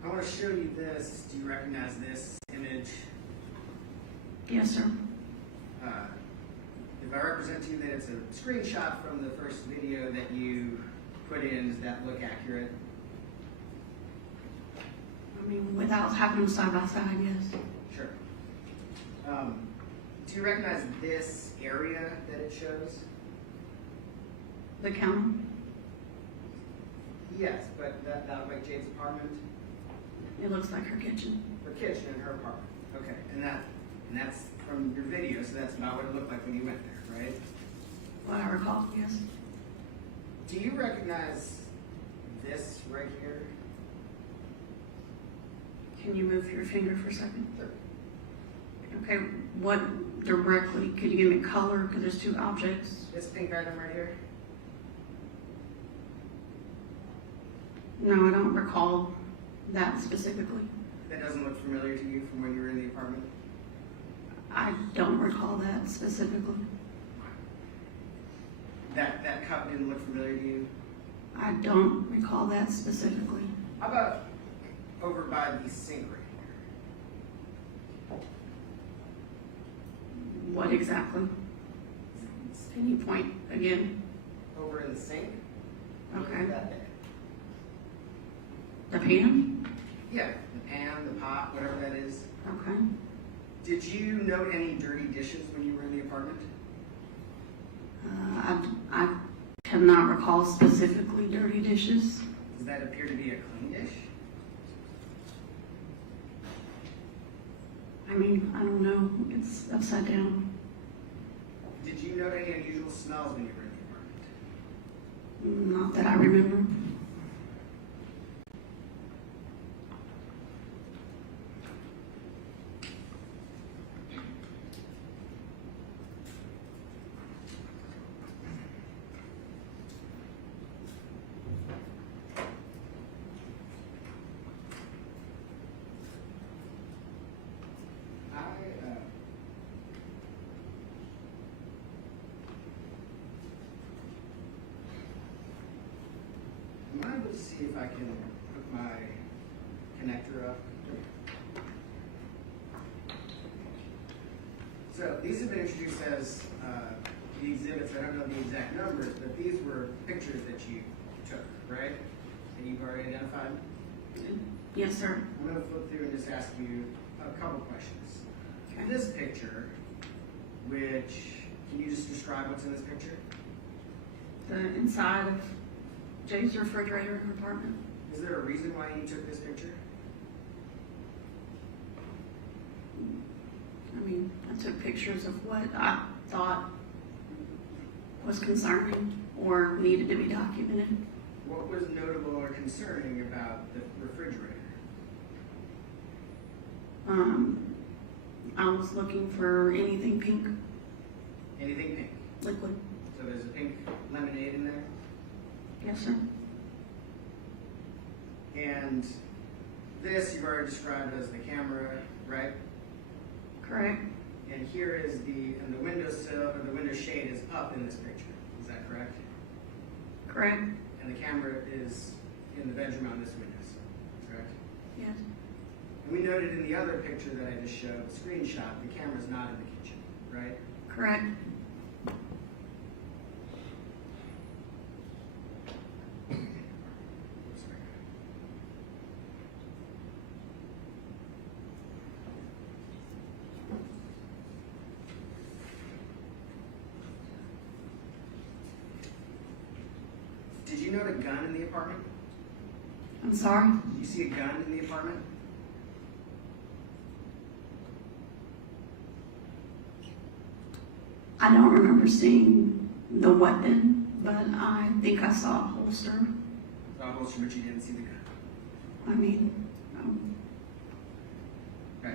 I want to show you this. Do you recognize this image? Yes, sir. If I represent to you that it's a screenshot from the first video that you put in, does that look accurate? I mean, without having them side by side, yes. Sure. Do you recognize this area that it shows? The counter? Yes, but that looked like Jade's apartment? It looks like her kitchen. Her kitchen in her apartment. Okay, and that's from your video, so that's about what it looked like when you went there, right? What I recall, yes. Do you recognize this right here? Can you move your finger for a second? Sure. Okay, what directly? Could you give me color? Because there's two objects. This pink item right here? No, I don't recall that specifically. That doesn't look familiar to you from when you were in the apartment? I don't recall that specifically. That cup didn't look familiar to you? I don't recall that specifically. How about over by the sink right here. What exactly? Can you point again? Over in the sink. Okay. That big. The pan? Yeah, the pan, the pot, whatever that is. Okay. Did you note any dirty dishes when you were in the apartment? I cannot recall specifically dirty dishes. Does that appear to be a clean dish? I mean, I don't know. It's upside down. Did you note any unusual smells when you were in the apartment? Not that I remember. Am I able to see if I can hook my connector up? So these have been introduced as the exhibits. I don't know the exact numbers, but these were pictures that you took, right? That you've already identified? Yes, sir. I'm going to flip through and just ask you a couple questions. Okay. This picture, which, can you just describe what's in this picture? The inside of Jay's refrigerator compartment. Is there a reason why you took this picture? I mean, I took pictures of what I thought was concerning or needed to be documented. What was notable or concerning about the refrigerator? I was looking for anything pink, Anything pink? liquid. So there's a pink lemonade in there? Yes, sir. And this you've already described as the camera, right? Correct. And here is and the windowsill, or the window shade is up in this picture. Is that correct? Correct. And the camera is in the bedroom on this windowsill, correct? Yes. And we noted in the other picture that I just showed, the screenshot, the camera's not in the kitchen, right? Correct. Did you note a gun in the apartment? I'm sorry? Did you see a gun in the apartment? I don't remember seeing the weapon, but I think I saw a holster. A holster, but you didn't see the gun. I mean, Right.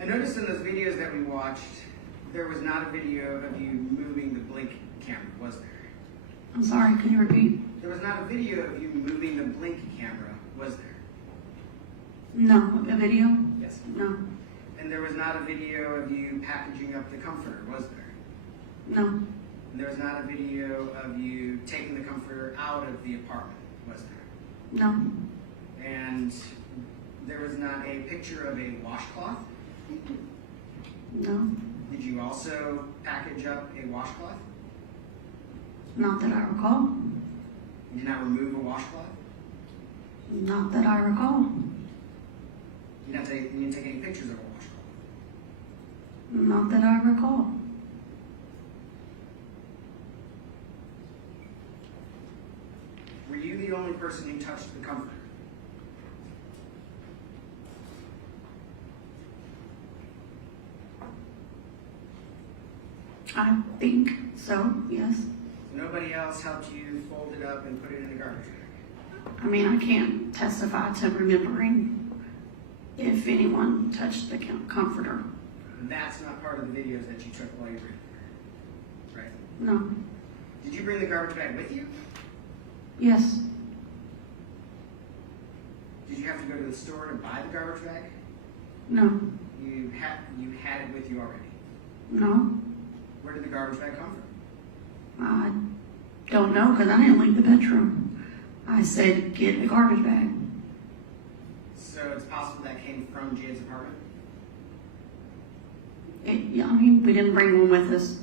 I noticed in those videos that we watched, there was not a video of you moving the blink camera, was there? I'm sorry, can you repeat? There was not a video of you moving the blink camera, was there? No. A video? Yes. No. And there was not a video of you packaging up the comforter, was there? No. And there was not a video of you taking the comforter out of the apartment, was there? No. And there was not a picture of a washcloth? No. Did you also package up a washcloth? Not that I recall. You did not remove a washcloth? Not that I recall. You didn't take any pictures of a washcloth? Not that I recall. Were you the only person who touched the comforter? I think so, yes. Nobody else helped you fold it up and put it in the garbage bag? I mean, I can't testify to remembering if anyone touched the comforter. And that's not part of the videos that you took while you were in there, right? No. Did you bring the garbage bag with you? Yes. Did you have to go to the store to buy the garbage bag? No. You had it with you already? No. Where did the garbage bag come from? I don't know because I didn't leave the bedroom. I said, get the garbage bag. So it's possible that came from Jane's apartment? Yeah, I mean, we didn't bring one with us.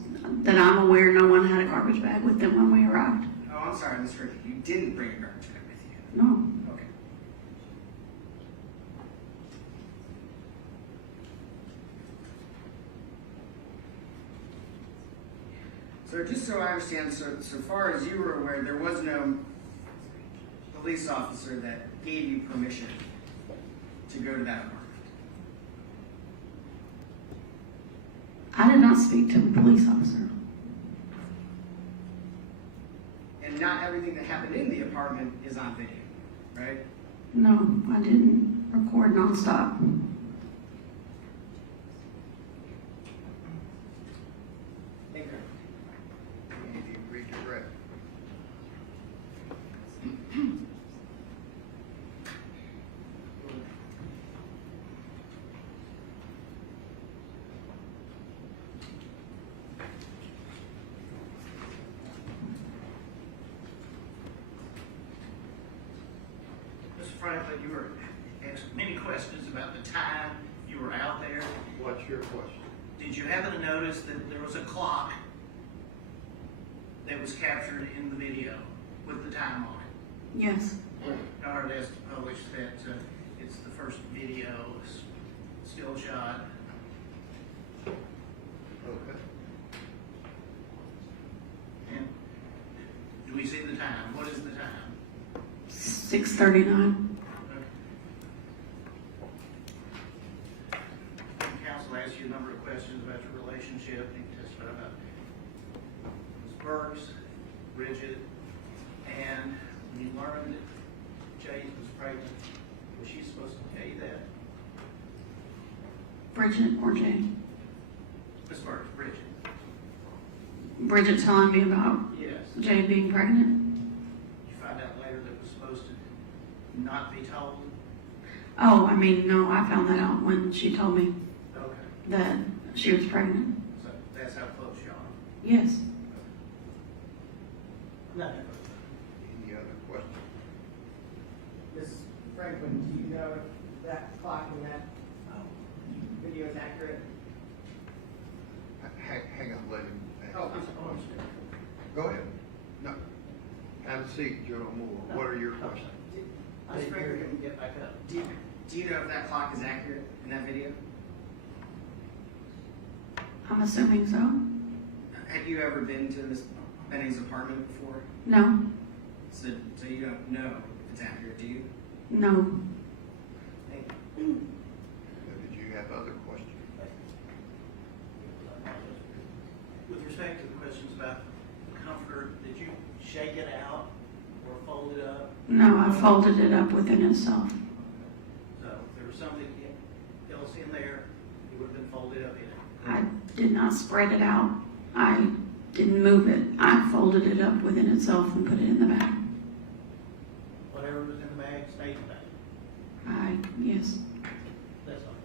That I'm aware, no one had a garbage bag with them when we arrived. Oh, I'm sorry, I misheard you. You didn't bring a garbage bag with you? No. Okay. So just so I understand, so far as you were aware, there was no police officer that gave you permission to go to that apartment? I did not speak to the police officer. And not everything that happened in the apartment is on video, right? No, I didn't record nonstop. Thank you. If you redirect. Mr. Franklin, you were asked many questions about the time you were out there. What's your question? Did you happen to notice that there was a clock that was captured in the video with the time on it? Yes. I heard as published that it's the first video still shot. Okay. And do we see the time? What is the time? 6:39. Counsel asked you a number of questions about your relationship. You testified about Ms. Burks, Bridget, and when you learned that Jade was pregnant, was she supposed to tell you that? Bridget or Jay? Ms. Burks, Bridget. Bridget telling me about Yes. Jay being pregnant? You find out later that it was supposed to not be told? Oh, I mean, no, I found that out when she told me Okay. that she was pregnant. So that's how close you are. Yes. Nothing. Any other questions? Ms. Franklin, do you know if that clock in that video is accurate? Hang on, let him. Oh, I'm sorry. Go ahead. No. Have a seat, General Moore. What are your questions? Ms. Franklin, get back up. Do you know if that clock is accurate in that video? I'm assuming so. Have you ever been to Ms. Benning's apartment before? No. So you don't know if it's accurate, do you? No. Thank you. Did you have other questions? With respect to the questions about comfort, did you shake it out or fold it up? No, I folded it up within itself. So if there was something else in there, it would have been folded up in it. I did not spread it out. I didn't move it. I folded it up within itself and put it in the bag. Whatever was in the bag stayed in the bag. Yes. That's all.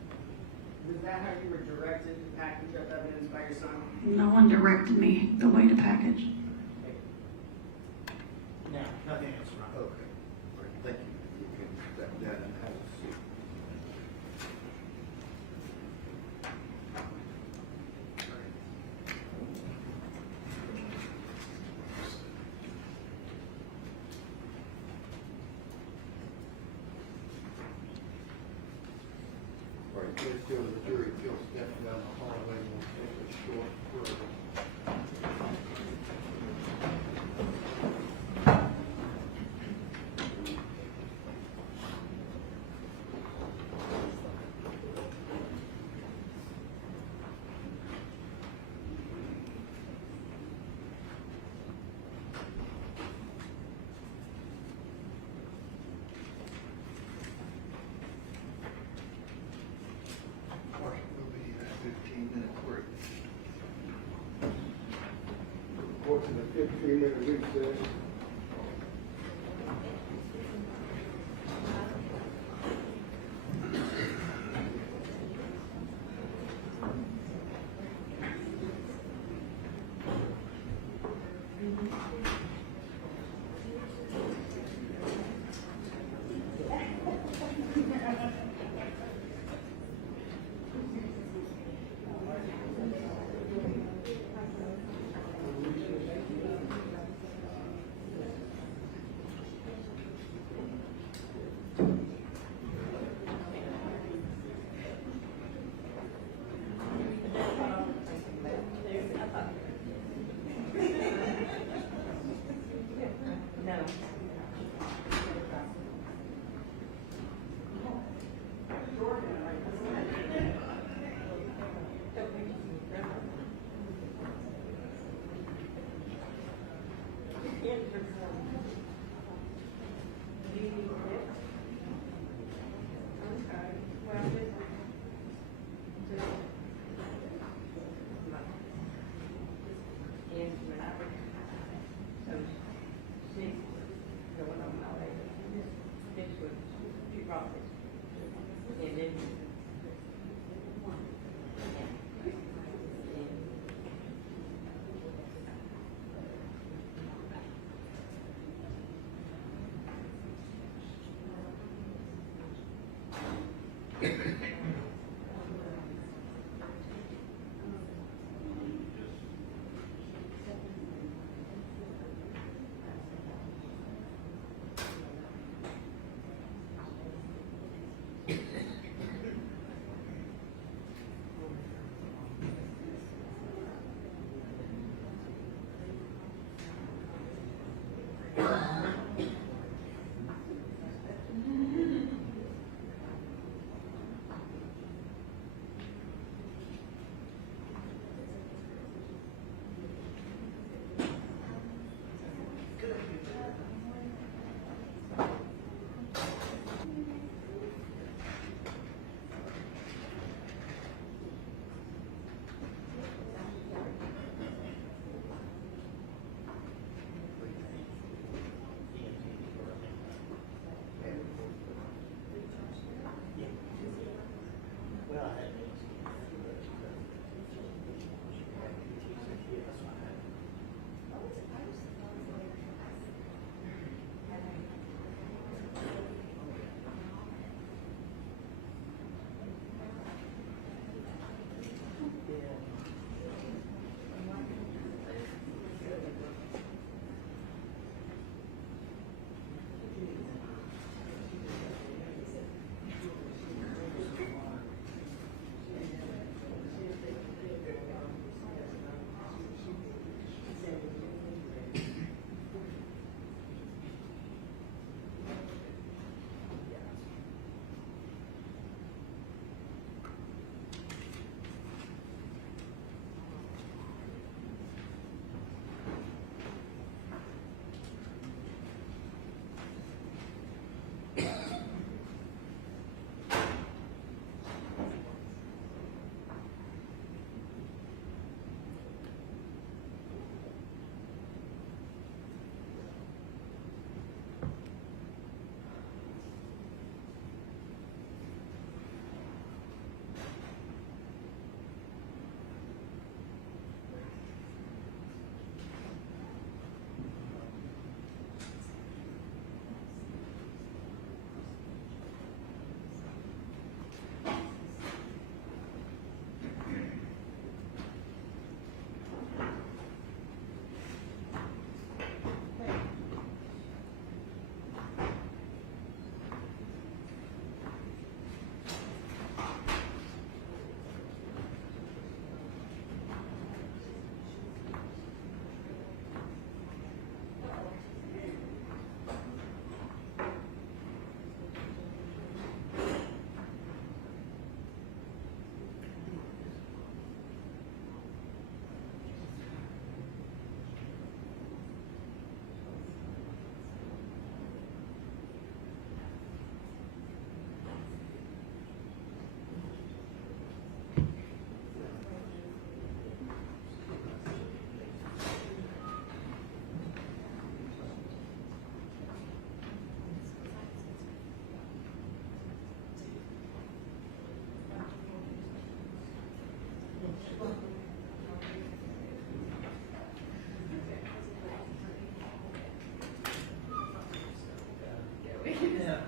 Was that how you were directed to package up evidence by your son? No one directed me the way to package. Now, nothing else, right? Okay. All right, thank you. You can step down and have a seat. All right, let's go to the jury. If you'll step down the hallway, we'll take a short break. All right, we'll be at a 15-minute break. Court in a 15-minute recess. No.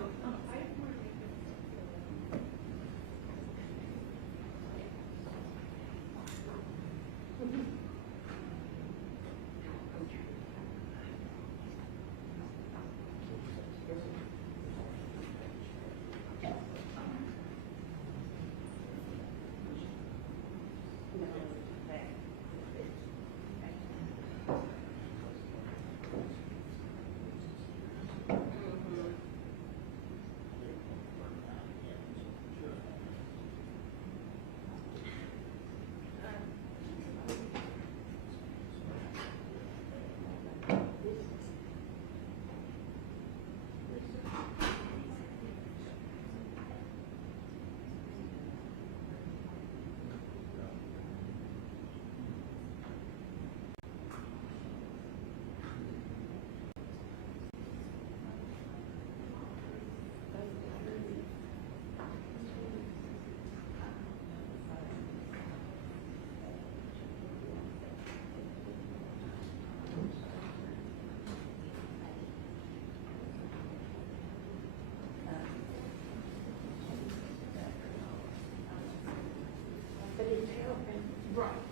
But it's helping. Right.